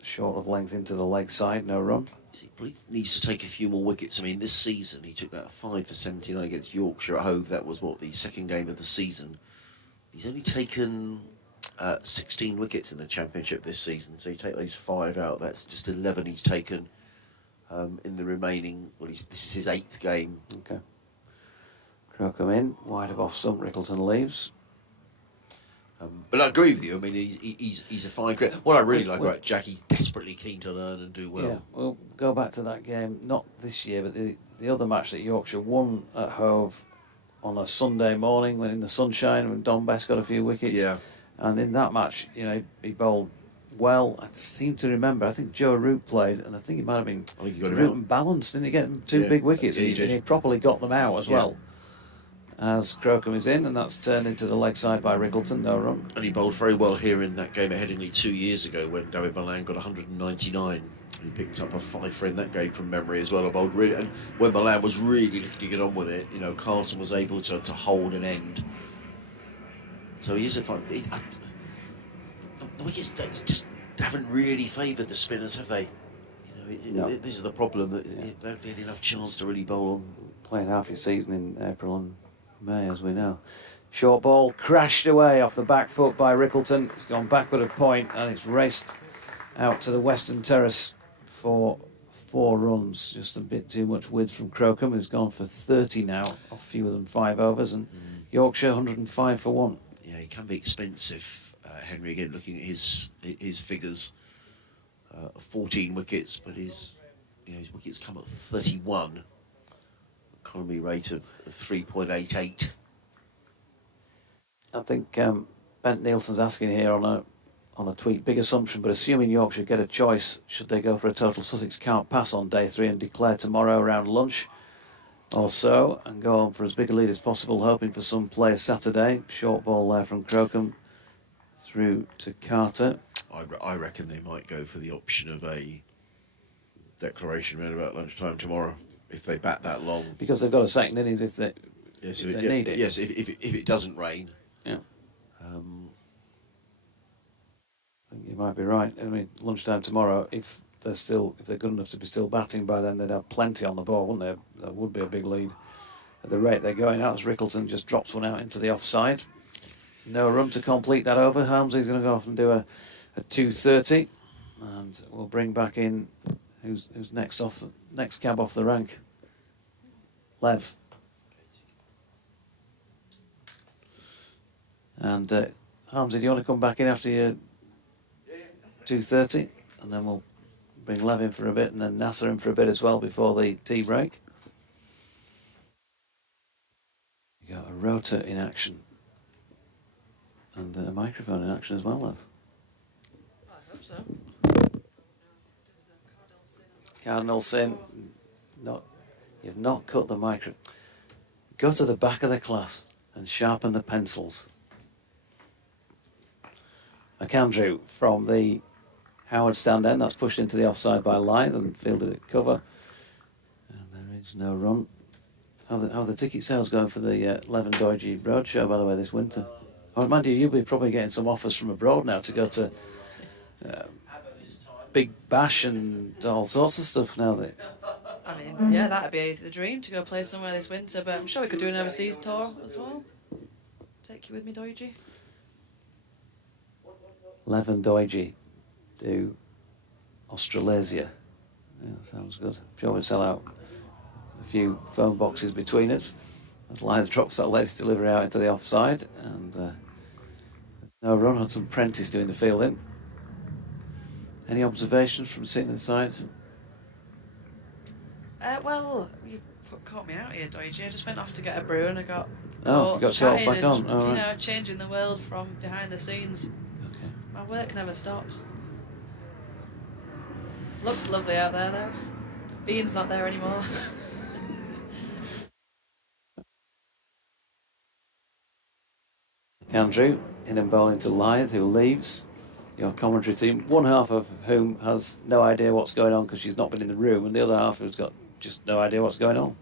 short of length into the leg side, no run. He needs to take a few more wickets. I mean, this season he took that 5 for 79 against Yorkshire at Hove. That was the second game of the season. He's only taken 16 wickets in the championship this season. So you take those 5 out, that's just 11 he's taken in the remaining. Well, this is his 8th game. Okay. Crocombe in, wide of off stump. Rickleton leaves. But I agree with you. I mean, he's a fine cricket. What I really like about Jack, he's desperately keen to learn and do well. Yeah, we'll go back to that game, not this year, but the other match that Yorkshire won at Hove on a Sunday morning when in the sunshine when Don Best got a few wickets. Yeah. And in that match, he bowled well. I seem to remember, I think Joe Root played, and I think it might have been Root and Balanced. Didn't he get him 2 big wickets? Yeah, and he properly got them out as well. As Crocombe is in, and that's turned into the leg side by Rickleton, no run. And he bowled very well here in that game at Headingley 2 years ago when David Milan got 199. He picked up a 5 in that game from memory as well. I bowled really, and when Milan was really looking to get on with it, Carlson was able to hold an end. So he is a fun. The wickets just haven't really favoured the spinners, have they? This is the problem, that they don't get enough chance to really bowl on. Playing half your season in April and May, as we know. Short ball crashed away off the back foot by Rickleton. It's gone backward a point and it's raced out to the western terrace for 4 runs. Just a bit too much width from Crocombe, who's gone for 30 now off fewer than 5 overs, and Yorkshire 105 for 1. Yeah, he can be expensive, Henry. Again, looking at his figures, 14 wickets, but his wickets come at 31. Economy rate of 3.88. I think Bent Nielsen's asking here on a tweet, big assumption, but assuming Yorkshire get a choice, should they go for a total Sussex can't pass on day 3 and declare tomorrow around lunch or so, and go on for as big a lead as possible, hoping for some play Saturday? Short ball there from Crocombe through to Carter. I reckon they might go for the option of a declaration around about lunchtime tomorrow, if they bat that long. Because they've got a second innings if they need it. Yes, if it doesn't rain. Yeah. I think you might be right. I mean, lunchtime tomorrow, if they're good enough to be still batting by then, they'd have plenty on the ball, wouldn't they? That would be a big lead. At the rate they're going out, as Rickleton just drops one out into the offside. No run to complete that over. Harmsley's going to go off and do a 2:30, and we'll bring back in who's next cab off the rank. Lev. And Harmsy, do you want to come back in after your 2:30, and then we'll bring Lev in for a bit, and then Nasser in for a bit as well before the tea break. You got a rotor in action, and a microphone in action as well, Lev. I hope so. Cardinal sin. You've not cut the micro. Go to the back of the class and sharpen the pencils. McAndrew from the Howard stand end. That's pushed into the offside by Lyth and fielded at cover. And there is no run. How are the ticket sales going for the Leven Doige Roadshow, by the way, this winter? Oh, mind you, you'll be probably getting some offers from abroad now to go to big bash and all sorts of stuff now. That I mean, yeah, that'd be the dream to go play somewhere this winter, but I'm sure we could do an overseas tour as well. Take you with me, Doiji. Lev and Doiji do Australasia. Yeah, sounds good. I'm sure we'll sell out a few phone boxes between us as Lyth drops that latest delivery out into the offside, and no run. Hudson Prentice doing the fielding. Any observations from sitting inside? Well, you've caught me out here, Doiji. I just went off to get a brew and I got You got caught chatting back and, on. Oh, you right. know, changing the world from behind the scenes. Okay. My work never stops. Looks lovely out there, though. Bean's not there anymore. Andrew in and bowling to Lyth, who leaves. Your commentary team, one half of whom has no idea what's going on because she's not been in the room, and the other half who's got just no idea what's going on.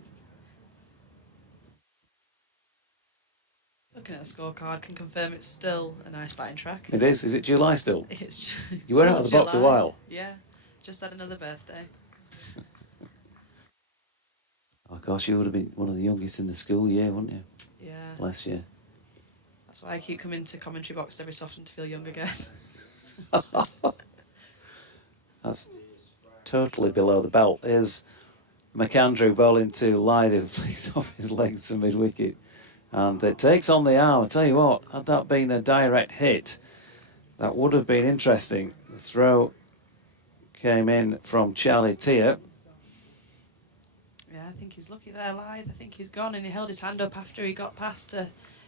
Looking at the scorecard, can confirm it's still a nice batting track. It is. Is it July still? It's You were still out of the box a July. while. Yeah, just had another birthday. Of course, you would have been one of the youngest in the school year, wouldn't you? Yeah. Last year. That's why I keep coming to commentary box every so often to feel young again. That's totally below the belt. Here's McAndrew bowling to Lyth, who flicks off his legs to mid-wicket. And it takes on the arm. I tell you what, had that been a direct hit, that would have been interesting. The throw came in from Charlie Tier. Yeah, I think he's lucky there, Lyth. I think he's gone, and he held his hand up after he got past to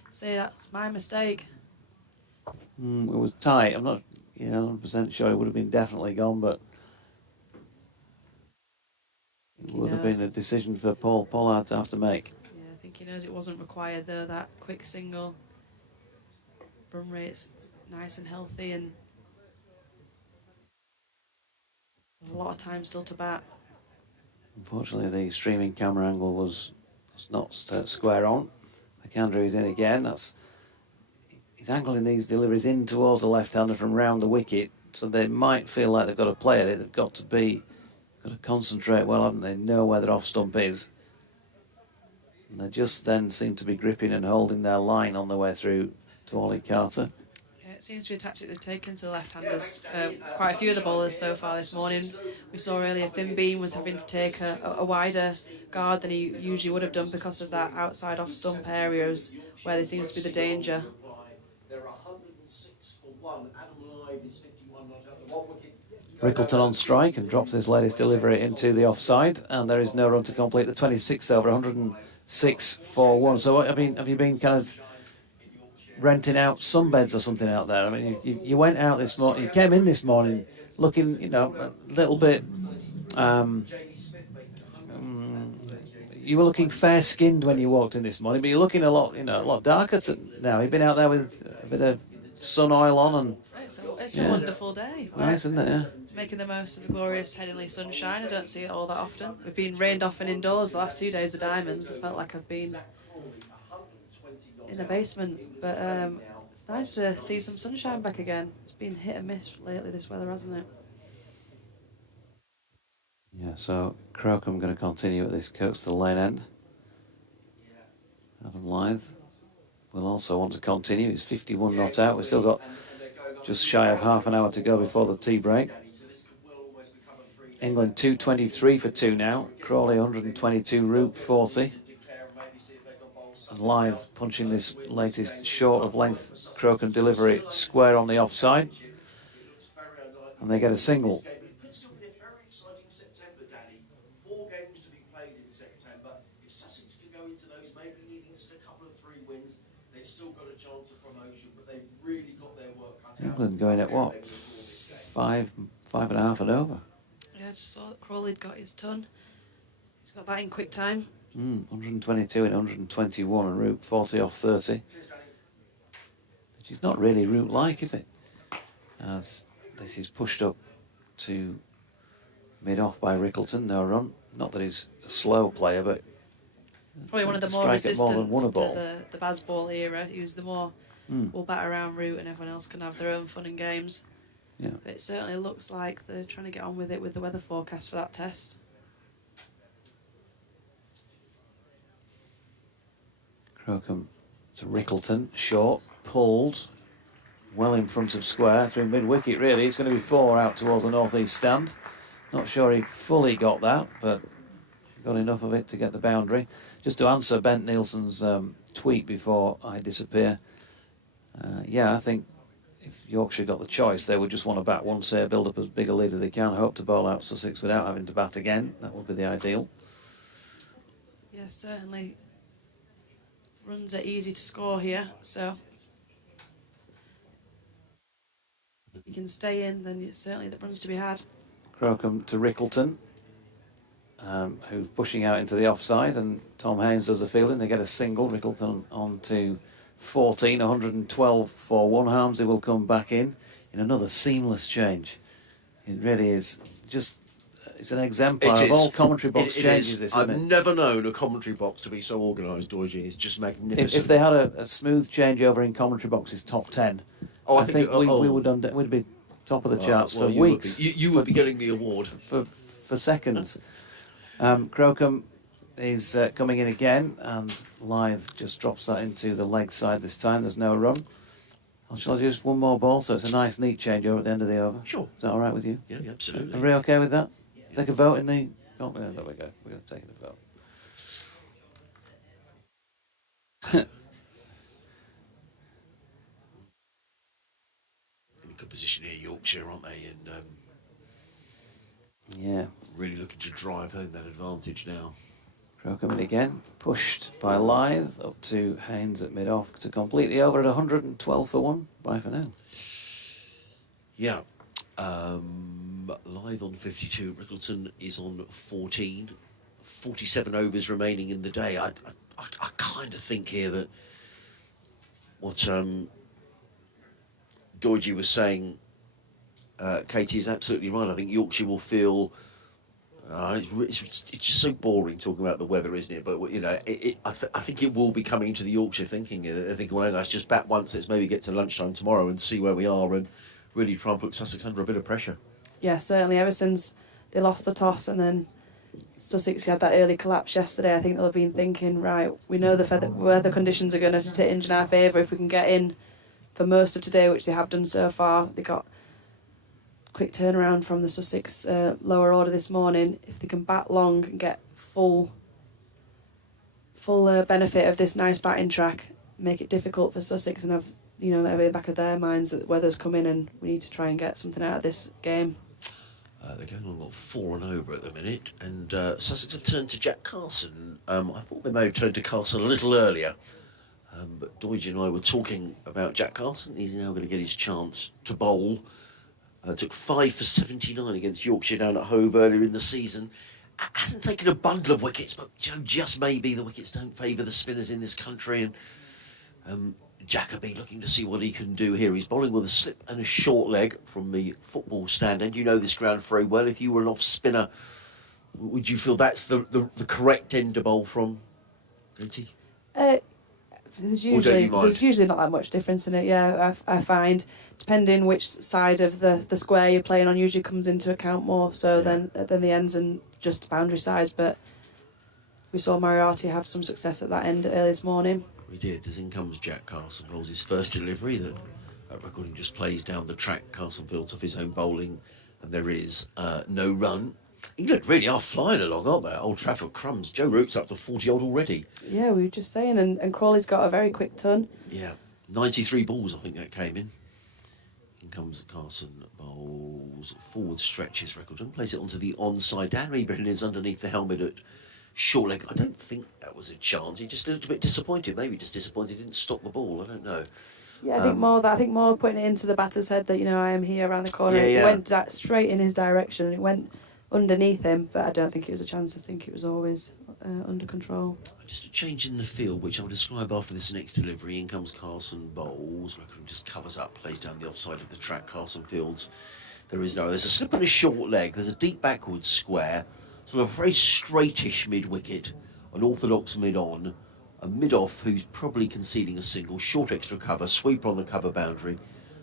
say that's my mistake. It was tight. I'm not 100% sure it would have been definitely gone, but it would have been a decision for Paul Pollard to have to make. Yeah, I think he knows it wasn't required though, that quick single. Run rate's nice and healthy, and a lot of time still to bat. Unfortunately, the streaming camera angle was not square on. McAndrew is in again. He's angling these deliveries in towards the left-hander from round the wicket, so they might feel like they've got to play at it. They've got to concentrate well, haven't they? Know where their off stump is. And they just then seem to be gripping and holding their line on their way through to Ollie Carter. Yeah, it seems to be a tactic they've taken to left-handers. Quite a few of the bowlers so far this morning. We saw earlier Finn Bean was having to take a wider guard than he usually would have done because of that outside off-stump areas where there seems to be the danger. Rickleton on strike and drops his latest delivery into the offside, and there is no run to complete the 26th over, 106 for 1. So, I mean, have you been kind of renting out sunbeds or something out there? I mean, you went out this morning, you came in this morning looking, a little bit. You were looking fair-skinned when you walked in this morning, but you're looking a lot darker now. You've been out there with a bit of sun oil on, and it's a wonderful day. Nice, isn't it? Yeah. Making the most of the glorious Headingley sunshine. I don't see it all that often. We've been rained off and indoors the last 2 days of Diamonds. I felt like I've been in the basement, but it's nice to see some sunshine back again. It's been hit and miss lately, this weather, hasn't it? Yeah, so Crocombe going to continue at this coastal lane end. Adam Lyth will also want to continue. He's 51 not out. We've still got just shy of half an hour to go before the tea break. England 223 for 2 now. Crawley 122, Roop 40. And Lyth punching this latest short of length Crocombe delivery square on the offside. And they get a single. England going at what? 5.5 and over. Yeah, I just saw that Crawley'd got his ton. He's got that in quick time. 122 and 121, and Root 40 off 30. Which is not really Root-like, is it? As this is pushed up to mid-off by Rickleton, no run. Not that he's a slow player, but probably one of the more resistant to the Bazball era. He was the more we'll bat around Root and everyone else can have their own fun and games. Yeah. But it certainly looks like they're trying to get on with it with the weather forecast for that test. Crocombe to Rickleton, short, pulled, well in front of square, through mid-wicket really. It's going to be 4 out towards the north-east stand. Not sure he fully got that, but got enough of it to get the boundary. Just to answer Bent Nielsen's tweet before I disappear, yeah, I think if Yorkshire got the choice, they would just want to bat one, say, build up as big a lead as they can, hope to bowl out Sussex without having to bat again. That would be the ideal. Yeah, certainly. Runs are easy to score here, so if you can stay in, then it's certainly the runs to be had. Crocombe to Rickleton, who's pushing out into the offside, and Tom Haynes does the fielding. They get a single. Rickleton on to 14, 112 for one. Harmsley will come back in another seamless change. It really is just, it's an exemplar of all commentary box changes. I've never known a commentary box to be so organised, Dorji. It's just magnificent. If they had a smooth changeover in commentary boxes, top 10, I think we would we'd be top of the charts for weeks. You would be getting the award. For seconds. Crocombe is coming in again, and Lythe just drops that into the leg side this time. There's no run. Shall I just one more ball, so it's a nice neat changeover at the end of the over? Sure. Is that all right with you? Yeah, absolutely. Are we okay with that? Yeah. Take a vote in the... Oh, there we go. We're going to take a vote. In a good position here, Yorkshire, aren't they? And yeah. Really looking to drive home that advantage now. Crocombe in again, pushed by Lythe up to Haynes at mid-off to complete the over at 112 for one. Bye for now. Yeah. Lythe on 52, Rickleton is on 14. 47 overs remaining in the day. I kind of think here that what Dorji was saying, Katie, is absolutely right. I think Yorkshire will feel... it's just so boring talking about the weather, isn't it? But you know, I think it will be coming into the Yorkshire thinking. I think, well, let's just bat once. Let's maybe get to lunchtime tomorrow and see where we are, and really try and put Sussex under a bit of pressure. Yeah, certainly. Ever since they lost the toss and then Sussex had that early collapse yesterday, I think they'll have been thinking, right, we know the weather conditions are going to tinge in our favour. If we can get in for most of today, which they have done so far, they got quick turnaround from the Sussex lower order this morning. If they can bat long and get full benefit of this nice batting track, make it difficult for Sussex and have, you know, at the back of their minds that the weather's coming and we need to try and get something out of this game. They're going on about 4 and over at the minute, and Sussex have turned to Jack Carson. I thought they may have turned to Carson a little earlier, but Dorji and I were talking about Jack Carson. He's now going to get his chance to bowl. Took 5 for 79 against Yorkshire down at Hove earlier in the season. Hasn't taken a bundle of wickets, but you know, just maybe the wickets don't favour the spinners in this country, and Jacoby looking to see what he can do here. He's bowling with a slip and a short leg from the football stand, and you know this ground very well. If you were an off spinner, would you feel that's the correct end to bowl from, Katie? There's usually not that much difference in it, yeah, I find. Depending which side of the square you're playing on usually comes into account more so than the ends and just boundary size. But we saw Moriarty have some success at that end early this morning. We did, as in comes Jack Carson, bowls his first delivery that recording just plays down the track. Carson fields off his own bowling, and there is no run. England really are flying along, aren't they? Old Trafford crumbs. Joe Root's up to 40 odd already. Yeah, we were just saying, and Crawley's got a very quick ton. Yeah, 93 balls I think that came in. In comes Carson, bowls, forward stretches Rickleton, plays it onto the onside. Dan Reberton is underneath the helmet at short leg. I don't think that was a chance. He just looked a bit disappointed. Maybe just disappointed he didn't stop the ball. I don't know. Yeah, I think more putting it into the batter's head that, you know, I am here around the corner. Yeah. It went straight in his direction. It went underneath him, but I don't think it was a chance. I think it was always under control. Just a change in the field, which I'll describe after this next delivery. In comes Carson, bowls. Rickleton just covers up, plays down the offside of the track. Carson fields. There's a slip and a short leg. There's a deep backwards square. Sort of a very straightish mid-wicket. An orthodox mid-on. A mid-off who's probably conceding a single. Short extra cover. Sweeper on the cover boundary.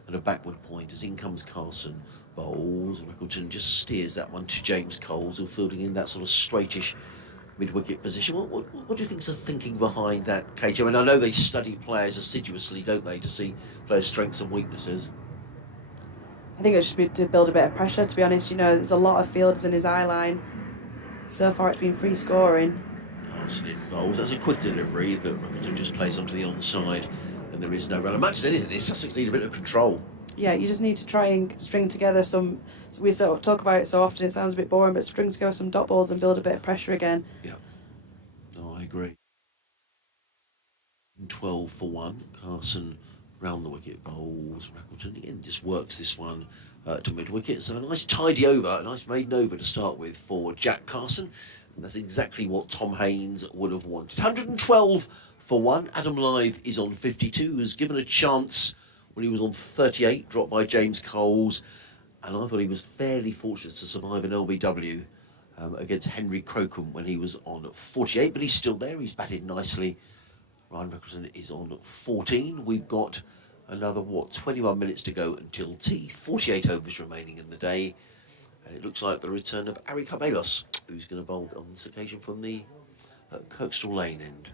and a backward point as in comes Carson. Bowls, and Rickleton just steers that one to James Coles, who fielding in that sort of straightish mid-wicket position. What do you think's the thinking behind that, Katie? I mean, I know they study players assiduously, don't they, to see players' strengths and weaknesses. I think it's just be to build a bit of pressure, to be honest. You know, there's a lot of fielders in his eye line. So far it's been free scoring. Carson in bowls. That's a quick delivery, but Rickleton just plays onto the onside, and there is no run. And much as anything, Sussex need a bit of control. Yeah, you just need to try and string together some. We sort of talk about it so often, it sounds a bit boring, but string together some dot balls and build a bit of pressure again. Yeah. No, I agree. 12 for 1. Carson round the wicket, bowls. Rickleton again just works this one to mid wicket. So a nice tidy over, a nice maiden over to start with for Jack Carson. And that's exactly what Tom Haynes would have wanted. 112 for 1. Adam Lyth is on 52, was given a chance when he was on 38, dropped by James Coles, and I thought he was fairly fortunate to survive an LBW against Henry Crocombe when he was on 48, but he's still there, he's batted nicely. Ryan Rickleton is on 14. We've got another, 21 minutes to go until tea, 48 overs remaining in the day, and it looks like the return of Ari Carvelos, who's going to bowl on this occasion from the Kirkstall Lane end.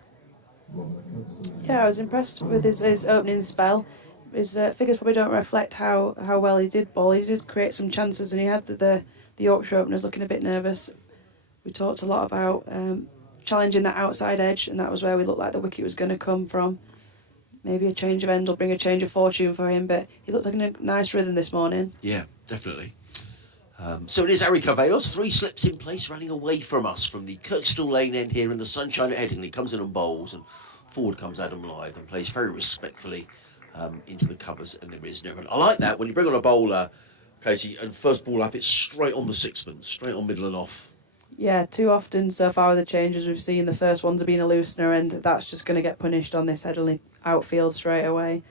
Yeah, I was impressed with his opening spell. His figures probably don't reflect how well he did bowl. He did create some chances, and he had the Yorkshire openers looking a bit nervous. We talked a lot about challenging that outside edge, and that was where we looked like the wicket was going to come from. Maybe a change of end will bring a change of fortune for him, but he looked like in a nice rhythm this morning. Yeah, definitely. So it is Ari Carvelos, 3 slips in place, running away from us from the Kirkstall Lane end here in the sunshine at Headingley. Comes in and bowls, and forward comes Adam Lyth and plays very respectfully into the covers, and there is no run. I like that when you bring on a bowler, Casey, and first ball up, it's straight on the sixpence, straight on middle and off. Yeah, too often so far with the changes we've seen, the first ones have been a loosener, and that's just going to get punished on this Headingley outfield straight away.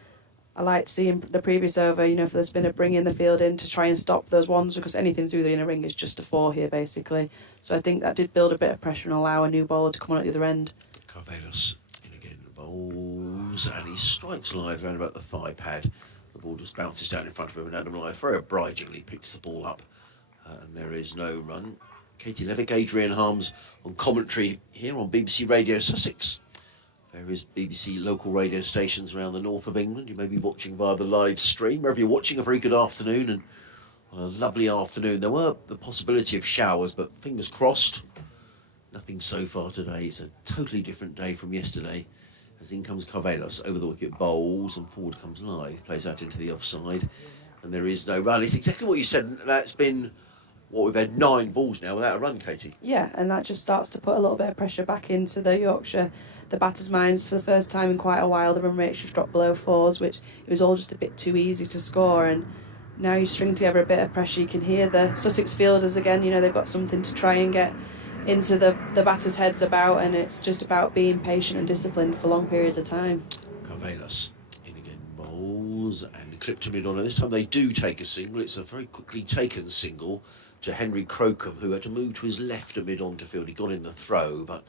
I liked seeing the previous over, for the spinner bringing the field in to try and stop those ones, because anything through the inner ring is just a 4 here, basically. So I think that did build a bit of pressure and allow a new bowler to come on at the other end. Carvelos in again, bowls, and he strikes Lyth around about the thigh pad. The ball just bounces down in front of him, and Adam Lyth very obligingly picks the ball up, and there is no run. Katie Levick, Adrian Harms on commentary here on BBC Radio Sussex. Various BBC local radio stations around the north of England. You may be watching via the live stream. Wherever you're watching, a very good afternoon, and on a lovely afternoon. There were the possibility of showers, but fingers crossed. Nothing so far today. It's a totally different day from yesterday. As in comes Carvelos, over the wicket bowls, and forward comes Lyth, plays out into the offside, and there is no run. It's exactly what you said. That's been we've had 9 balls now without a run, Katie. Yeah, and that just starts to put a little bit of pressure back into the Yorkshire, the batters' minds. For the first time in quite a while, the run rate's just dropped below 4s, which it was all just a bit too easy to score, and now you string together a bit of pressure. You can hear the Sussex fielders again, they've got something to try and get into the batters' heads about, and it's just about being patient and disciplined for long periods of time. Carvelos in again, bowls, and clipped to mid on, and this time they do take a single. It's a very quickly taken single to Henry Crocombe, who had to move to his left a mid on to field. He got in the throw, but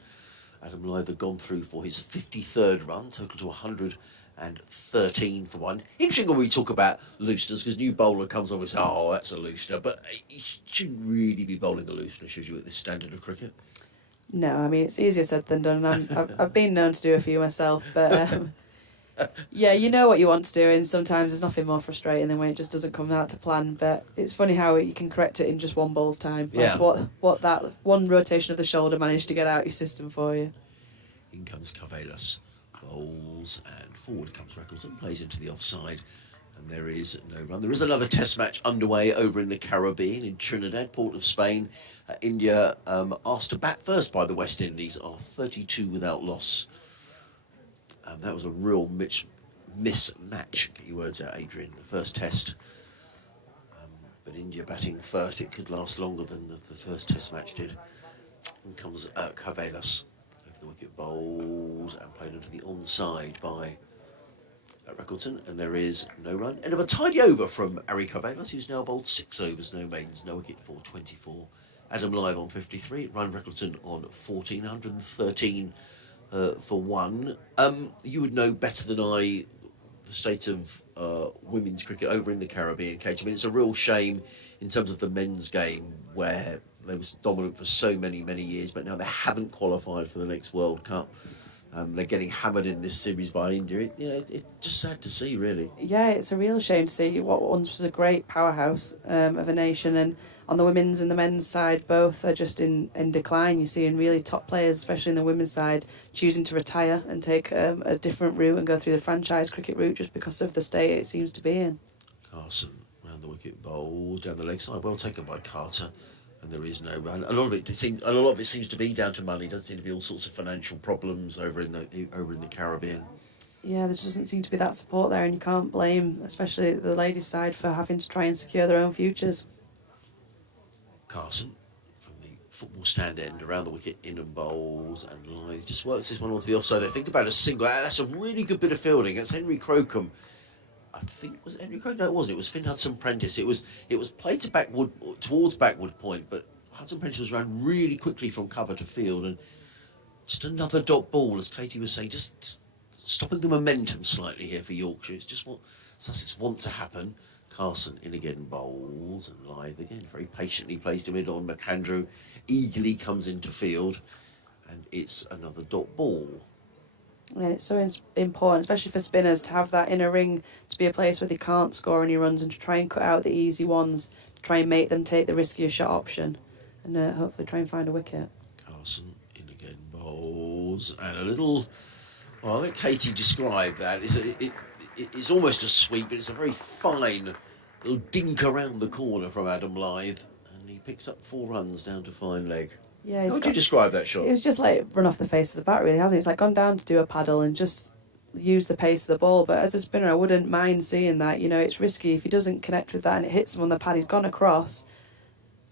Adam Lyth had gone through for his 53rd run, total to 113 for 1. Interesting when we talk about looseners, because new bowler comes on and says, oh, that's a loosener, but you shouldn't really be bowling a loosener, should you, at this standard of cricket? No, I mean, it's easier said than done. I've been known to do a few myself, but yeah, you know what you want to do, and sometimes there's nothing more frustrating than when it just doesn't come out to plan. But it's funny how you can correct it in just one ball's time. Yeah. Like what that one rotation of the shoulder managed to get out your system for you. In comes Carvelos, bowls, and forward comes Rickleton, plays into the offside, and there is no run. There is another test match underway over in the Caribbean, in Trinidad, Port of Spain. India asked to bat first by the West Indies, are 32 without loss. That was a real mismatch. Get your words out, Adrian. The first test. But India batting first, it could last longer than the first test match did. In comes Carvelos. Over the wicket bowls and played into the onside by Rickleton. And there is no run. End of a tidy over from Ari Carvelos, who's now bowled 6 overs, no maidens, no wicket for 24. Adam Lyth on 53. Ryan Rickleton on 14, 113 for 1. You would know better than I the the state of women's cricket over in the Caribbean, Kate. I mean, it's a real shame in terms of the men's game where they was dominant for so many years, but now they haven't qualified for the next World Cup. They're getting hammered in this series by India. It's just sad to see, really. Yeah, it's a real shame to see what once was a great powerhouse of a nation, and on the women's and the men's side, both are just in decline. You're seeing really top players, especially in the women's side, choosing to retire and take a different route and go through the franchise cricket route just because of the state it seems to be in. Carson round the wicket, bowls down the leg side, well taken by Carter. And there is no run. A lot of it seems to be down to money. Doesn't seem to be all sorts of financial problems over in the Caribbean. Yeah, there just doesn't seem to be that support there, and you can't blame, especially the ladies' side, for having to try and secure their own futures. Carson from the football stand end around the wicket, in and bowls and line. Just works this one onto the offside. They think about a single. That's a really good bit of fielding. That's Henry Crocombe. I think was it Henry Crocombe? No, it wasn't. It was Finn Hudson-Prentice. It was played to towards backward point, but Hudson-Prentice was ran really quickly from cover to field, and just another dot ball, as Katie was saying, just stopping the momentum slightly here for Yorkshire. It's just what Sussex want to happen. Carson in again, bowls and live again. Very patiently placed him in on McAndrew. Eagerly comes into field, and it's another dot ball. And it's so important, especially for spinners, to have that inner ring to be a place where they can't score any runs and to try and cut out the easy ones, to try and make them take the riskier shot option and hopefully try and find a wicket. Carson in again, bowls, and a little, well, I'll let Katie describe that. It's almost a sweep, but it's a very fine little dink around the corner from Adam Lythe, and he picks up 4 runs down to fine leg. Yeah, how would you describe that shot? It was just like run off the face of the bat, really, hasn't it? It's like gone down to do a paddle and just use the pace of the ball. But as a spinner, I wouldn't mind seeing that. You know, it's risky if he doesn't connect with that and it hits him on the pad. He's gone across,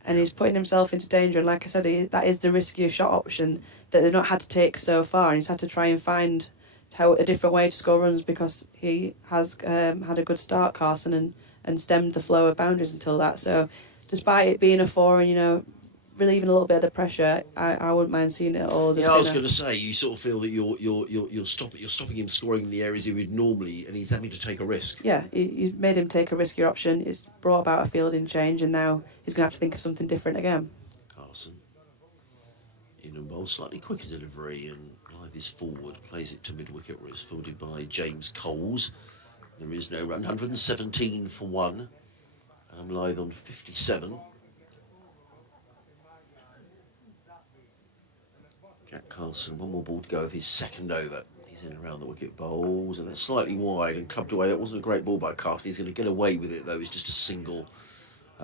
and he's putting himself into danger. And like I said, that is the riskier shot option that they've not had to take so far. And he's had to try and find a different way to score runs because he has had a good start, Carson, and stemmed the flow of boundaries until that. So, despite it being a 4 and relieving a little bit of the pressure, I wouldn't mind seeing it all as a spinner. I was going to say, you sort of feel that you're stopping him scoring in the areas he would normally, and he's having to take a risk. Yeah, you made him take a riskier option. It's brought about a fielding change, and now he's going to have to think of something different again. Carson in and bowl, slightly quicker delivery, and Lythe is forward, plays it to mid-wicket where it's fielded by James Coles. There is no run, 117 for 1. I'm Lythe on 57. Jack Carson, one more ball to go of his second over. He's in around the wicket, bowls, and it's slightly wide and clubbed away. That wasn't a great ball by Carson. He's going to get away with it, though. It's just a single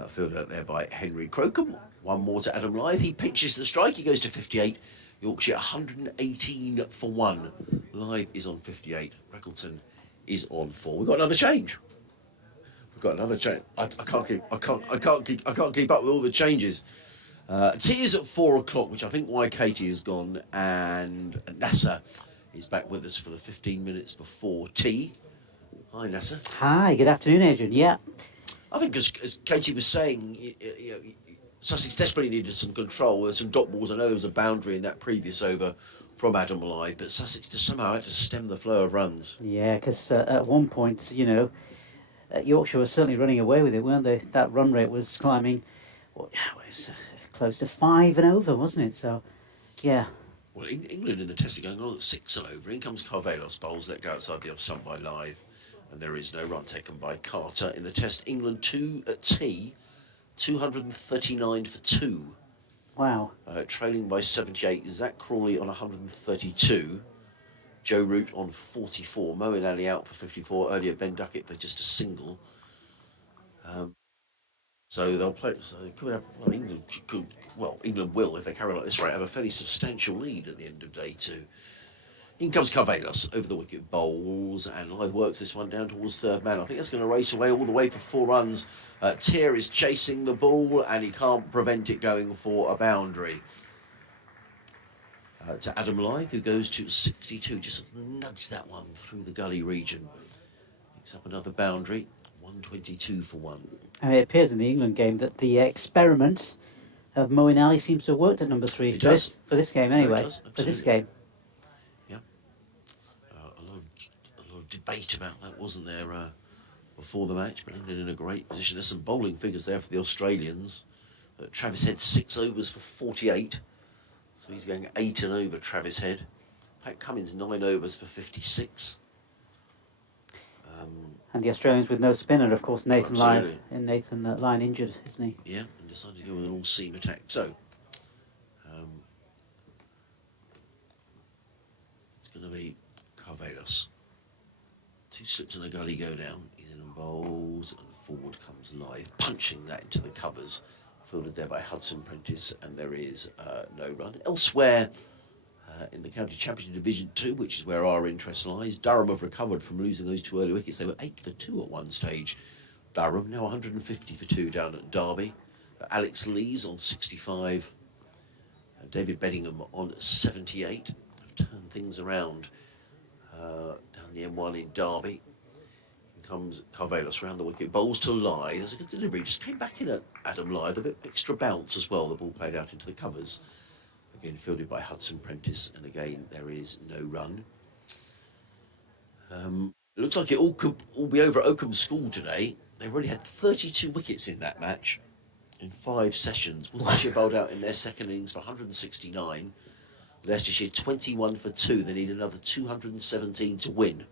fielded out there by Henry Crocombe. One more to Adam Lythe. He pinches the strike. He goes to 58. Yorkshire 118 for 1. Lythe is on 58. Reckleton is on 4. We've got another change. I can't keep up with all the changes. Tea is at 4 o'clock, which I think why Katie has gone, and NASA is back with us for the 15 minutes before tea. Hi, NASA. Hi, good afternoon, Adrian. Yeah. I think as Katie was saying, Sussex desperately needed some control. There's some dot balls. I know there was a boundary in that previous over from Adam Lythe, but Sussex just somehow had to stem the flow of runs. Yeah, because at one point, Yorkshire was certainly running away with it, weren't they? That run rate was climbing, close to 5 and over, wasn't it? So, yeah. Well, England in the test are going on at 6 and over. In comes Carvelos, bowls let go outside the off stump by Lythe, and there is no run taken by Carter. In the test, England 2 at tea, 239 for 2. Wow. Trailing by 78. Zach Crawley on 132. Joe Root on 44. Moeen Ali out for 54. Earlier Ben Duckett for just a single. So they'll play. So they could have. Well, England will, if they carry on like this rate, have a fairly substantial lead at the end of day 2. In comes Carvelos over the wicket, bowls, and Lythe works this one down towards third man. I think that's going to race away all the way for 4 runs. Tier is chasing the ball, and he can't prevent it going for a boundary. To Adam Lythe, who goes to 62, just nudged that one through the gully region. Picks up another boundary, 122 for 1. And it appears in the England game that the experiment of Moeen Ali seems to have worked at number 3 for this game anyway. It does, for this game. Yeah. A lot of debate about that, wasn't there, before the match, but ended in a great position. There's some bowling figures there for the Australians. Travis Head 6 overs for 48, so he's going 8 and over, Travis Head. Pat Cummins 9 overs for 56. And the Australians with no spinner, of course, Nathan Lyon. Absolutely. And Nathan Lyon injured, isn't he? Yeah, and decided to go with an all-seam attack. So, it's going to be Carvelos. 2 slips and a gully go down. He's in and bowls, and forward comes live, punching that into the covers. Fielded there by Hudson Prentice, and there is no run. Elsewhere, in the County Championship Division 2, which is where our interest lies, Durham have recovered from losing those 2 early wickets. They were 8 for 2 at one stage. Durham now 150 for 2 down at Derby. Alex Lees on 65. David Beddingham on 78. Have turned things around down the M1 in Derby. Here comes Carvelos round the wicket. Bowls to Lythe. There's a good delivery. Just came back in at Adam Lythe. A bit extra bounce as well. The ball played out into the covers. Again fielded by Hudson Prentice, and again there is no run. It looks like it all could all be over at Oakham School today. They've already had 32 wickets in that match in 5 sessions. Worcestershire bowled out in their second innings for 169. Leicestershire 21 for 2. They need another 217 to win,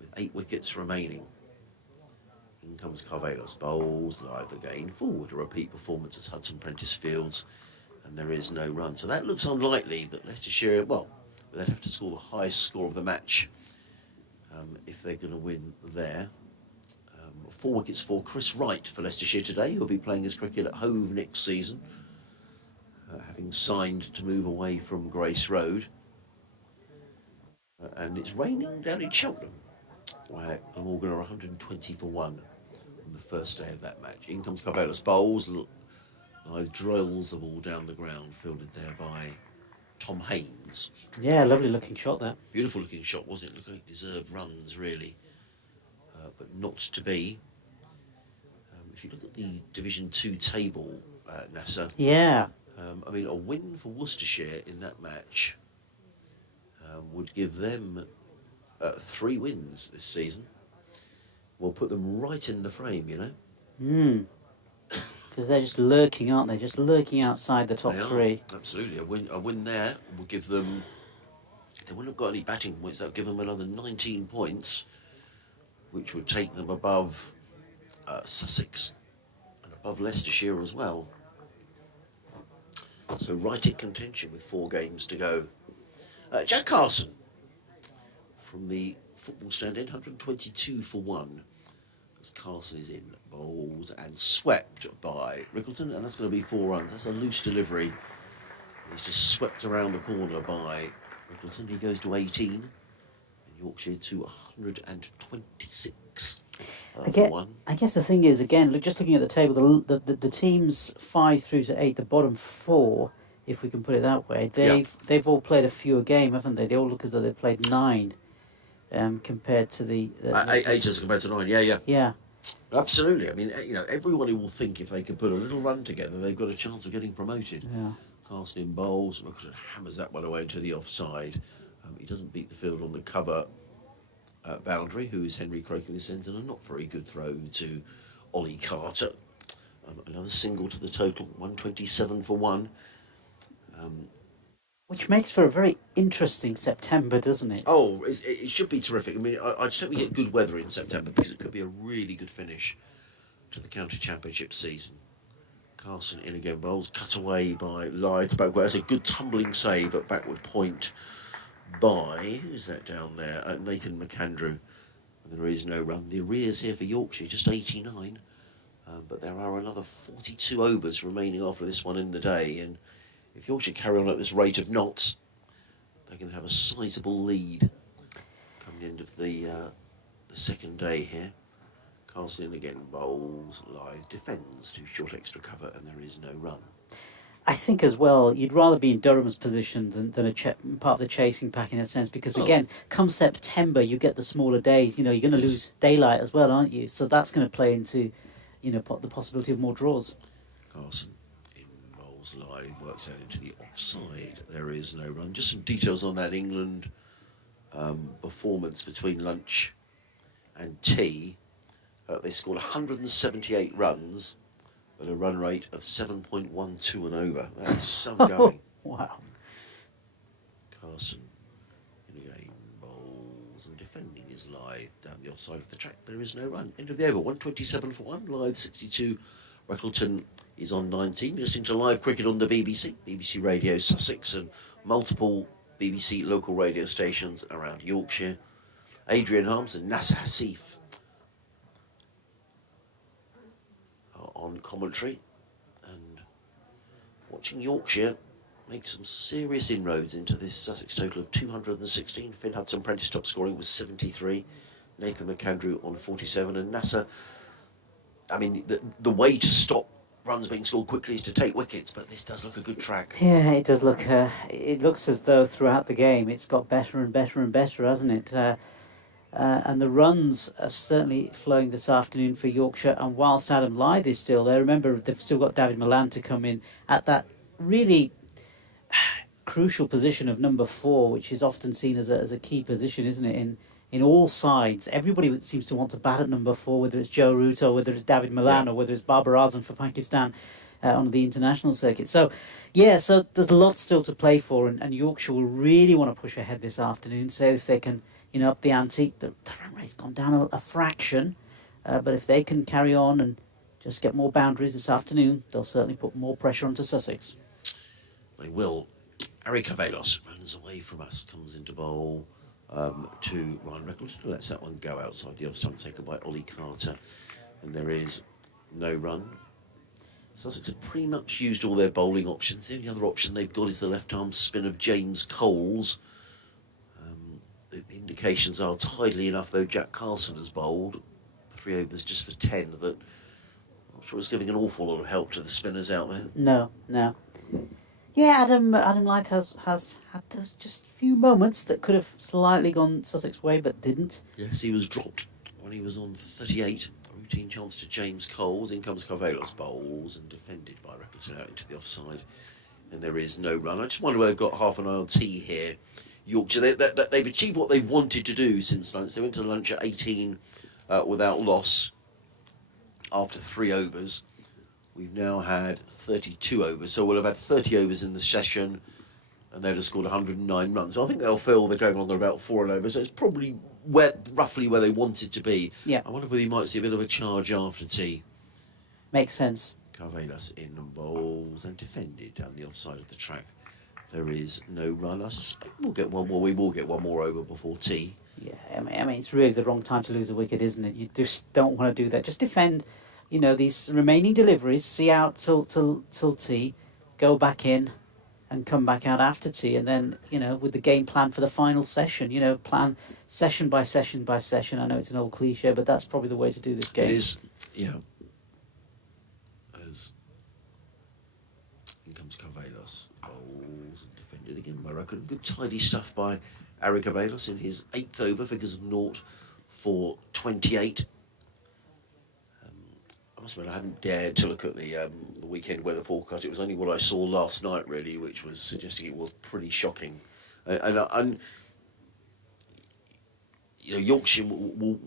with 8 wickets remaining. In comes Carvelos, bowls live again. Forward, a repeat performance as Hudson Prentice fields. And there is no run. So that looks unlikely that Leicestershire, well, they'd have to score the highest score of the match if they're going to win there. 4 wickets for Chris Wright for Leicestershire today, who'll be playing his cricket at Hove next season, having signed to move away from Grace Road. And it's raining down in Cheltenham, where Glamorgan are 120 for 1 on the first day of that match. In comes Carvelos, bowls. Lythe drills the ball down the ground, fielded there by Tom Haynes. Yeah, lovely looking shot that. Beautiful looking shot, wasn't it? Looking like deserved runs, really, but not to be. If you look at the Division 2 table, Nasser, Yeah. I mean, a win for Worcestershire in that match would give them 3 wins this season. Will put them right in the frame, you know. Because they're just lurking, aren't they? Just lurking outside the top They are, 3. absolutely. A win there will give them. They wouldn't have got any batting points. That would give them another 19 points, which would take them above Sussex and above Leicestershire as well. So right in contention with 4 games to go. Jack Carson from the football stand-in, 122 for 1. As Carson is in, bowls and swept by Rickleton, and that's going to be 4 runs. That's a loose delivery. He's just swept around the corner by Rickleton. He goes to 18, and Yorkshire to 126 for 1. I guess the thing is, again, just looking at the table, the teams 5 through to 8, the bottom 4, if we can put it that way, they've all played a fewer game, haven't they? They all look as though they've played 9. Compared to the 8 as compared to 9, yeah. Yeah. Absolutely. I mean, you know, everybody will think if they can put a little run together, they've got a chance of getting promoted. Yeah. Carson in bowls, Rickleton hammers that one away into the offside. He doesn't beat the field on the cover boundary, who is Henry Crocombe, sends in a not very good throw to Ollie Carter. Another single to the total, 127 for 1. Which makes for a very interesting September, doesn't it? Oh, it should be terrific. I mean, I just hope we get good weather in September, because it could be a really good finish to the County Championship season. Carson in again, bowls cut away by Lythe. That's a good tumbling save at backward point by, who's that down there? Nathan McAndrew. And there is no run. The arrears here for Yorkshire, just 89. But there are another 42 overs remaining after this one in the day, and if Yorkshire carry on at this rate of knots, they can have a sizable lead come the end of the second day here. Carson in again, bowls, Lythe defends, 2 short extra cover, and there is no run. I think as well, you'd rather be in Durham's position than part of the chasing pack in a sense, because again, come September, you get the smaller days. You know, you're going to lose daylight as well, aren't you? So that's going to play into, you know, the possibility of more draws. Carson in bowls, Lythe works out into the offside. There is no run. Just some details on that England performance between lunch and tea. They scored 178 runs at a run rate of 7.12 and over. That is some going. Wow. Carson in the game, bowls and defending is live down the offside of the track. There is no run. End of the over. 127 for 1. Live 62. Reckleton is on 19. Listening to live cricket on the BBC, BBC Radio Sussex, and multiple BBC local radio stations around Yorkshire. Adrian Harms and Nasser Hasif are on commentary, and watching Yorkshire make some serious inroads into this Sussex total of 216. Finn Hudson-Prentice top scoring was 73. Nathan McAndrew on 47, and Nasser, I mean, the way to stop runs being scored quickly is to take wickets, but this does look a good track. Yeah, it does look. It looks as though throughout the game it's got better and better and better, hasn't it? And the runs are certainly flowing this afternoon for Yorkshire. And whilst Adam Lyth is still there, remember they've still got David Milan to come in at that really crucial position of number 4, which is often seen as a key position, isn't it? In all sides, everybody seems to want to bat at number 4, whether it's Joe Root or whether it's David Milan or whether it's Babar Azam for Pakistan on the international circuit. So, so there's a lot still to play for, and Yorkshire will really want to push ahead this afternoon. So if they can, up the ante, the run rate's gone down a fraction, but if they can carry on and just get more boundaries this afternoon, they'll certainly put more pressure onto Sussex. They will. Ari Cavalos runs away from us, comes into bowl to Ryan Reckles, lets that one go outside the off-stump, taken by Ollie Carter, and there is no run. Sussex have pretty much used all their bowling options. The only other option they've got is the left-arm spin of James Coles. The indications are, tidily enough, though, Jack Carson has bowled 3 overs just for 10, that I'm not sure it's giving an awful lot of help to the spinners out there. No. Yeah, Adam Lyth has had those just few moments that could have slightly gone Sussex way, but didn't. Yes, he was dropped when he was on 38. A routine chance to James Coles. In comes Cavalos, bowls and defended by Reckleton out into the offside. And there is no run. I just wonder whether they've got half an eye on tea here. Yorkshire, they've achieved what they've wanted to do since lunch. They went to lunch at 18 without loss after 3 overs. We've now had 32 overs, so we'll have had 30 overs in the session, and they'd have scored 109 runs. So I think they'll feel they're going on at about 4 and over, so it's probably roughly where they wanted to be. Yeah. I wonder whether you might see a bit of a charge after tea. Makes sense. Carvelas in and bowls and defended down the offside of the track. There is no run. I suspect we'll get one more. We will get one more over before tea. Yeah, I mean, it's really the wrong time to lose a wicket, isn't it? You just don't want to do that. Just defend, these remaining deliveries, see out till tea, go back in and come back out after tea, and then, with the game plan for the final session, plan session by session by session. I know it's an old cliche, but that's probably the way to do this game. It is, yeah. As in comes Carvelos, bowls and defended again by Reckleton. Good tidy stuff by Ari Carvelos in his 8th over, figures of 0 for 28. I must admit, I haven't dared to look at the weekend weather forecast. It was only what I saw last night, really, which was suggesting it was pretty shocking. And Yorkshire will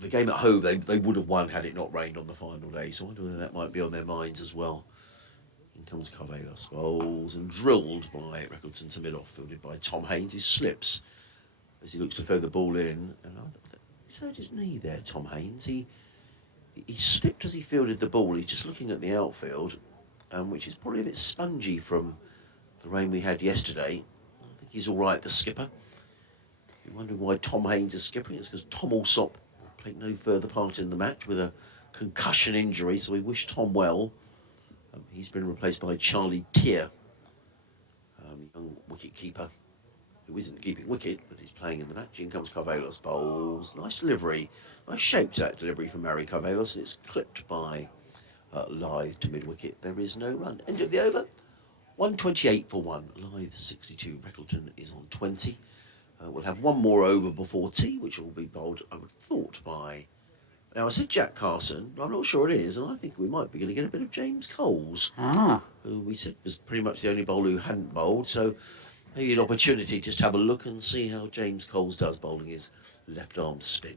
the game at home, they would have won had it not rained on the final day. So I wonder whether that might be on their minds as well. In comes Carvelos, bowls and drilled by Reckleton to mid-off, fielded by Tom Haynes, who slips as he looks to throw the ball in. And he's hurt his knee there, Tom Haynes. He slipped as he fielded the ball. He's just looking at the outfield, which is probably a bit spongy from the rain we had yesterday. I think he's all right, the skipper. You're wondering why Tom Haynes is skippering. It's because Tom Alsop played no further part in the match with a concussion injury, so we wish Tom well. He's been replaced by Charlie Tier, young wicket-keeper, who isn't keeping wicket, but he's playing in the match. In comes Carvelos, bowls. Nice delivery. Nice shape to that delivery from Mary Carvelos, and it's clipped by Lyth to mid-wicket. There is no run. End of the over. 128 for 1. Lyth 62. Reckleton is on 20. We'll have one more over before tea, which will be bowled, I would have thought, by... Now, I said Jack Carson, but I'm not sure it is, and I think we might be going to get a bit of James Coles, who we said was pretty much the only bowler who hadn't bowled. So Maybe an opportunity just to have a look and see how James Coles does bowling his left arm spin.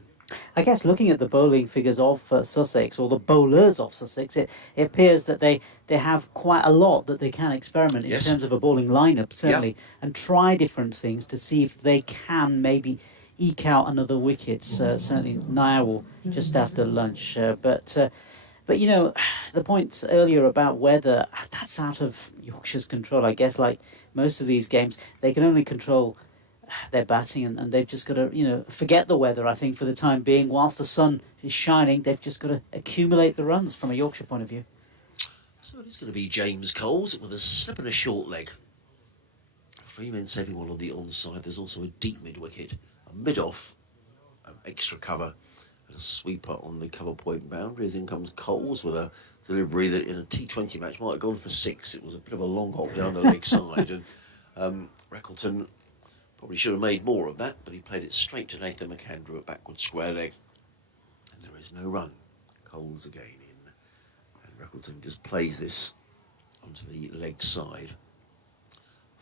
I guess looking at the bowling figures of Sussex, or the bowlers of Sussex, it appears that they have quite a lot that they can experiment in Yes. terms of a bowling lineup, certainly, and try different things to see if they can maybe eke out another wicket. Certainly, Niall just after lunch. But you know, the points earlier about weather, that's out of Yorkshire's control, I guess. Like most of these games, they can only control their batting, and they've just got to, you know, forget the weather, I think, for the time being. Whilst the sun is shining, they've just got to accumulate the runs from a Yorkshire point of view. So it is going to be James Coles with a slip and a short leg. 3 men saving one on the onside. There's also a deep mid wicket, a mid off, extra cover, and a sweeper on the cover point boundaries. In comes Coles with a delivery that in a T20 match might have gone for 6. It was a bit of a long hop down the leg side, and Reckleton probably should have made more of that, but he played it straight to Nathan McAndrew at backward square leg, and there is no run. Coles again in, and Reckleton just plays this onto the leg side,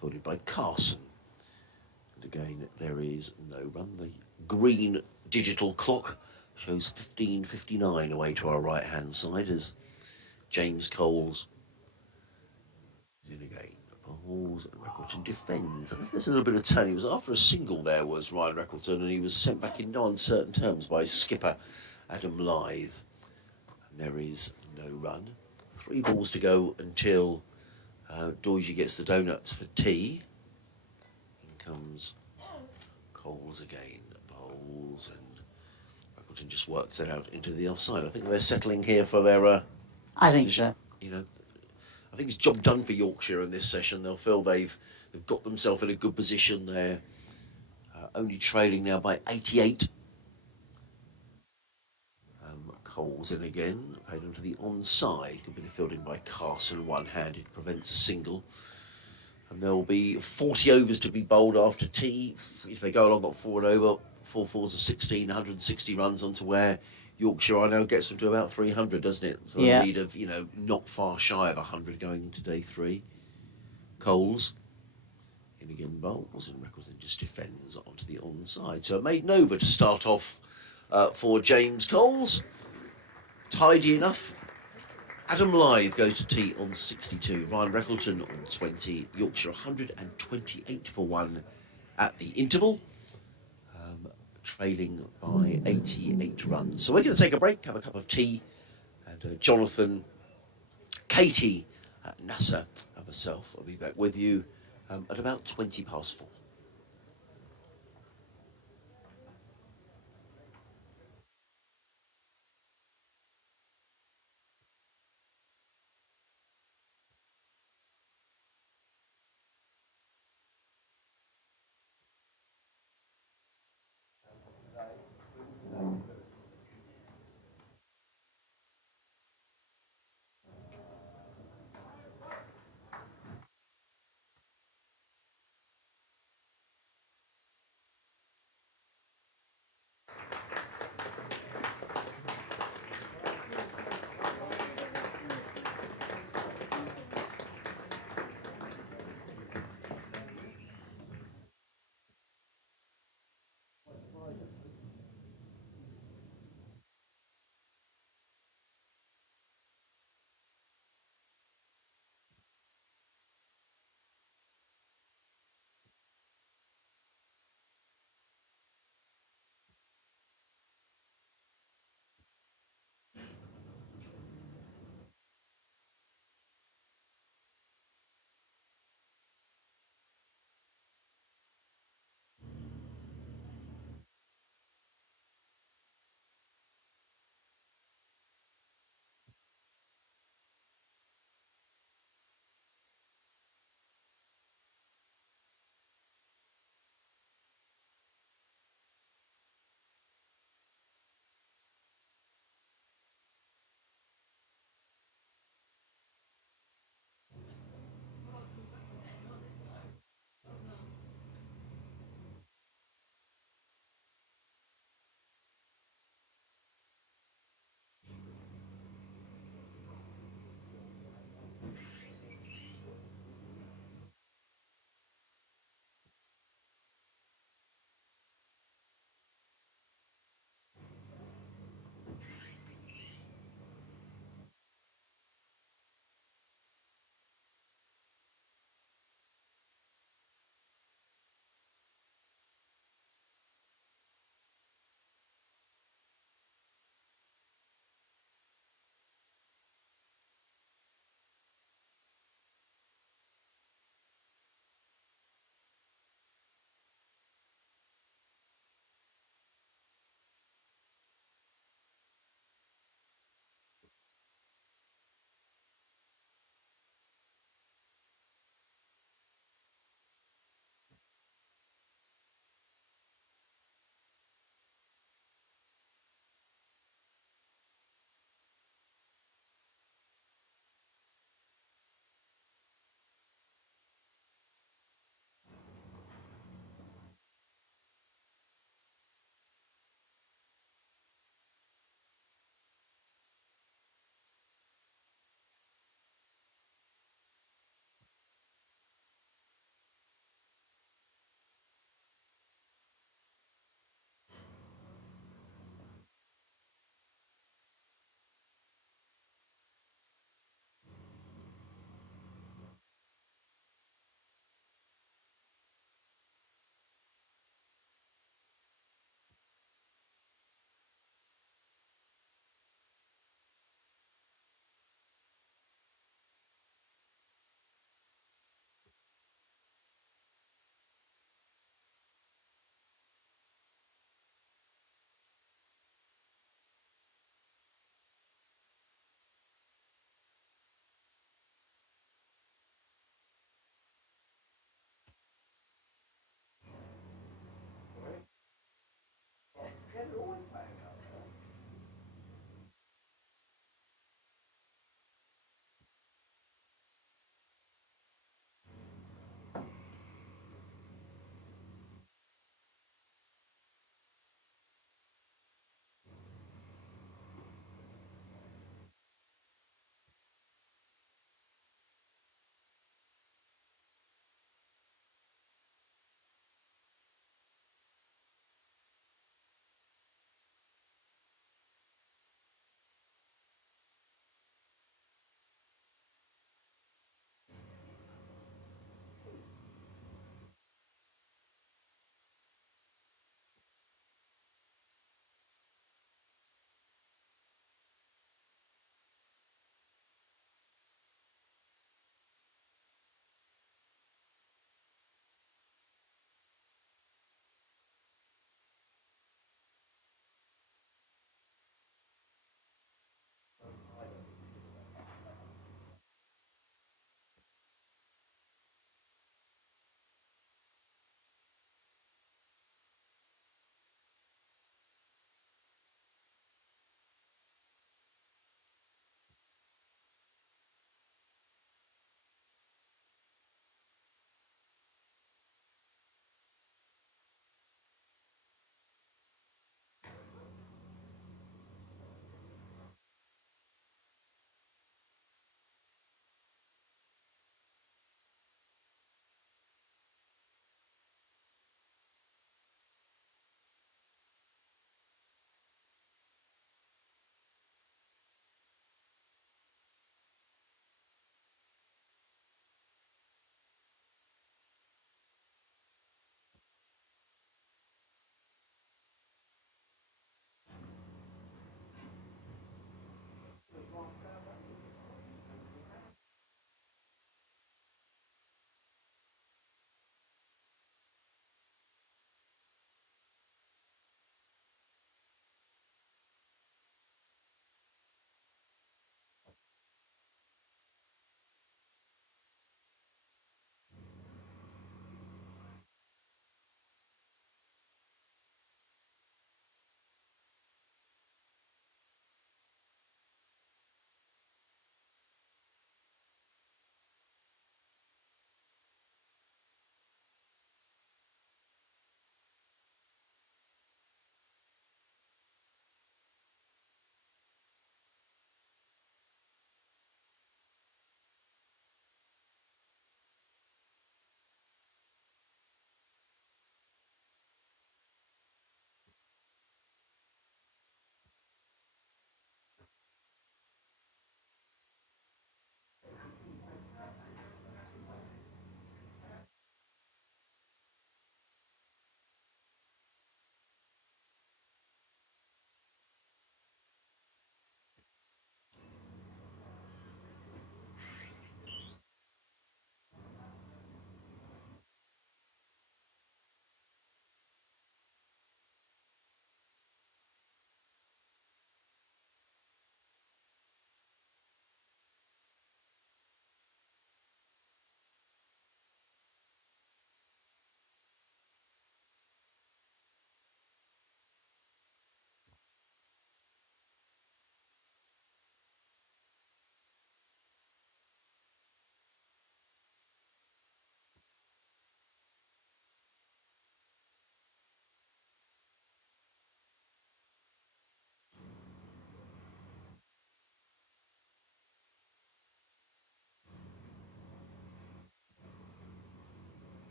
followed by Carson. And again, there is no run. The green digital clock shows 15:59 away to our right-hand side as James Coles is in again. Bowls and Reckleton defends. I think there's a little bit of turn. He was after a single there, was Ryan Reckleton, and he was sent back in no uncertain terms by his skipper, Adam Lythe. And there is no run. 3 balls to go until Doige gets the donuts for tea. In comes Coles again, bowls, and Reckleton just works it out into the offside. I think they're settling here for their. I think so. You know, I think it's job done for Yorkshire in this session. They'll feel they've got themselves in a good position. They're only trailing now by 88. Coles in again, played onto the onside. Good bit of fielding by Carson, one-handed, prevents a single. And there will be 40 overs to be bowled after tea. If they go along, got 4 over, 4 fours are 16, 160 runs onto where Yorkshire I know gets them to about 300, doesn't it? So Yeah. a lead of, not far shy of 100 going into day 3. Coles in again bowls, and Reckleton just defends onto the onside. So a maiden over to start off for James Coles. Tidy enough. Adam Lythe goes to tea on 62. Ryan Reckleton on 20. Yorkshire 128 for 1 at the interval. Trailing by 88 runs. So we're going to take a break, have a cup of tea, and Jonathan, Katie, Nasser, and myself will be back with you at about 20 past 4.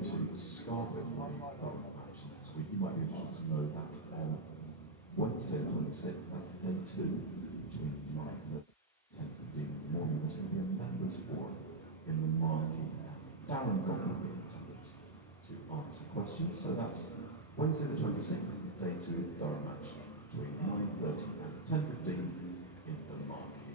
to Scarborough Durham match next week. You might be interested to know that on Wednesday the 26th, that's day 2, between 9:30 and 10:15 in the morning, there's going to be a members forum in the Marquee. Darren Goblin will be in attendance to answer questions. So that's Wednesday the 26th, day 2 of the Durham match, between 9:30 and 10:15 in the Marquee.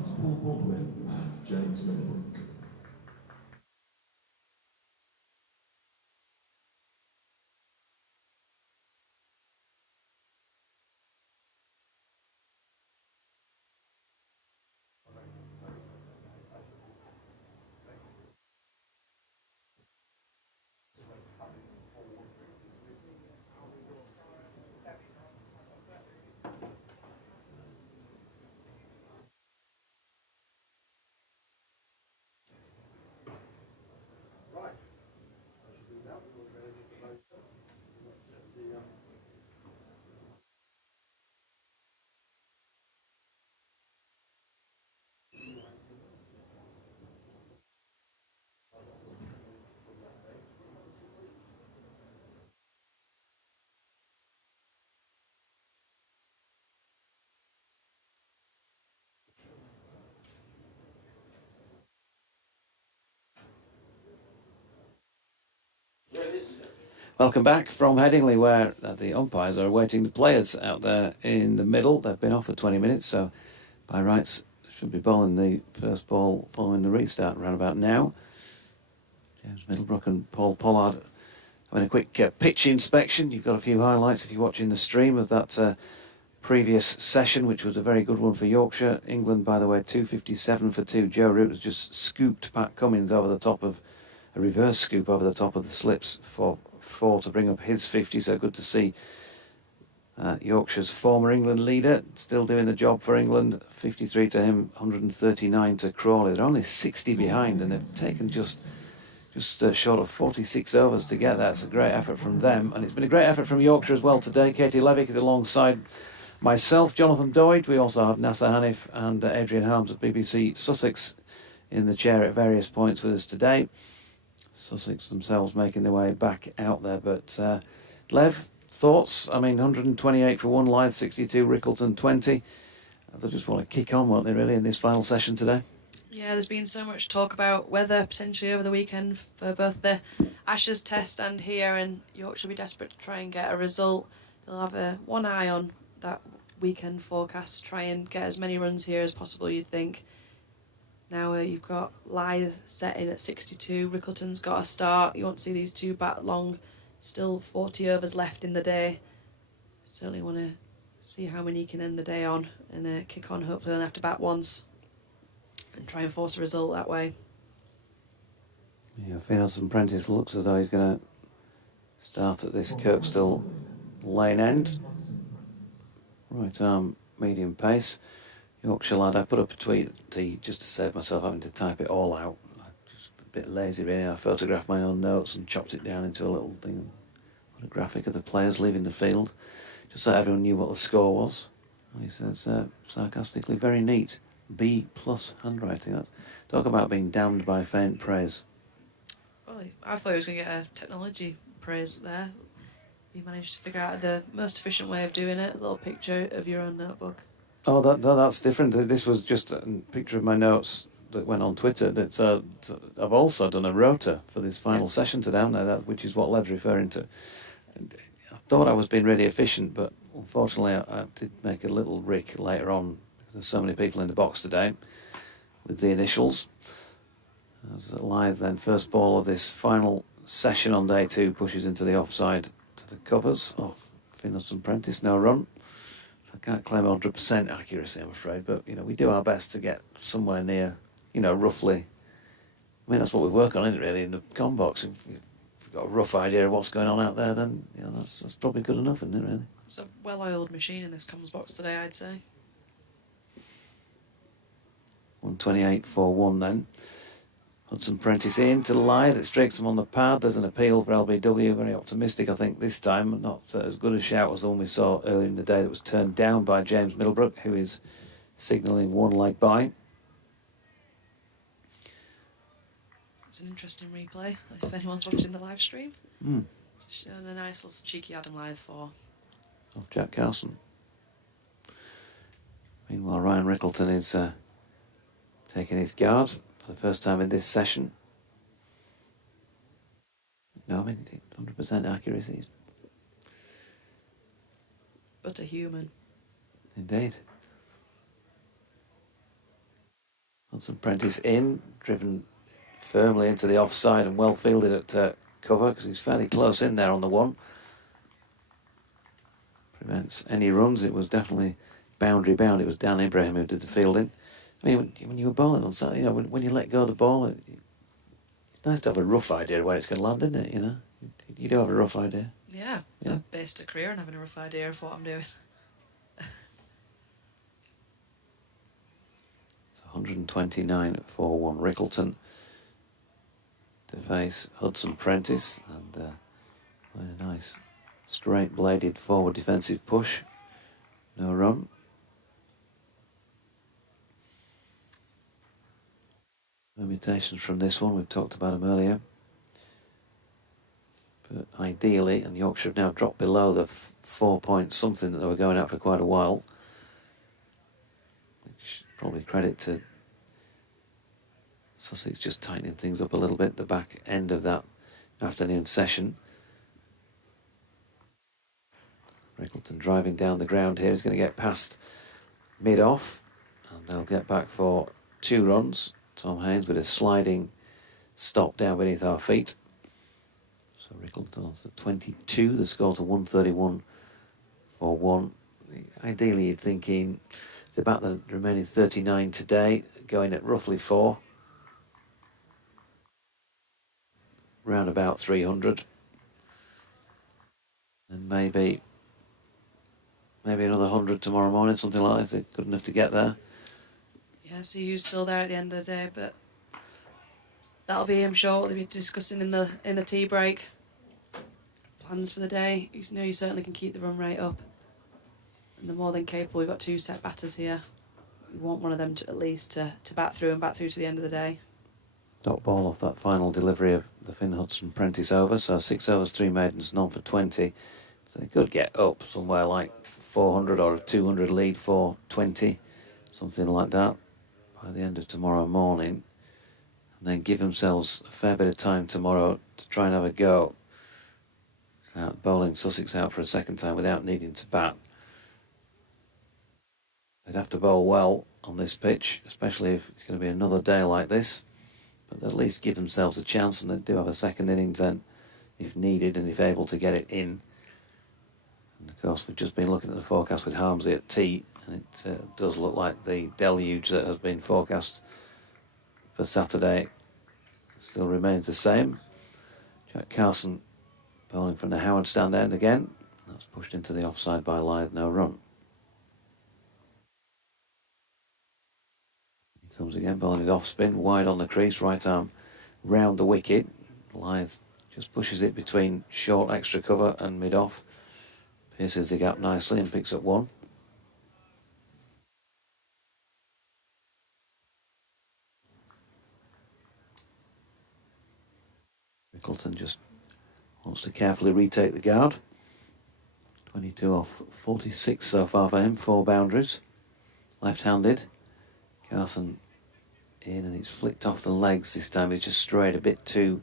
umpires Paul Baldwin and James Middlebrook. Welcome back from Headingley, where the umpires are awaiting the players out there in the middle. They've been off for 20 minutes, so by rights should be bowling the first ball following the restart around about now. James Middlebrook and Paul Pollard having a quick pitch inspection. You've got a few highlights if you're watching the stream of that previous session, which was a very good one for Yorkshire. England, by the way, 257 for 2. Joe Root has just scooped Pat Cummins over the top of a reverse scoop over the top of the slips for 4 to bring up his 50. So good to see Yorkshire's former England leader still doing the job for England. 53 to him, 139 to Crawley. They're only 60 behind, and they've taken just short of 46 overs to get that. It's a great effort from them, and it's been a great effort from Yorkshire as well today. Katie Levick is alongside myself, Jonathan Doyd. We also have Nasser Hanif and Adrian Harms of BBC Sussex in the chair at various points with us today. Sussex themselves making their way back out there. But Lev, thoughts? I mean, 128 for 1, Lyth 62, Rickleton 20. They just want to kick on, won't they, really, in this final session today? Yeah, there's been so much talk about weather potentially over the weekend for both the Ashes Test and here, and Yorkshire will be desperate to try and get a result. They'll have one eye on that weekend forecast to try and get as many runs here as possible, you'd think. Now you've got Lyth set in at 62, Rickleton's got a start. You want to see these two bat long, still 40 overs left in the day. Certainly want to see how many you can end the day on and kick on. Hopefully they'll have to bat once and try and force a result that way. Yeah, Finalson Prentice looks as though he's going to start at this Kirkstall lane end. Right arm, medium pace. Yorkshire lad, I put up a tweet just to save myself having to type it all out. I'm just a bit lazy really. I photographed my own notes and chopped it down into a little thing and put a graphic of the players leaving the field, just so everyone knew what the score was. And he says sarcastically, very neat, B+ handwriting. Talk about being damned by faint praise. Well, I thought he was going to get a technology praise there. You managed to figure out the most efficient way of doing it. A little picture of your own notebook. Oh, that's different. This was just a picture of my notes that went on Twitter. I've also done a rota for this final session today, haven't I? Which is what Lev's referring to. And I thought I was being really efficient, but unfortunately I did make a little rick later on because there's so many people in the box today with the initials. As Lyth then, first ball of this final session on day 2, pushes into the offside to the covers off Finalson Prentice, no run. I can't claim 100% accuracy, I'm afraid, but we do our best to get somewhere near, roughly. I mean, that's what we work on, isn't it, really, in the com box. If you've got a rough idea of what's going on out there, then that's probably good enough, isn't it, really? It's a well-oiled machine in this comms box today, I'd say. 128 for 1 then. Hudson Prentice in to Lyth. It streaks him on the pad. There's an appeal for LBW. Very optimistic, I think, this time. Not as good a shout as the one we saw earlier in the day that was turned down by James Middlebrook, who is signalling one leg by. It's an interesting replay, if anyone's watching the live stream. Showing a nice little cheeky Adam Lyth for. Of Jack Carson. Meanwhile, Ryan Rickleton is taking his guard for the first time in this session. No, I mean, 100% accuracy. But a human. Indeed. Hudson Prentice in, driven firmly into the offside and well fielded at cover because he's fairly close in there on the one. Prevents any runs. It was definitely boundary bound. It was Dan Ibrahim who did the fielding. I mean, when you were bowling on Saturday, when you let go of the ball, it's nice to have a rough idea of where it's going to land, isn't it? You do have a rough idea. Yeah, Yeah. I've based a career on having a rough idea of what I'm doing. It's 129 for 1. Rickleton to face Hudson Prentice, and quite a nice straight bladed forward defensive push. No run. Limitations from this one, we've talked about them earlier. But ideally, and Yorkshire have now dropped below the 4 point something that they were going at for quite a while, which probably credit to Sussex just tightening things up a little bit, the back end of that afternoon session. Rickleton driving down the ground here. He's going to get past mid-off, and they'll get back for 2 runs. Tom Haynes with a sliding stop down beneath our feet. So Rickleton on to 22, the score to 131 for 1. Ideally, you'd thinking the bat the remaining 39 today, going at roughly 4. Round about 300. And maybe another 100 tomorrow morning, something like that, if they're good enough to get there. Yeah, see who's still there at the end of the day, but that'll be, I'm sure, what they'll be discussing in the tea break. Plans for the day. You certainly can keep the run rate up. And they're more than capable. We've got 2 set batters here. We want one of them to at least to bat through to the end of the day. Dot ball off that final delivery of the Finn Hudson Prentice over, so 6 overs, 3 maidens, none for 20. So they could get up somewhere like 400 or a 200 lead for 20, something like that, by the end of tomorrow morning. And then give themselves a fair bit of time tomorrow to try and have a go at bowling Sussex out for a second time without needing to bat. They'd have to bowl well on this pitch, especially if it's going to be another day like this. But they'll at least give themselves a chance, and they do have a second innings then, if needed and if able to get it in. And of course, we've just been looking at the forecast with Harmsley at tea, and it does look like the deluge that has been forecast for Saturday still remains the same. Jack Carson bowling from the Howard stand end again. That's pushed into the offside by Lythe, no run. He comes again, bowling with off spin, wide on the crease, right arm round the wicket. Lythe just pushes it between short extra cover and mid off. Pierces the gap nicely and picks up 1. Rickleton just wants to carefully retake the guard. 22 off 46 so far for him, 4 boundaries. Left-handed. Carson in, and it's flicked off the legs this time. He's just strayed a bit too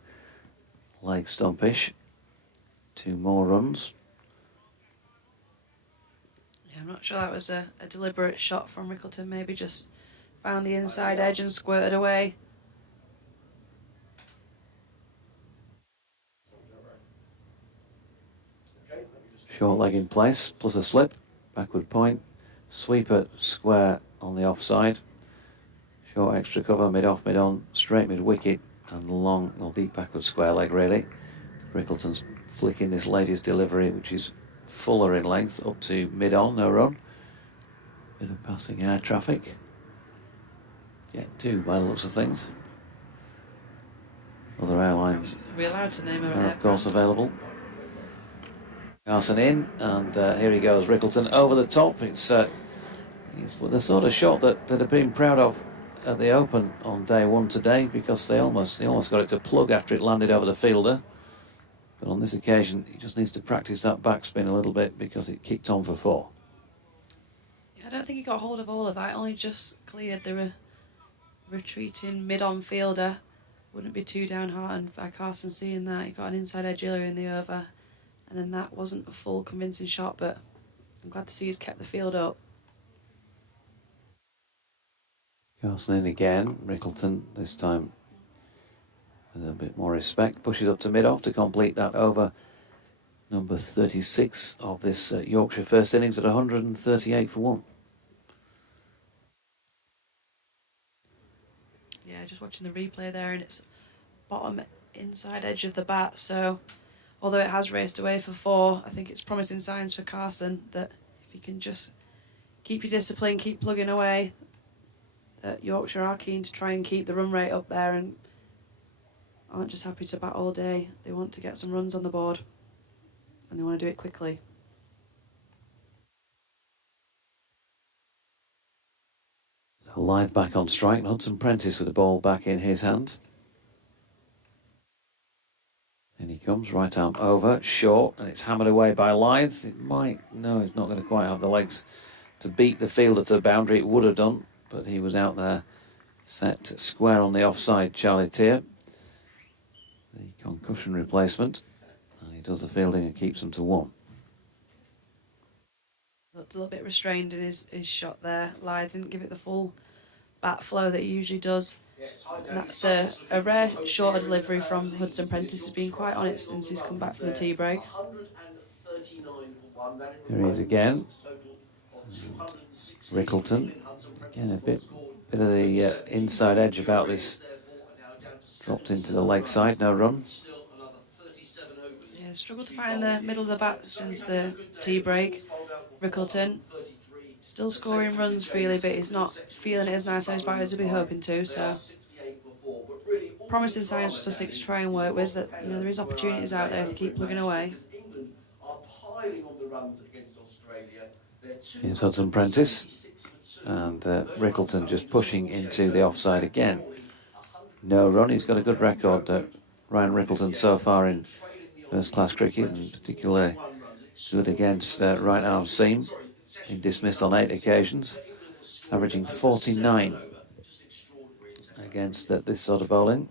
leg stumpish. 2 more runs. Yeah, I'm not sure that was a deliberate shot from Rickleton. Maybe just found the inside edge and squirted away. Short leg in place, plus a slip. Backward point. Sweeper square on the offside. Short extra cover, mid-off, mid-on, straight mid-wicket, and long, or deep backward square leg, really. Rickleton's flicking this latest delivery, which is fuller in length, up to mid-on, no run. Bit of passing air traffic. Jet 2 by the looks of things. Other airlines Are we allowed to name are, of course, available. Carson in, and here he goes, Rickleton over the top. It's the sort of shot that they'd have been proud of at the Open on day 1 today, because they almost got it to plug after it landed over the fielder. But on this occasion, he just needs to practice that backspin a little bit, because it kicked on for 4. Yeah, I don't think he got hold of all of that. Only just cleared the retreating mid-on fielder. Wouldn't be too downhearted by Carson seeing that. He got an inside edge earlier in the over, and then that wasn't a full convincing shot, but I'm glad to see he's kept the field up. Carson in again. Rickleton this time with a bit more respect. Pushes up to mid-off to complete that over. Number 36 of this Yorkshire first innings at 138 for 1. Yeah, just watching the replay there, and it's bottom inside edge of the bat, so although it has raced away for 4, I think it's promising signs for Carson that if he can just keep your discipline, keep plugging away, that Yorkshire are keen to try and keep the run rate up there and aren't just happy to bat all day. They want to get some runs on the board and they want to do it quickly. So Lyth back on strike. Hudson Prentice with the ball back in his hand. And he comes, right arm over, short, and it's hammered away by Lyth. It might, no, he's not going to quite have the legs to beat the fielder to the boundary. It would have done, but he was out there set square on the offside, Charlie Tier. The concussion replacement. And he does the fielding and keeps them to 1. Looked a little bit restrained in his shot there. Lyth didn't give it the full bat flow that he usually does. And that's a rare shorter delivery from Hudson Prentice. He's been quite on it since he's come back from the tea break. Here he is again. Rickleton. Again, a bit of the inside edge about this. Dropped into the leg side, no run. Yeah, struggled to find the middle of the bat since the tea break. Rickleton still scoring runs freely, but he's not feeling it as nice on his bat as he'd be hoping to, so promising signs for Sussex to try and work with. That, you know, there is opportunities out there to keep plugging away. Here's Hudson Prentice, and Rickleton just pushing into the offside again. No run. He's got a good record, Ryan Rickleton, so far in first-class cricket, and particularly good against right arm seam. Been dismissed on 8 occasions, averaging 49 against this sort of bowling.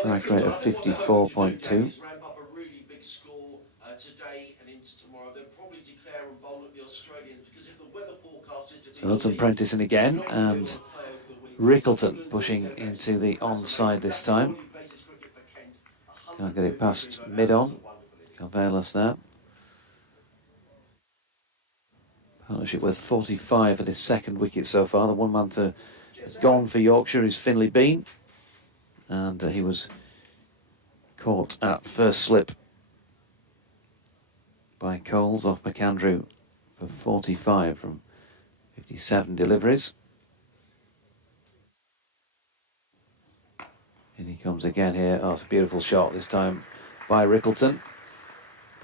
Strike rate of 54.2. So Hudson Prentice in again, and Rickleton pushing into the onside this time. Can't get it past mid-on. Carvelus there. Partnership worth 45 for this second wicket so far. The one man to gone for Yorkshire is Finlay Bean, and he was caught at first slip by Coles off McAndrew for 45 from 57 deliveries. And he comes again here. Oh, it's a beautiful shot this time by Rickleton.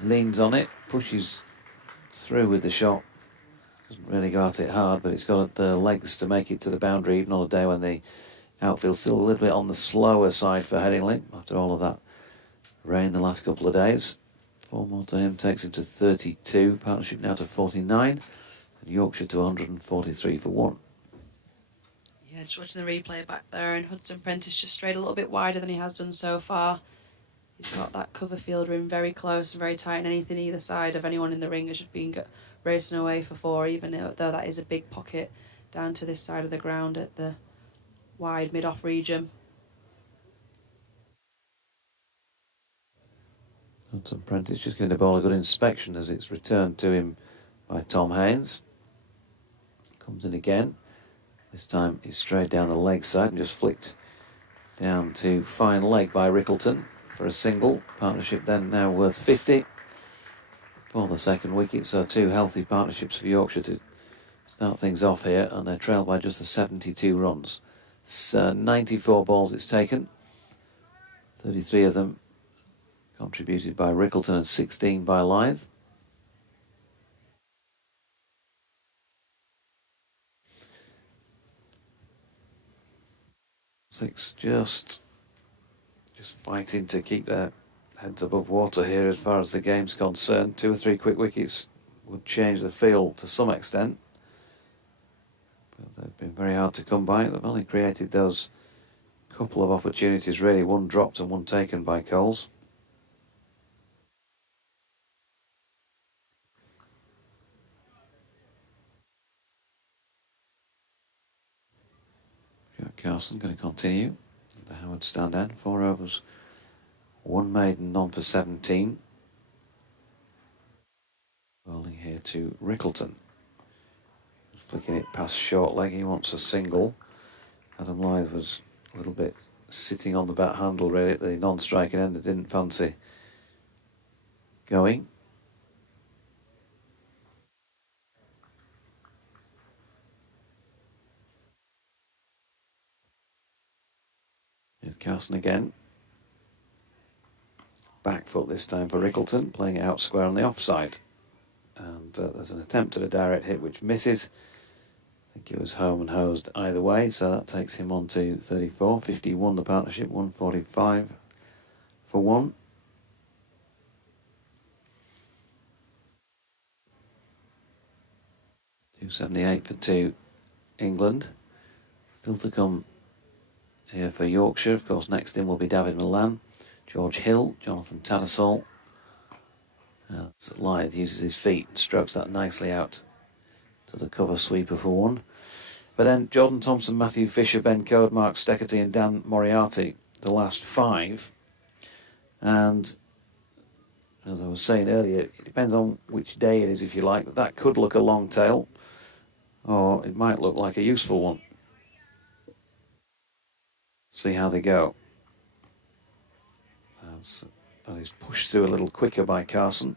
Leans on it, pushes through with the shot. Doesn't really go at it hard, but it's got the legs to make it to the boundary, even on a day when the outfield's still a little bit on the slower side for Headingley after all of that rain the last couple of days. 4 more to him takes him to 32. Partnership now to 49. And Yorkshire to 143 for 1. Yeah, just watching the replay back there, and Hudson Prentice just strayed a little bit wider than he has done so far. He's got that cover fielder in very close and very tight, and anything either side of anyone in the ring has just been racing away for 4, even though that is a big pocket down to this side of the ground at the wide mid-off region. Hudson Prentice just giving the ball a good inspection as it's returned to him by Tom Haynes. Comes in again. This time he's straight down the leg side and just flicked down to fine leg by Rickleton for a single. Partnership then now worth 50 for the second wicket. So 2 healthy partnerships for Yorkshire to start things off here, and they're trailed by just the 72 runs. It's 94 balls it's taken. 33 of them contributed by Rickleton and 16 by Lyth. Six just fighting to keep their heads above water here as far as the game's concerned. 2 or 3 quick wickets would change the field to some extent, but they've been very hard to come by. They've only created those couple of opportunities really, one dropped and one taken by Coles. Carson going to continue. The Howard stand end, 4 overs, 1 maiden, none for 17. Bowling here to Rickleton. Flicking it past short leg, he wants a single. Adam Lyth was a little bit sitting on the bat handle really at the non-striking end that didn't fancy going. Here's Carson again. Back foot this time for Rickleton, playing it out square on the offside. And there's an attempt at a direct hit which misses. I think it was home and hosed either way, so that takes him on to 34. 51 the partnership, 145 for 1. $278 for 2 England. Still to come here for Yorkshire. Of course, next in will be David Milan, George Hill, Jonathan Tattersall. Lyth uses his feet and strokes that nicely out to the cover sweeper for 1. But then Jordan Thompson, Matthew Fisher, Ben Code, Mark Steckerty and Dan Moriarty, the last 5. And as I was saying earlier, it depends on which day it is, if you like, but that could look a long tail, or it might look like a useful one. See how they go. That is pushed through a little quicker by Carson.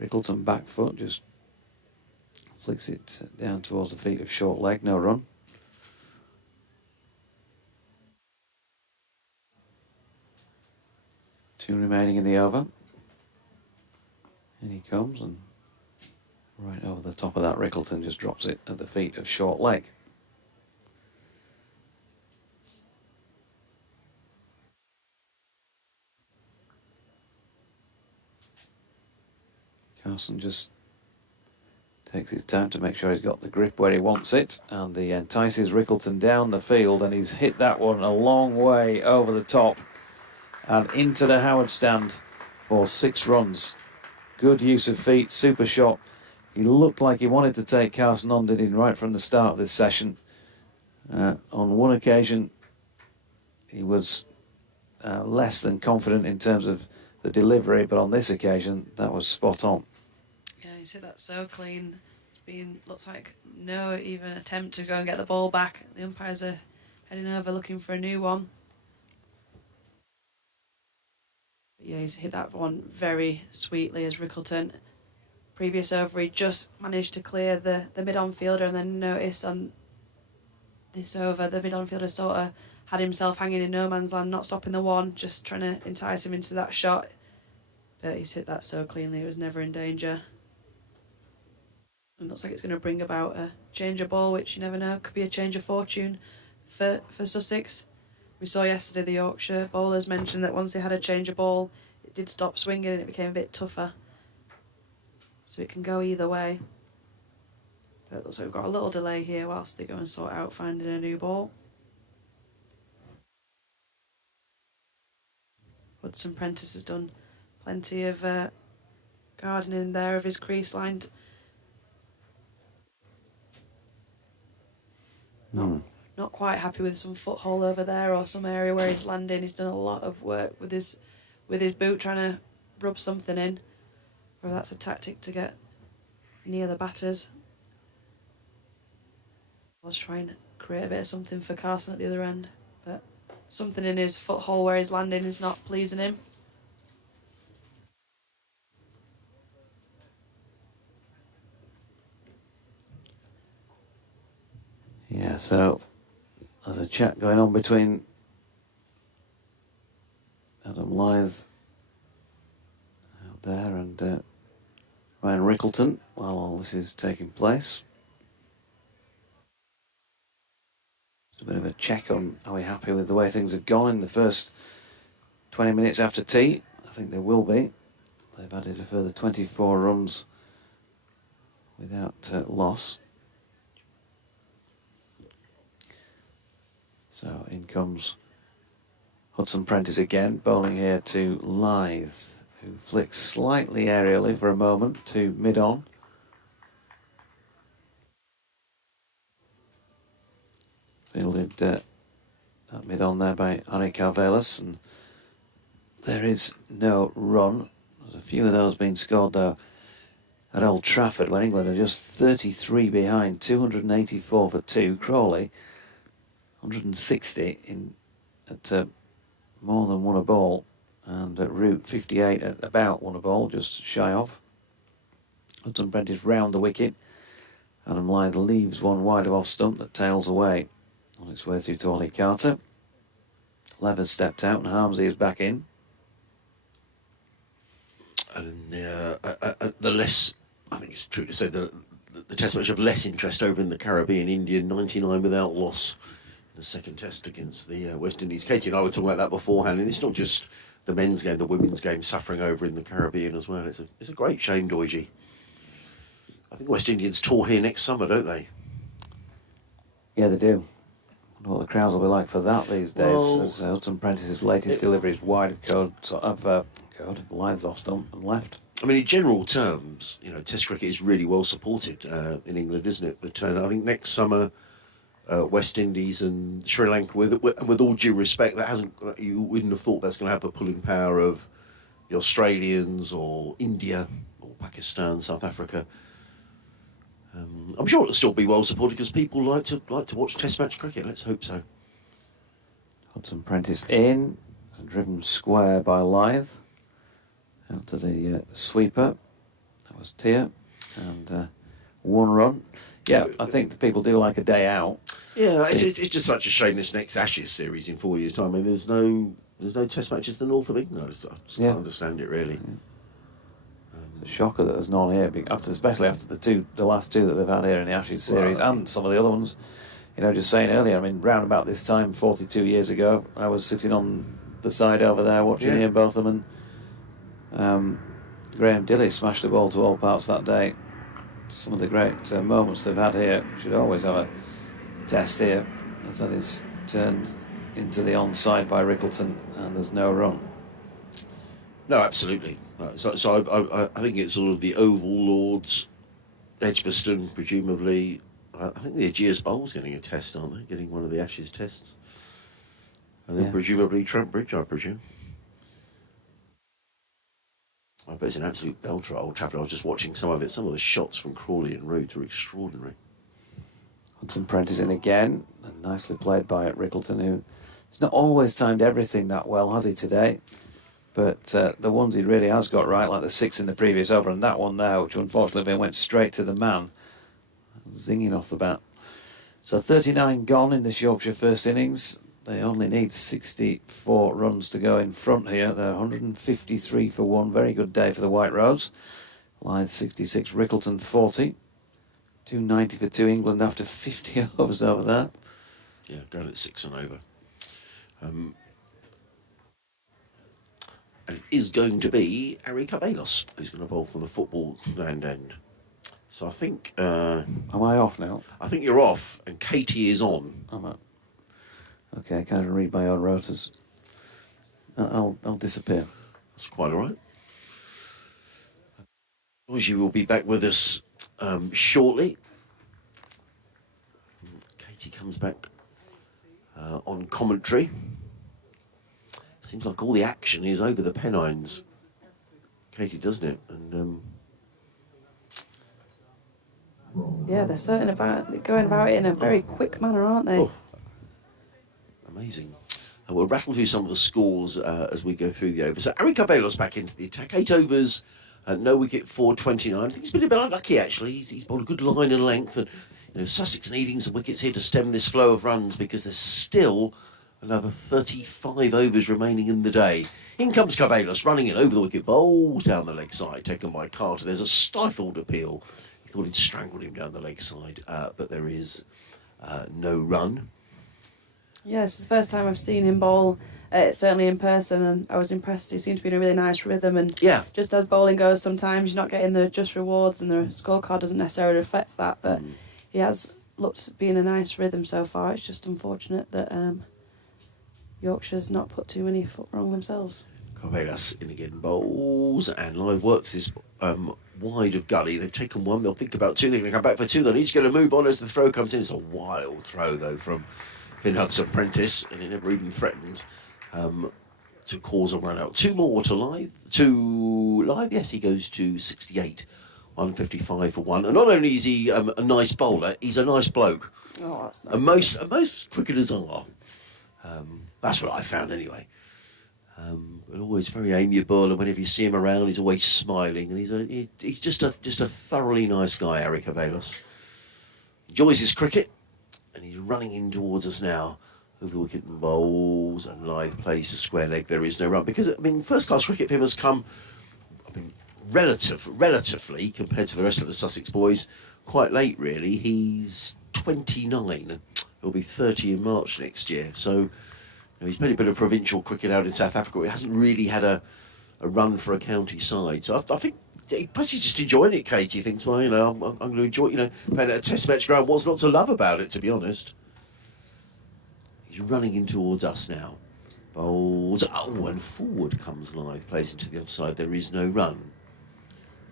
Rickleton back foot just flicks it down towards the feet of short leg, no run. Two remaining in the over. In he comes and right over the top of that, Rickleton just drops it at the feet of short leg. Carson just takes his time to make sure he's got the grip where he wants it, and he entices Rickleton down the field, and he's hit that one a long way over the top and into the Howard stand for 6 runs. Good use of feet, super shot. He looked like he wanted to take Carson on, did he, right from the start of this session. On one occasion, he was less than confident in terms of the delivery, but on this occasion, that was spot on. Yeah, you see that so clean. Looks like no even attempt to go and get the ball back. The umpires are heading over looking for a new one. But yeah, he's hit that one very sweetly as Rickleton. Previous over, he just managed to clear the mid-on fielder, and then noticed on this over, the mid-on fielder sort of had himself hanging in no man's land, not stopping the one, just trying to entice him into that shot. But he's hit that so cleanly, it was never in danger. And looks like it's going to bring about a change of ball, which you never know, could be a change of fortune for Sussex. We saw yesterday the Yorkshire bowlers mentioned that once they had a change of ball, it did stop swinging and it became a bit tougher. So it can go either way. But it looks like we've got a little delay here whilst they go and sort out finding a new ball. Hudson Prentice has done plenty of gardening there of his crease line. Not quite happy with some foothold over there or some area where he's landing. He's done a lot of work with his boot trying to rub something in. Or that's a tactic to get near the batters. I was trying to create a bit of something for Carson at the other end, but something in his foothold where he's landing is not pleasing him. Yeah, so there's a chat going on between Adam Lyth out there and Ryan Rickleton while all this is taking place. Just a bit of a check on, are we happy with the way things have gone in the first 20 minutes after tea? I think they will be. They've added a further 24 runs without loss. So in comes Hudson Prentice again, bowling here to Lyth, who flicks slightly aerially for a moment to mid-on. Fielded That mid on there by Harry Carvelis, and there is no run. There's a few of those being scored though at Old Trafford, where England are just 33 behind, 284 for 2. Crawley 160 at more than one a ball, and at Root 58 at about one a ball, just shy of. Hudson Prentice round the wicket. Adam Lyth leaves one wide of off stump that tails away on its way through to Ollie Carter. Lever's stepped out and Harmsey is back in. And the less, I think it's true to say, the Test match of less interest over in the Caribbean. India 99 without loss in the second Test against the West Indies. Katie and I were talking about that beforehand, and it's not just the men's game, the women's game suffering over in the Caribbean as well. It's a great shame, Doige. I think West Indians tour here next summer, don't they? Yeah, they do. I wonder what the crowds will be like for that these days. Well, as Hudson Prentice's latest delivery is wide of Lyth's off stump and left. I mean, in general terms, Test cricket is really well supported in England, isn't it? But I think next summer, West Indies and Sri Lanka, with all due respect, you wouldn't have thought that's going to have the pulling power of the Australians or India or Pakistan, South Africa. I'm sure it'll still be well supported because people like to watch Test match cricket. Let's hope so. Hudson Prentice in, and driven square by Lyth. Out to the sweeper. That was Tier. And one run. Yeah, I think the people do like a day out. Yeah, it's just such a shame this next Ashes series in 4 years' time. I mean, there's no Test matches in the north of England. I just can't understand it really. Yeah. It's a shocker that there's none here, especially after the last two that they've had here in the Ashes series, and some of the other ones. Just saying earlier, I mean, round about this time, 42 years ago, I was sitting on the side over there watching here, both of them, and Graham Dilley smashed the ball to all parts that day. Some of the great moments they've had here. Should always have a test here, as that is turned into the onside by Rickleton, and there's no run. No, absolutely. So I think it's sort of the Oval, Lords, Edgbaston, presumably. I think the Aegeus Bowl's getting a test, aren't they? Getting one of the Ashes tests. And then presumably Trent Bridge, I presume. I bet it's an absolute belter at Old Trafford. I was just watching some of it. Some of the shots from Crawley and Root are extraordinary. Hudson Prentice in again, and nicely played by Rickleton, who has not always timed everything that well, has he, today? But the ones he really has got right, like the 6 in the previous over, and that one there, which unfortunately went straight to the man, zinging off the bat. So 39 gone in this Yorkshire first innings. They only need 64 runs to go in front here. They're 153 for 1. Very good day for the White Rose. Lyth 66, Rickleton 40. 290 for 2 England after 50 overs over there. Yeah, going at 6 and over. And it is going to be Harry Carvelis who's going to bowl for the football land end. So I think... Am I off now? I think you're off, and Katie is on. I'm out. Okay, I can't even read my own rotors. I'll disappear. That's quite all right. You will be back with us shortly. Katie comes back on commentary. Seems like all the action is over the Pennines, Katie, doesn't it? And yeah, they're certain about going about it in a very quick manner, aren't they? Oh, amazing. And we'll rattle through some of the scores as we go through the overs. So Harry Carvelis back into the attack. 8 overs, no wicket, 4.29. I think he's been a bit unlucky, actually. He's bowled a good line and length. And Sussex needing some wickets here to stem this flow of runs because there's still another 35 overs remaining in the day. In comes Carvelis, running in over the wicket, bowls down the leg side, taken by Carter. There's a stifled appeal. He thought he'd strangled him down the leg side, but there is no run. Yeah, it's the first time I've seen him bowl, certainly in person, and I was impressed. He seemed to be in a really nice rhythm, and just as bowling goes, sometimes you're not getting the just rewards, and the scorecard doesn't necessarily reflect that, but he has looked to be in a nice rhythm so far. It's just unfortunate that Yorkshire's not put too many foot wrong themselves. Carvelis in again, bowls, and Live works this wide of gully. They've taken one, they'll think about two, they're going to come back for two, they'll each get a move on as the throw comes in. It's a wild throw, though, from Finn Hudson apprentice, and he never even threatened to cause a run out. 2 more to live. Yes, he goes to 68, 155 for 1. And not only is he a nice bowler, he's a nice bloke. Oh, that's nice. And most cricketers are. That's what I found anyway. But always very amiable, and whenever you see him around, he's always smiling, and he's just a thoroughly nice guy, Eric Avelos. Enjoys his cricket, and he's running in towards us now. Over the wicket and bowls, and Lyth plays to square leg. There is no run because first class cricket for him has come, relatively compared to the rest of the Sussex boys, quite late really. He's 29. He'll be 30 in March next year. So he's played a bit of provincial cricket out in South Africa. He hasn't really had a run for a county side. So I think perhaps he's just enjoying it, Katie. He thinks, well, I'm going to enjoy, playing at a test match ground. What's not to love about it, to be honest? He's running in towards us now. Bowls. Oh, and forward comes Lyth, plays into the offside. There is no run.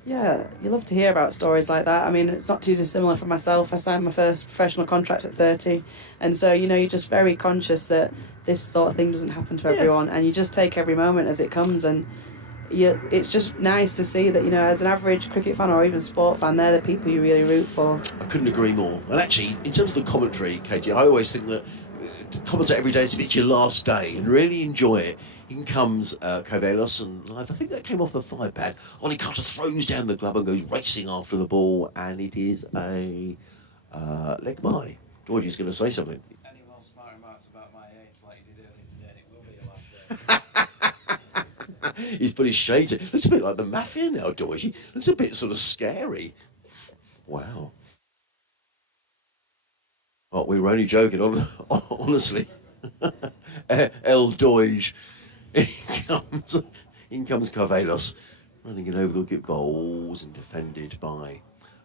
Yeah, you love to hear about stories like that. I mean, it's not too dissimilar for myself. I signed my first professional contract at 30. And so, you're just very conscious that this sort of thing doesn't happen to everyone. And you just take every moment as it comes. And it's just nice to see that, as an average cricket fan or even sport fan, they're the people you really root for. I couldn't agree more. And actually, in terms of the commentary, Katie, I always think that commentate every day as if it's your last day and really enjoy it. In comes Avelos and Lyth. I think that came off the 5-pad. Ollie Carter throws down the glove and goes racing after the ball, and it is a leg by. Georgie's going to say something. Any more smart remarks about my age like you did earlier today, and it will be your last day. He's put his shades in. Looks a bit like the mafia now, Georgie. Looks a bit sort of scary. Wow. Oh, we were only joking, honestly. El Doige. In comes Carvelos, running it over the wicket bowls and defended by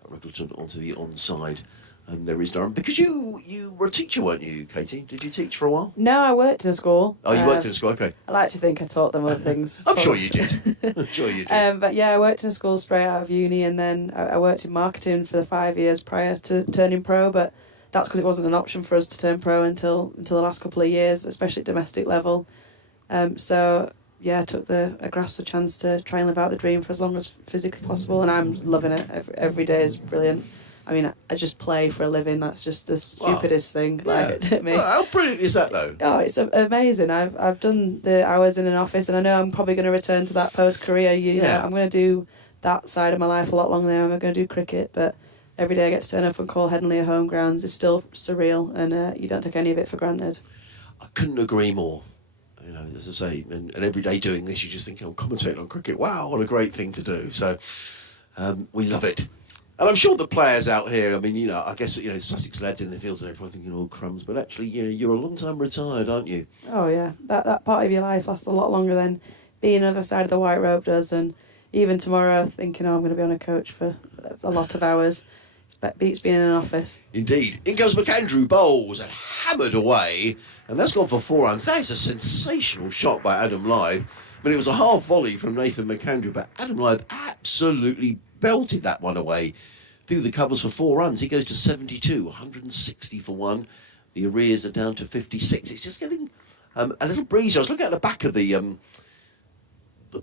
Rickleton onto the onside. And there is no run. Because you were a teacher, weren't you, Katie? Did you teach for a while? No, I worked in a school. Oh, you worked in a school, okay. I like to think I taught them other things. I'm sure you did. I'm sure you did. But yeah, I worked in a school straight out of uni, and then I worked in marketing for the 5 years prior to turning pro, but that's because it wasn't an option for us to turn pro until the last couple of years, especially at domestic level. So yeah, I grasped the chance to try and live out the dream for as long as physically possible, and I'm loving it. Every day is brilliant. I mean, I just play for a living. That's just the stupidest thing. To me. Well, how brilliant is that, though? Oh, it's amazing. I've done the hours in an office, and I know I'm probably going to return to that post-career. I'm going to do that side of my life a lot longer than I'm going to do cricket, but every day I get to turn up and call Headingley a home grounds is still surreal, and you don't take any of it for granted. I couldn't agree more. As I say, and every day doing this, you just think, I'm commentating on cricket. Wow, what a great thing to do. So we love it. And I'm sure the players out here, I guess, Sussex lads in the fields and everyone thinking, oh, crumbs. But actually, you're a long time retired, aren't you? Oh, yeah. That part of your life lasts a lot longer than being on the other side of the white rope does. And even tomorrow, thinking, I'm going to be on a coach for a lot of hours. It beats being in an office. Indeed. In goes McAndrew, bowls and hammered away. And that's gone for 4 runs. That is a sensational shot by Adam Lyth. It was a half volley from Nathan McAndrew, but Adam Lyth absolutely belted that one away through the covers for 4 runs. He goes to 72, 160 for 1. The arrears are down to 56. It's just getting a little breezy. I was looking at the back of the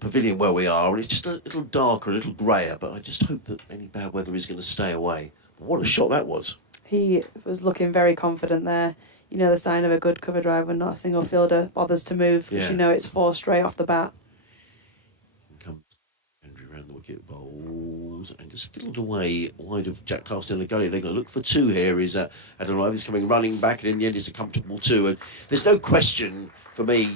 pavilion where we are, and it's just a little darker, a little greyer, but I just hope that any bad weather is going to stay away. But what a shot that was. He was looking very confident there. The sign of a good cover drive when not a single fielder bothers to move. Yeah. It's 4 straight off the bat. Comes Andrew round the wicket, bowls, and just fiddled away wide of Jack Castle in the gully. They're going to look for 2 here. Adam Lyth is coming running back, and in the end it's a comfortable 2. And there's no question for me,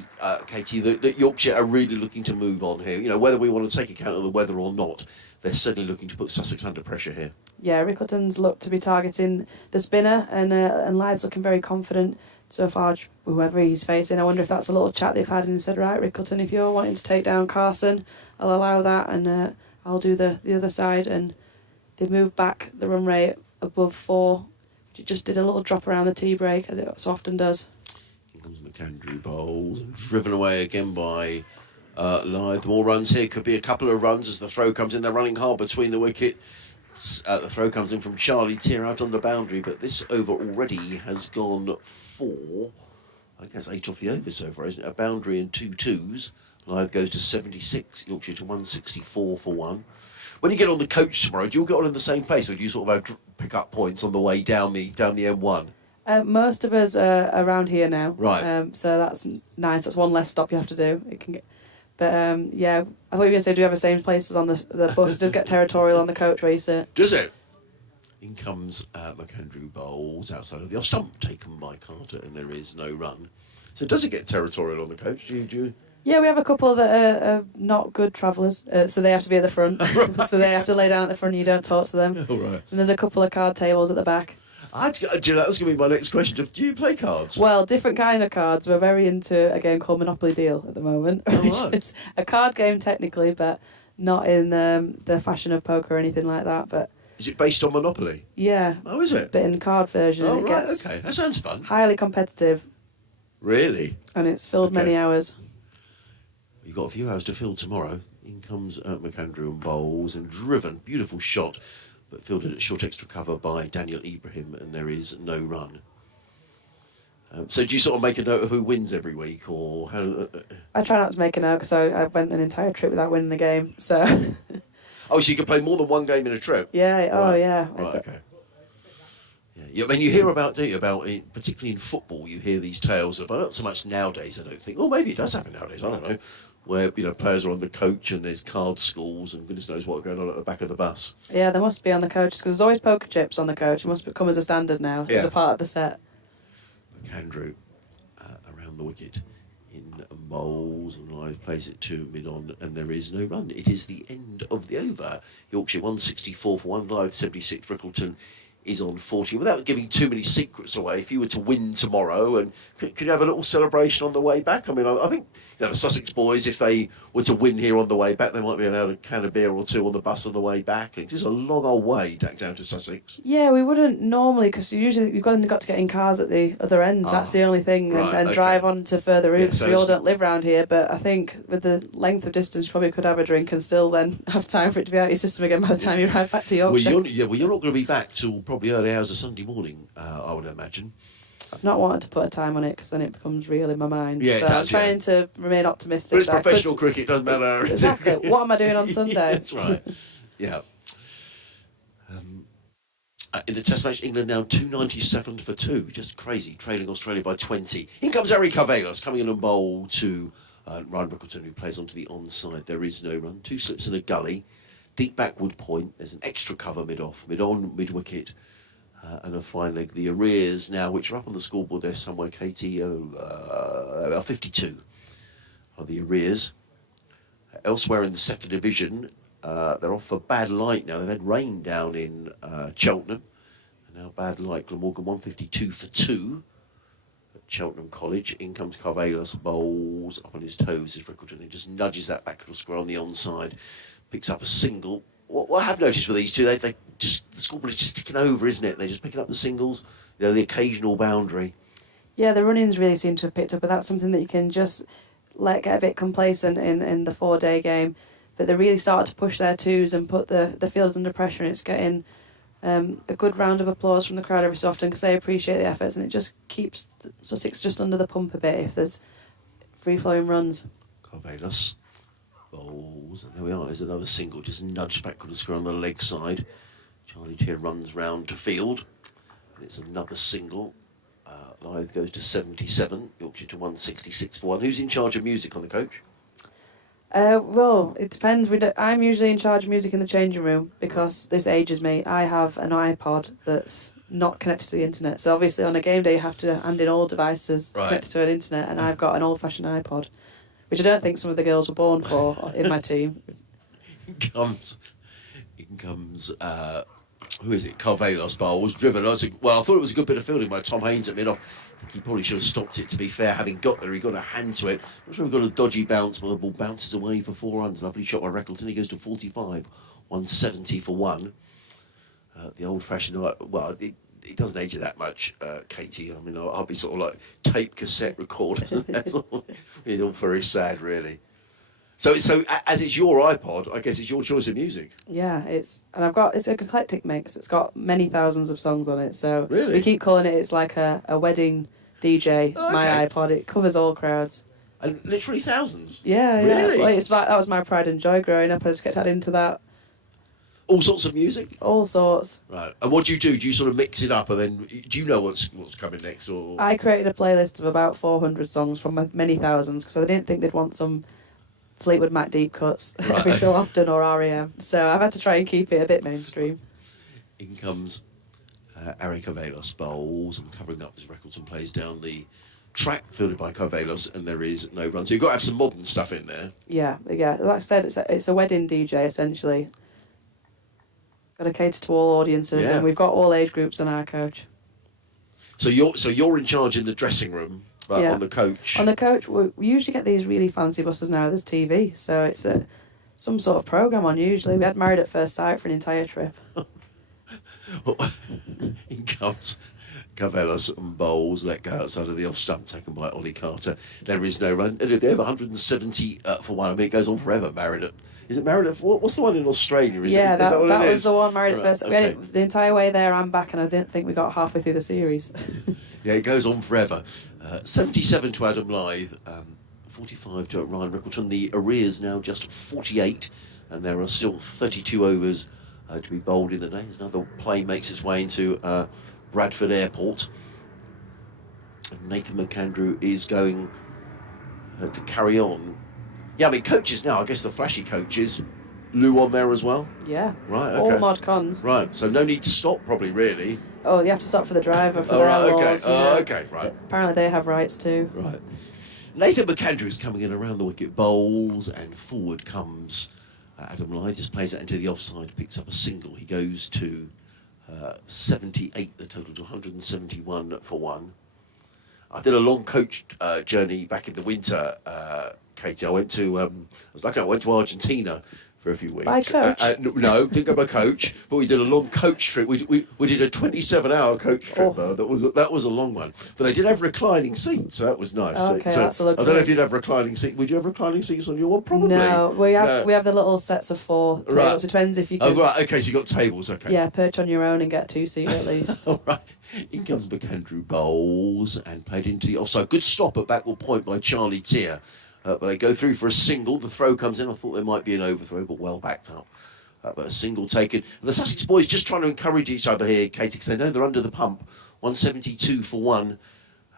Katie, that Yorkshire are really looking to move on here. Whether we want to take account of the weather or not, they're certainly looking to put Sussex under pressure here. Yeah, Rickleton's looked to be targeting the spinner, and Lyth's looking very confident so far, whoever he's facing. I wonder if that's a little chat they've had and said, right, Rickleton, if you're wanting to take down Carson, I'll allow that, and I'll do the other side. And they've moved back the run rate above 4. It just did a little drop around the tee break, as it so often does. Here comes McAndrew, bowls, and driven away again by Lyth. More runs here. Could be a couple of runs as the throw comes in. They're running hard between the wicket. The throw comes in from Charlie Tier out on the boundary, but this over already has gone 4. I think that's 8 off the over so far, isn't it? A boundary and 2 twos. Lythe goes to 76, Yorkshire to 164 for 1. When you get on the coach tomorrow, do you all get on in the same place, or do you sort of pick up points on the way down the M1? Most of us are around here now. Right. So that's nice. That's one less stop you have to do. It can get, but yeah, I thought you were going to say, do you have the same places on the bus? It does get territorial on the coach where you sit. Does it? In comes McAndrew bowls outside of the off stump, taken by Carter, and there is no run. So does it get territorial on the coach? Do you? Yeah, we have a couple that are not good travellers, so they have to be at the front. So they have to lay down at the front and you don't talk to them. Oh, right. And there's a couple of card tables at the back. That was going to be my next question. Do you play cards? Well, different kind of cards. We're very into a game called Monopoly Deal at the moment, which right. is a card game technically, but not in the fashion of poker or anything like that. But is it based on Monopoly? yeah. Oh, is it? But in card version, Oh, it right, gets okay. That sounds fun. highly competitive, Really? and it's filled many hours. You've got a few hours to fill tomorrow. In comes McAndrew and bowls and driven. Beautiful shot, but fielded at short extra cover by Daniel Ibrahim, and there is no run. So do you sort of make a note of who wins every week, or how? I try not to make a note because I went an entire trip without winning a game. So Oh, so you can play more than one game in a trip? yeah, oh Right. yeah. Right, okay. Yeah, I mean, you hear about, don't you, particularly in football, you hear these tales of, not so much nowadays, I don't think, or maybe it does happen nowadays, I don't know, where, players are on the coach and there's card schools and goodness knows what's going on at the back of the bus. Yeah, there must be on the coach because there's always poker chips on the coach. It must come as a standard now, as Yeah. a part of the set. McAndrew around the wicket in bowls, and Lythe plays it to mid-on, and there is no run. It is the end of the over. Yorkshire 164 for 1, Lythe 76, Frickleton is on 40. Without giving too many secrets away, if you were to win tomorrow, and could you have a little celebration on the way back? I mean, I think the Sussex boys, if they were to win here on the way back, they might be allowed a can of beer or two on the bus on the way back. It's just a long old way back down to Sussex. Yeah, we wouldn't normally because usually you've got to get in cars at the other end. That's the only thing, right, and okay. drive on to further routes. so we all it's- don't live round here, but I think with the length of distance, you probably could have a drink and still then have time for it to be out of your system again by the time you arrive back to Yorkshire. Well, you're not going to be back till probably early hours of Sunday morning, I would imagine. I've not wanted to put a time on it because then it becomes real in my mind. Yeah, it so does, I'm trying to remain optimistic. But it's that I professional could- cricket, doesn't matter. Exactly. What am I doing on Sunday? Yeah, that's right. Yeah. In the Test match, England now 297 for 2. Just crazy, trailing Australia by 20. In comes Eric Carvelas, coming in and bowl to Ryan Brickleton, who plays onto the onside. There is no run. 2 slips in a gully. Deep backward point. There's an extra cover mid-off, mid-on, mid-wicket. And a fine leg. The arrears now, which are up on the scoreboard there somewhere, Katie, about 52 are the arrears. Elsewhere in the second division, they're off for bad light now. They've had rain down in Cheltenham. And now bad light. Glamorgan 152 for 2 at Cheltenham College. In comes Carvelas, bowls up on his toes as Frickleton. He just nudges that back little square on the onside. Picks up a single. What I have noticed with these two, they just, the scoreboard is just ticking over, isn't it? They're just picking up the singles, the occasional boundary. Yeah, the run-ins really seem to have picked up, but that's something that you can just let get a bit complacent in the 4-day game. But they really started to push their twos and put the fielders under pressure, and it's getting a good round of applause from the crowd every so often because they appreciate the efforts, and it just keeps Sussex just under the pump a bit if there's free-flowing runs. Carvelas bowls, and there we are. There's another single, just nudged backward and square on the leg side. Charlie Tier runs round to field, and it's another single. Lythe goes to 77, Yorkshire to 166 for 1. Who's in charge of music on the coach? Well, it depends. I'm usually in charge of music in the changing room because this ages me. I have an iPod that's not connected to the internet. So obviously on a game day you have to hand in all devices connected to an internet, and I've got an old-fashioned iPod, which I don't think some of the girls were born for in my team. In comes who is it? Carvelas bowls driven. I thought it was a good bit of fielding by Tom Haynes at mid-off. I think he probably should have stopped it, to be fair. Having got there, he got a hand to it. I'm sure he got a dodgy bounce, but the ball bounces away for 4 runs. Lovely shot by Reckleton. He goes to 45, 170 for 1. The old-fashioned, it doesn't age you that much, Katie. I mean, I'll be sort of like tape cassette recorders. That's all. It's all very sad, really. So as it's your iPod, I guess it's your choice of music. Yeah, it's an eclectic mix. It's got many thousands of songs on it. So Really? we keep calling it's like a wedding DJ. Oh, My okay. iPod. It covers all crowds. And literally thousands. Yeah, Really? yeah. Well, that was my pride and joy growing up. I just get into that. All sorts of music. All sorts. Right. And what do you do? Do you sort of mix it up, and then do you know what's coming next, or? I created a playlist of about 400 songs from my many thousands because I didn't think they'd want some Fleetwood Mac deep cuts Right. every so often or R.E.M. So I've had to try and keep it a bit mainstream. In comes Ari Carvelos bowls and covering up his records and plays down the track fielded by Carvelos, and there is no run. So you've got to have some modern stuff in there. Yeah. Like I said, it's a wedding DJ essentially. Got to cater to all audiences, Yeah. and we've got all age groups in our coach. So you're in charge in the dressing room, but Yeah. on the coach. On the coach, we usually get these really fancy buses now. There's TV, so it's some sort of program on. Usually, we had Married at First Sight for an entire trip. In comes Carvelos and bowls, let go outside of the off stump, taken by Ollie Carter. There is no run. And they have 170 for one. I mean, it goes on forever. Married at. Is it Married at? What's the one in Australia? Is That what it was is? the one Married at Right, First Sight. We had okay. it the entire way there and back, and I didn't think we got halfway through the series. Yeah, it goes on forever. 77 to Adam Lythe, 45 to Ryan Rickleton. The arrears now just 48, and there are still 32 overs to be bowled in the day. As another plane makes its way into Bradford Airport. And Nathan McAndrew is going to carry on. Yeah, I mean, coaches now, I guess the flashy coaches, Lou on there as well. Yeah. Right, okay. All mod cons. Right, so no need to stop, probably, really. Oh, you have to stop for the driver for Oh, their right, okay. laws. Oh, okay, right. Apparently, they have rights too. Right. Nathan McAndrew is coming in around the wicket, bowls, and forward comes Adam Lythe, just plays that into the offside, picks up a single. He goes to 78, the total to 171 for one. I did a long coach journey back in the winter, Katie. I went to, I went to Argentina for a few weeks. By coach? No, didn't go by coach, but we did a long coach trip. We did a 27-hour coach trip, though. That was a long one. But they did have reclining seats, so that was nice. Okay, so that's a I luxury. don't know if you'd have reclining seats. Would you have reclining seats on your one? Probably. No, we have the little sets of 4 tables. Right. It depends if you can. Oh, right, okay, so you got tables, okay. Yeah, perch on your own and get 2-seat at least. All right. In comes McAndrew bowls and played into the offside. Good stop at backward point by Charlie Tier. But they go through for a single. The throw comes in. I thought there might be an overthrow, but well backed up. But a single taken. And the Sussex boys just trying to encourage each other here, Katie, because they know they're under the pump. 172 for one.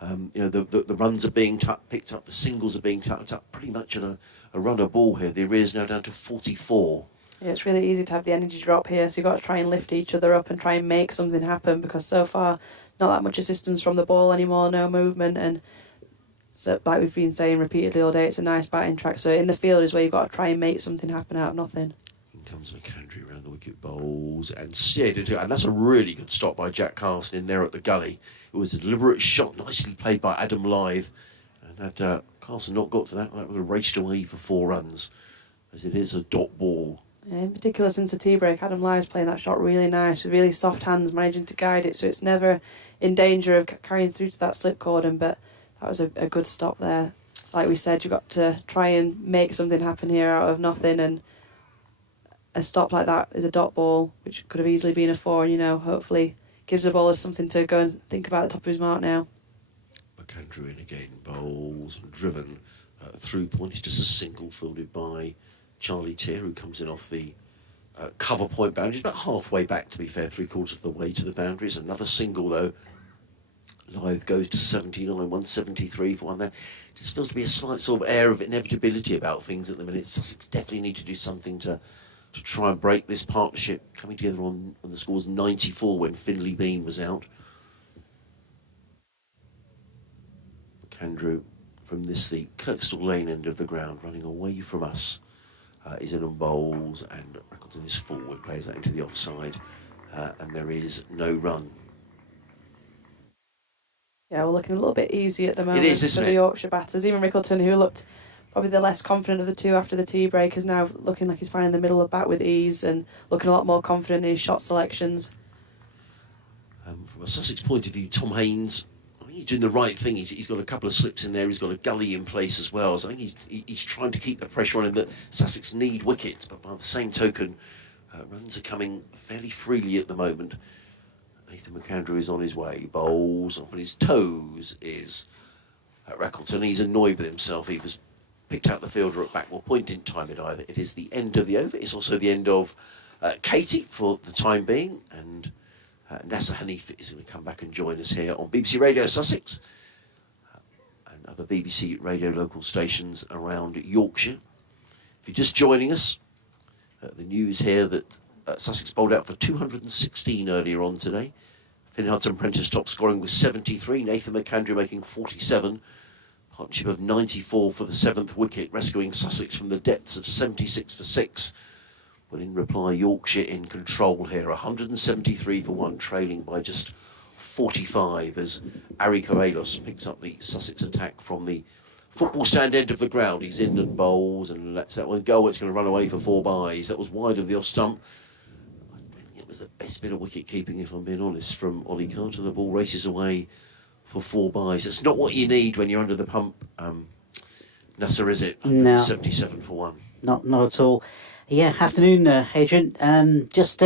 The runs are being picked up. The singles are being tucked up. Pretty much at a runner ball here. The arrears now down to 44. Yeah, it's really easy to have the energy drop here, so you've got to try and lift each other up and try and make something happen, because so far, not that much assistance from the ball anymore, no movement, and so, like we've been saying repeatedly all day, it's a nice batting track, so in the field is where you've got to try and make something happen out of nothing. In comes McAndrew around the wicket, bowls and steered into it, and that's a really good stop by Jack Carson in there at the gully. It was a deliberate shot, nicely played by Adam Lythe, and had Carson not got to that would have raced away for 4 runs, as it is a dot ball. Yeah, in particular, since the tea break, Adam Lythe's playing that shot really nice, with really soft hands, managing to guide it, so it's never in danger of carrying through to that slip cordon, but that was a good stop there. Like we said, you've got to try and make something happen here out of nothing, and a stop like that is a dot ball, which could have easily been a 4, and, hopefully gives the bowler something to go and think about at the top of his mark now. McAndrew in again, bowls and driven through point. It's just a single fielded by Charlie Tier, who comes in off the cover point boundary. About halfway back, to be fair, 3/4 of the way to the boundaries. Another single, though. Lythe goes to 79, 173 for one there. Just feels to be a slight sort of air of inevitability about things at the minute. Sussex definitely need to do something to try and break this partnership, coming together on the scores 94 when Finley Bean was out. McAndrew from the Kirkstall Lane end of the ground, running away from us. Is in on bowls, and Rickleton is forward, plays that into the offside, and there is no run. Yeah, we're looking a little bit easy at the moment is, isn't for the it? Yorkshire batters. Even Rickleton, who looked probably the less confident of the two after the tea break, is now looking like he's finding the middle of bat with ease and looking a lot more confident in his shot selections. From a Sussex point of view, Tom Haynes, he's doing the right thing. He's got a couple of slips in there. He's got a gully in place as well. So I think he's trying to keep the pressure on him that Sussex need wickets. But by the same token, runs are coming fairly freely at the moment. Nathan McAndrew is on his way. Bowls on his toes is Reckleton. He's annoyed with himself. He was picked out the fielder at back. Well, point in time it either. It is the end of the over. It's also the end of Katie for the time being. And Nasser Hanif is going to come back and join us here on BBC Radio Sussex and other BBC radio local stations around Yorkshire. If you're just joining us, the news here that Sussex bowled out for 216 earlier on today. Finn Hudson-Prentice top scoring with 73. Nathan McAndrew making 47. Partnership of 94 for the 7th wicket, rescuing Sussex from the depths of 76 for 6. But in reply, Yorkshire in control here, 173 for 1, trailing by just 45 as Ari Coelhos picks up the Sussex attack from the football stand end of the ground. He's in and bowls and lets that one go. It's going to run away for 4 byes. That was wide of the off stump. I think it was the best bit of wicket keeping, if I'm being honest, from Ollie Carter. The ball races away for 4 byes. That's not what you need when you're under the pump, Nasser, is it? No. 77 for 1. Not at all. Yeah, afternoon, Adrian. Just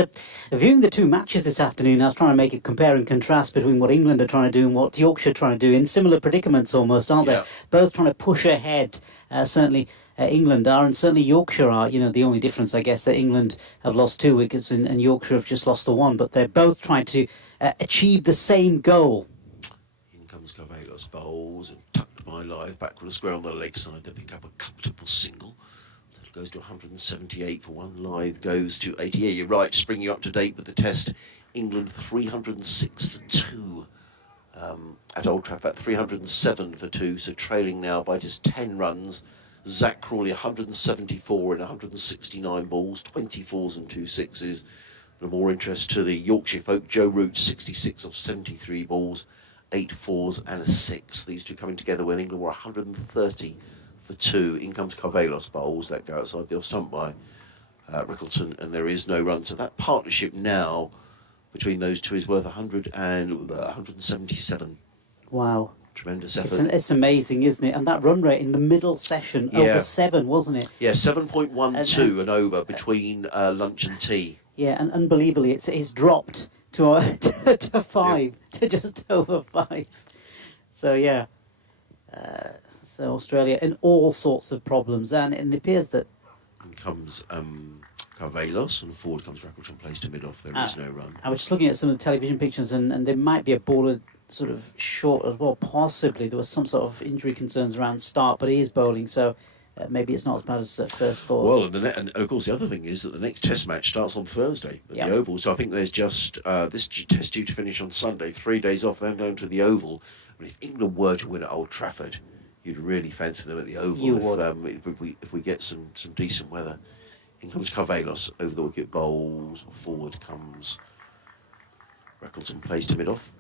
viewing the 2 matches this afternoon, I was trying to make a compare and contrast between what England are trying to do and what Yorkshire are trying to do in similar predicaments almost, aren't they? Both trying to push ahead. Certainly England are, and certainly Yorkshire are. You know, the only difference, I guess, that England have lost 2 wickets and Yorkshire have just lost the 1, but they're both trying to achieve the same goal. In comes Coelhos, bowls and tucked by Lyth, backward square on the leg side. They pick up a comfortable single. Goes to 178 for 1. Lyth goes to 80. Yeah, you're right, springing up to date with the test. England 306 for 2 at Old Trafford, 307 for 2, so trailing now by just 10 runs. Zach Crawley 174 in 169 balls, 24s and 2 sixes. The more interest to the Yorkshire folk, Joe Root 66 of 73 balls, 8 4s and a 6. These two coming together when England were 130 for 2. In comes Coelhos, bowls let go outside the off stump by Rickleton, and there is no run. So that partnership now between those two is worth 177. Wow. Tremendous effort. It's amazing, isn't it? And that run rate in the middle session, over 7, wasn't it? Yeah, 7.12 and over between lunch and tea. Yeah, and unbelievably, it's dropped to to 5, to just over 5. So, yeah. So Australia in all sorts of problems, and it appears that... In comes Coelhos, and forward comes Reckleton, plays to mid-off. There is no run. I was just looking at some of the television pictures, and there might be a bowler sort of short as well, possibly. There was some sort of injury concerns around start, but he is bowling, so maybe it's not as bad as first thought. Well, and of course the other thing is that the next test match starts on Thursday at the Oval, so I think there's just this test due to finish on Sunday, 3 days off, then going to the Oval. I mean, if England were to win at Old Trafford, you'd really fancy them at the Oval. You would. If we get some decent weather. In comes Coelhos, over the wicket, bowls, forward comes Reckleton, plays to mid-off.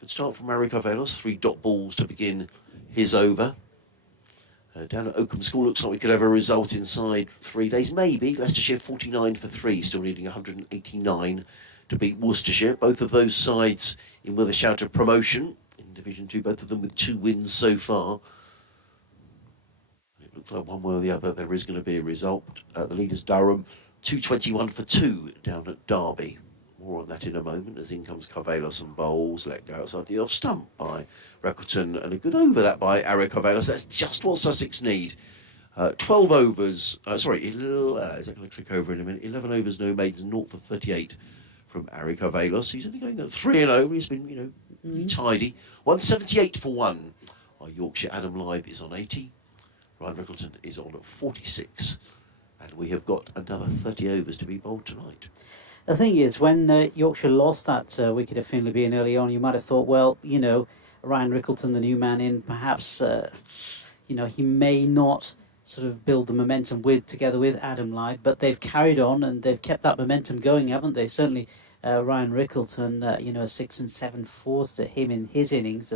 Good start from Ari Coelhos, 3 dot balls to begin his over. Down at Oakham School, looks like we could have a result inside 3 days, maybe. Leicestershire 49 for 3, still needing 189 to beat Worcestershire. Both of those sides in with a shout of promotion in Division 2, both of them with 2 wins so far. It looks like one way or the other there is going to be a result. The leader's Durham, 221 for 2 down at Derby. More on that in a moment as in comes Coelhos and bowls, let go outside the off stump by Reckleton, and a good over that by Ari Coelhos. That's just what Sussex need. 12 overs, is that going to click over in a minute? 11 overs, no maidens, 0 for 38 from Ari Coelhos. He's only going at 3 and over. He's been, tidy. 178 for 1 by Yorkshire. Adam Lyth is on 80. Ryan Reckleton is on 46. And we have got another 30 overs to be bowled tonight. The thing is, when Yorkshire lost that wicket at Finley being early on, you might have thought, well, Ryan Rickleton, the new man in, perhaps, he may not sort of build the momentum together with Adam Lyth, but they've carried on and they've kept that momentum going, haven't they? Certainly, Ryan Rickleton, 6 and 7 fours to him in his innings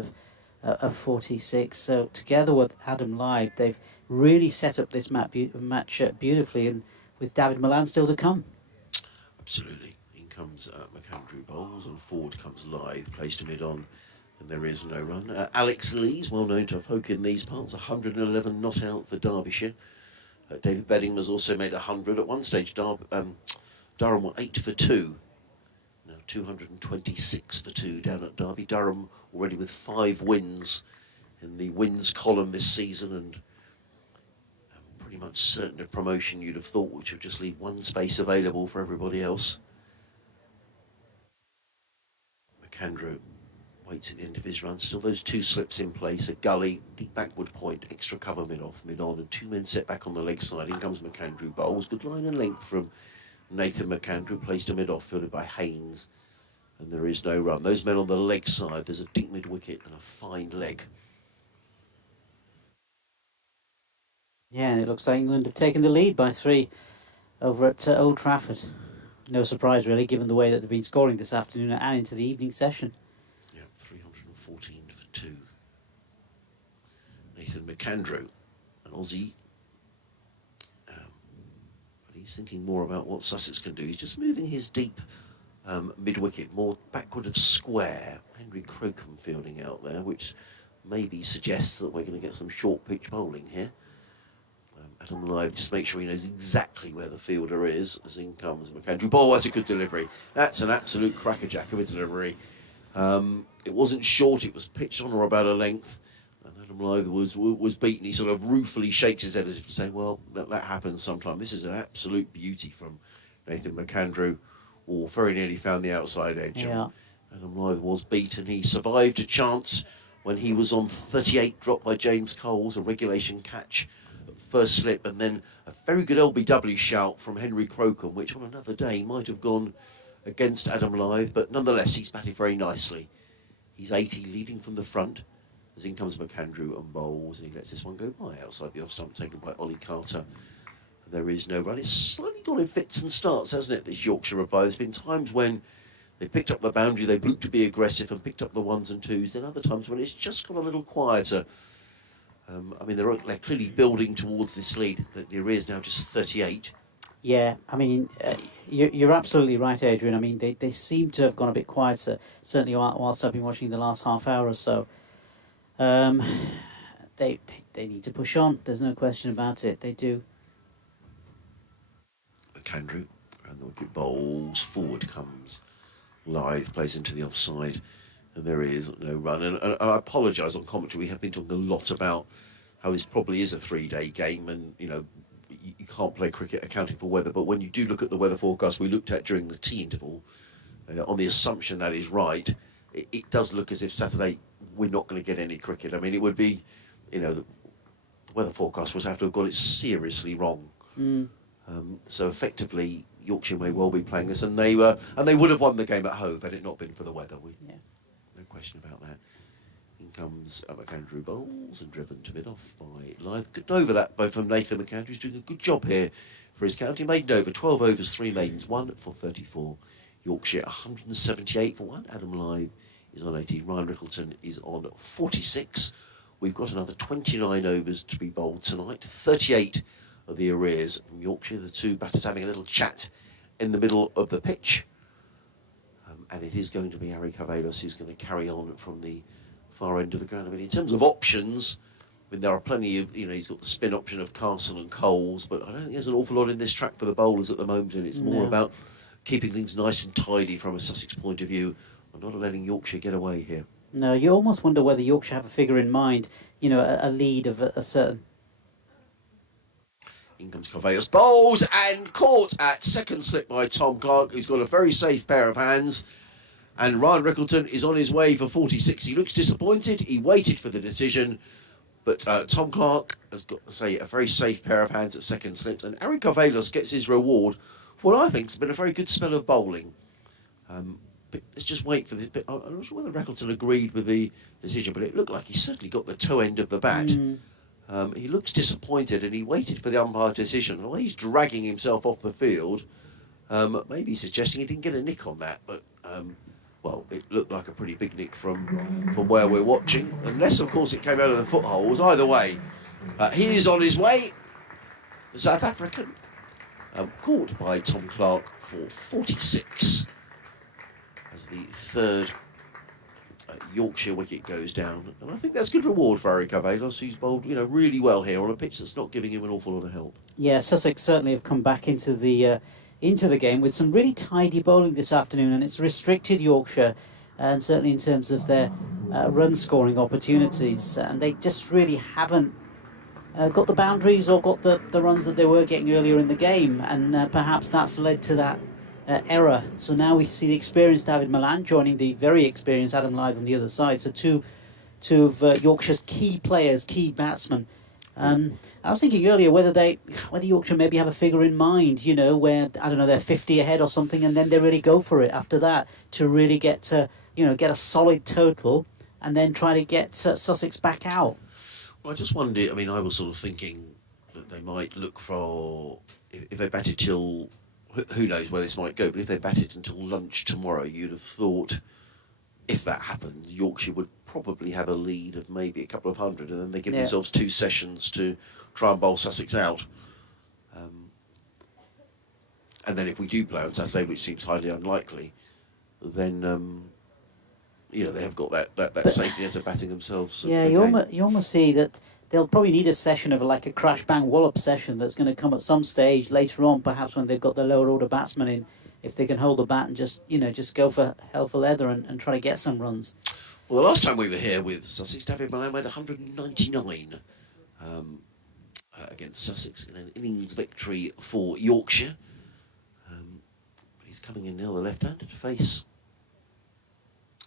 of 46. So together with Adam Lyth, they've really set up this match beautifully, and with David Milan still to come. Absolutely. In comes McAndrew bowls, and forward comes Lyth, plays to mid on And there is no run. Alex Lees, well known to have folk in these parts, 111 not out for Derbyshire. David Beddingham's also made 100. At one stage, Durham were 8 for 2. Now 226 for 2 down at Derby. Durham already with 5 wins in the wins column this season, and pretty much certain of promotion, you'd have thought, which would just leave one space available for everybody else. McAndrew waits at the end of his run. Still those 2 slips in place. A gully, deep backward point, extra cover mid-off, mid-on, and 2 men set back on the leg side. In comes McAndrew. Bowls. Good line and length from Nathan McAndrew. Placed a mid-off, fielded by Haynes. And there is no run. Those men on the leg side, there's a deep mid-wicket and a fine leg. Yeah, and it looks like England have taken the lead by 3 over at Old Trafford. No surprise, really, given the way that they've been scoring this afternoon and into the evening session. Yeah, 314 for 2. Nathan McAndrew, an Aussie. But he's thinking more about what Sussex can do. He's just moving his deep mid-wicket more backward of square. Henry Crocombe fielding out there, which maybe suggests that we're going to get some short pitch bowling here. Adam Live, just make sure he knows exactly where the fielder is as in comes McAndrew. Ball, that's a good delivery. That's an absolute crackerjack of a delivery. It wasn't short, it was pitched on or about a length. And Adam Live was beaten. He sort of ruefully shakes his head as if to say, well, that happens sometime. This is an absolute beauty from Nathan McAndrew. Or very nearly found the outside edge. Yeah. Adam Live was beaten. He survived a chance when he was on 38, dropped by James Coles, a regulation catch. First slip, and then a very good LBW shout from Henry Crocombe, which on another day might have gone against Adam Live, but nonetheless he's batted very nicely. He's 80, leading from the front as in comes McAndrew and bowls, and he lets this one go by outside the off stump, taken by Ollie Carter. And there is no run. It's slightly gone in fits and starts, hasn't it, this Yorkshire reply? There's been times when they picked up the boundary, they've looked to be aggressive and picked up the 1s and 2s, then other times when it's just got a little quieter. I mean, they're clearly building towards this lead. The array is now just 38. Yeah, I mean, you're absolutely right, Adrian. I mean, they seem to have gone a bit quieter, certainly whilst I've been watching the last half hour or so. They need to push on. There's no question about it. They do. McAndrew, and the wicket bowls. Forward comes Lyth, plays into the offside. And there is no run. And I apologise on commentary. We have been talking a lot about how this probably is a 3-day game, and you know you can't play cricket accounting for weather. But when you do look at the weather forecast we looked at during the tea interval, on the assumption that is right, it does look as if Saturday we're not going to get any cricket. I mean, it would be, you know, the weather forecast was have to have got it seriously wrong. So effectively, Yorkshire may well be playing this, and they would have won the game at home had it not been for the weather. No question about that. In comes McAndrew bowls and driven to mid-off by Lyth. Good over that, both from Nathan McAndrew. He's doing a good job here for his county. Maiden over, 12 overs, 3 maidens, 1 for 34. Yorkshire 178 for 1. Adam Lyth is on 18. Ryan Rickleton is on 46. We've got another 29 overs to be bowled tonight. 38 of the arrears from Yorkshire. The 2 batters having a little chat in the middle of the pitch. And it is going to be Ari Cavalos who's going to carry on from the far end of the ground. I mean, in terms of options, I mean, there are plenty of, he's got the spin option of Castle and Coles, but I don't think there's an awful lot in this track for the bowlers at the moment, and it's more about keeping things nice and tidy from a Sussex point of view and not letting Yorkshire get away here. No, you almost wonder whether Yorkshire have a figure in mind, a lead of a certain... In comes Cavalos, bowls and caught at second slip by Tom Clark, who's got a very safe pair of hands. And Ryan Rickleton is on his way for 46. He looks disappointed. He waited for the decision. But Tom Clark has got, a very safe pair of hands at second slip. And Ari Cavalos gets his reward for what I think has been a very good spell of bowling. But let's just wait for this. I'm not sure whether Rickleton agreed with the decision, but it looked like he certainly got the toe end of the bat. He looks disappointed, and he waited for the umpire decision. The way he's dragging himself off the field, maybe suggesting he didn't get a nick on that, but well, it looked like a pretty big nick from where we're watching, unless of course it came out of the footholes. Either way, he is on his way. The South African, caught by Tom Clark for 46 as the third Yorkshire wicket goes down, and I think that's good reward for Harry Carvelos, who's bowled really well here on a pitch that's not giving him an awful lot of help. Yeah, Sussex certainly have come back into the game with some really tidy bowling this afternoon, and it's restricted Yorkshire, and certainly in terms of their run scoring opportunities, and they just really haven't got the boundaries or got the runs that they were getting earlier in the game, and perhaps that's led to that error. So now we see the experienced David Milan joining the very experienced Adam Lyth on the other side. So two of Yorkshire's key players, key batsmen. I was thinking earlier whether Yorkshire maybe have a figure in mind, where I don't know, they're 50 ahead or something, and then they really go for it after that to really get a solid total, and then try to get Sussex back out. Well, I just wondered. I mean, I was sort of thinking that they might look for, if they batted till, who knows where this might go, but if they batted until lunch tomorrow, you'd have thought, if that happens, Yorkshire would probably have a lead of maybe a couple of hundred, and then they give themselves 2 sessions to try and bowl Sussex out. And then if we do play on Saturday, which seems highly unlikely, then they have got that safety net of batting themselves. Yeah, you almost see that they'll probably need a session of like a crash bang wallop session that's going to come at some stage later on, perhaps when they've got their lower order batsmen in, if they can hold the bat and just go for hell for leather and try to get some runs. Well, the last time we were here with Sussex, David Milan made 199 against Sussex in an innings victory for Yorkshire. He's coming in now, the left-hander, to face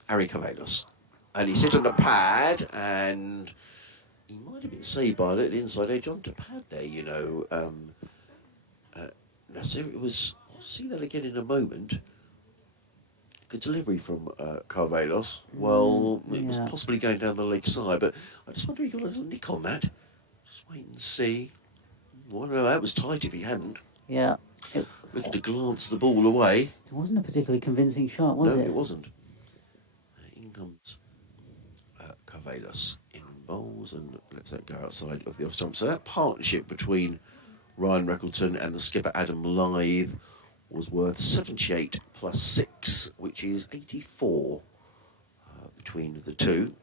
Harry Carvelos. And he's hit on the pad, and he might have been saved by a little inside edge onto pad there, Now, so it was, I'll see that again in a moment. Good delivery from Carvelos. Well, it was possibly going down the leg side, but I just wonder if he got a little nick on that. Just wait and see. Well, no, that was tight if he hadn't. Yeah. Looking to glance the ball away. It wasn't a particularly convincing shot, was it? No, it wasn't. In comes Carvelos in bowls, and lets that go outside of the off stump. So that partnership between Ryan Reckleton and the skipper Adam Lyth was worth 78 plus 6, which is 84 between the two.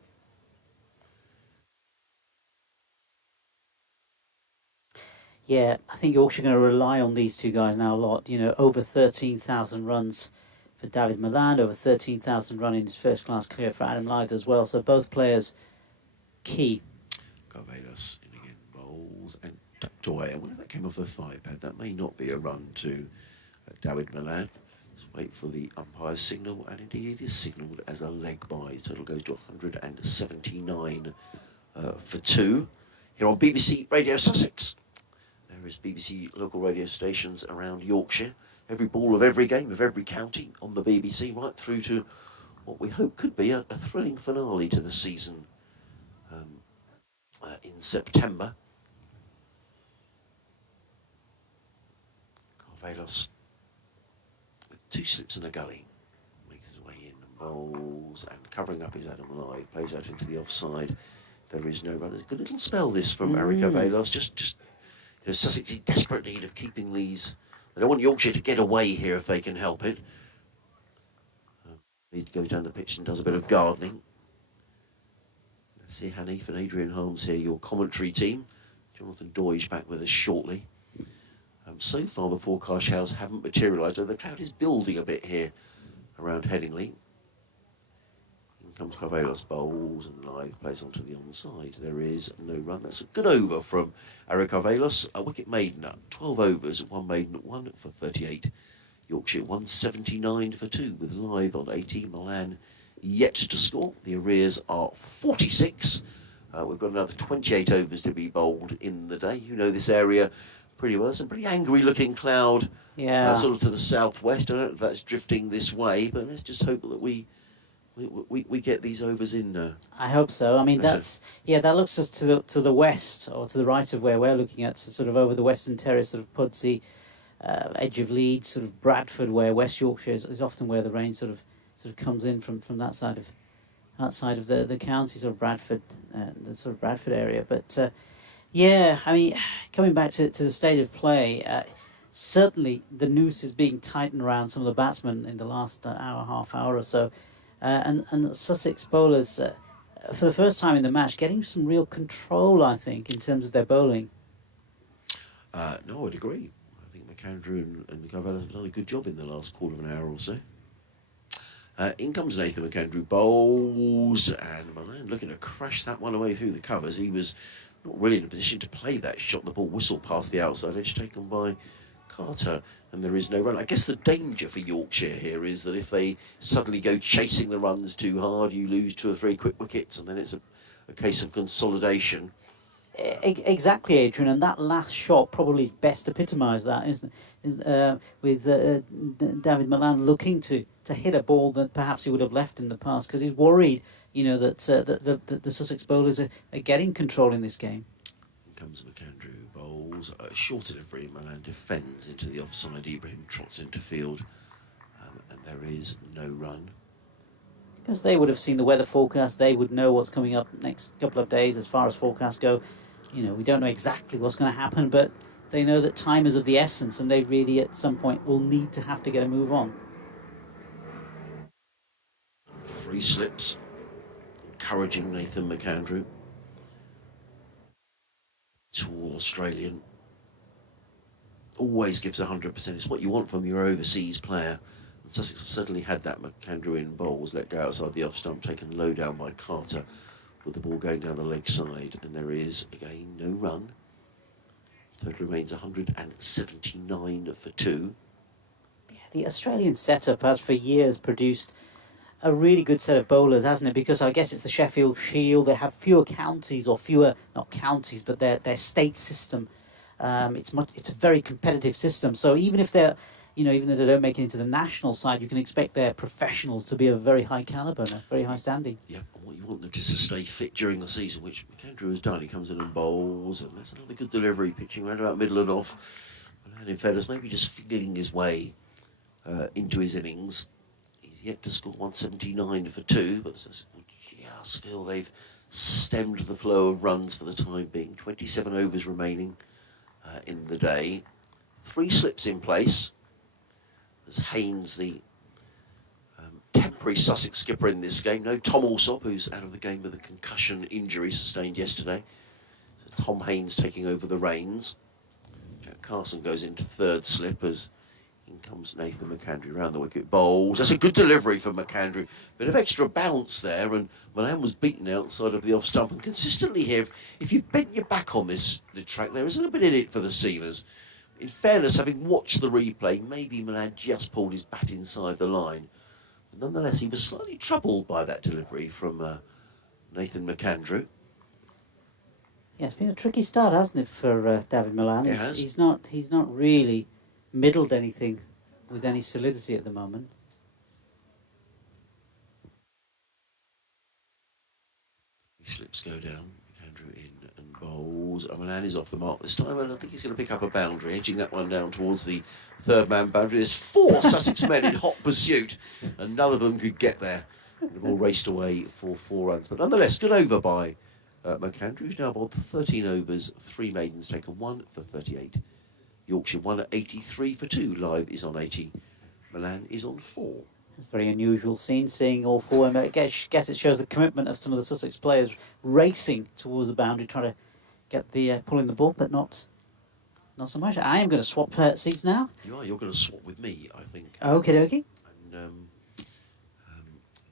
Yeah, I think Yorkshire are going to rely on these two guys now a lot. Over 13,000 runs for David Milan, over 13,000 run in his first-class career for Adam Lyth as well. So both players key. Carvelos in again, bowls and tucked away. I wonder if that came off the thigh pad. That may not be a run to David Milan. Let's wait for the umpire's signal, and indeed it is signalled as a leg by. Total goes to 179 for 2. Here on BBC Radio Sussex. There is BBC local radio stations around Yorkshire. Every ball of every game of every county on the BBC, right through to what we hope could be a thrilling finale to the season in September. Carvelos with 2 slips and a gully makes his way in and bowls, and covering up his Adam Lyth, plays out into the offside. There is no run. It's a good little spell this from Harry Carvelos. Just Sussex is desperate need of keeping these. They don't want Yorkshire to get away here if they can help it. He goes down the pitch and does a bit of gardening. Let's see Hanif and Adrian Holmes here, your commentary team. Jonathan Doige back with us shortly. So far the forecast showers haven't materialised, though the cloud is building a bit here around Headingley. In comes Carvelos, bowls and Lyth plays onto the onside. There is no run. That's a good over from Harry Carvelos. A wicket maiden at 12 overs, 1 maiden at 1 for 38. Yorkshire 179 for 2 with Lyth on 80. Milan yet to score. The arrears are 46. We've got another 28 overs to be bowled in the day. You know this area pretty well. It's a pretty angry looking cloud, sort of to the southwest. I don't know if that's drifting this way, but let's just hope that we get these overs in now. I hope so. I mean, that looks us to the west, or to the right of where we're looking at, sort of over the Western Terrace, sort of Pudsey, edge of Leeds, sort of Bradford, where West Yorkshire is often where the rain sort of comes in from that side of the county, sort of Bradford, the sort of Bradford area. But I mean, coming back to the state of play, certainly the noose is being tightened around some of the batsmen in the last half hour or so. and the Sussex bowlers, for the first time in the match, getting some real control, I think, in terms of their bowling. No, I'd agree. I think McAndrew and Carvalho have done a good job in the last quarter of an hour or so. In comes Nathan McAndrew, bowls, and Milan looking to crash that one away through the covers. He was not really in a position to play that shot. The ball whistled past the outside edge, taken by Carter, and there is no run. I guess the danger for Yorkshire here is that if they suddenly go chasing the runs too hard, you lose 2 or 3 quick wickets, and then it's a case of consolidation. Exactly, Adrian, and that last shot probably best epitomised that, isn't it? With David Milan looking to hit a ball that perhaps he would have left in the past because he's worried, that the Sussex bowlers are getting control in this game. In comes McAndrew, bowls, short delivery, Milan defends into the offside, Ibrahim trots into field, and there is no run. Because they would have seen the weather forecast, they would know what's coming up next couple of days as far as forecasts go. We don't know exactly what's going to happen, but they know that time is of the essence and they really at some point will need to have to get a move on. 3 slips, encouraging Nathan McAndrew. Tall Australian. Always gives 100%. It's what you want from your overseas player. And Sussex have certainly had that. McAndrew in bowls, let go outside the off stump, taken low down by Carter, with the ball going down the leg side, and there is again no run. Total remains 179 for 2. Yeah, the Australian setup has for years produced a really good set of bowlers, hasn't it? Because I guess it's the Sheffield Shield. They have fewer counties, or fewer, not counties, but their state system. It's a very competitive system. So even if they're, even though they don't make it into the national side, you can expect their professionals to be of very high calibre and a very high standing. Yeah, and what you want them to stay fit during the season, which McAndrew has done. He comes in and bowls, and that's another good delivery, pitching right about middle and off. And in fairness, maybe just feeling his way into his innings. He's yet to score 179 for 2, but we just feel they've stemmed the flow of runs for the time being. 27 overs remaining in the day. 3 slips in place. There's Haynes, the temporary Sussex skipper in this game. No Tom Alsop, who's out of the game with a concussion injury sustained yesterday. So Tom Haynes taking over the reins. Jack Carson goes into 3rd slip as in comes Nathan McAndrew round the wicket, bowls. That's a good delivery for McAndrew. Bit of extra bounce there, and Milan was beaten outside of the off stump. And consistently here, if you bent your back on the track, there is a little bit in it for the seamers. In fairness, having watched the replay, maybe Milan just pulled his bat inside the line. But nonetheless, he was slightly troubled by that delivery from Nathan McAndrew. Yeah, it's been a tricky start, hasn't it, for David Milan? It has. He's not really middled anything with any solidity at the moment. Slips go down. McAndrew in and bowls. Milan is off the mark this time, and I think he's going to pick up a boundary, edging that one down towards the 3rd man boundary. There's 4 Sussex men in hot pursuit, and none of them could get there. The ball raced away for 4 runs, but nonetheless, good over by McAndrew, who's now bowled 13 overs, 3 maidens, taken 1 for 38. Yorkshire 1 at 83 for 2. Lyth is on 80. Milan is on 4. It's a very unusual scene, seeing all 4. I guess it shows the commitment of some of the Sussex players racing towards the boundary, trying to get the pulling the ball, but not so much. I am going to swap seats now. You are. You're going to swap with me, I think. Okay. And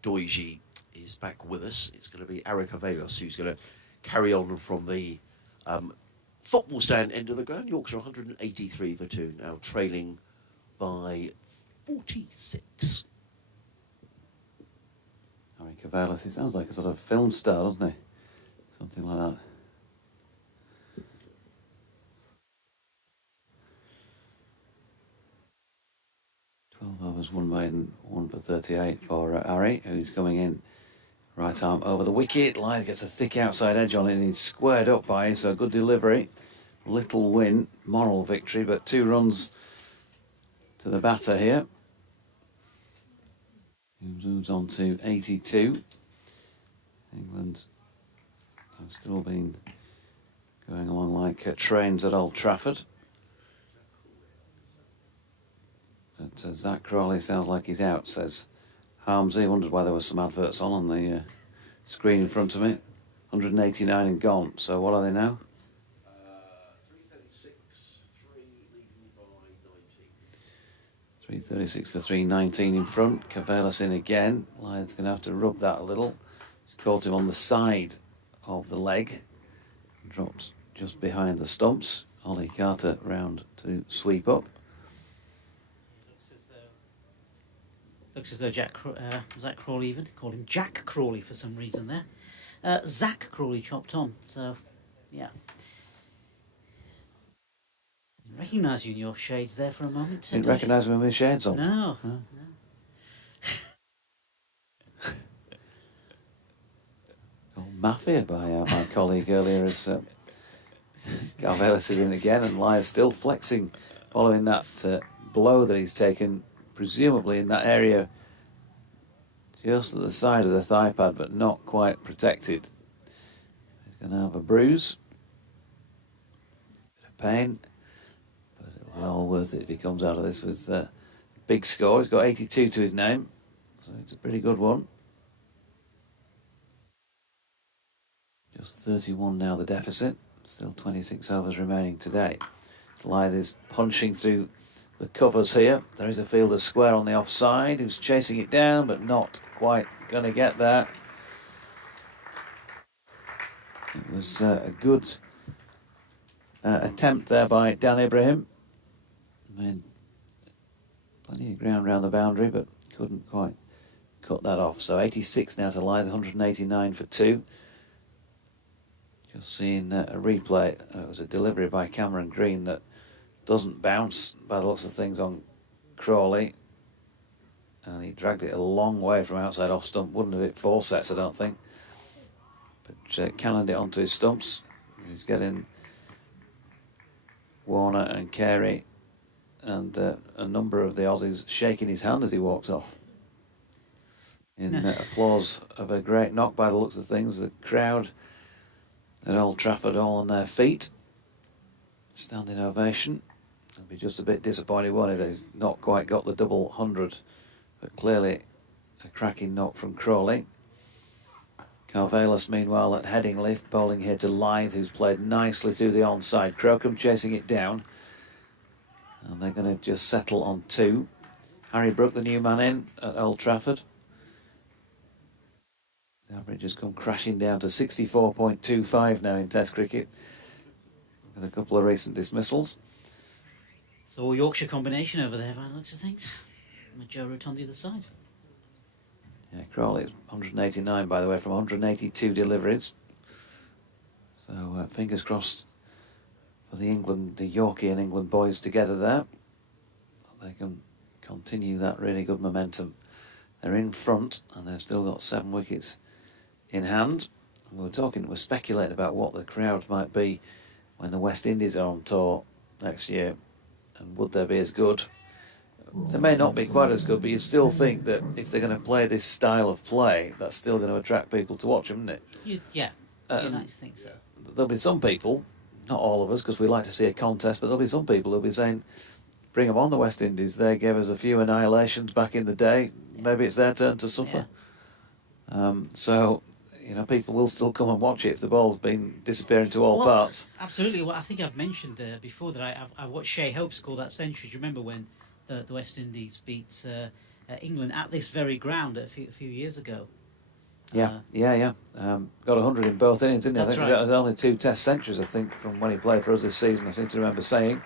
Doiji is back with us. It's going to be Eric Avelos who's going to carry on from the football stand end of the ground. Yorkshire 183 for 2, now trailing by 46. Harry Cavalis, he sounds like a sort of film star, doesn't he? Something like that. Overs, 1 maiden, 1 for 38 for Harry, who's coming in. Right arm over the wicket. Lyth gets a thick outside edge on it and he's squared up by it, so a good delivery. Little win, moral victory, but 2 runs to the batter here. He moves on to 82. England have still been going along like trains at Old Trafford. But Zach Crawley sounds like he's out, says Harmsy. Wondered why there were some adverts on the screen in front of me. 189 and gone. So what are they now? 336, 3 leading by 19. 336 for 319 in front. Cavelas in again. Lyth's going to have to rub that a little. He's caught him on the side of the leg. Dropped just behind the stumps. Ollie Carter round to sweep up. Looks as though Zach Crawley even called him Jack Crawley for some reason there. Zach Crawley chopped on. So, yeah. Didn't recognise you in your shades there for a moment. Didn't recognise me with my shades on. No. Huh? No. Called Mafia by my colleague earlier as Carvelis is in again, and Lyth's still flexing following that blow that he's taken, presumably in that area just at the side of the thigh pad, but not quite protected. He's going to have a bruise, bit of pain, but it'll be all worth it if he comes out of this with a big score. He's got 82 to his name, so it's a pretty good one. Just 31 now the deficit. Still 26 overs remaining today. Lyth is punching through the covers here. There is a fielder square on the offside who's chasing it down, but not quite going to get that. It was a good attempt there by Dan Ibrahim. Made plenty of ground round the boundary, but couldn't quite cut that off. So 86 now to Lyth, 189 for 2. Just seeing a replay. It was a delivery by Cameron Green that doesn't bounce by the looks of things on Crawley, and he dragged it a long way from outside off stump. Wouldn't have hit 4 sets, I don't think, but cannoned it onto his stumps. He's getting Warner and Carey and a number of the Aussies shaking his hand as he walks off in applause of a great knock by the looks of things. The crowd at Old Trafford all on their feet, standing ovation. He'll be just a bit disappointed, won't he, that he's not quite got the double 100, but clearly a cracking knock from Crawley. Carvelis, meanwhile, at Headingley, bowling here to Lyth, who's played nicely through the onside. Crocombe chasing it down, and they're going to just settle on 2. Harry Brook, the new man in at Old Trafford. His average has come crashing down to 64.25 now in Test cricket, with a couple of recent dismissals. So all Yorkshire combination over there by the looks of things. And Joe Root on the other side. Yeah, Crawley 189, by the way, from 182 deliveries. So fingers crossed for the Yorkie and England boys together there. They can continue that really good momentum. They're in front, and they've still got 7 wickets in hand. And we're speculating about what the crowd might be when the West Indies are on tour next year, and would they be as good? They may not be quite as good, but you'd still think that if they're going to play this style of play, that's still going to attract people to watch them, isn't it? You'd like to think so. There'll be some people, not all of us, because we like to see a contest, but there'll be some people who'll be saying, bring them on, the West Indies. They gave us a few annihilations back in the day. Maybe it's their turn to suffer. So, people will still come and watch it if the ball's been disappearing to all parts. Absolutely. Well, I think I've mentioned before that I watched Shea Hope score that century. Do you remember when the West Indies beat England at this very ground a few years ago? Yeah. Got 100 in both innings, didn't he? That's I think right. It was only 2 Test centuries, I think, from when he played for us this season, I seem to remember saying.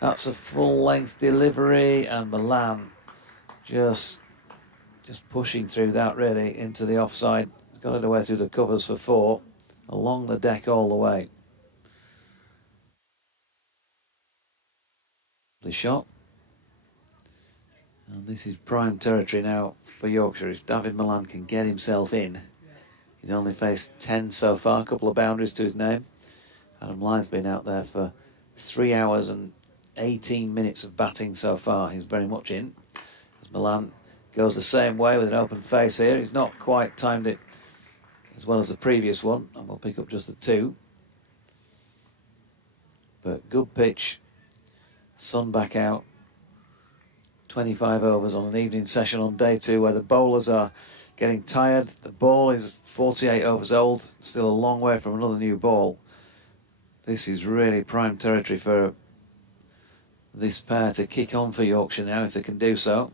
That's a full-length delivery, and Milan just pushing through that, really, into the offside. Got it away through the covers for 4, along the deck all the way. The shot. And this is prime territory now for Yorkshire. If David Milan can get himself in, he's only faced 10 so far, a couple of boundaries to his name. Adam Lyth's been out there for 3 hours and 18 minutes of batting so far. He's very much in. As Milan goes the same way with an open face here. He's not quite timed it as well as the previous one, and we'll pick up just the 2. But good pitch, sun back out, 25 overs on an evening session on day 2 where the bowlers are getting tired. The ball is 48 overs old, still a long way from another new ball. This is really prime territory for this pair to kick on for Yorkshire now, if they can do so.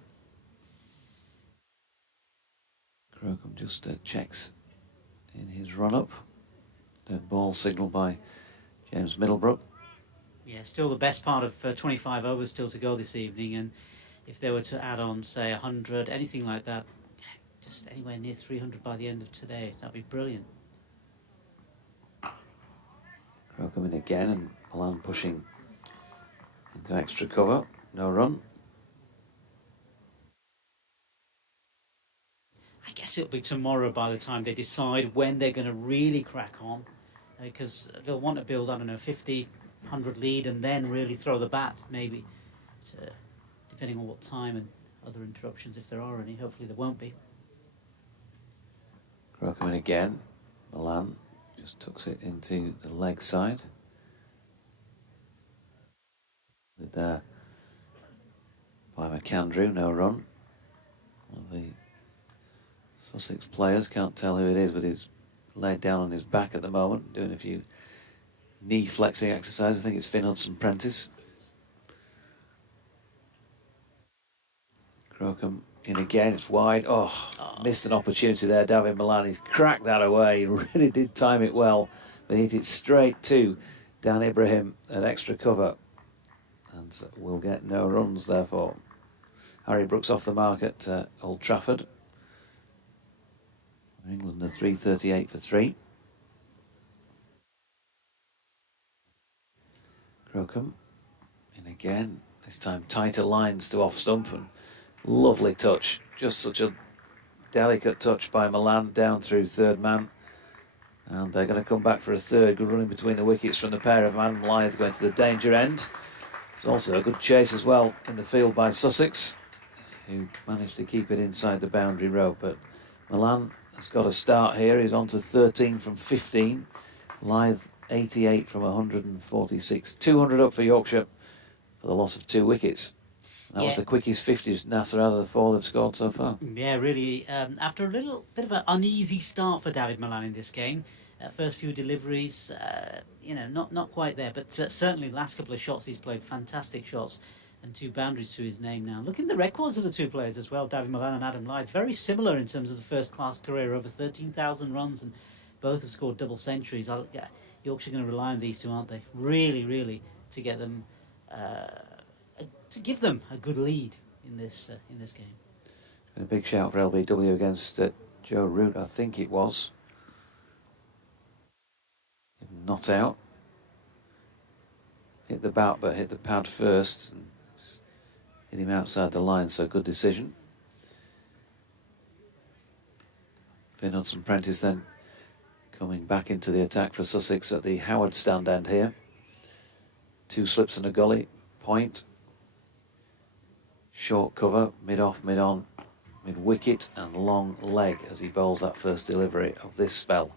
Crocombe just checks in his run-up. The ball signalled by James Middlebrook. Yeah, still the best part of 25 overs still to go this evening, and if they were to add on, say, 100, anything like that, just anywhere near 300 by the end of today, that'd be brilliant. Crocombe in again, and Milan pushing into extra cover. No run. I guess it'll be tomorrow by the time they decide when they're going to really crack on, because they'll want to build, I don't know, 50, 100 lead and then really throw the bat, maybe, depending on what time and other interruptions, if there are any. Hopefully there won't be. Crocombe in again. Milan just tucks it into the leg side. With there by McAndrew, no run. One of the Sussex players, can't tell who it is, but he's laid down on his back at the moment, doing a few knee flexing exercises. I think it's Finn Hudson-Prentice. Crocombe in again, it's wide. Oh, missed an opportunity there, David Milan. He's cracked that away. He really did time it well, but hit it straight to Dan Ibrahim at extra cover. And will get no runs, therefore. Harry Brooks off the mark at Old Trafford. England are 338 for 3. Crocombe in again, this time tighter lines to off stump, and lovely touch, just such a delicate touch by Milan down through third man, and they're going to come back for a third. Good running between the wickets from the pair of Adam Lyth going to the danger end. There's also a good chase as well in the field by Sussex, who managed to keep it inside the boundary rope, but Milan has got a start here. He's on to 13 from 15. Lyth 88 from 146. 200 up for Yorkshire for the loss of 2 wickets. That was the quickest 50s Nasser out of the 4 they've scored so far. Yeah, really. After a little bit of an uneasy start for David Milan in this game, first few deliveries, not quite there, but certainly the last couple of shots he's played fantastic shots, and 2 boundaries to his name now. Look at the records of the 2 players as well, David Milan and Adam Lyth. Very similar in terms of the first-class career, over 13,000 runs, and both have scored double centuries. Yorkshire going to rely on these 2, aren't they? Really, really, to get them, to give them a good lead in this game. A big shout for LBW against Joe Root, I think it was. Not out. Hit the bat, but hit the pad first. Hit him outside the line, so good decision. Finn Hudson-Prentice then coming back into the attack for Sussex at the Howard stand end here. 2 slips and a gully, point. Short cover, mid-off, mid-on, mid-wicket and long leg as he bowls that first delivery of this spell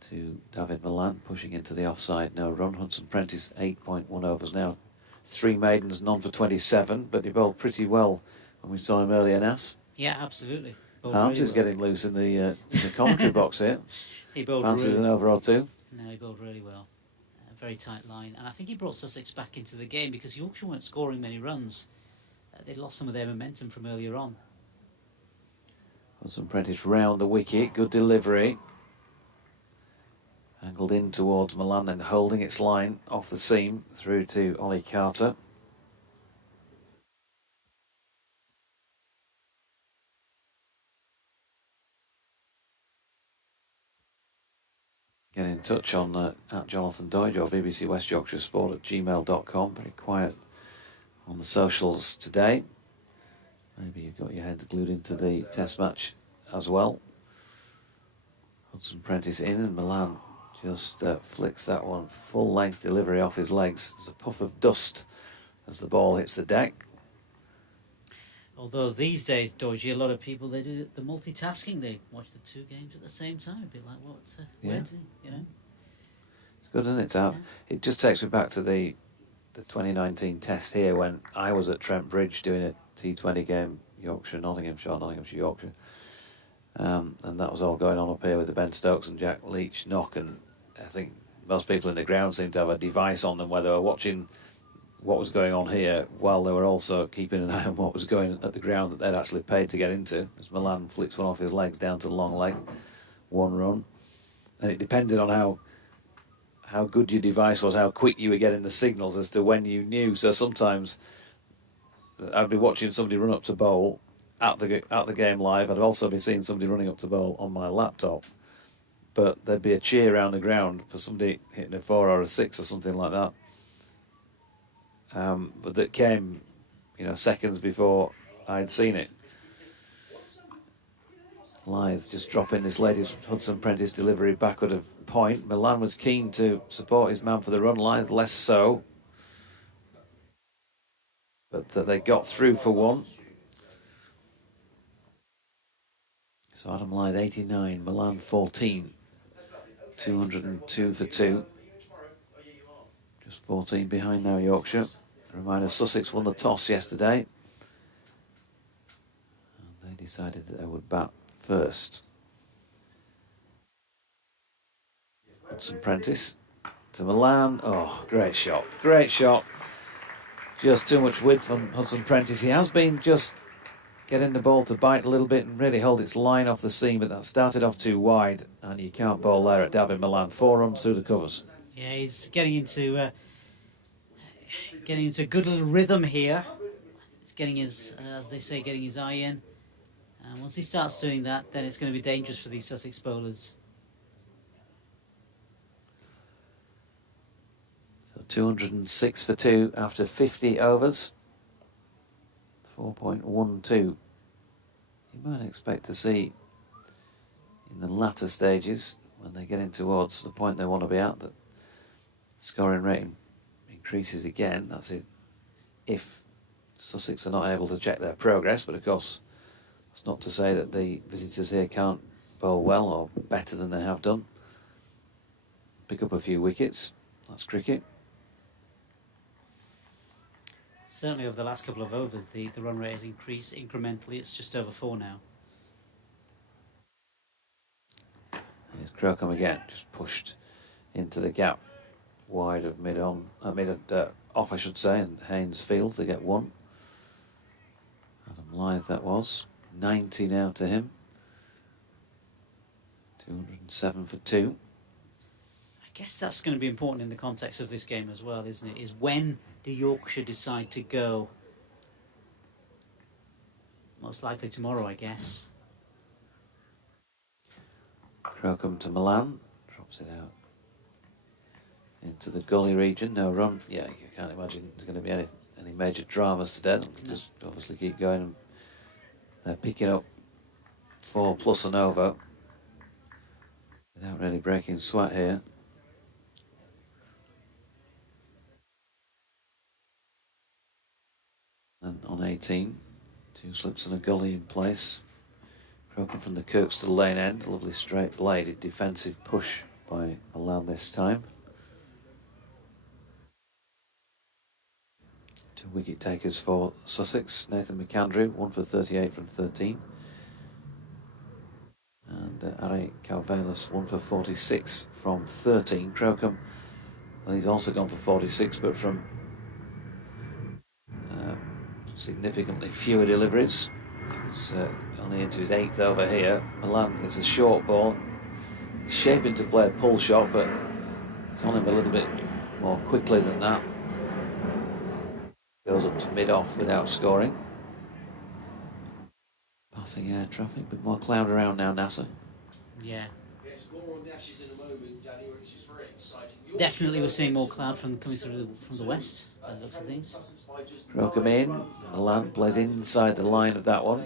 to David Milan, pushing into the offside. No run. Hudson-Prentice 8.1 overs now. 3 maidens, none for 27, but he bowled pretty well when we saw him earlier, Nas. Yeah, absolutely. Arms is getting loose in the commentary box here. He bowled Fancies an over or 2. No, he bowled really well. Very tight line, and I think he brought Sussex back into the game because Yorkshire weren't scoring many runs. They'd lost some of their momentum from earlier on. Hudson-Prentice round the wicket, good delivery. Angled in towards Milan, then holding its line off the seam through to Ollie Carter. Get in touch on at Jonathan Doidge or BBC West Yorkshire Sport at gmail.com. Very quiet on the socials today. Maybe you've got your head glued into the test match as well. Hudson-Prentice in, and Milan just flicks that one full length delivery off his legs. There's a puff of dust as the ball hits the deck. Although these days, Dodgy, a lot of people, they do the multitasking. They watch the 2 games at the same time. A bit like what we're doing, you know. It's good, isn't it? Yeah. It just takes me back to the 2019 test here when I was at Trent Bridge doing a T20 game, Yorkshire, Nottinghamshire, Nottinghamshire, Yorkshire. And that was all going on up here with the Ben Stokes and Jack Leach knock, and I think most people in the ground seemed to have a device on them where they were watching what was going on here while they were also keeping an eye on what was going at the ground that they'd actually paid to get into. As Milan flicks one off his legs down to the long leg, 1 run. And it depended on how good your device was, how quick you were getting the signals as to when you knew. So sometimes I'd be watching somebody run up to bowl at the game live. I'd also be seeing somebody running up to bowl on my laptop. But there'd be a cheer around the ground for somebody hitting a 4 or a 6 or something like that. But that came, seconds before I'd seen it. Lyth just dropping this latest Hudson Prentice delivery backward of point. Milan was keen to support his man for the run. Lyth less so. But they got through for 1. So Adam Lyth 89, Milan 14. 202 for 2. Just 14 behind now, Yorkshire. A reminder, Sussex won the toss yesterday. And they decided that they would bat first. Hudson Prentice to Milan. Oh, great shot. Great shot. Just too much width from Hudson Prentice. He has been just getting the ball to bite a little bit and really hold its line off the seam, but that started off too wide, and you can't bowl there at Davin Milan. 4 runs through the covers. Yeah, he's getting into a good little rhythm here. He's getting his, as they say, getting his eye in. And once he starts doing that, then it's going to be dangerous for these Sussex bowlers. So 206 for 2 after 50 overs. 4.12. You might expect to see in the latter stages, when they get into odds, the point they want to be at, that scoring rating increases again. That's it if Sussex are not able to check their progress, but of course that's not to say that the visitors here can't bowl well or better than they have done. Pick up a few wickets. That's cricket. Certainly over the last couple of overs, the run rate has increased incrementally. It's just over 4 now. Here's Crocombe again, just pushed into the gap wide of off I should say, and Haynes Fields, they get 1. Adam Lyth that was. 90 now to him. 207 for 2. I guess that's going to be important in the context of this game as well, isn't it? Is when do Yorkshire decide to go? Most likely tomorrow, I guess. Crocombe to Milan, drops it out into the gully region. No run. Yeah, you can't imagine there's going to be any major dramas today. They'll just obviously keep going. And they're picking up 4 plus and over without really breaking sweat here. And on 18, 2 slips and a gully in place. Crocombe from the Kirks to the lane end. Lovely straight bladed defensive push by Milan this time. 2 wicket takers for Sussex. Nathan McAndrew, 1 for 38 from 13. And Ari Calvelas, 1 for 46 from 13. Crocombe, well, he's also gone for 46, but from significantly fewer deliveries. He's only into his 8th over here. Milan gets a short ball. He's shaping to play a pull shot, but it's on him a little bit more quickly than that. Goes up to mid-off without scoring. Passing air traffic, a bit more cloud around now, Nasser. Yeah. Yes, more on the Ashes in a moment, Danny, which is very exciting. Definitely we're seeing more cloud coming through from the west, by the looks of things. Crocombe in. Milan plays inside the line of that one.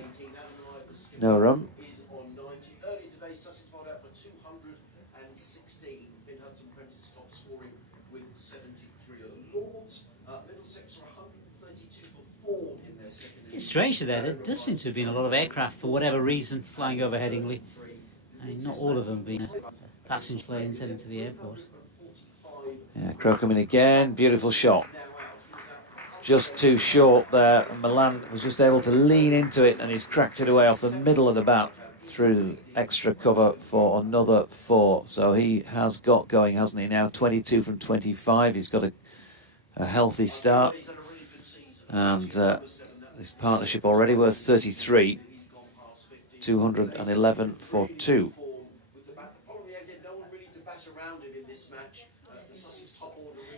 No run. Early today, Sussex bowled out for 216. Finn Hudson Prentice top scoring with 73. Lords, Middlesex are 132 for 4 in their second. It's strange there. There does seem to have been a lot of aircraft, for whatever reason, flying over Headingley. I mean, not all of them being passenger planes heading to the airport. Yeah, Crocombe in again. Beautiful shot. just too short there. And Milan was just able to lean into it, and he's cracked it away off the middle of the bat through extra cover for another 4. So he has got going, hasn't he? Now 22 from 25. He's got a healthy start, and this partnership already worth 33. 211 for 2.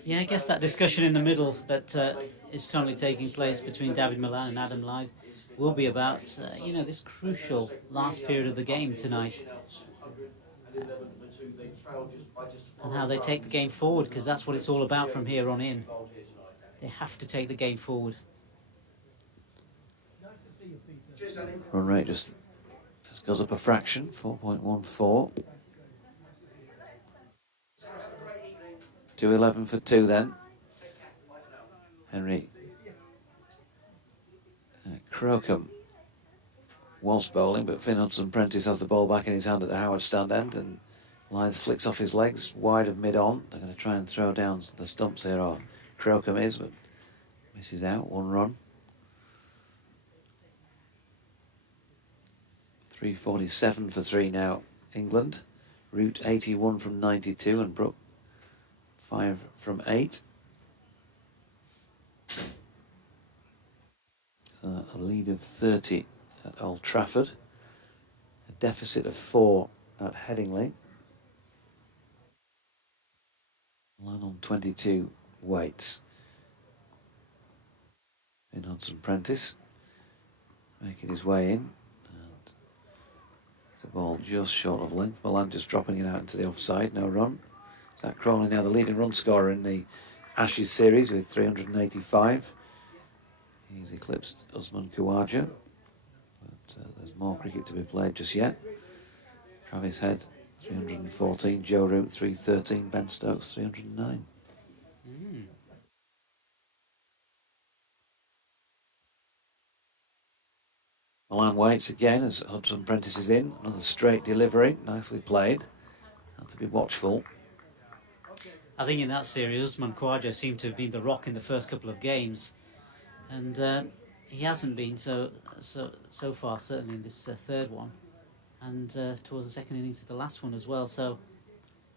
Yeah, I guess that discussion in the middle that is currently taking place between David Milan and Adam Lyth will be about, you know, this crucial last period of the game tonight. And how they take the game forward, because that's what it's all about from here on in. They have to take the game forward. Run rate just goes up a fraction, 4.14. 211 for 2 then. Henry Crocombe was bowling, but Finn Hudson-Prentice has the ball back in his hand at the Howard stand end, and Lyth flicks off his legs wide of mid-on. They're going to try and throw down the stumps here, or Crocombe is, but misses out, 1 run. 347 for 3 now, England. Root 81 from 92, and Brook 5 from 8. So a lead of 30 at Old Trafford. A deficit of 4 at Headingley. Line on 22 weights. In Hudson-Prentice making his way in. The ball just short of length. Milan just dropping it out into the offside. No run. Zach Crawley now the leading run scorer in the Ashes series with 385. He's eclipsed Usman Khawaja. But there's more cricket to be played just yet. Travis Head 314. Joe Root 313. Ben Stokes 309. Milan waits again as Hudson-Prentice is in. Another straight delivery, nicely played. Have to be watchful. I think in that series, Usman Khawaja seemed to have been the rock in the first couple of games, and he hasn't been so far, certainly in this third one, and towards the second innings of the last one as well. So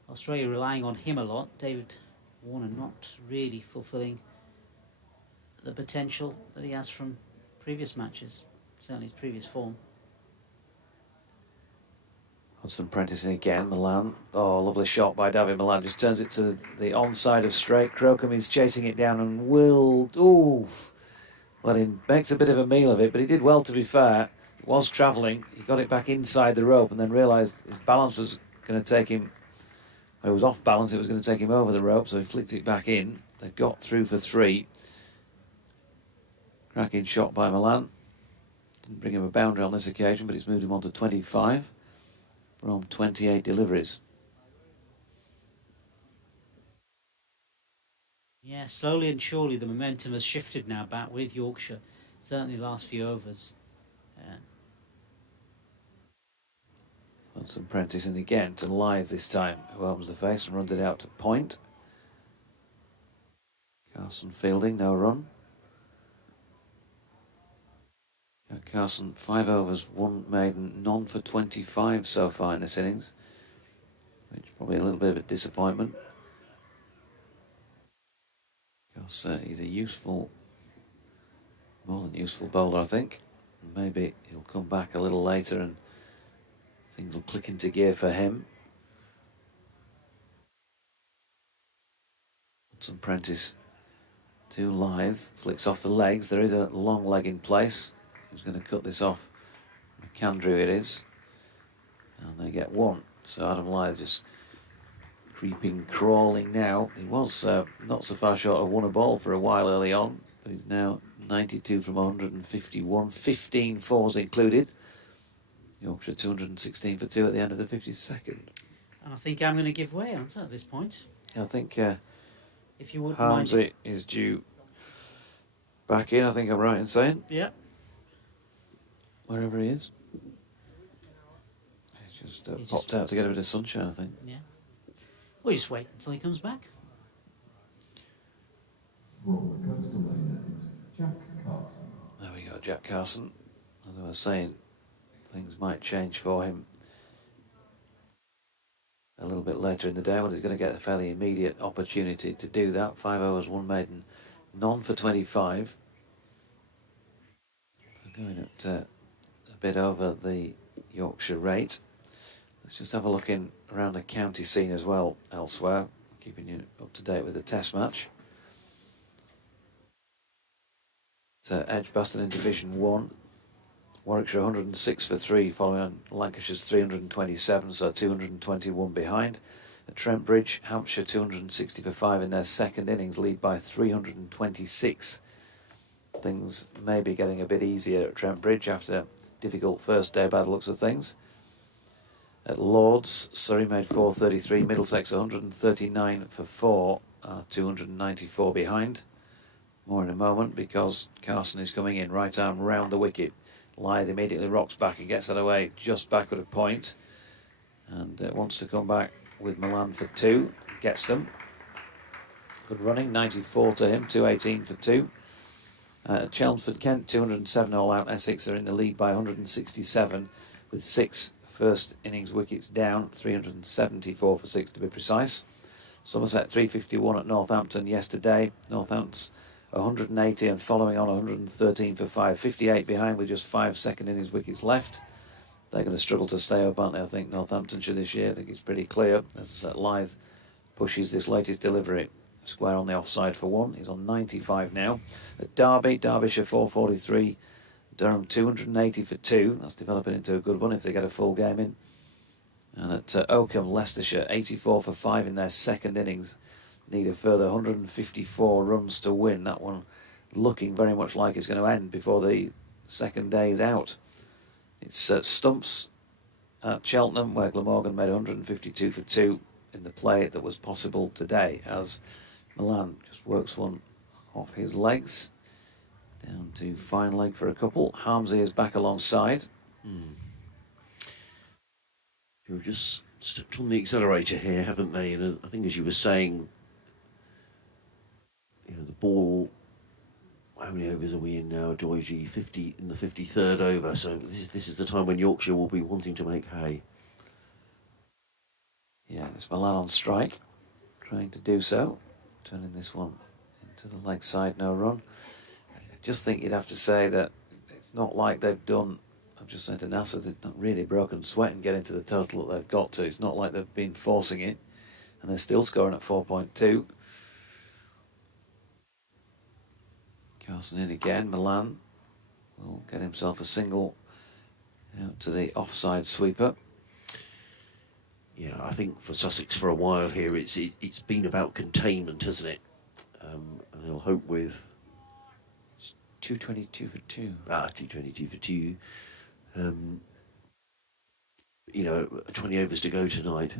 Australia relying on him a lot. David Warner not really fulfilling the potential that he has from previous matches. Certainly his previous form. Hudson-Prentice again, Milan. Oh, lovely shot by David Milan. Just turns it to the onside of straight. Crocombe is chasing it down and will... Ooh! Well, he makes a bit of a meal of it, but he did well, to be fair. He was travelling. He got it back inside the rope and then realised his balance was going to take him... Well, he was off balance. It was going to take him over the rope, so he flicked it back in. They've got through for 3. Cracking shot by Milan. Didn't bring him a boundary on this occasion, but it's moved him on to 25 from 28 deliveries. Yeah, slowly and surely the momentum has shifted now back with Yorkshire. Certainly the last few overs. Hudson-Prentice in again to Lyth this time, who opens the face and runs it out to point. Carson fielding, no run. Carson, 5 overs, 1 maiden, none for 25 so far in this innings, which is probably a little bit of a disappointment. Because he's a useful, more than useful bowler, I think. Maybe he'll come back a little later and things will click into gear for him. Hudson-Prentice to Lyth, flicks off the legs. There is a long leg in place. Who's going to cut this off? McAndrew it is. And they get 1. So Adam Lyth just creeping, crawling now. He was not so far short of 1 a ball for a while early on, but he's now 92 from 151, 15 fours included. Yorkshire 216 for 2 at the end of the 52nd. And I think I'm going to give way, aren't I, at this point? I think if you wouldn't mind. Harmsy is due back in, I think I'm right in saying. Yeah. Wherever he is. He's just popped out to get a bit of sunshine, I think. Yeah. We'll just wait until he comes back. From the coastal lane. Jack Carson. There we go, Jack Carson. As I was saying, things might change for him a little bit later in the day when he's going to get a fairly immediate opportunity to do that. 5 overs, 1 maiden, none for 25. So going at a bit over the Yorkshire rate. Let's just have a look in around the county scene as well elsewhere, keeping you up to date with the test match. So Edgbaston in Division 1. Warwickshire 106 for 3, following on Lancashire's 327, so 221 behind. At Trentbridge, Hampshire 260 for 5 in their second innings, lead by 326. Things may be getting a bit easier at Trentbridge after a difficult first day by the looks of things. At Lords, Surrey made 433, Middlesex 139 for 4, 294 behind. More in a moment because Carson is coming in, right arm round the wicket. Lyth immediately rocks back and gets that away just back at a point, and wants to come back with Milan for 2, gets them. Good running, 94 to him, 218 for 2. Chelmsford Kent 207 all out. Essex are in the lead by 167 with 6 first innings wickets down, 374 for 6 to be precise. Somerset 351 at Northampton yesterday. Northampton's 180 and following on 113 for 5, 58 behind with just 5 second innings wickets left. They're going to struggle to stay up, aren't they? I think Northamptonshire this year. I think it's pretty clear as Lyth pushes this latest delivery square on the offside for 1. He's on 95 now. At Derby, Derbyshire 443, Durham 280 for 2. That's developing into a good one if they get a full game in. And at Oakham, Leicestershire 84 for 5 in their second innings. Need a further 154 runs to win. That one looking very much like it's going to end before the second day is out. It's Stumps at Cheltenham, where Glamorgan made 152 for 2 in the play that was possible today, as Milan just works one off his legs. Down to fine leg for a couple. Harmsey is back alongside. You've just stepped on the accelerator here, haven't they? And I think as you were saying, you know, the ball, how many overs are we in now, Doige? 50 in the 53rd over, so this is the time when Yorkshire will be wanting to make hay. Yeah, it's Milan on strike, trying to do so, turning this one into the leg side, no run. I just think you'd have to say that it's not like they've done, I've just saying to Nasser, they've not really broken sweat and getting to the total that they've got to. It's not like they've been forcing it, and they're still scoring at 4.2. Carson in again. Milan will get himself a single out to the offside sweeper. Yeah, I think for Sussex for a while here, it's been about containment, hasn't it? And they'll hope with 222 for 2. 222 for 2. You know, 20 overs to go tonight.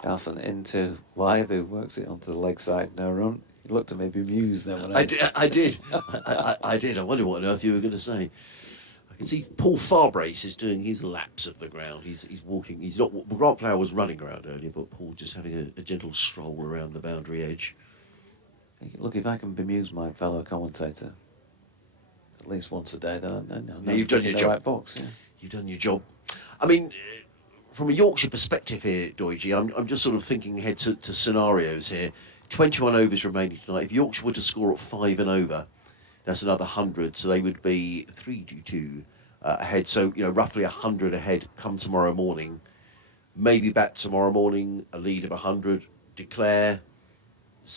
Carson into Lyth, who works it onto the leg side, no run. He looked at me bemused then. When I did. I did. I wonder what on earth you were going to say. I can see Paul Farbrace is doing his laps of the ground. He's walking. He's not. Grant Flower was running around earlier, but Paul just having a gentle stroll around the boundary edge. Look, if I can bemuse my fellow commentator at least once a day, then I know you've done your job. Right box, yeah. You've done your job. I mean, from a Yorkshire perspective here, Doige, I'm just sort of thinking ahead to scenarios here. 21 overs remaining tonight. If Yorkshire were to score at 5 and over, that's another 100. So they would be 3-2 ahead. So, you know, roughly 100 ahead come tomorrow morning. Maybe back tomorrow morning, a lead of 100, declare,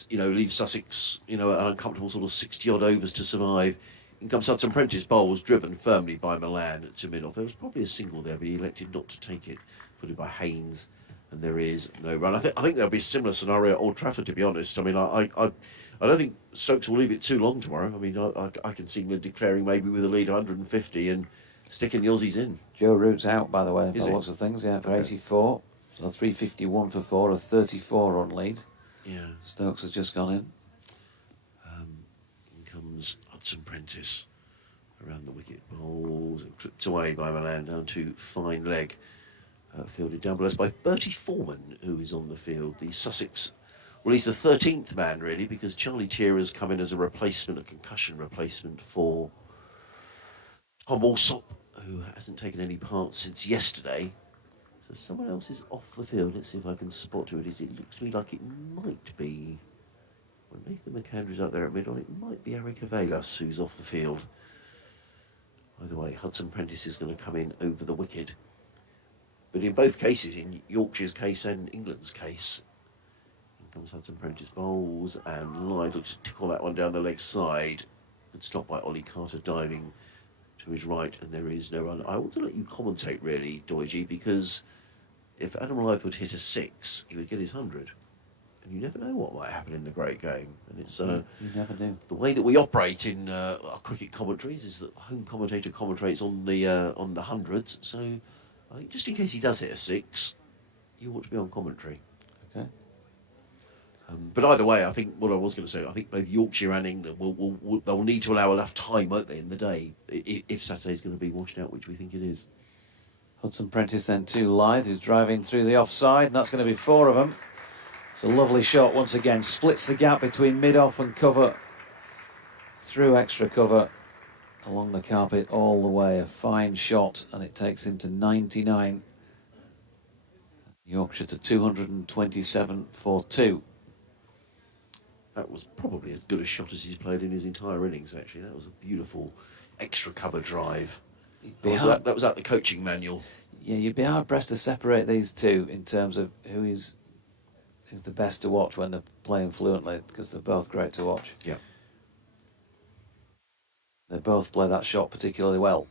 you know, leave Sussex, you know, an uncomfortable sort of 60-odd overs to survive. In comes Hudson Prentice. Bowl was driven firmly by Milan to mid-off. There was probably a single there, but he elected not to take it. Put it by Haynes. And there is no run. I think there'll be a similar scenario at Old Trafford, to be honest. I mean, I don't think Stokes will leave it too long tomorrow. I mean, I can see them declaring maybe with a lead of 150 and sticking the Aussies in. Joe Root's out, by the way, by he? lots of things, yeah, for 84. So 351 for 4, a 34 on lead. Yeah. Stokes has just gone in. In comes Hudson Prentice around the wicket, bowls and clipped away by Milan down to fine leg. Fielded down below by Bertie Foreman, who is on the field, the Sussex Well, he's the 13th man, really, because Charlie Tier has come in as a replacement, a concussion replacement for Tom Alsop, who hasn't taken any part since yesterday. So someone else is off the field. Let's see if I can spot who it is. It looks to me like it might be... Well, Nathan McAndrew's out there at mid-on. It might be Eric Avelas who's off the field. Either way, Hudson Prentice is going to come in over the wicket. But in both cases, in Yorkshire's case and England's case, in comes Hudson Prentice, bowls, and Lyde looks to tickle that one down the leg side. Good stop by Ollie Carter diving to his right, and there is no run. I want to let you commentate, really, Doige, because if Adam Lyth would hit a 6, he would get his 100. And you never know what might happen in the great game. And it's You never do. the way that we operate in our cricket commentaries is that the home commentator commentates on the hundreds. So I think just in case he does hit a 6, you ought to be on commentary. Okay. But either way, I think what I was going to say, I think both Yorkshire and England they'll need to allow enough time, won't they, in the day, if Saturday's going to be washed out, which we think it is. Hudson Prentice then to Lyth, who's driving through the offside, and that's going to be 4 of them. It's a lovely shot once again, splits the gap between mid-off and cover, through extra cover, along the carpet all the way. A fine shot, and it takes him to 99. Yorkshire to 227 for 2. That was probably as good a shot as he's played in his entire innings, actually. That was a beautiful extra cover drive. That was out the coaching manual. Yeah, you'd be hard pressed to separate these two in terms of who's the best to watch when they're playing fluently, because they're both great to watch. Yeah. They both play that shot particularly well.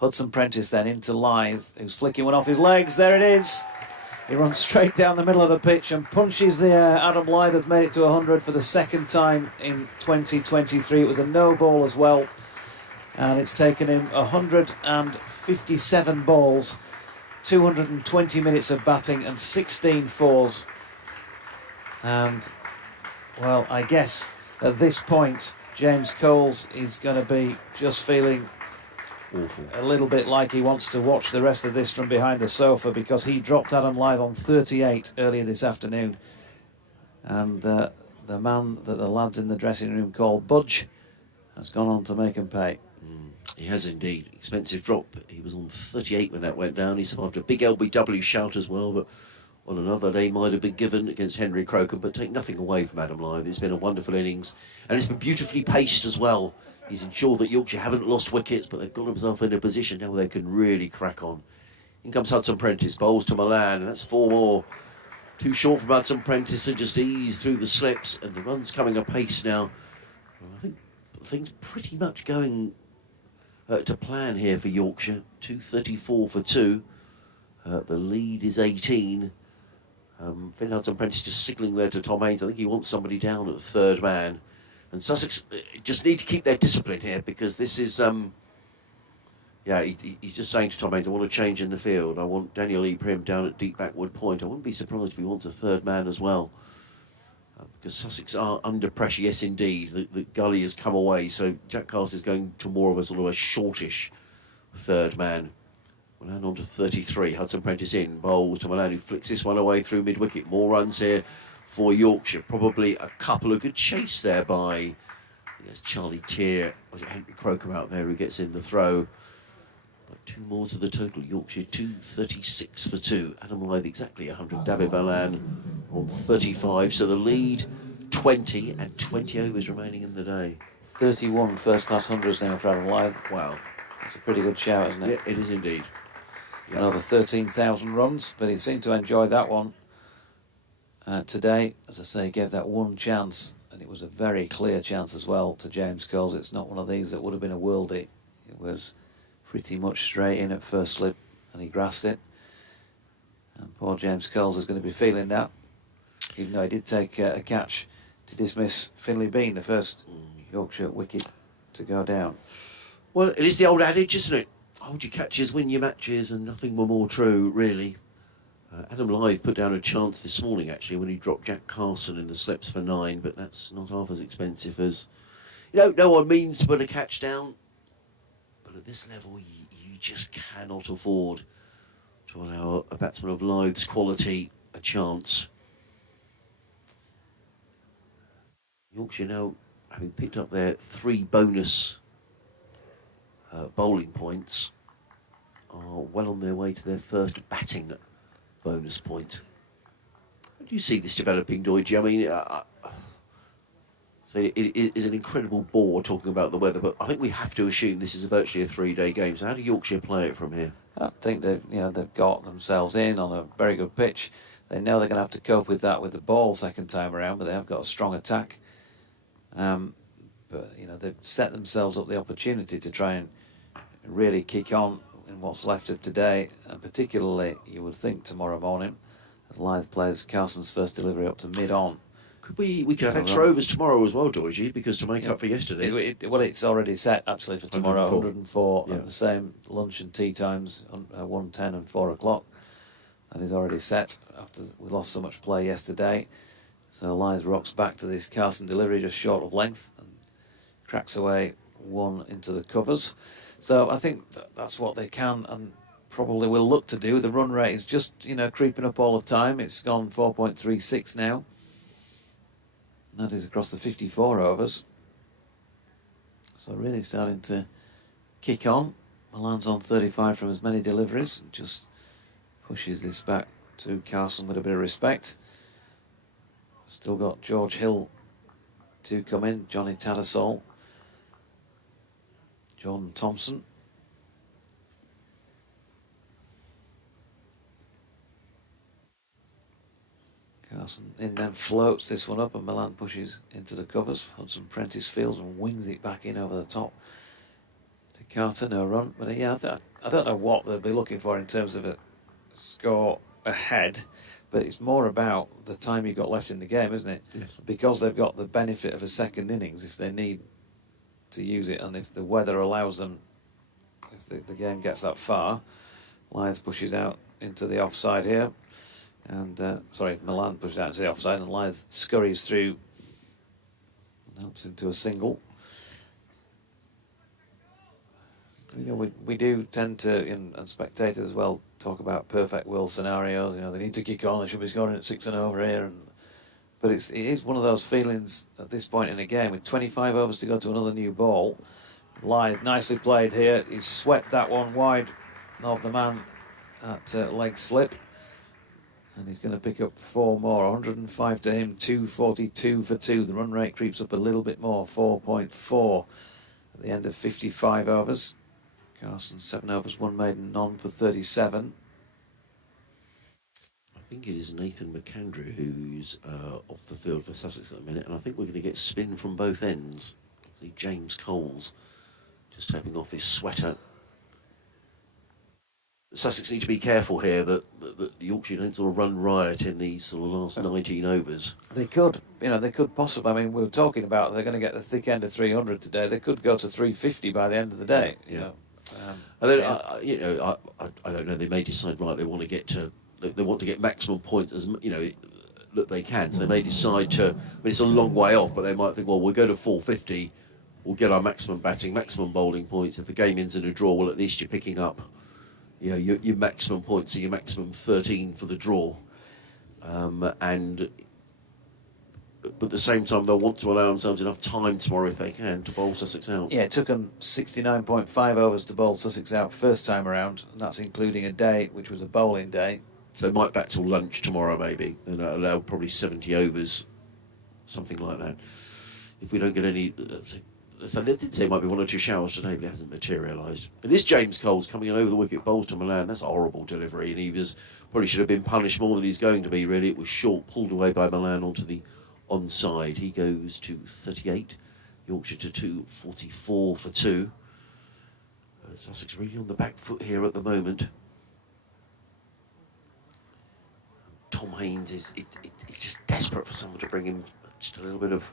Hudson Prentice then into Lyth, who's flicking one off his legs. There it is. He runs straight down the middle of the pitch and punches the air. Adam Lyth has made it to 100 for the second time in 2023. It was a no ball as well. And it's taken him 157 balls, 220 minutes of batting and 16 fours. And, well, I guess at this point, James Coles is going to be just feeling Awful. a little bit like he wants to watch the rest of this from behind the sofa, because he dropped Adam Lyth on 38 earlier this afternoon. And the man that the lads in the dressing room call Budge has gone on to make him pay. He has indeed. Expensive drop. He was on 38 when that went down. He survived a big LBW shout as well, but on another day might have been given against Henry Crocombe, but take nothing away from Adam Lyth. It's been a wonderful innings, and it's been beautifully paced as well. He's ensured that Yorkshire haven't lost wickets, but they've got themselves in a position now where they can really crack on. In comes Hudson Prentice, bowls to Milan, and that's 4 more. Too short from Hudson Prentice, and just ease through the slips, and the run's coming apace now. Well, I think things pretty much going to plan here for Yorkshire. 234 for 2. The lead is 18. Finn Hudson Prentice just signalling there to Tom Haines. I think he wants somebody down at the third man. And Sussex just need to keep their discipline here, because this is, he's just saying to Tom Haines, I want a change in the field. I want Daniel E. Prim down at deep backward point. I wouldn't be surprised if he wants a third man as well. Because Sussex are under pressure, yes indeed. The gully has come away, so Jack Carter is going to more of a sort of a shortish third man. Milan on to 33, Hudson Prentice in, bowls to Milan, who flicks this one away through mid-wicket. More runs here for Yorkshire. Probably a couple of good chase there by Charlie Tier. Was it Henry Crocombe out there who gets in the throw? But 2 more to the total. Yorkshire 236 for 2. Adam Lyth exactly 100. David Milan on 35. So the lead 20 and 20 overs remaining in the day. 31 first-class hundreds now for Adam Lyth. Wow. That's a pretty good shout, isn't it? Yeah, it is indeed. And over 13,000 runs, but he seemed to enjoy that one today. As I say, he gave that one chance, and it was a very clear chance as well to James Coles. It's not one of these that would have been a worldie. It was pretty much straight in at first slip, and he grasped it. And poor James Coles is going to be feeling that, even though he did take a catch to dismiss Finlay Bean, the first Yorkshire wicket to go down. Well, it is the old adage, isn't it? Hold your catches, win your matches, and nothing were more true, really. Adam Lyth put down a chance this morning, actually, when he dropped Jack Carson in the slips for 9, but that's not half as expensive as... no one means to put a catch down, but at this level, you just cannot afford to allow a batsman of Lyth's quality a chance. Yorkshire now, having picked up their 3 bonus bowling points, are well on their way to their first batting bonus point. How do you see this developing, Doidge? I mean, so it is an incredible bore talking about the weather, but I think we have to assume this is virtually a 3-day game. So how do Yorkshire play it from here? I think they've got themselves in on a very good pitch. They know they're going to have to cope with that with the ball second time around, but they have got a strong attack. But they've set themselves up the opportunity to try and really kick on in what's left of today, and particularly you would think tomorrow morning, as Lyth plays Carson's first delivery up to mid-on. Could we could have extra overs tomorrow as well, Doidge, because to make up for yesterday. Well, it's already set actually for tomorrow, 104 Yeah. at the same lunch and tea times, 1:10 and 4 o'clock. That is already set after we lost so much play yesterday. So Lyth rocks back to this Carson delivery just short of length and cracks away one into the covers. So I think that's what they can and probably will look to do. The run rate is just, creeping up all the time. It's gone 4.36 now. That is across the 54 overs. So really starting to kick on. Milan's on 35 from as many deliveries and just pushes this back to Carson with a bit of respect. Still got George Hill to come in, Johnny Tattersall, Jordan Thompson. Carson in then floats this one up and Milan pushes into the covers. Hudson Prentice fields and wings it back in over the top to Carter. No run, but I don't know what they'll be looking for in terms of a score ahead, but it's more about the time you've got left in the game, isn't it? Yes. Because they've got the benefit of a second innings if they need to use it, and if the weather allows them, if the game gets that far. Lyth pushes out into the offside here, and Milan pushes out into the offside, and Lyth scurries through and helps him to a single. We do tend to, and spectators as well, talk about perfect world scenarios. They need to kick on. They should be scoring at 6 and over here. But it is one of those feelings at this point in a game with 25 overs to go to another new ball. Lyth nicely played here. He's swept that one wide of the man at leg slip, and he's going to pick up 4 more. 105 to him, 242 for 2. The run rate creeps up a little bit more, 4.4 at the end of 55 overs. Carson 7 overs, 1 maiden, none for 37. I think it is Nathan McAndrew who's off the field for Sussex at the minute, and I think we're going to get spin from both ends. I see James Coles just taking off his sweater. Sussex need to be careful here that Yorkshire don't sort of run riot in these sort of last 19 overs. They could, they could possibly. I mean, we were talking about they're going to get the thick end of 300 today. They could go to 350 by the end of the day. You know. And then I don't know. They may decide they want to get to. They want to get maximum points as that they can. So they may decide to. I mean, it's a long way off, but they might think, well, we'll go to 450. We'll get our maximum batting, maximum bowling points. If the game ends in a draw, well, at least you're picking up, your maximum points, so your maximum 13 for the draw. But at the same time, they'll want to allow themselves enough time tomorrow, if they can, to bowl Sussex out. Yeah, it took them 69.5 overs to bowl Sussex out first time around, and that's including a day, which was a bowling day. So they might bat till lunch tomorrow, maybe. Then allow probably 70 overs, something like that. If we don't get any... So they did say there might be 1 or 2 showers today, but it hasn't materialised. And this James Coles coming in over the wicket, bowls to Milan. That's a horrible delivery, and he probably should have been punished more than he's going to be, really. It was short, pulled away by Milan onto the onside. He goes to 38. Yorkshire to 244 for 2. Sussex really on the back foot here at the moment. Tom Haynes he's just desperate for someone to bring him just a little bit of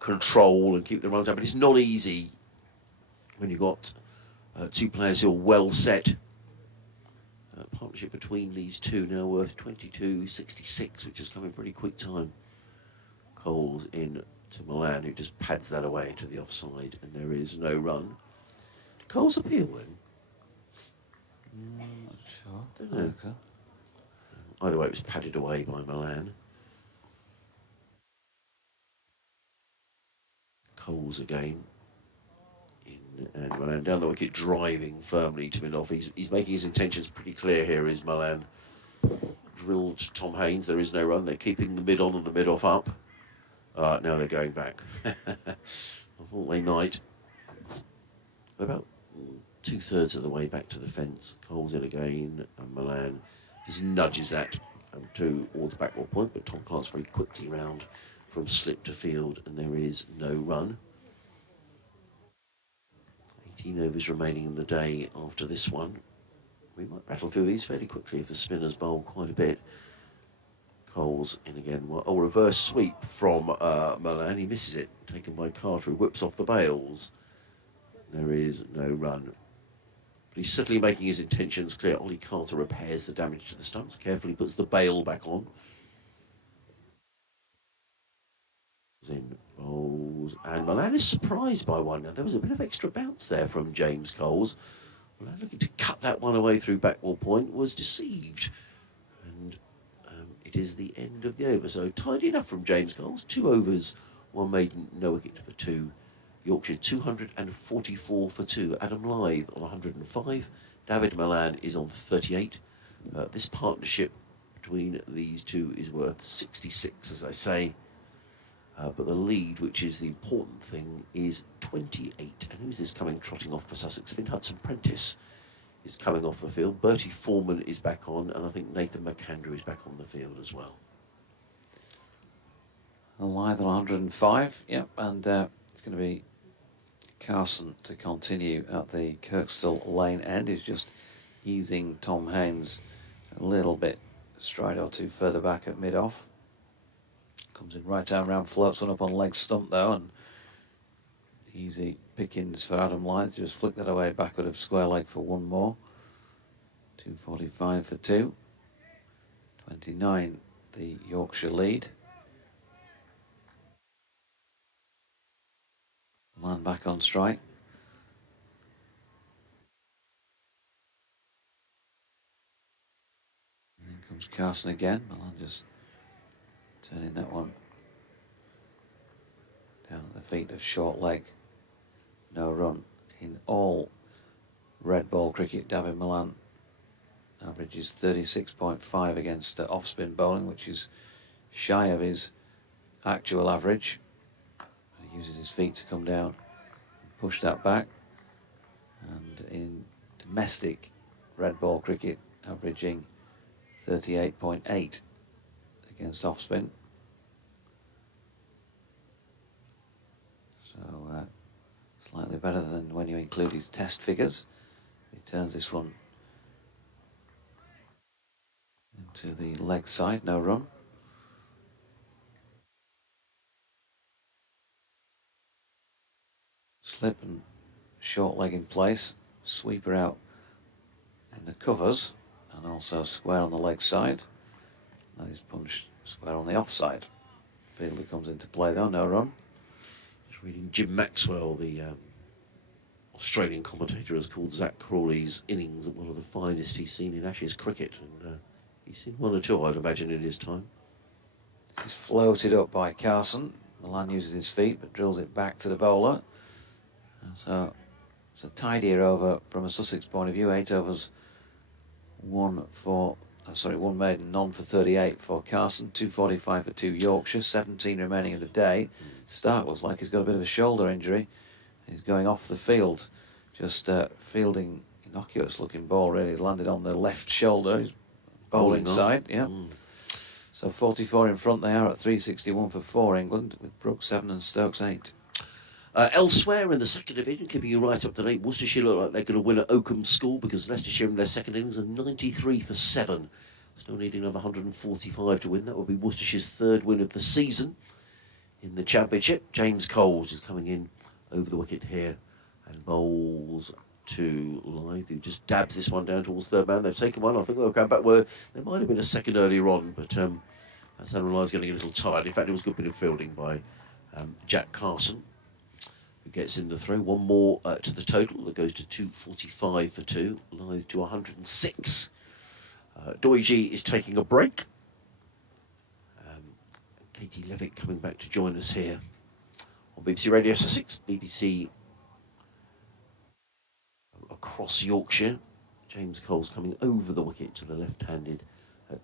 control and keep the runs down. But it's not easy when you've got 2 players who are well set. Partnership between these two now worth 22.66, which has come in pretty quick time. Coles in to Milan, who just pads that away into the offside, and there is no run. Did Coles appeal then? Not sure. Don't know. Okay. Either way, it was padded away by Milan. Coles again. And Milan down the wicket, driving firmly to mid off. He's making his intentions pretty clear here, is Milan. Drilled Tom Haynes, there is no run. They're keeping the mid on and the mid off up. Now they're going back. I thought they might. About 2/3 of the way back to the fence. Coles in again, and Milan just nudges that towards backward point, but Tom Clark's very quickly round from slip to field, and there is no run. 18 overs remaining in the day after this one. We might battle through these fairly quickly if the spinners bowl quite a bit. Coles in again. Well, a reverse sweep from Milan. He misses it. Taken by Carter, who whips off the bails. There is no run. But he's certainly making his intentions clear. Ollie Carter repairs the damage to the stumps. Carefully puts the bail back on. In bowls. And Milan is surprised by one. Now, there was a bit of extra bounce there from James Coles. Milan looking to cut that one away through backward point was deceived. And it is the end of the over. So tidy enough from James Coles. 2 overs, 1 maiden, no wicket for 2. Yorkshire 244 for 2. Adam Lyth on 105. David Milan is on 38. This partnership between these two is worth 66, as I say. But the lead, which is the important thing, is 28. And who's this coming trotting off for Sussex? Finn Hudson-Prentice is coming off the field. Bertie Foreman is back on, and I think Nathan McAndrew is back on the field as well. Lyth on 105, yep, and it's going to be Carson to continue at the Kirkstall Lane end. He's just easing Tom Haynes a little bit, stride or two further back at mid-off. Comes in right arm round, floats one up on leg stump though, and easy pickings for Adam Lyth. Just flick that away backward of square leg for one more. 245 for 2. 29 the Yorkshire lead. Milan back on strike. And in comes Carson again. Milan just turning that one down at the feet of short leg. No run. In all red ball cricket, David Milan averages 36.5 against off-spin bowling, which is shy of his actual average. He uses his feet to come down and push that back. And in domestic red ball cricket, averaging 38.8 against off-spin. So slightly better than when you include his test figures. He turns this one into the leg side, no run. Slip and short leg in place, sweeper out in the covers and also square on the leg side. That is punched square on the offside. Fielder comes into play though, no run. Just reading Jim Maxwell, the Australian commentator, has called Zach Crawley's innings one of the finest he's seen in Ashes cricket, and he's seen one or two, I'd imagine, in his time. He's floated up by Carson. Milan uses his feet but drills it back to the bowler. So it's a tidier over from a Sussex point of view. 8 overs, 1 maiden, none for 38 for Carson. 245 for 2 Yorkshire. 17 remaining of the day. Stark looks like he's got a bit of a shoulder injury. He's going off the field, just fielding innocuous looking ball really. He's landed on the left shoulder. He's bowling side, yeah. So 44 in front they are at 361 for 4 England, with Brooks 7 and Stokes 8. Elsewhere in the second division, keeping you right up to date, Worcestershire look like they're going to win at Oakham School because Leicestershire in their second innings are 93 for 7. Still needing another 145 to win. That will be Worcestershire's 3rd win of the season in the Championship. James Coles is coming in over the wicket here and bowls to Lyth, who just dabs this one down towards third man. They've taken one. I think they'll come back where there might have been a second earlier on, but that's Adam Lyth's getting a little tired. In fact, it was a good bit of fielding by Jack Carson, who gets in the throw. One more to the total that goes to 245 for 2. Lyth to 106. Doige is taking a break. Katie Levitt coming back to join us here on BBC Radio Sussex, BBC across Yorkshire. James Cole's coming over the wicket to the left-handed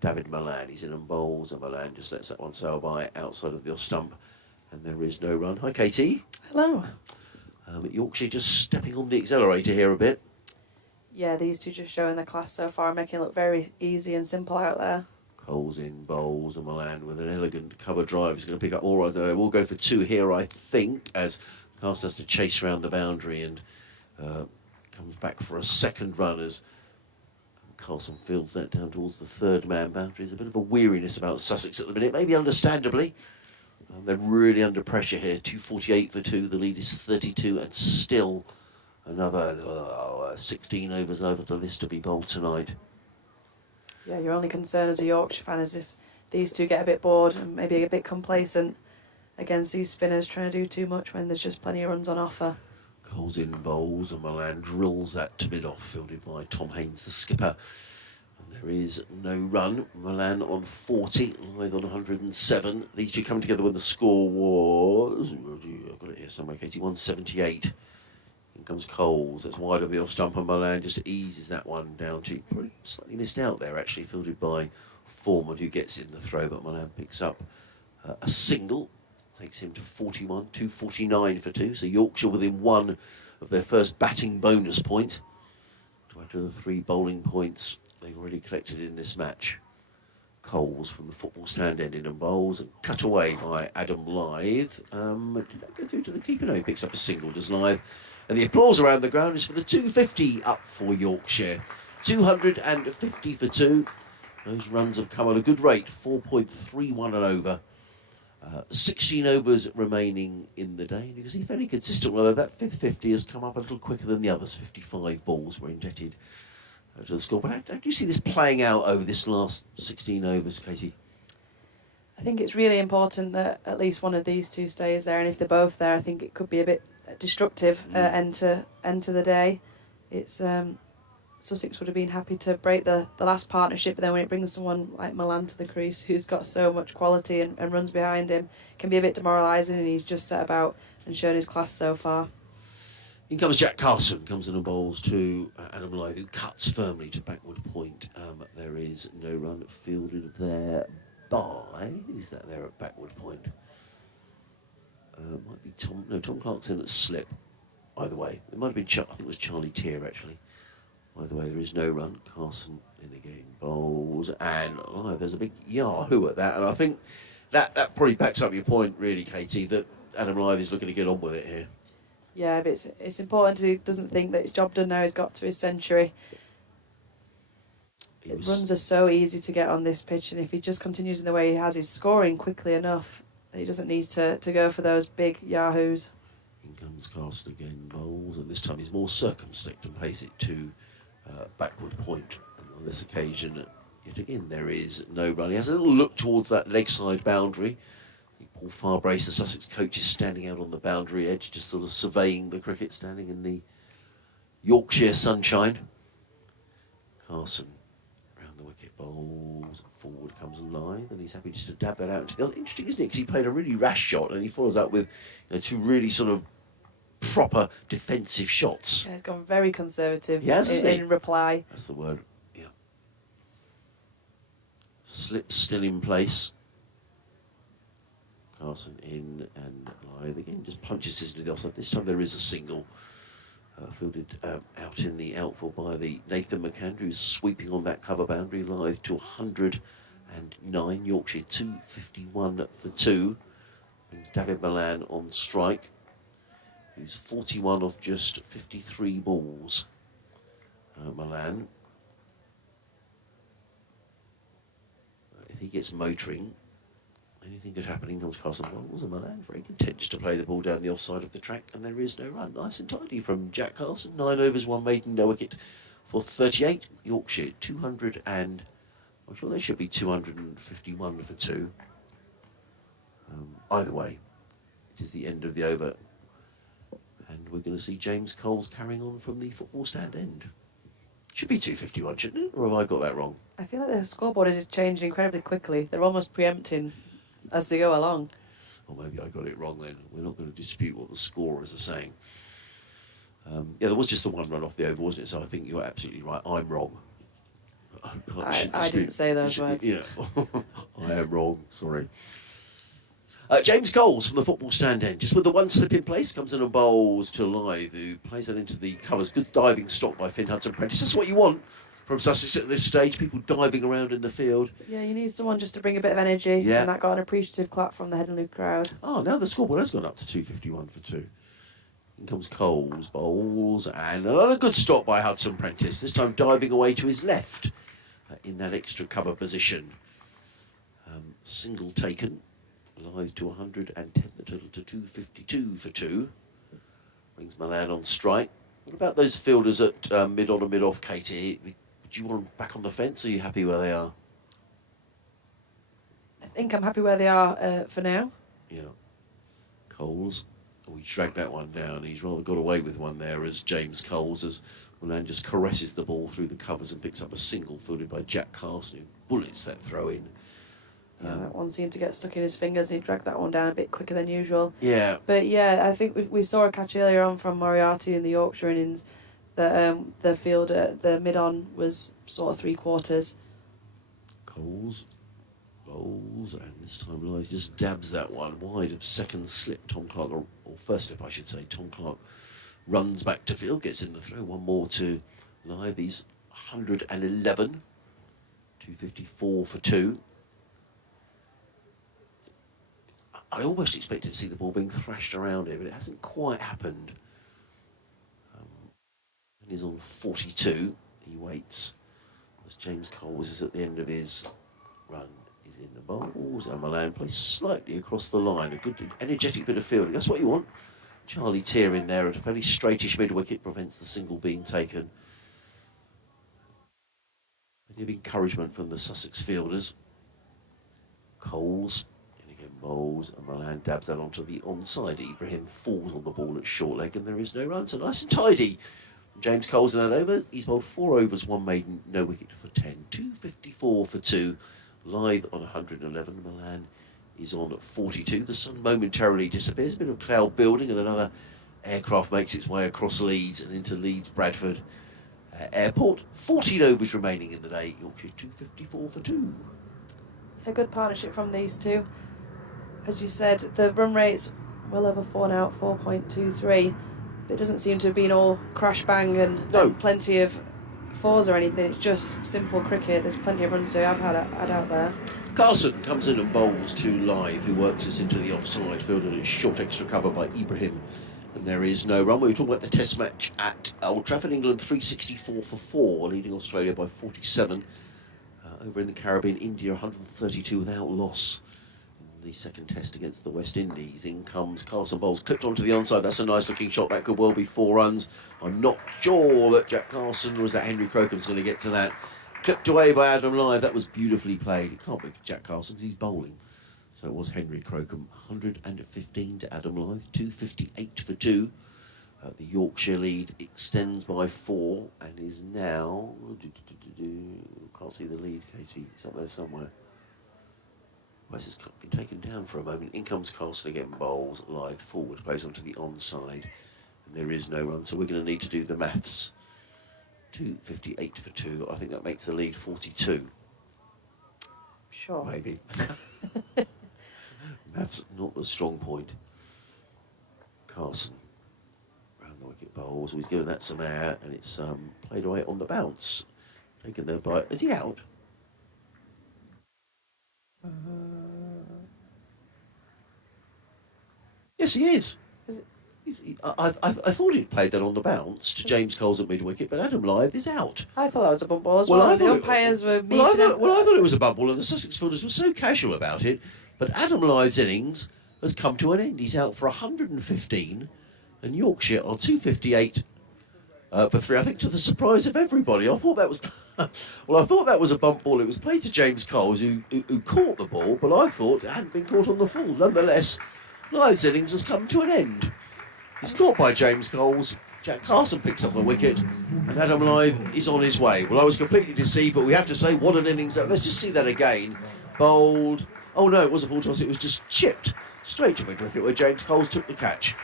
David Milan. He's in and bowls, and Milan just lets that one sail by outside of the off stump, and there is no run. Hi, Katie. Hello. Yorkshire just stepping on the accelerator here a bit. Yeah, these two just showing the class so far, making it look very easy and simple out there. Cole's in, bowls, and Milan with an elegant cover drive. He's going to pick up all right there. We'll go for 2 here, I think, as Carson has to chase around the boundary and comes back for a second run as Carson fields that down towards the third man boundary. There's a bit of a weariness about Sussex at the minute, maybe understandably. They're really under pressure here. 248 for 2. The lead is 32, and still another 16 overs over the list to be bowled tonight. Yeah, your only concern as a Yorkshire fan is if these two get a bit bored and maybe a bit complacent against these spinners trying to do too much when there's just plenty of runs on offer. Cole's in, bowls, and Milan drills that to mid off, fielded by Tom Haynes, the skipper. And there is no run. Milan on 40, Lythe on 107. These two coming together when the score was, I've got it here somewhere, Katie, 178. In comes Coles, that's wide of the off stump, and Milan just eases that one down to, probably slightly missed out there actually, fielded by Foreman, who gets in the throw, but Milan picks up a single. Takes him to 41, 249 for 2. So Yorkshire within 1 of their first batting bonus point to add to the 3 bowling points they've already collected in this match. Coles from the football stand ending and bowls and cut away by Adam Lythe. Did that go through to the keeper? No, he picks up a single, does Lythe. And the applause around the ground is for the 250 up for Yorkshire. 250 for 2. Those runs have come at a good rate, 4.31 and over. 16 overs remaining in the day. You can see fairly consistent, although that fifth 50 has come up a little quicker than the others. 55 balls were injected to the score. But how do you see this playing out over this last 16 overs, Katie? I think it's really important that at least one of these two stays there, and if they're both there, I think it could be a bit destructive end to the day. It's Sussex would have been happy to break the last partnership, but then when it brings someone like Milan to the crease who's got so much quality and runs behind him, it can be a bit demoralising, and he's just set about and shown his class so far. In comes Jack Carson, comes in and bowls to Adam Lythe, who cuts firmly to backward point. There is no run fielded there by, who's that there at backward point? Might be Tom Clark's in at slip. Either way, it might have been, I think it was Charlie Tier actually. Either way, there is no run. Carson in again, bowls, and there's a big yahoo at that. And I think that probably backs up your point, really, Katie, that Adam Lythe is looking to get on with it here. Yeah, but it's important he doesn't think that his job done now. He's got to his century. Runs are so easy to get on this pitch, and if he just continues in the way he has, he's scoring quickly enough. He doesn't need to go for those big yahoos. In comes Carson again, bowls, and this time he's more circumspect and pays it to backward point. And on this occasion, yet again, there is no run. He has a little look towards that leg side boundary. Paul Farbrace, the Sussex coach, is standing out on the boundary edge, just sort of surveying the cricket, standing in the Yorkshire sunshine. Carson round the wicket, bowls, forward comes Lythe, and he's happy just to dab that out. Interesting, isn't it? Because he played a really rash shot, and he follows up with 2 really sort of proper defensive shots. Yeah, he's gone very conservative in reply. That's the word, yeah. Slip still in place. Carson in, and Lythe again just punches this into the offside. This time there is a single fielded out in the outfield by the Nathan McAndrew, who's sweeping on that cover boundary. Lythe to 109. Yorkshire 251 for 2. And David Milan on strike, who's 41 off just 53 balls. Milan, if he gets motoring, anything could happen. In comes Carson bowls, and Milan very content just to play the ball down the offside of the track, and there is no run. Nice and tidy from Jack Carson. 9 overs, 1 maiden, no wicket for 38. Yorkshire 200 and I'm sure they should be 251 for 2. Either way, it is the end of the over, and we're going to see James Coles carrying on from the football stand end. Should be 251, shouldn't it? Or have I got that wrong? I feel like the scoreboard is changing incredibly quickly. They're almost preempting as they go along. Or maybe I got it wrong then. We're not going to dispute what the scorers are saying. There was just the one run off the over, wasn't it? So I think you're absolutely right. I'm wrong. I didn't say those words. Yeah, I am wrong. Sorry. James Coles from the football stand end, just with the one slip in place, comes in and bowls to Lythe, who plays that into the covers. Good diving stop by Finn Hudson-Prentice. That's what you want from Sussex at this stage, people diving around in the field. Yeah, you need someone just to bring a bit of energy. Yeah. And that got an appreciative clap from the Headingley crowd. Oh, now the scoreboard has gone up to 251 for 2. In comes Coles, bowls, and another good stop by Hudson-Prentice, this time diving away to his left in that extra cover position. Single taken. Lythe to 110, the total to 252 for 2. Brings Milan on strike. What about those fielders at mid-on and mid-off, Katie? Would you want them back on the fence, or are you happy where they are? I think I'm happy where they are for now. Yeah. Coles. We dragged that one down. He's rather got away with one there as James Coles, as Milan just caresses the ball through the covers and picks up a single fielded by Jack Carson, who bullets that throw in. Yeah, that one seemed to get stuck in his fingers and he dragged that one down a bit quicker than usual. Yeah. But yeah, I think we saw a catch earlier on from Moriarty in the Yorkshire innings that the fielder, the mid-on, was sort of 3/4. Coles, bowls, and this time Lythe just dabs that one wide of second slip. Tom Clark, or first slip I should say, Tom Clark runs back to field, gets in the throw. One more to Lythe. He's 111, 254 for 2. I almost expected to see the ball being thrashed around here, but it hasn't quite happened. And he's on 42. He waits as James Coles is at the end of his run. He's in the bowls, and Milan plays slightly across the line. A good, energetic bit of fielding. That's what you want. Charlie Tier in there at a fairly straightish mid-wicket prevents the single being taken. Plenty of encouragement from the Sussex fielders. Coles. Bowls, and Milan dabs that onto the onside. Ibrahim falls on the ball at short leg, and there is no run. So nice and tidy. James Coles in that over. He's bowled 4 overs, 1 maiden, no wicket for 10. 254 for 2. Lythe on 111. Milan is on 42. The sun momentarily disappears. A bit of cloud building, and another aircraft makes its way across Leeds and into Leeds Bradford Airport. 14 overs remaining in the day. Yorkshire 254 for 2. A good partnership from these two. As you said, the run rate's well over 4 now, 4.23. But it doesn't seem to have been all crash bang and plenty of fours or anything. It's just simple cricket. There's plenty of runs to have had out there. Carson comes in and bowls to Lythe, who works us into the offside field, and it's short extra cover by Ibrahim. And there is no run. We were talking about the Test match at Old Trafford. England 364 for 4, leading Australia by 47. Over in the Caribbean, India 132 without loss. The second test against the West Indies. In comes Carson bowls, clipped onto the onside. That's a nice looking shot. That could well be 4 runs. I'm not sure that Jack Carson, or is that Henry Crocom's going to get to that. Clipped away by Adam Lythe. That was beautifully played. It can't be Jack Carson because he's bowling. So it was Henry Crocom. 115 to Adam Lythe. 258 for 2. The Yorkshire lead extends by 4 and is now... Can't see the lead, Katie. It's up there somewhere. West has been taken down for a moment. In comes Carson again, bowls. Lythe forward, plays onto the onside. And there is no run, so we're going to need to do the maths. 258 for 2. I think that makes the lead 42. Sure. Maybe. Maths not the strong point. Carson. Round the wicket bowls. He's given that some air, and it's played away on the bounce. Taken there by... Is he out? Yes, he is. Is it? I thought he'd played that on the bounce to James Coles at mid-wicket, but Adam Lythe is out. I thought that was a bump ball as well. The umpires were meeting I thought it was a bump ball, and the Sussex fielders were so casual about it. But Adam Lythe's innings has come to an end. He's out for 115, and Yorkshire are 258 for 3. I think to the surprise of everybody. I thought that was... Well, I thought that was a bump ball. It was played to James Coles, who caught the ball, but I thought it hadn't been caught on the full. Nonetheless, Lythe's innings has come to an end. He's caught by James Coles. Jack Carson picks up the wicket, and Adam Lythe is on his way. Well, I was completely deceived, but we have to say, what an innings. Let's just see that again. Bowled. Oh no, it wasn't full toss, it was just chipped straight to mid-wicket where James Coles took the catch.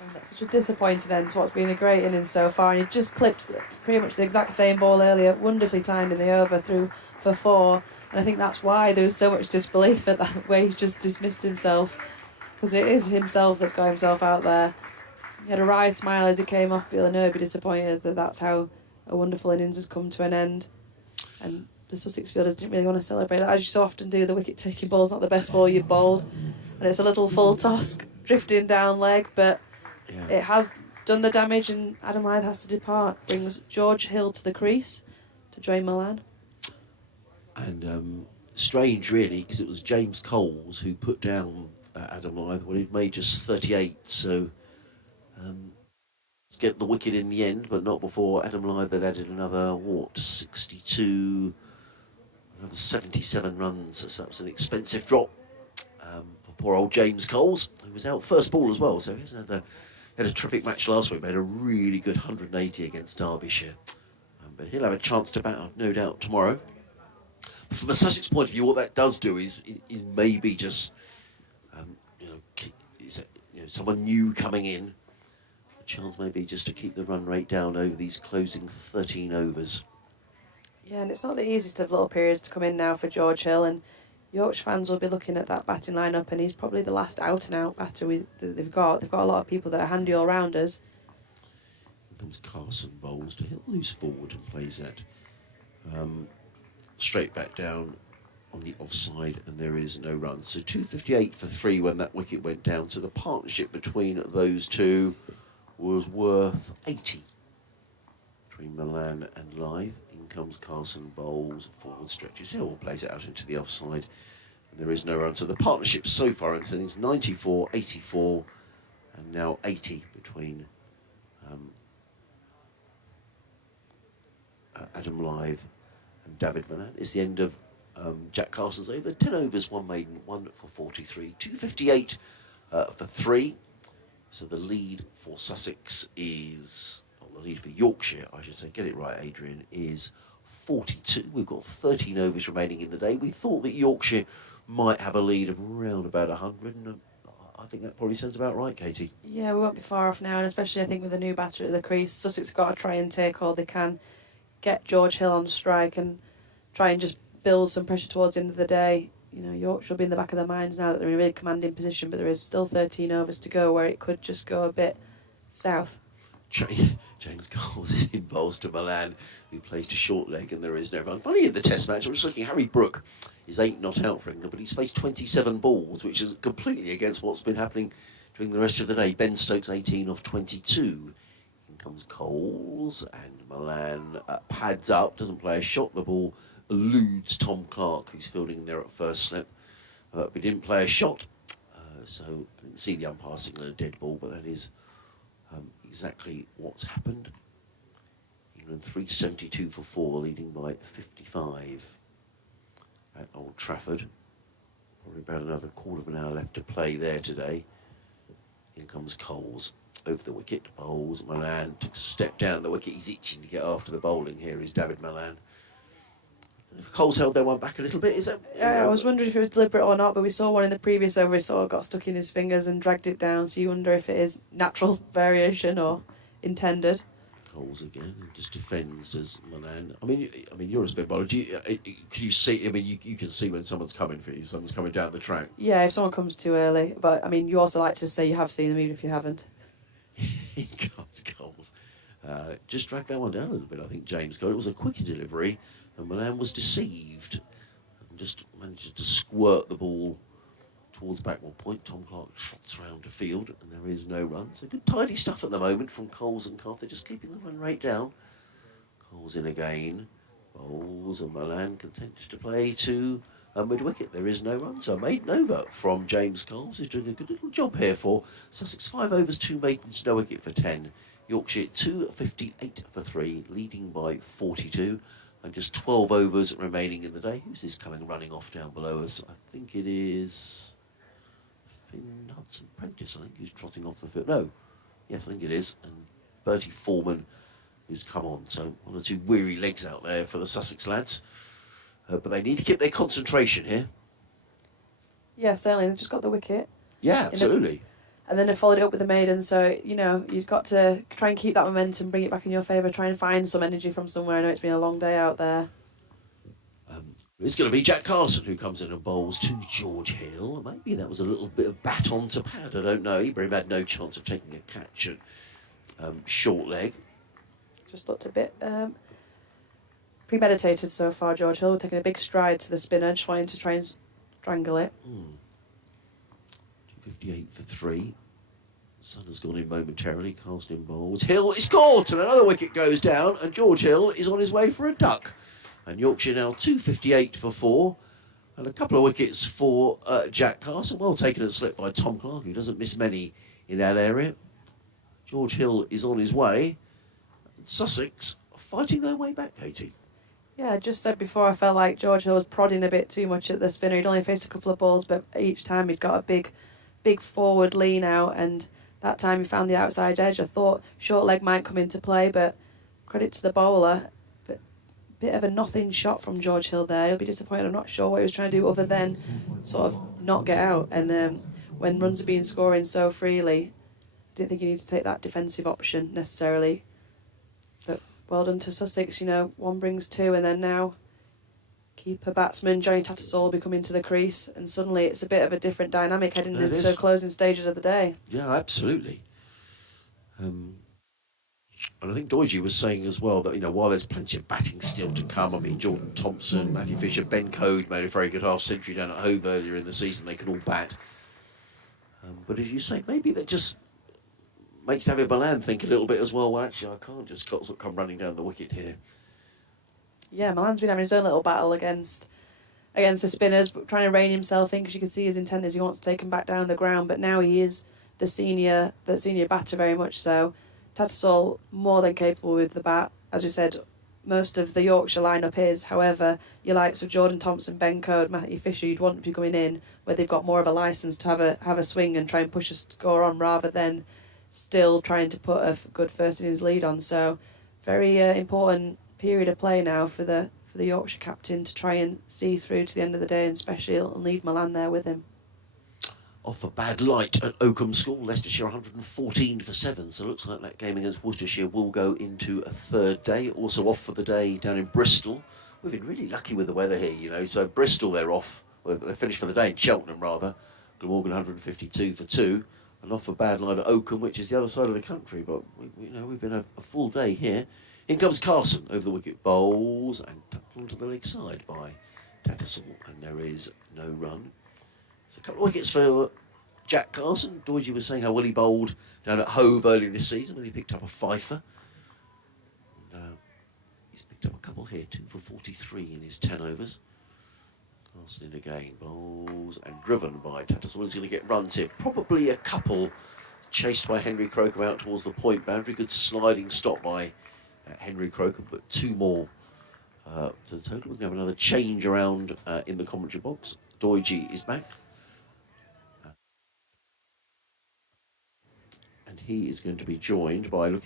And that's such a disappointing end to what's been a great innings so far. And he just clipped pretty much the exact same ball earlier, wonderfully timed in the over through for 4. And I think that's why there was so much disbelief at that way he's just dismissed himself, because it is himself that's got himself out there. He had a wry smile as he came off, but I know he'd be disappointed that that's how a wonderful innings has come to an end. And the Sussex fielders didn't really want to celebrate that, as you so often do. The wicket-taking ball's not the best ball you've bowled, and it's a little full toss drifting down leg, but it has done the damage, and Adam Lyth has to depart. Brings George Hill to the crease to join Milan. And strange, really, because it was James Coles who put down Adam Lyth when he'd made just 38. So let's get the wicket in the end, but not before Adam Lyth had added another 62, another 77 runs. So that was an expensive drop for poor old James Coles, who was out first ball as well. So he's had a terrific match last week. Made a really good 180 against Derbyshire, but he'll have a chance to bat, no doubt, tomorrow. From a Sussex point of view, what that does do is maybe just, someone new coming in. A chance maybe just to keep the run rate down over these closing 13 overs. Yeah, and it's not the easiest of little periods to come in now for George Hill, and Yorkshire fans will be looking at that batting lineup, and he's probably the last out-and-out batter they've got. They've got a lot of people that are handy all-rounders. Here comes Carson bowls to Hill, who's forward and plays that. Straight back down on the offside, and there is no run. So 258 for 3 when that wicket went down. So the partnership between those two was worth 80 between Milan and Lyth. In comes Carson bowls, forward stretches Hill, plays it out into the offside, and there is no run. So the partnership so far in innings 94, 84, and now 80 between Adam Lyth and David Milan. It's the end of Jack Carson's over. 10 overs, 1 maiden, 1 for 43. 258 for 3. So the lead for Sussex is, the lead for Yorkshire, I should say, get it right, Adrian, is 42. We've got 13 overs remaining in the day. We thought that Yorkshire might have a lead of around about 100, and I think that probably sounds about right, Katie. Yeah, we won't be far off now, and especially I think with the new batter at the crease, Sussex have got to try and take all they can, get George Hill on strike and try and just build some pressure towards the end of the day. You know, Yorkshire will be in the back of their minds now that they're in a really commanding position, but there is still 13 overs to go where it could just go a bit south. James Coles is in bowls to Milan, who plays to short leg, and there is no run. Funny in the Test match, I'm just looking, Harry Brook is 8 not out for England, but he's faced 27 balls, which is completely against what's been happening during the rest of the day. Ben Stokes 18 off 22. Comes Coles, and Milan pads up, doesn't play a shot. The ball eludes Tom Clark, who's fielding there at first slip. But he didn't play a shot, so I didn't see the umpire signal a dead ball, but that is exactly what's happened. England 372 for 4, leading by 55 at Old Trafford. Probably about another quarter of an hour left to play there today. In comes Coles. Over the wicket, bowls. Milan took a step down the wicket. He's itching to get after the bowling. Here is David Milan. And if Coles held that one back a little bit, is that? Yeah, I was wondering if it was deliberate or not, but we saw one in the previous over. He sort of got stuck in his fingers and dragged it down. So you wonder if it is natural variation or intended. Coles again just defends as Milan. I mean, you're a spin bowler. Can you see? I mean, you can see when someone's coming for you. Someone's coming down the track. Yeah, if someone comes too early. But I mean, you also like to say you have seen them, even if you haven't. He comes Coles. Just dragged that one down a little bit, I think James got. It was a quicker delivery, and Milan was deceived and just managed to squirt the ball towards backward point. Tom Clark trots round the field, and there is no run. So good tidy stuff at the moment from Coles and Carter, just keeping the run rate down. Coles in again. Bowls, and Milan continues to play to mid-wicket. There is no run, so a maiden over from James Coles, who's doing a good little job here for Sussex. 5 overs, 2 maidens, no wicket for 10. Yorkshire 258 for 3, leading by 42, and just 12 overs remaining in the day. Who's this coming running off down below us? I think it is Finn Hudson-Prentice, I think, who's trotting off the field. No, yes, I think it is. And Bertie Foreman, who's come on. So 1 or 2 weary legs out there for the Sussex lads. But they need to keep their concentration here. Yeah, certainly. They've just got the wicket. Yeah, absolutely. And then they followed it up with the maiden. So, you know, you've got to try and keep that momentum, bring it back in your favour, try and find some energy from somewhere. I know it's been a long day out there. It's going to be Jack Carson who comes in and bowls to George Hill. Maybe that was a little bit of baton to pad. I don't know. Ibrahim had no chance of taking a catch at short leg. Just looked a bit premeditated so far, George Hill, taking a big stride to the spinner, just wanting to try and strangle it. 258 for 3. Sun has gone in momentarily. Carson in bowls. Hill is caught, and another wicket goes down, and George Hill is on his way for a duck. And Yorkshire now 258 for 4. And a couple of wickets for Jack Carson. Well taken and slipped by Tom Clark, who doesn't miss many in that area. George Hill is on his way. And Sussex are fighting their way back, Katie. Yeah, I just said before, I felt like George Hill was prodding a bit too much at the spinner. He'd only faced a couple of balls, but each time he'd got a big forward lean out, and that time he found the outside edge. I thought short leg might come into play, but credit to the bowler. But bit of a nothing shot from George Hill there. He'll be disappointed. I'm not sure what he was trying to do other than sort of not get out. And when runs are being scoring so freely, didn't think you need to take that defensive option necessarily. But well done to Sussex. You know, 1 brings 2, and then now keeper batsman Johnny Tattersall will be coming to the crease, and suddenly it's a bit of a different dynamic heading into the closing stages of the day. Yeah, absolutely. And I think Doige was saying as well that, you know, while there's plenty of batting still to come, I mean, Jordan Thompson, Matthew Fisher, Ben Code made a very good half-century down at Hove earlier in the season. They can all bat. But as you say, maybe that just makes David Milan think a little bit as well. Well, actually, I can't just come running down the wicket here. Yeah, Milan's been having his own little battle against the spinners, trying to rein himself in, because you can see his intent is he wants to take him back down the ground. But now he is the senior batter, very much so. Tattersall more than capable with the bat. As we said, most of the Yorkshire lineup is. However, your likes of Jordan Thompson, Ben Code, Matthew Fisher, you'd want to be coming in where they've got more of a licence to have a swing and try and push a score on, rather than still trying to put a good first innings lead on. So, very important period of play now for the Yorkshire captain to try and see through to the end of the day, and especially and lead Milan there with him. Off a bad light at Oakham School, Leicestershire 114 for 7. So it looks like that game against Worcestershire will go into a third day. Also off for the day down in Bristol. We've been really lucky with the weather here, you know. So Bristol, they're off. Well, they're finished for the day in Cheltenham, rather. Glamorgan 152 for 2. And off a bad light at Oakham, which is the other side of the country. But, we've been a full day here. In comes Carson over the wicket, bowls and tucked onto the leg side by Tattersall, and there is no run. So a couple of wickets for Jack Carson. Doige was saying how well he bowled down at Hove early this season when he picked up a fifer. And, he's picked up a couple here, 2 for 43 in his 10 overs. Carson in again, bowls and driven by Tattersall. He's going to get runs here, probably a couple chased by Henry Crocombe out towards the point boundary. Good sliding stop by Henry Crocombe, but 2 more to the total. We're going to have another change around in the commentary box. Doige is back. And he is going to be joined by by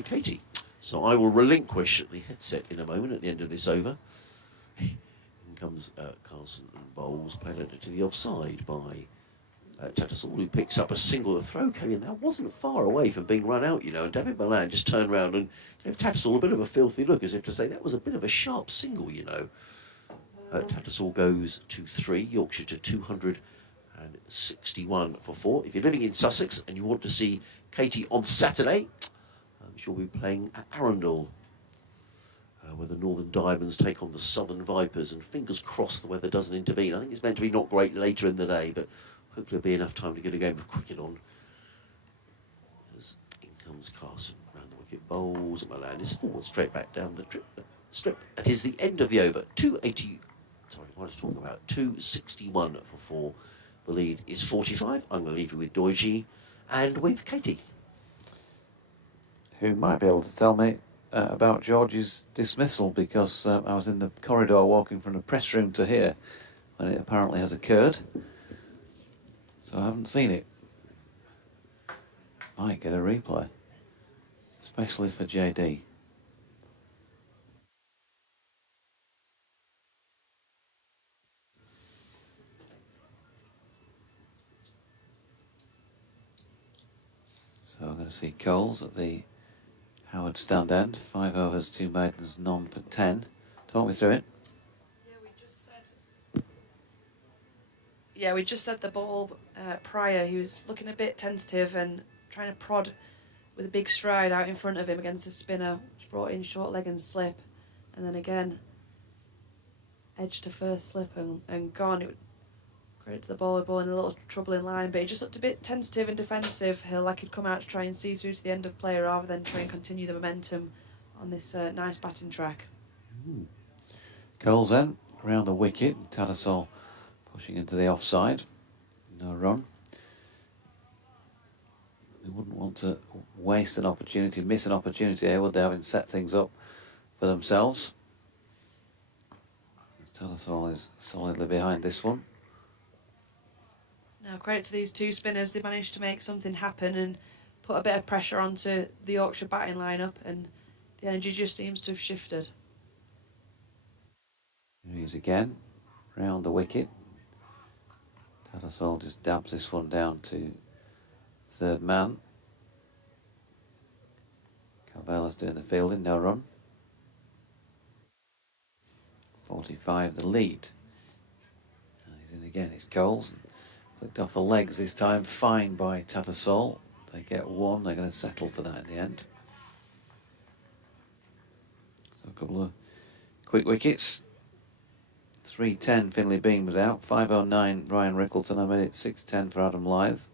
Katie. So I will relinquish the headset in a moment at the end of this over. In comes Carson and bowls, played it to the offside by Tattersall, who picks up a single. The throw came in. That wasn't far away from being run out, you know. And David Milan just turned around and gave Tattersall a bit of a filthy look, as if to say that was a bit of a sharp single, you know. Tattersall goes to 3, Yorkshire to 261 for 4. If you're living in Sussex and you want to see Katie on Saturday, she'll be playing at Arundel, where the Northern Diamonds take on the Southern Vipers, and fingers crossed the weather doesn't intervene. I think it's meant to be not great later in the day, but hopefully there'll be enough time to get a game of cricket on. As in comes Carson round the wicket, bowls, and Milan is forward, straight back down the strip. That is the end of the over. 261 for 4. The lead is 45. I'm going to leave you with Doige and with Katie, Who might be able to tell me about George's dismissal, because I was in the corridor walking from the press room to here when it apparently has occurred. So I haven't seen it. Might get a replay, especially for JD. Going to see Coles at the Howard stand end. 5 overs, 2 maidens, none for 10. Talk me through it. We just said the ball prior. He was looking a bit tentative and trying to prod with a big stride out in front of him against a spinner, which brought in short leg and slip. And then again, edge to first slip and gone. It would credit to the ball in a little trouble in line, but he just looked a bit tentative and defensive. Like he'd come out to try and see through to the end of play rather than try and continue the momentum on this nice batting track. Coles then, around the wicket. Tattersall pushing into the offside. No run. They wouldn't want to waste an opportunity, miss an opportunity here, would they, having set things up for themselves? Tattersall is solidly behind this one. Now, credit to these two spinners, they managed to make something happen and put a bit of pressure onto the Yorkshire batting lineup, and the energy just seems to have shifted. Here he is again, round the wicket. Tattersall just dabs this one down to third man. Carvella's doing the fielding, no run. 45 the lead. And he's in again, it's Coles. Flicked off the legs this time, fine by Tattersall. They get one, they're going to settle for that in the end. So a couple of quick wickets. 3:10 Finlay Bean was out, 5:09 Ryan Rickleton, I made it 6:10 for Adam Lythe.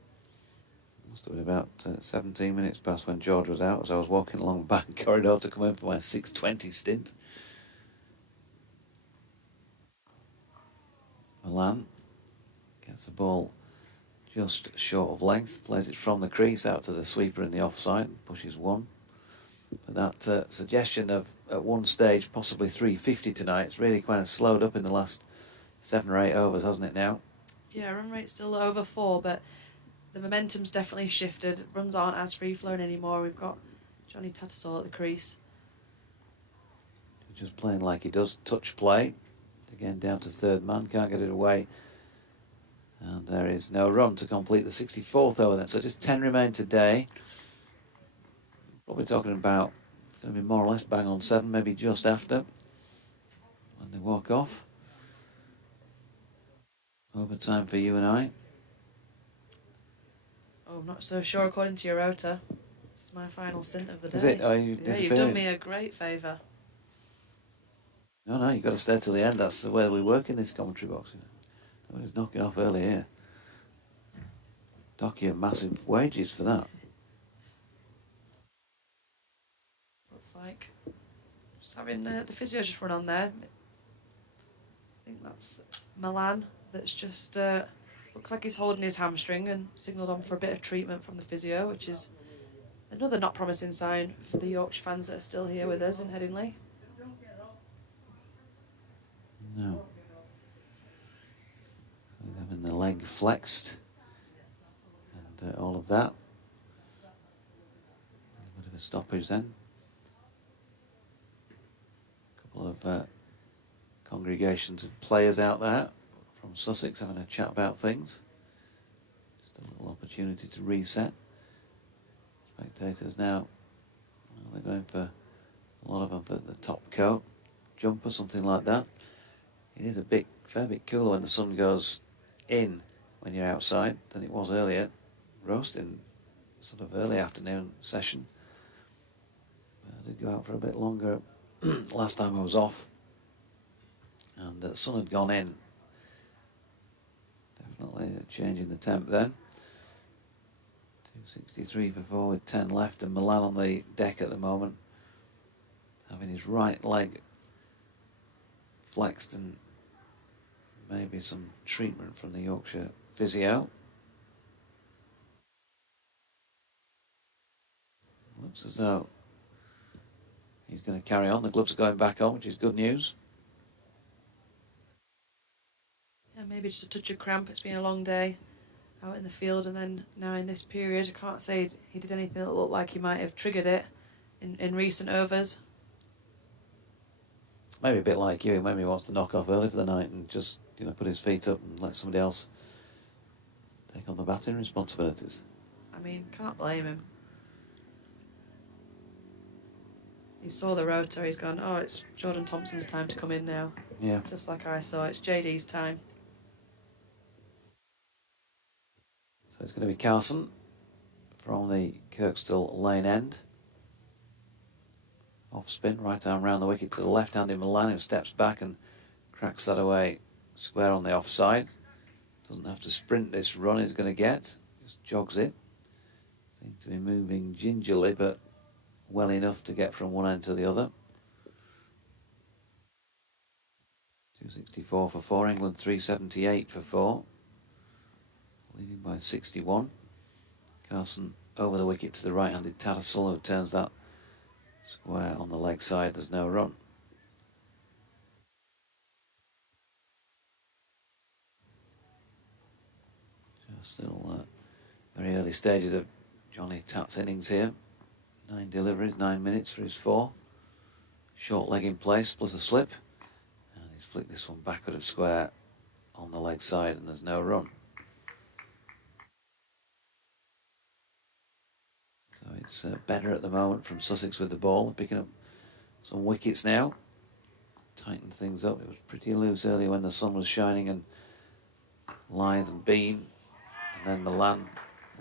Must have been about 17 minutes past when George was out as I was walking along the back corridor to come in for my 6:20 stint. Milan gets the ball just short of length, plays it from the crease out to the sweeper in the offside, pushes one. But that suggestion of at one stage possibly 350 tonight, it's really kind of slowed up in the last 7 or 8 overs, hasn't it now? Yeah, run rate's still over 4, but the momentum's definitely shifted. Runs aren't as free-flowing anymore. We've got Johnny Tattersall at the crease. Just playing like he does, touch play. Again down to third man, can't get it away. And there is no run to complete the 64th over then. So just 10 remain today. Probably talking about, it's going to be more or less bang on 7, maybe just after, when they walk off. Overtime for you and I. Oh, I'm not so sure according to your rota. This is my final stint of the day. Is it? Oh, you yeah, you've done me a great favour. No, you've got to stay till the end. That's the way we work in this commentary box. Nobody's knocking off early here. Dock you massive wages for that. Looks like just having the physio just run on there. I think that's Milan. That's just looks like he's holding his hamstring and signalled on for a bit of treatment from the physio, which is another not promising sign for the Yorkshire fans that are still here with us in Headingley. No. Having the leg flexed and all of that. A bit of a stoppage then. A couple of congregations of players out there from Sussex having a chat about things. Just a little opportunity to reset. Spectators now, well, they're going for a lot of them for the top coat, jumper, something like that. It is a fair bit cooler when the sun goes in when you're outside than it was earlier. Roasting sort of early afternoon session. I did go out for a bit longer last time I was off, and the sun had gone in. Definitely changing the temp then. 263 for 4 with 10 left, and Milan on the deck at the moment, having his right leg flexed and maybe some treatment from the Yorkshire physio. Looks as though he's going to carry on. The gloves are going back on, which is good news. Yeah, maybe just a touch of cramp. It's been a long day out in the field, and then now in this period, I can't say he did anything that looked like he might have triggered it in recent overs. Maybe a bit like you. Maybe he wants to knock off early for the night and just put his feet up and let somebody else take on the batting responsibilities. I mean, can't blame him. He saw the rotor, he's gone, oh, it's Jordan Thompson's time to come in now. Yeah. Just like I saw, it's JD's time. So it's going to be Carson from the Kirkstall lane end. Off spin, right arm round the wicket to the left-handed Milan, who steps back and cracks that away square on the offside. Doesn't have to sprint this run he's going to get, just jogs it. Seems to be moving gingerly, but well enough to get from one end to the other. 264 for 4, England 378 for 4. Leading by 61. Carson over the wicket to the right-handed Tattersall, who turns that square on the leg side. There's no run. Still very early stages of Johnny Tatt's innings here. 9 deliveries, 9 minutes for his 4. Short leg in place plus a slip. And he's flicked this one backward of square on the leg side, and there's no run. So it's better at the moment from Sussex with the ball. Picking up some wickets now. Tightened things up. It was pretty loose earlier when the sun was shining and Lythe and Bean and then Milan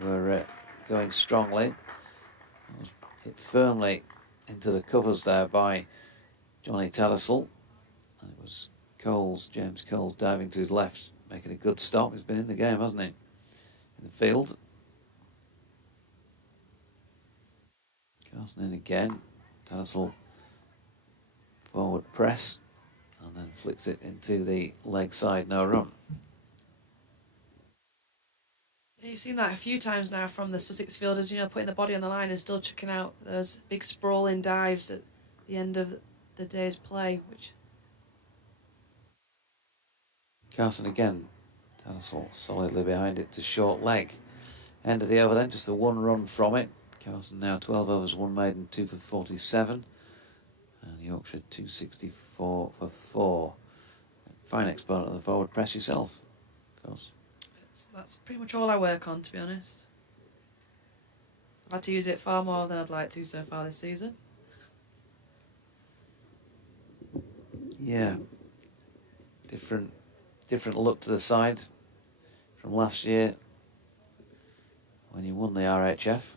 were going strongly. It was hit firmly into the covers there by Johnny Tattersall. And it was James Coles diving to his left, making a good stop. He's been in the game, hasn't he? In the field. Carson in again. Tattersall forward press and then flicks it into the leg side, no run. You've seen that a few times now from the Sussex fielders, putting the body on the line and still chucking out those big sprawling dives at the end of the day's play, which... Carson again. Tattersall solidly behind it to short leg. End of the over then, just the 1 run from it. Carson now 12 overs, 1 maiden, 2 for 47. And Yorkshire 264 for 4. Fine exponent of the forward press yourself, of course. That's pretty much all I work on, to be honest. I've had to use it far more than I'd like to so far this season. Yeah. Different look to the side from last year when you won the RHF.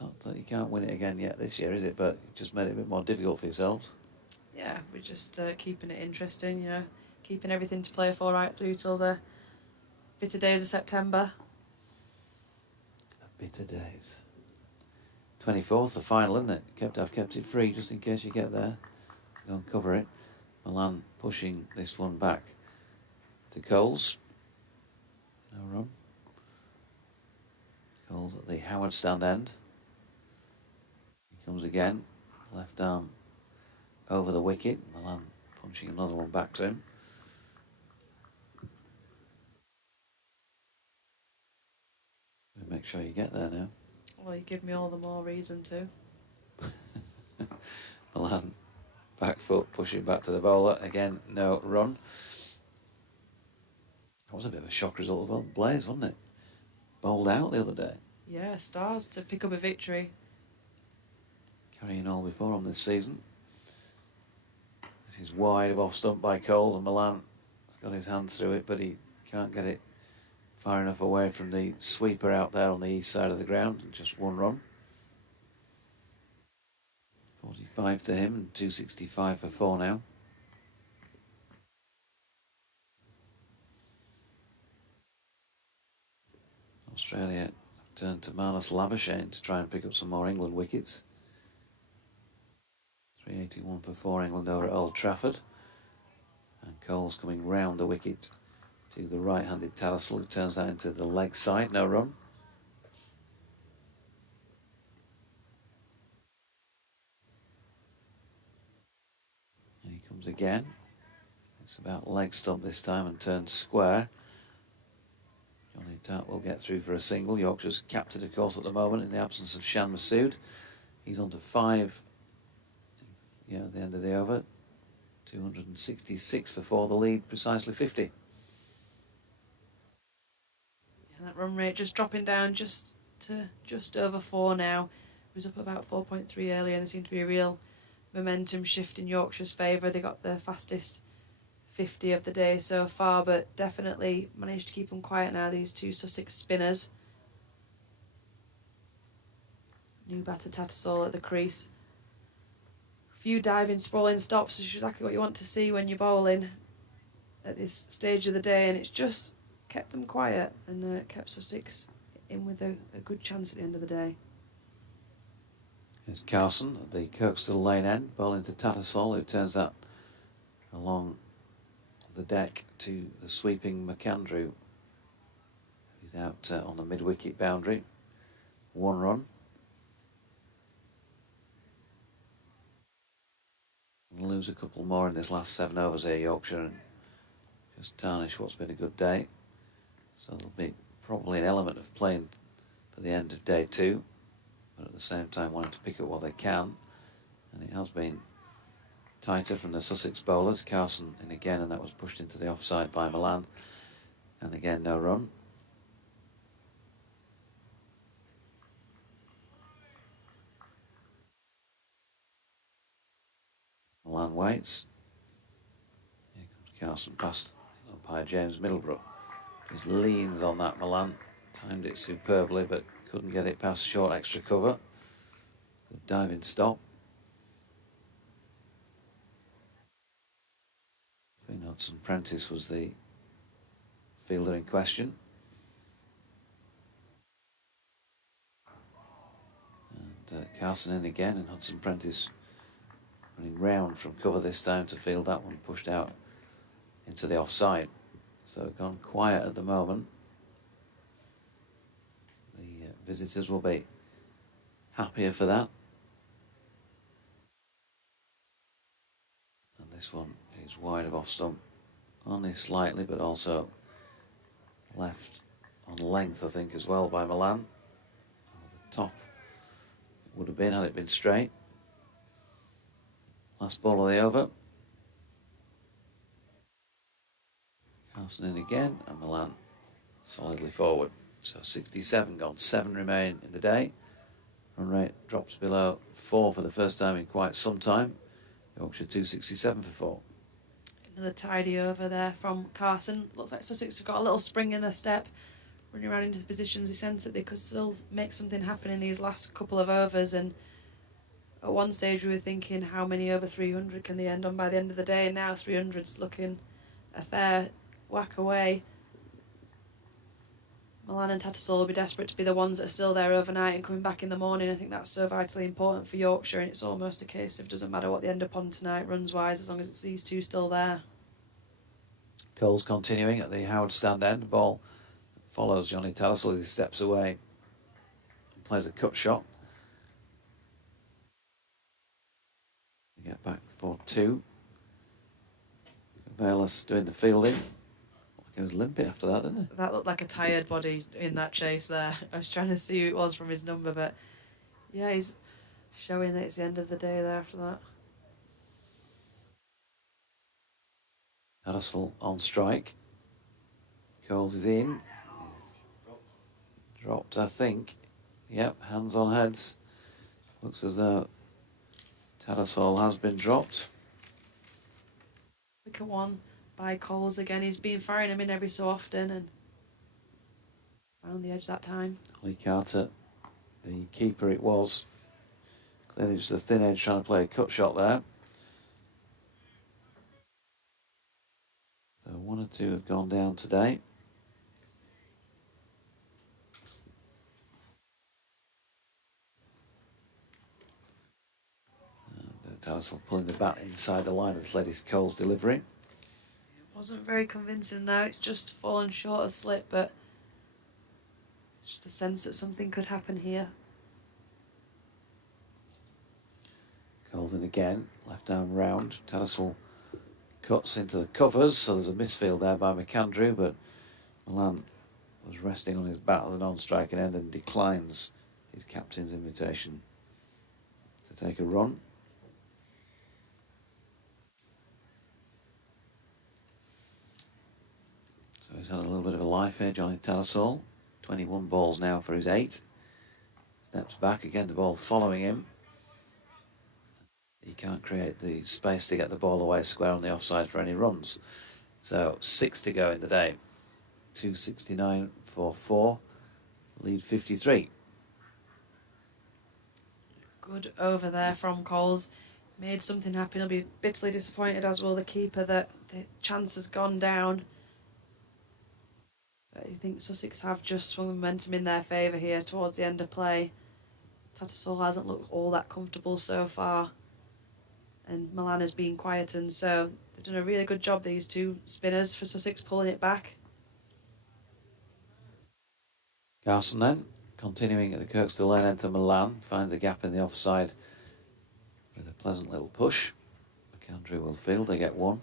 Not that you can't win it again yet this year, is it? But it just made it a bit more difficult for yourselves. Yeah, we're just keeping it interesting, keeping everything to play for right through till the bitter days of September. The bitter days. 24th, the final, isn't it? I've kept it free just in case you get there. Go and cover it. Milan pushing this one back to Coles. No run. Coles at the Howard stand end. He comes again. Left arm over the wicket. Milan punching another one back to him. Make sure you get there now. Well, you give me all the more reason to. Milan, back foot, pushing back to the bowler. Again, no run. That was a bit of a shock result as well. Blaze, wasn't it? Bowled out the other day. Yeah, Stars to pick up a victory. Carrying all before him this season. This is wide of off stump by Coles, and Milan has got his hand through it, but he can't get it far enough away from the sweeper out there on the east side of the ground. Just 1 run. 45 to him and 265 for 4 now. Australia have turned to Marnus Labuschagne to try and pick up some more England wickets. 381 for 4 England over at Old Trafford. And Coles coming round the wicket to the right-handed Tattersall, who turns that into the leg side, no run. And he comes again. It's about leg stump this time and turns square. Johnny Tatt will get through for a single. Yorkshire's captain, of course, at the moment in the absence of Shan Masood. He's on to 5 at the end of the over. 266 for 4, the lead precisely 50. That run rate just dropping down just over 4 now. It was up about 4.3 earlier, and there seemed to be a real momentum shift in Yorkshire's favour. They got the fastest 50 of the day so far, but definitely managed to keep them quiet now, these two Sussex spinners. New batter Tattersall at the crease. A few diving, sprawling stops, which is exactly what you want to see when you're bowling at this stage of the day, and it's just kept them quiet and kept Sussex in with a good chance at the end of the day. Here's Carson at the Kirkstall lane end, bowling to Tattersall, who turns that along the deck to the sweeping McAndrew. He's out on the mid-wicket boundary. 1 run. We'll lose a couple more in this last 7 overs here, Yorkshire, and just tarnish what's been a good day. So there'll be probably an element of playing for the end of day 2, but at the same time wanting to pick up what they can. And it has been tighter from the Sussex bowlers. Carson in again, and that was pushed into the offside by Milan. And again, no run. Milan waits. Here comes Carson past umpire James Middlebrook. Just leans on that Milan. Timed it superbly, but couldn't get it past short extra cover. Good diving stop. Finn Hudson-Prentice was the fielder in question. And Carson in again, and Hudson-Prentice running round from cover this time to field that one, pushed out into the offside. So gone quiet at the moment. The visitors will be happier for that. And this one is wide of off stump, only slightly, but also left on length, I think, as well by Milan. The top it would have been had it been straight. Last ball of the over. Carson in again, and Milan solidly forward. So 67 gone, 7 remain in the day. Run rate drops below 4 for the first time in quite some time. Yorkshire 267 for 4. Another tidy over there from Carson. Looks like Sussex have got a little spring in their step, running around into the positions. They sense that they could still make something happen in these last couple of overs, and at one stage we were thinking how many over 300 can they end on by the end of the day, and now 300's looking a fair whack away. Milan and Tattersall will be desperate to be the ones that are still there overnight and coming back in the morning. I think that's so vitally important for Yorkshire, and it's almost a case of it doesn't matter what they end up on tonight runs wise as long as it's these two still there. Coles continuing at the Howard stand end. Ball follows Johnny Tattersall as he steps away and plays a cut shot. We get back for 2. Bayless doing the fielding. He was limping after that, didn't he? That looked like a tired body in that chase there. I was trying to see who it was from his number, but yeah, he's showing that it's the end of the day there after that. Tattersall on strike. Coles is in. He's dropped, I think. Yep, hands on heads. Looks as though Tattersall has been dropped. Look at one by Coles again. He's been firing him in every so often and found the edge that time. Lee Carter, the keeper it was. Clearly just a thin edge trying to play a cut shot there. So 1 or 2 have gone down today. Tattersall pulling the bat inside the line of Gladys Cole's delivery. Wasn't very convincing though. It's just fallen short of slip, but it's just a sense that something could happen here. Coles in again, left arm round. Tattersall cuts into the covers, so there's a misfield there by McAndrew, but Milan was resting on his bat at the non-striking end and declines his captain's invitation to take a run. So he's had a little bit of a life here, Johnny Tattersall. 21 balls now for his 8. Steps back again, the ball following him. he can't create the space to get the ball away square on the offside for any runs. So 6 to go in the day. 269 for 4, lead 53. Good over there from Coles. Made something happen. He'll be bitterly disappointed, as will the keeper, that the chance has gone down. But I think Sussex have just swung momentum in their favour here towards the end of play. Tattersall hasn't looked all that comfortable so far. And Milan has been quietened, so they've done a really good job, these two spinners, for Sussex pulling it back. Carson then, continuing at the Kirkstall lane end to Milan, finds a gap in the offside with a pleasant little push. McAndrew will field, they get one.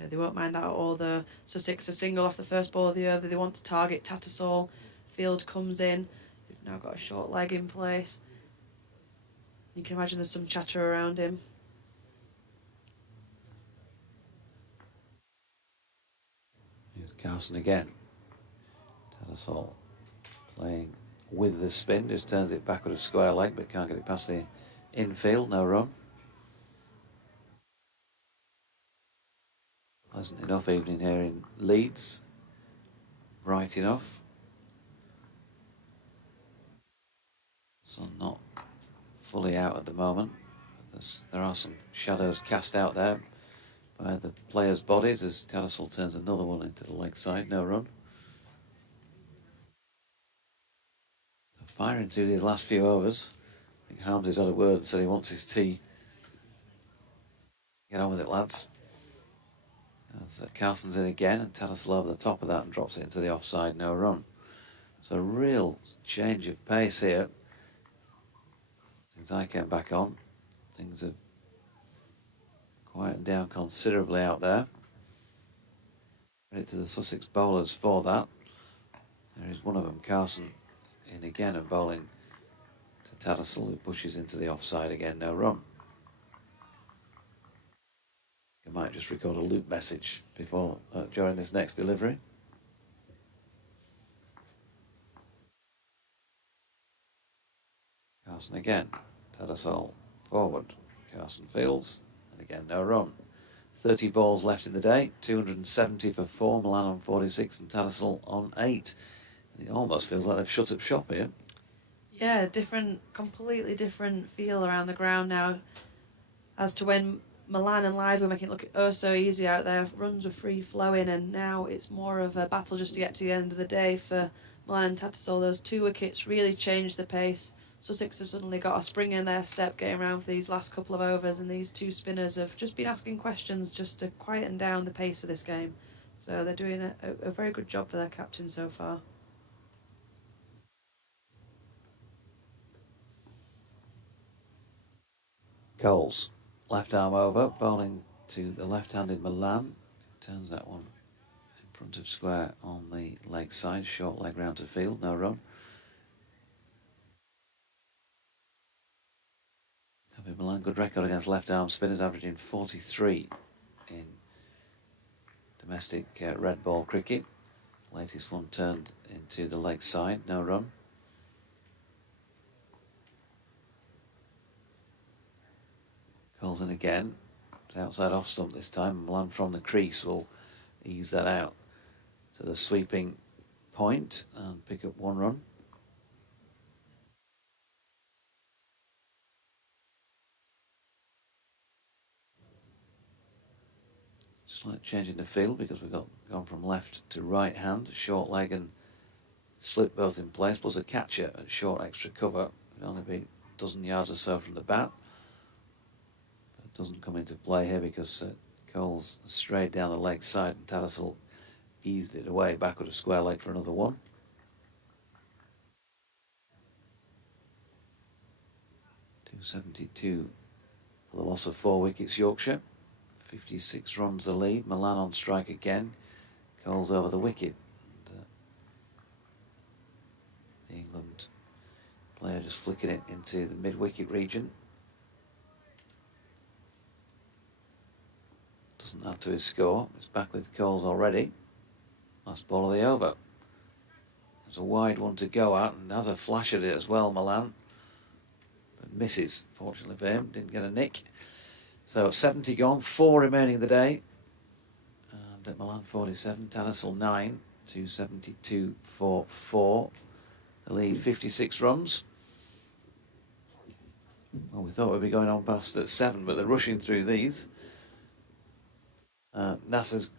Yeah, they won't mind that at all. The Sussex a single off the first ball of the over. They want to target Tattersall. Field comes in. They've now got a short leg in place. You can imagine there's some chatter around him. Here's Carson again. Tattersall playing with the spin, just turns it backward of square leg, but can't get it past the infield, no run. Pleasant enough evening here in Leeds. Bright enough. Sun not fully out at the moment. There are some shadows cast out there by the players' bodies as Tattersall turns another one into the leg side, no run. So firing through these last few overs. I think Harms has had a word and said he wants his tea. Get on with it, lads. As Carson's in again, and Tattersall over the top of that and drops it into the offside, no run. So a real change of pace here. Since I came back on, things have quietened down considerably out there. Credit to the Sussex bowlers for that. There is one of them, Carson, in again and bowling to Tattersall, who pushes into the offside again, no run. I might just record a loop message before during this next delivery. Carson again, Tattersall forward, Carson fields, and again no run. 30 balls left in the day, 270 for 4, Milan on 46 and Tattersall on 8. It almost feels like they've shut up shop here. Yeah, completely different feel around the ground now as to when Milan and Live were making it look so easy out there. Runs were free flowing, and now it's more of a battle just to get to the end of the day for Milan and Tattersall. Those 2 wickets really changed the pace. Sussex have suddenly got a spring in their step getting around for these last couple of overs, and these 2 spinners have just been asking questions just to quieten down the pace of this game. So they're doing a very good job for their captain so far. Coles, left arm over, bowling to the left-handed Milan. Turns that one in front of square on the leg side, short leg round to field, no run. Happy Milan, good record against left-arm spinners, averaging 43 in domestic red ball cricket. Latest one turned into the leg side, no run. Coles in again, outside off stump this time. Milan from the crease will ease that out to the sweeping point and pick up 1 run. Slight change in the field because we've gone from left to right hand, short leg and slip both in place, plus a catcher at short extra cover. It'll only be a dozen yards or so from the bat. But it doesn't come into play here because Coles strayed down the leg side and Tattersall eased it away backward of square leg for another 1. .272 for the loss of 4 wickets, Yorkshire. 56 runs the lead. Milan on strike again. Coles over the wicket. And, the England player just flicking it into the mid-wicket region. Doesn't add to his score. It's back with Coles already. Last ball of the over. There's a wide one to go at, and has a flash at it as well, Milan. But misses, fortunately for him, didn't get a nick. So 70 gone, 4 remaining in the day. And at Milan 47, Tattersall 9, 272 for 4. The lead 56 runs. Well, we thought we'd be going on past at 7, but they're rushing through these. NASA's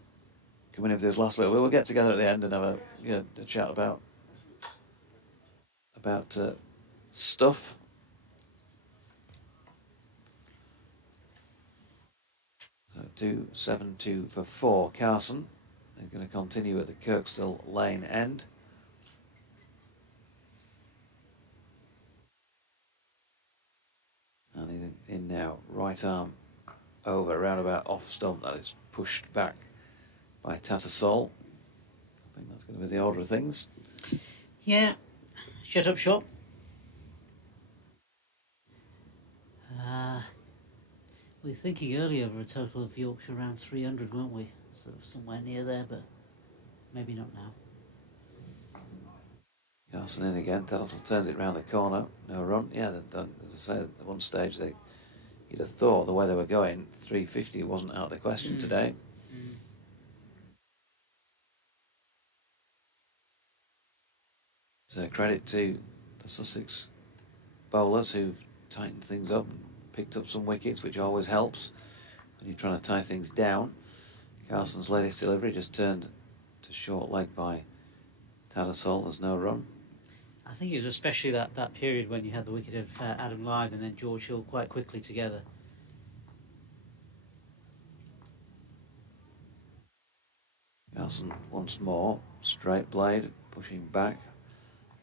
coming in for this last little bit. We'll get together at the end and have a chat about stuff. So 272 for 4. Carson is going to continue at the Kirkstall Lane end. And he's in now, right arm over, roundabout off stump. That is pushed back by Tattersall. I think that's going to be the order of things. Yeah, shut up shop. We were thinking earlier of a total of Yorkshire around 300, weren't we? Sort of somewhere near there, but maybe not now. Carson in again. Tattersall turns it round the corner. No run. Yeah, they've done, as I say, at one stage you'd have thought the way they were going, 350 wasn't out of the question today. So credit to the Sussex bowlers who've tightened things up and picked up some wickets, which always helps when you're trying to tie things down. Carson's latest delivery just turned to short leg by Tattersall. There's no run. I think it was especially that period when you had the wicket of Adam Lyth and then George Hill quite quickly together. Carson once more, straight blade, pushing back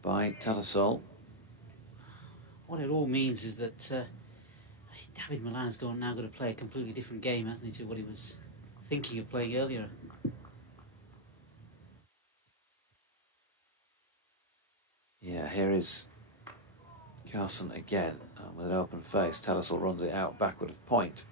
by Tattersall. What it all means is that David Milan's now got to play a completely different game, hasn't he, to what he was thinking of playing earlier. Yeah, here is Carson again with an open face. Tattersall runs it out backward of point.